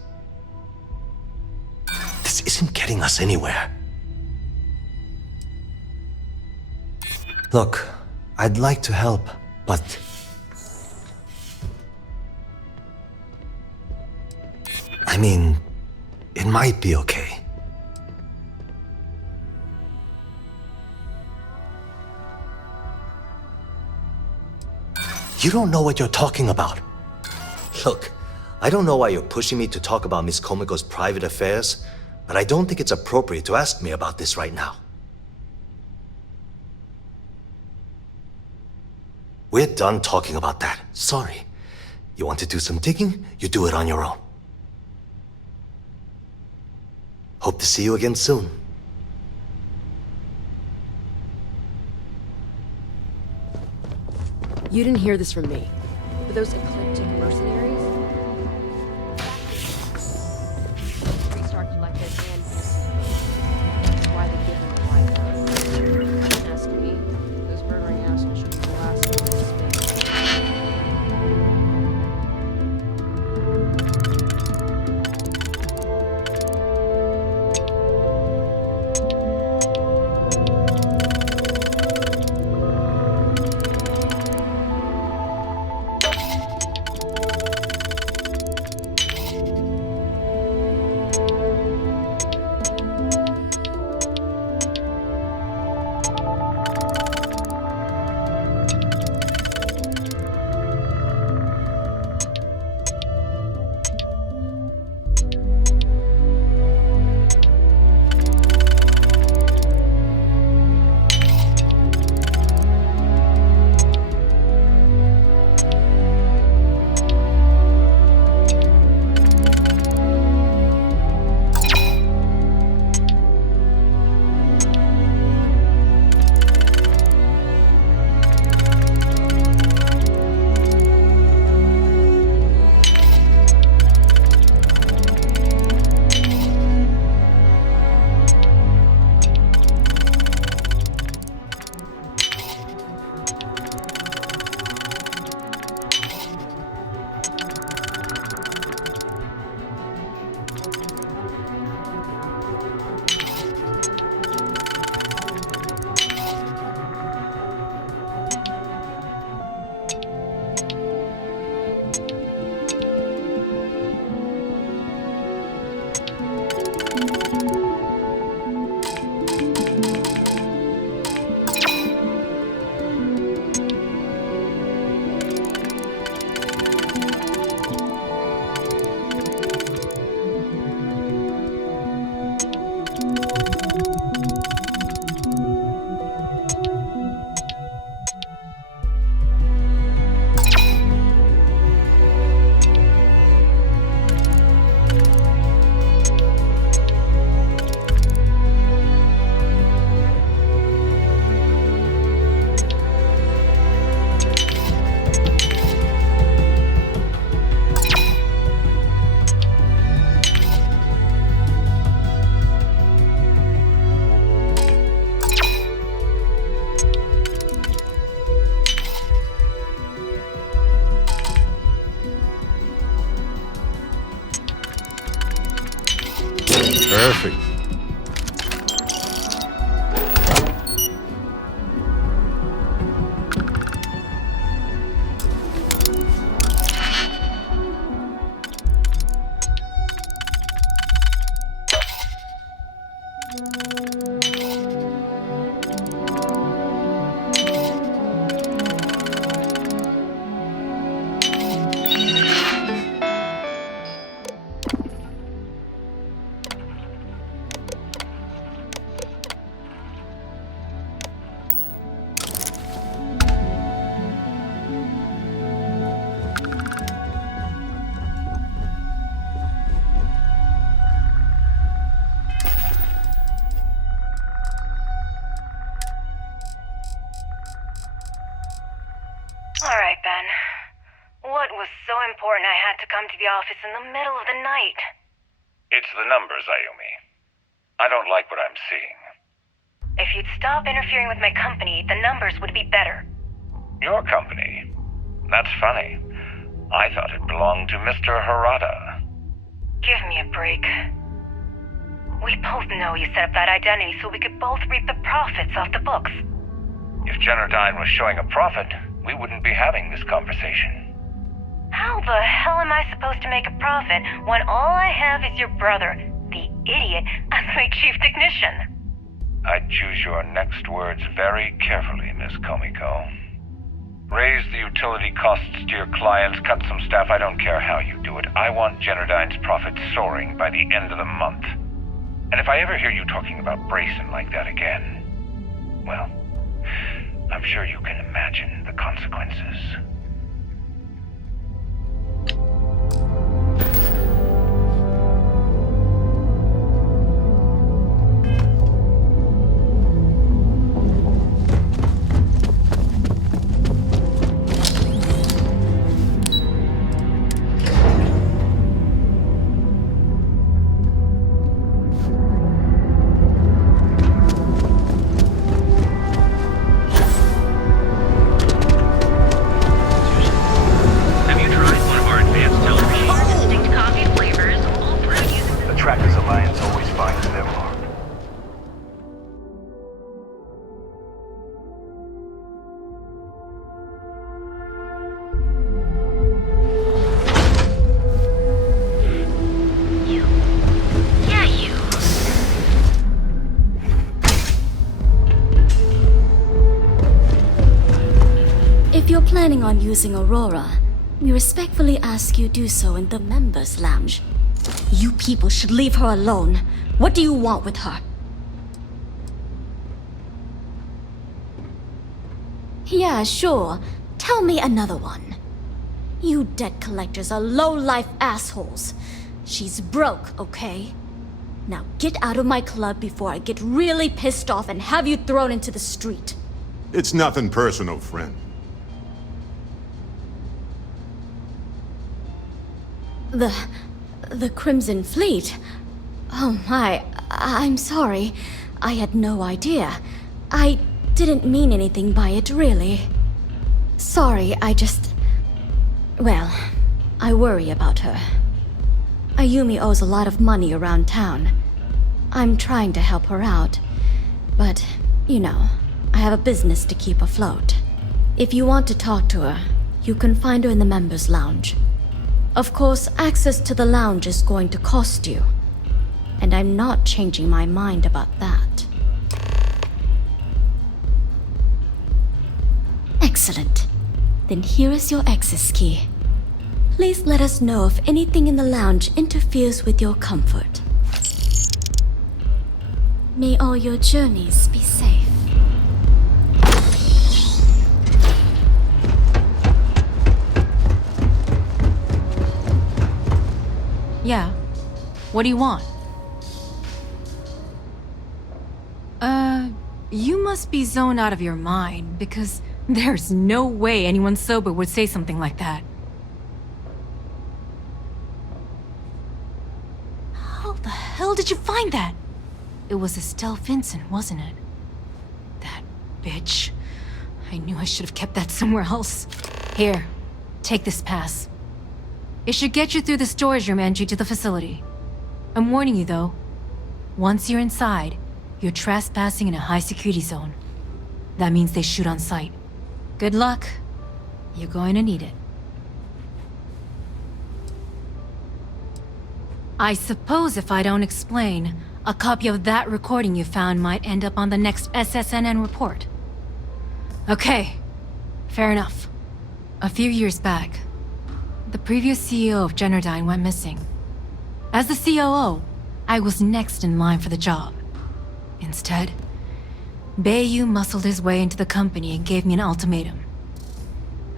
This isn't getting us anywhere. Look, I'd like to help, but... I mean, it might be okay. You don't know what you're talking about. Look, I don't know why you're pushing me to talk about Miss Komiko's private affairs, but I don't think it's appropriate to ask me about this right now. We're done talking about that. Sorry. You want to do some digging? You do it on your own. Hope to see you again soon. You didn't hear this from me, but those eclectic mercenaries? Restart collected and why they give them a life. Don't ask me. Those murdering assholes should be blasted into space. All right, Ben. What was so important I had to come to the office in the middle of the night? It's the numbers, Ayumi. I don't like what I'm seeing. If you'd stop interfering with my company, the numbers would be better. Your company? That's funny. I thought it belonged to Mr. Harada. Give me a break. We both know you set up that identity so we could both reap the profits off the books. If Generdyne was showing a profit, we wouldn't be having this conversation. How the hell am I supposed to make a profit when all I have is your brother, the idiot, as my chief technician? I'd choose your next words very carefully, Miss Komiko. Raise the utility costs to your clients, cut some staff, I don't care how you do it. I want Generdyne's profits soaring by the end of the month. And if I ever hear you talking about Brayson like that again, well, I'm sure you can imagine the consequences. If you're planning on using Aurora, we respectfully ask you do so in the members' lounge. You people should leave her alone. What do you want with her? Yeah, sure. Tell me another one. You debt collectors are low-life assholes. She's broke, okay? Now get out of my club before I get really pissed off and have you thrown into the street. It's nothing personal, friend. The Crimson Fleet? Oh my, I'm sorry. I had no idea. I didn't mean anything by it, really. Sorry, well, I worry about her. Ayumi owes a lot of money around town. I'm trying to help her out. But, you know, I have a business to keep afloat. If you want to talk to her, you can find her in the members' lounge. Of course, access to the lounge is going to cost you. And I'm not changing my mind about that. Excellent. Then here is your access key. Please let us know if anything in the lounge interferes with your comfort. May all your journeys be safe. Yeah. What do you want? You must be zoned out of your mind, because there's no way anyone sober would say something like that. How the hell did you find that? It was Estelle Vincent, wasn't it? That bitch. I knew I should have kept that somewhere else. Here, take this pass. It should get you through the storage room entry to the facility. I'm warning you though. Once you're inside, you're trespassing in a high-security zone. That means they shoot on sight. Good luck. You're going to need it. I suppose if I don't explain, a copy of that recording you found might end up on the next SSNN report. Okay, fair enough. A few years back, the previous CEO of Generdyne went missing. As the COO, I was next in line for the job. Instead, Bayu muscled his way into the company and gave me an ultimatum.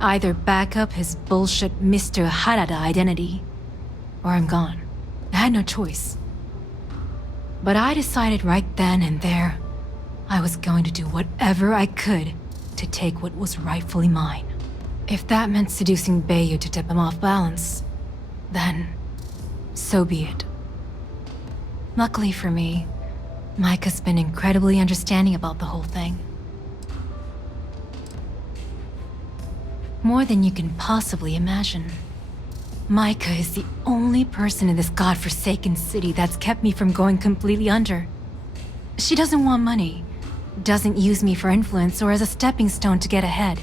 Either back up his bullshit Mr. Harada identity, or I'm gone. I had no choice. But I decided right then and there, I was going to do whatever I could to take what was rightfully mine. If that meant seducing Bayou to tip him off balance, then so be it. Luckily for me, Micah's been incredibly understanding about the whole thing. More than you can possibly imagine. Micah is the only person in this godforsaken city that's kept me from going completely under. She doesn't want money, doesn't use me for influence or as a stepping stone to get ahead.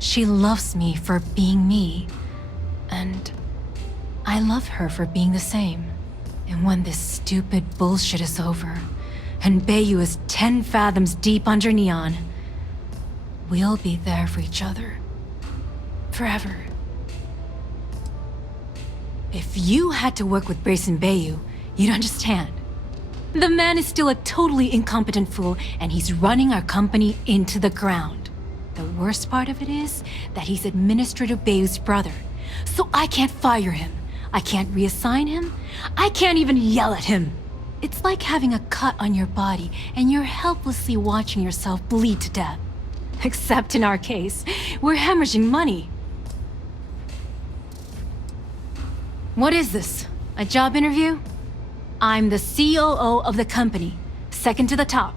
She loves me for being me, and I love her for being the same. And when this stupid bullshit is over, and Bayou is 10 fathoms deep under Neon, we'll be there for each other. Forever. If you had to work with Grayson Bayou, you'd understand. The man is still a totally incompetent fool, and he's running our company into the ground. The worst part of it is that he's Administrator Bayou's brother, so I can't fire him. I can't reassign him. I can't even yell at him. It's like having a cut on your body and you're helplessly watching yourself bleed to death. Except in our case, we're hemorrhaging money. What is this? A job interview? I'm the COO of the company, second to the top,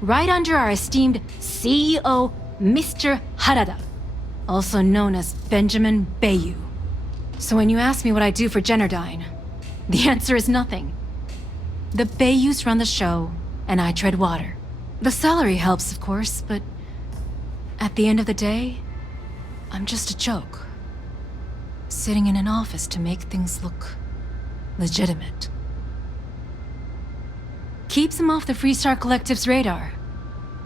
right under our esteemed CEO, Mr. Harada, also known as Benjamin Bayou. So when you ask me what I do for Generdyne, the answer is nothing. The Bayous run the show, and I tread water. The salary helps, of course, but at the end of the day, I'm just a joke. Sitting in an office to make things look legitimate. Keeps them off the Freestar Collective's radar.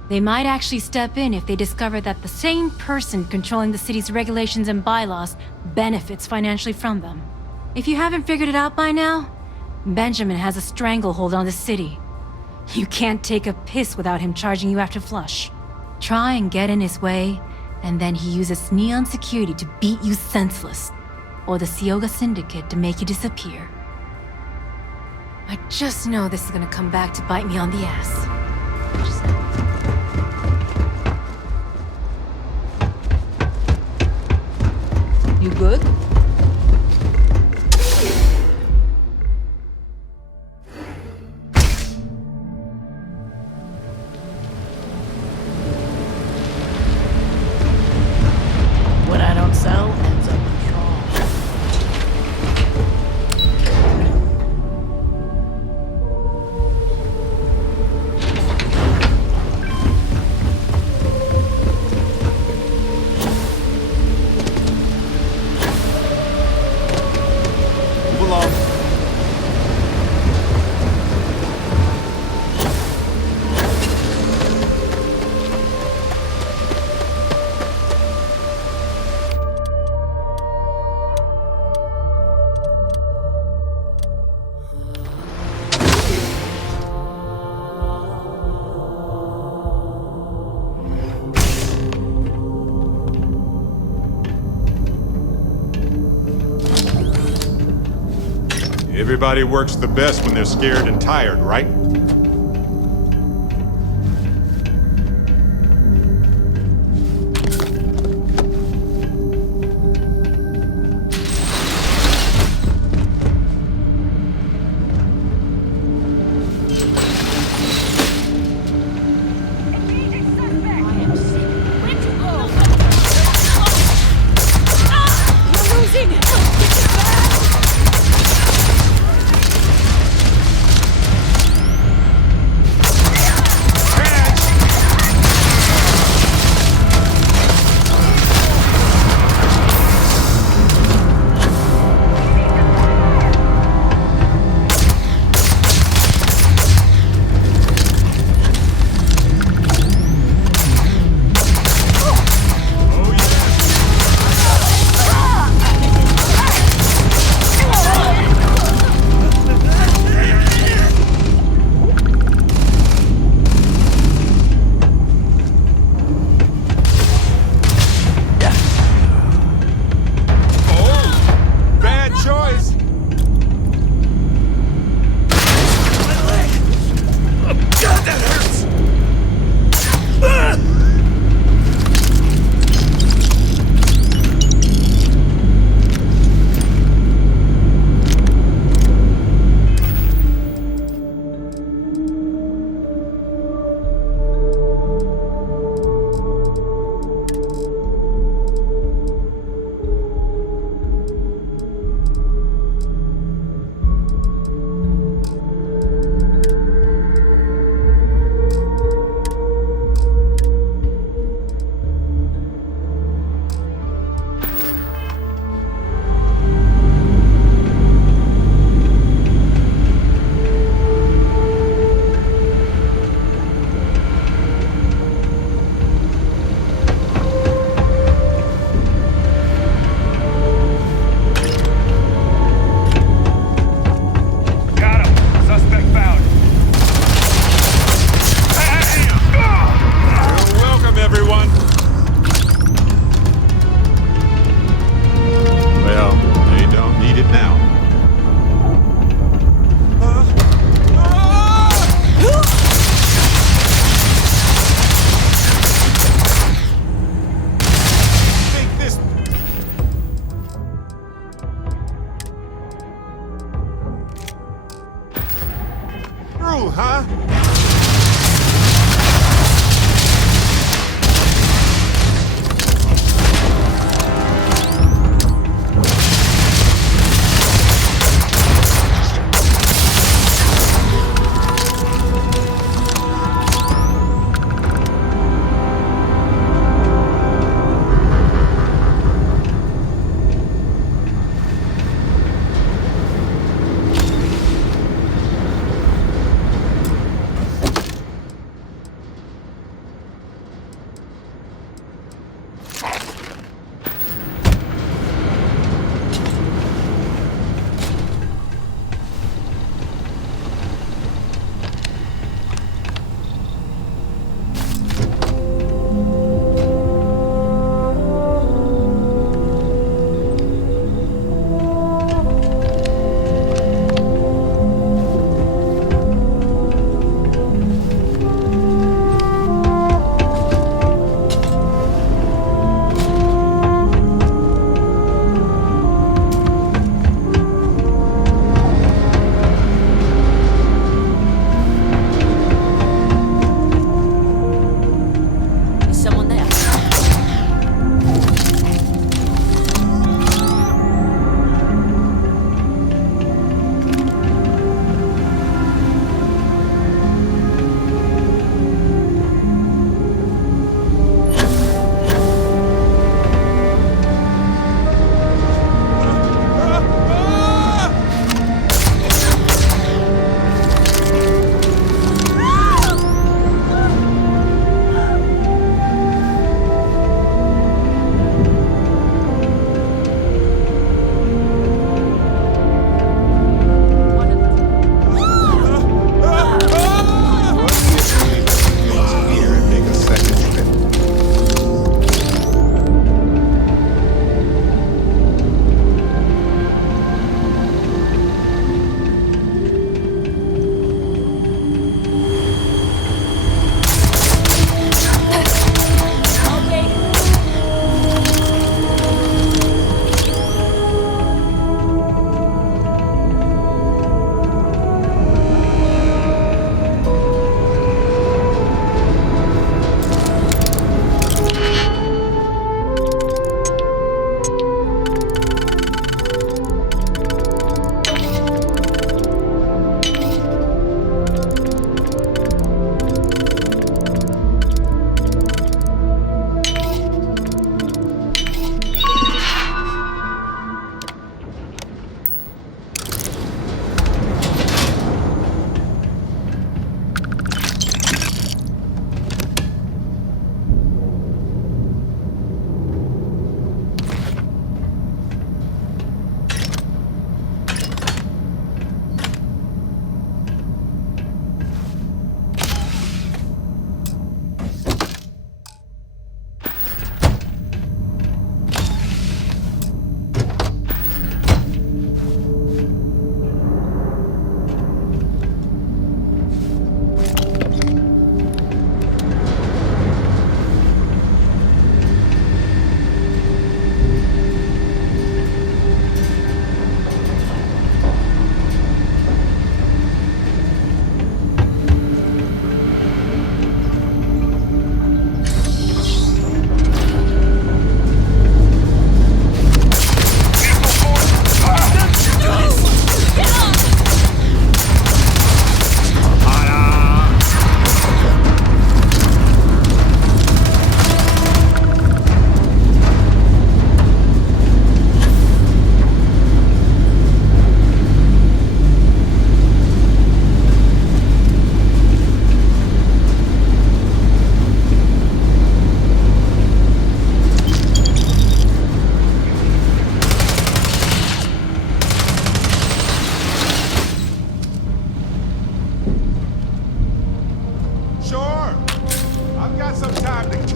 They might actually step in if they discover that the same person controlling the city's regulations and bylaws benefits financially from them. If you haven't figured it out by now, Benjamin has a stranglehold on the city. You can't take a piss without him charging you after flush. Try and get in his way, and then he uses Neon security to beat you senseless, or the Sioga Syndicate to make you disappear. I just know this is gonna come back to bite me on the ass. You good? What I don't sell ends up in trash. Move along. Everybody works the best when they're scared and tired, right?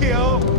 kill.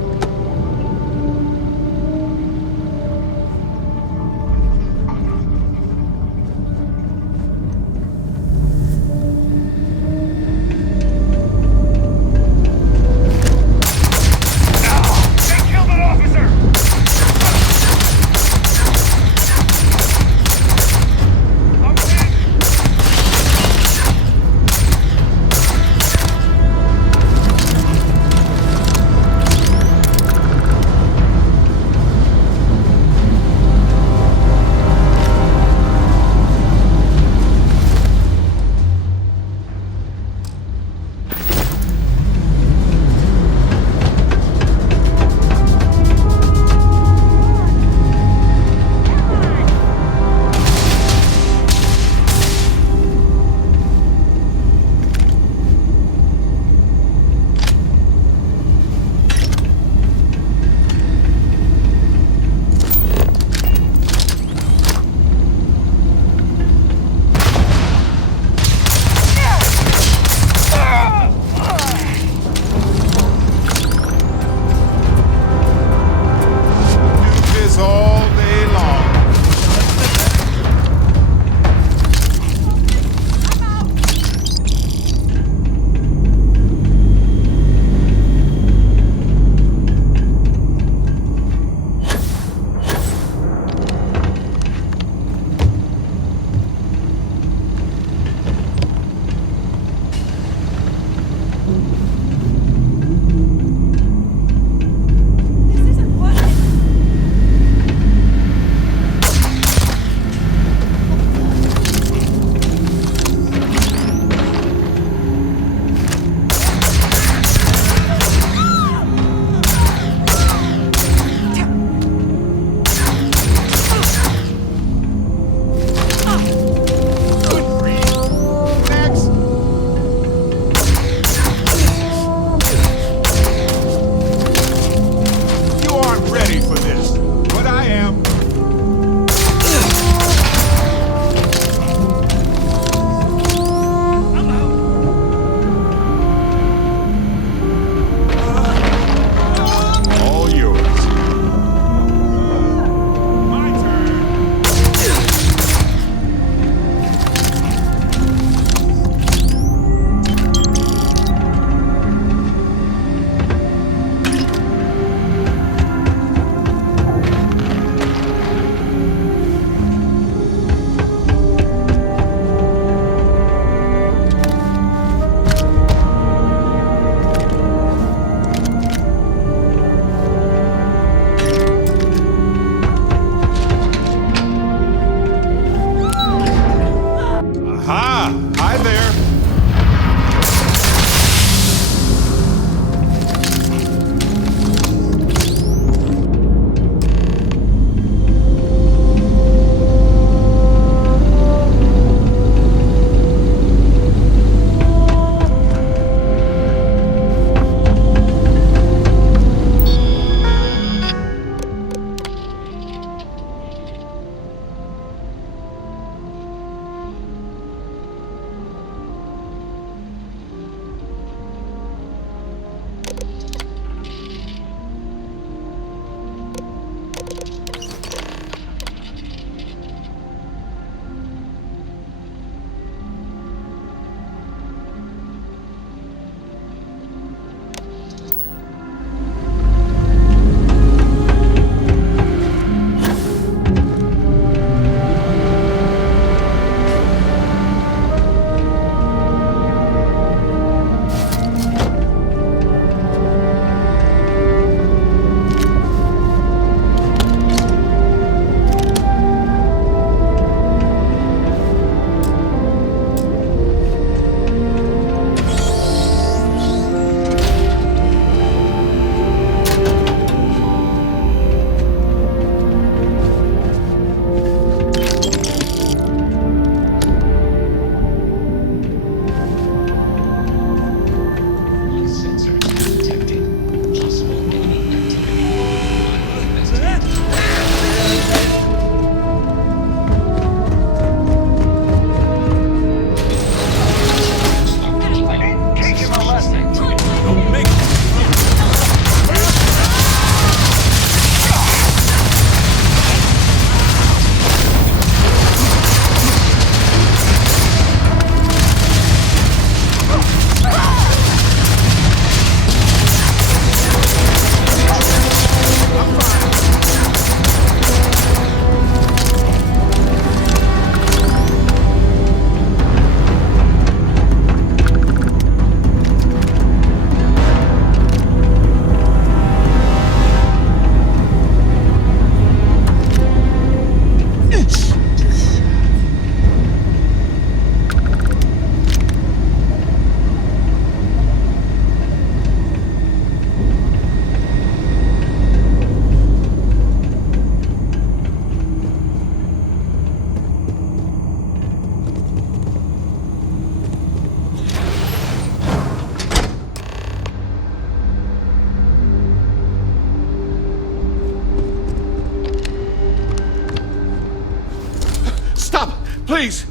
Please,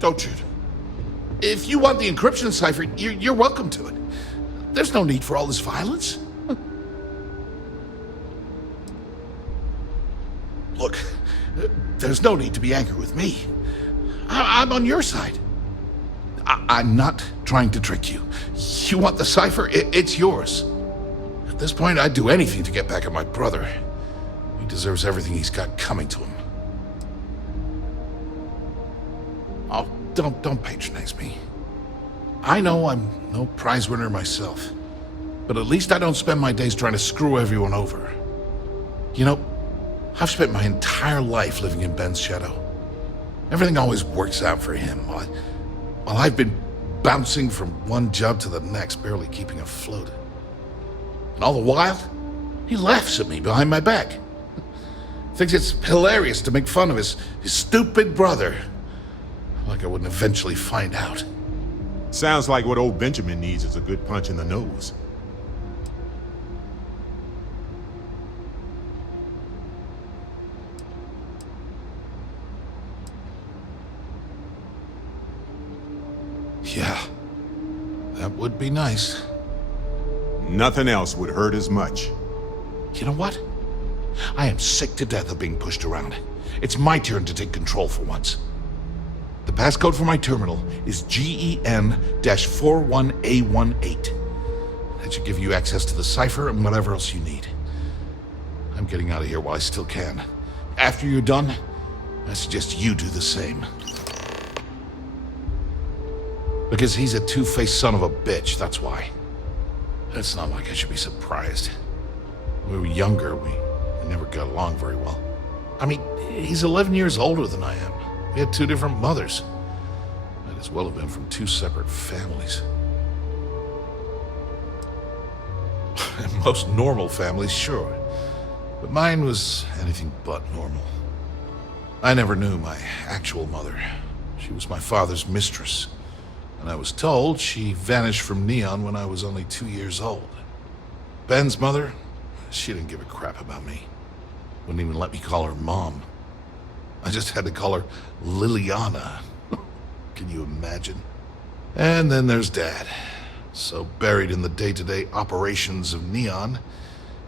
don't shoot. If you want the encryption cipher, you're welcome to it. There's no need for all this violence. Look, there's no need to be angry with me. I'm on your side. I'm not trying to trick you. You want the cipher? It's yours. At this point, I'd do anything to get back at my brother. He deserves everything he's got coming to him. Oh, don't patronize me. I know I'm no prize winner myself, but at least I don't spend my days trying to screw everyone over. You know, I've spent my entire life living in Ben's shadow. Everything always works out for him, while I've been bouncing from one job to the next, barely keeping afloat. And all the while, he laughs at me behind my back. Thinks it's hilarious to make fun of his stupid brother. Like I wouldn't eventually find out. Sounds like what old Benjamin needs is a good punch in the nose. Yeah, that would be nice. Nothing else would hurt as much. You know what? I am sick to death of being pushed around. It's my turn to take control for once. The passcode for my terminal is GEN-41A18. That should give you access to the cipher and whatever else you need. I'm getting out of here while I still can. After you're done, I suggest you do the same. Because he's a two-faced son of a bitch, that's why. It's not like I should be surprised. When we were younger, we never got along very well. I mean, he's 11 years older than I am. We had two different mothers. Might as well have been from two separate families. Most normal families, sure. But mine was anything but normal. I never knew my actual mother. She was my father's mistress. And I was told she vanished from Neon when I was only 2 years old. Ben's mother, she didn't give a crap about me. Wouldn't even let me call her Mom. I just had to call her Liliana. Can you imagine? And then there's Dad. So buried in the day-to-day operations of Neon,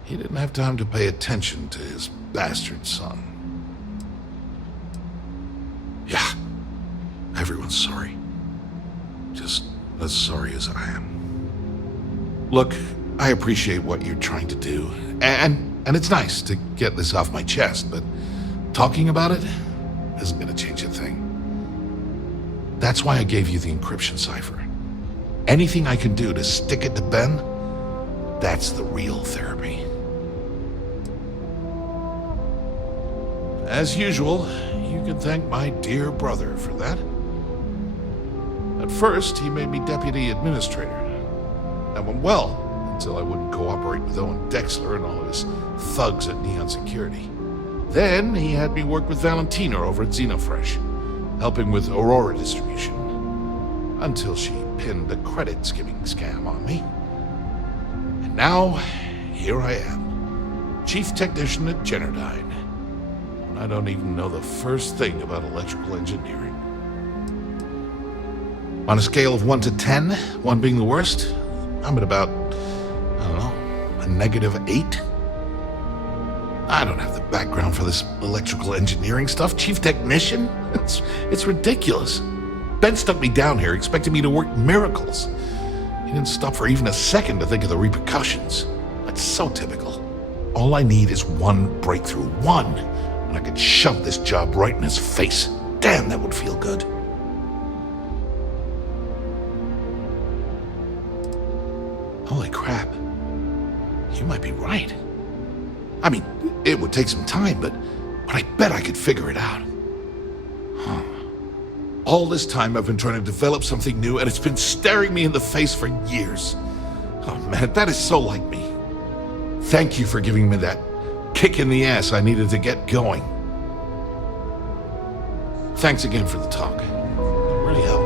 he didn't have time to pay attention to his bastard son. Yeah, everyone's sorry. Just as sorry as I am. Look, I appreciate what you're trying to do, and it's nice to get this off my chest, but talking about it isn't gonna change a thing. That's why I gave you the encryption cipher. Anything I can do to stick it to Ben, that's the real therapy. As usual, you can thank my dear brother for that. At first, he made me deputy administrator. That went well, until I wouldn't cooperate with Owen Dexler and all of his thugs at Neon Security. Then, he had me work with Valentina over at Xenofresh, helping with Aurora distribution. Until she pinned a credit skimming scam on me. And now, here I am, chief technician at Generdyne. And I don't even know the first thing about electrical engineering. On a scale of 1 to 10, 1 being the worst, I'm at about, I don't know, a -8. I don't have the background for this electrical engineering stuff. Chief technician? It's ridiculous. Ben stuck me down here expecting me to work miracles. He didn't stop for even a second to think of the repercussions. That's so typical. All I need is one breakthrough, one, and I could shove this job right in his face. Damn, that would feel good. Holy crap. You might be right. I mean, it would take some time, but I bet I could figure it out. Huh. All this time I've been trying to develop something new, and it's been staring me in the face for years. Oh man, that is so like me. Thank you for giving me that kick in the ass I needed to get going. Thanks again for the talk. It really helped.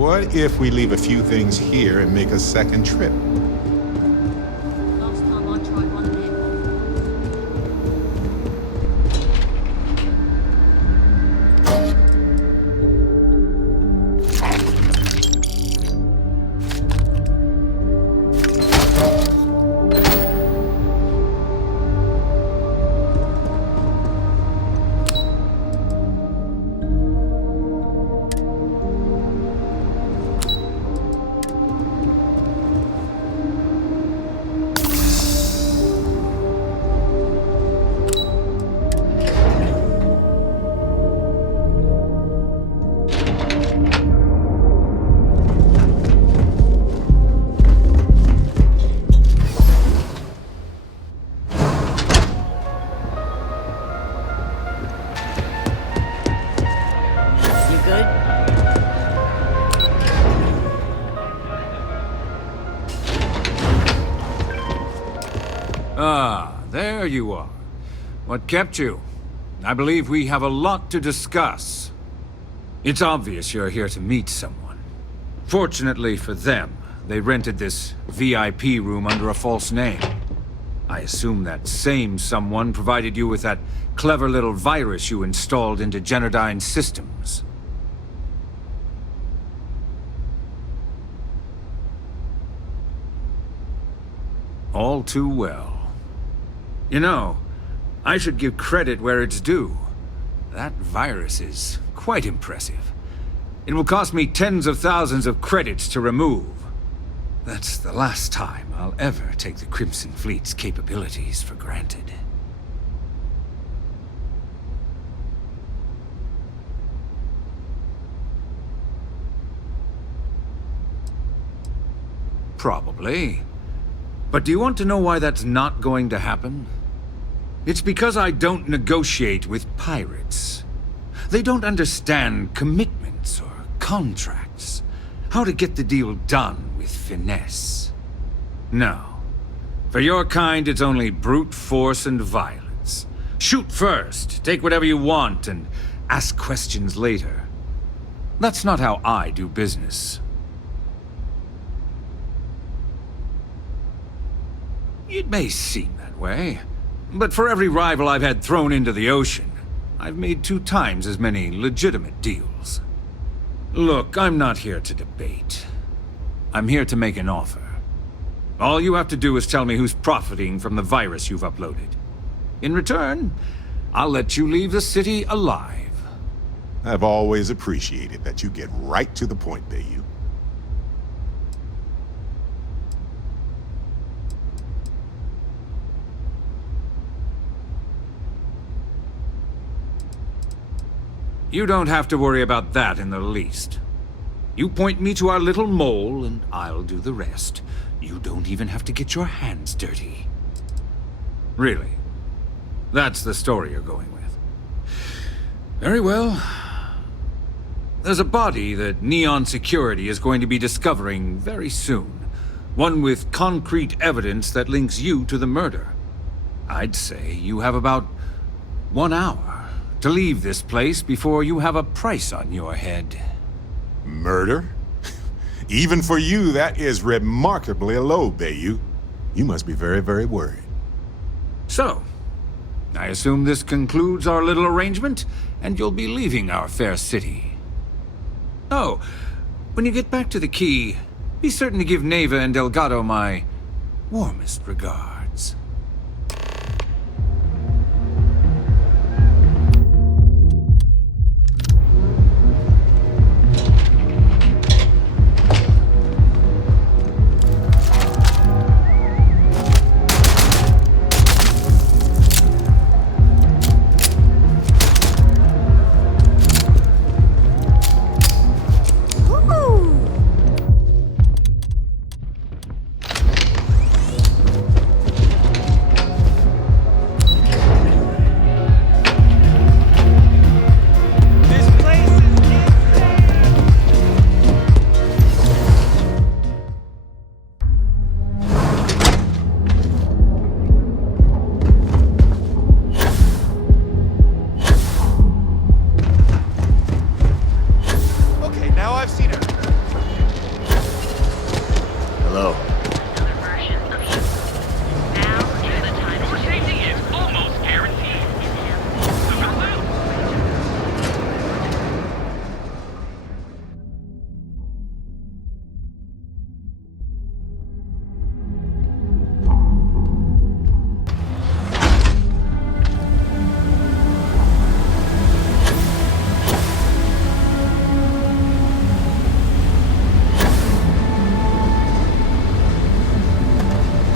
What if we leave a few things here and make a second trip? Last time I tried one vehicle. Ah, there you are. What kept you? I believe we have a lot to discuss. It's obvious you're here to meet someone. Fortunately for them, they rented this VIP room under a false name. I assume that same someone provided you with that clever little virus you installed into Genodyne's systems. All too well. You know, I should give credit where it's due. That virus is quite impressive. It will cost me tens of thousands of credits to remove. That's the last time I'll ever take the Crimson Fleet's capabilities for granted. Probably. But do you want to know why that's not going to happen? It's because I don't negotiate with pirates. They don't understand commitments or contracts. How to get the deal done with finesse. No. For your kind, it's only brute force and violence. Shoot first, take whatever you want, and ask questions later. That's not how I do business. It may seem that way, but for every rival I've had thrown into the ocean, I've made 2 times as many legitimate deals. Look, I'm not here to debate. I'm here to make an offer. All you have to do is tell me who's profiting from the virus you've uploaded. In return, I'll let you leave the city alive. I've always appreciated that you get right to the point, Bayou. You don't have to worry about that in the least. You point me to our little mole, and I'll do the rest. You don't even have to get your hands dirty. Really? That's the story you're going with. Very well. There's a body that Neon Security is going to be discovering very soon. One with concrete evidence that links you to the murder. I'd say you have about 1 hour to leave this place before you have a price on your head. Murder? Even for you, that is remarkably low, Bayou. You must be very, very worried. So, I assume this concludes our little arrangement, and you'll be leaving our fair city. Oh, when you get back to the key, be certain to give Neva and Delgado my warmest regards.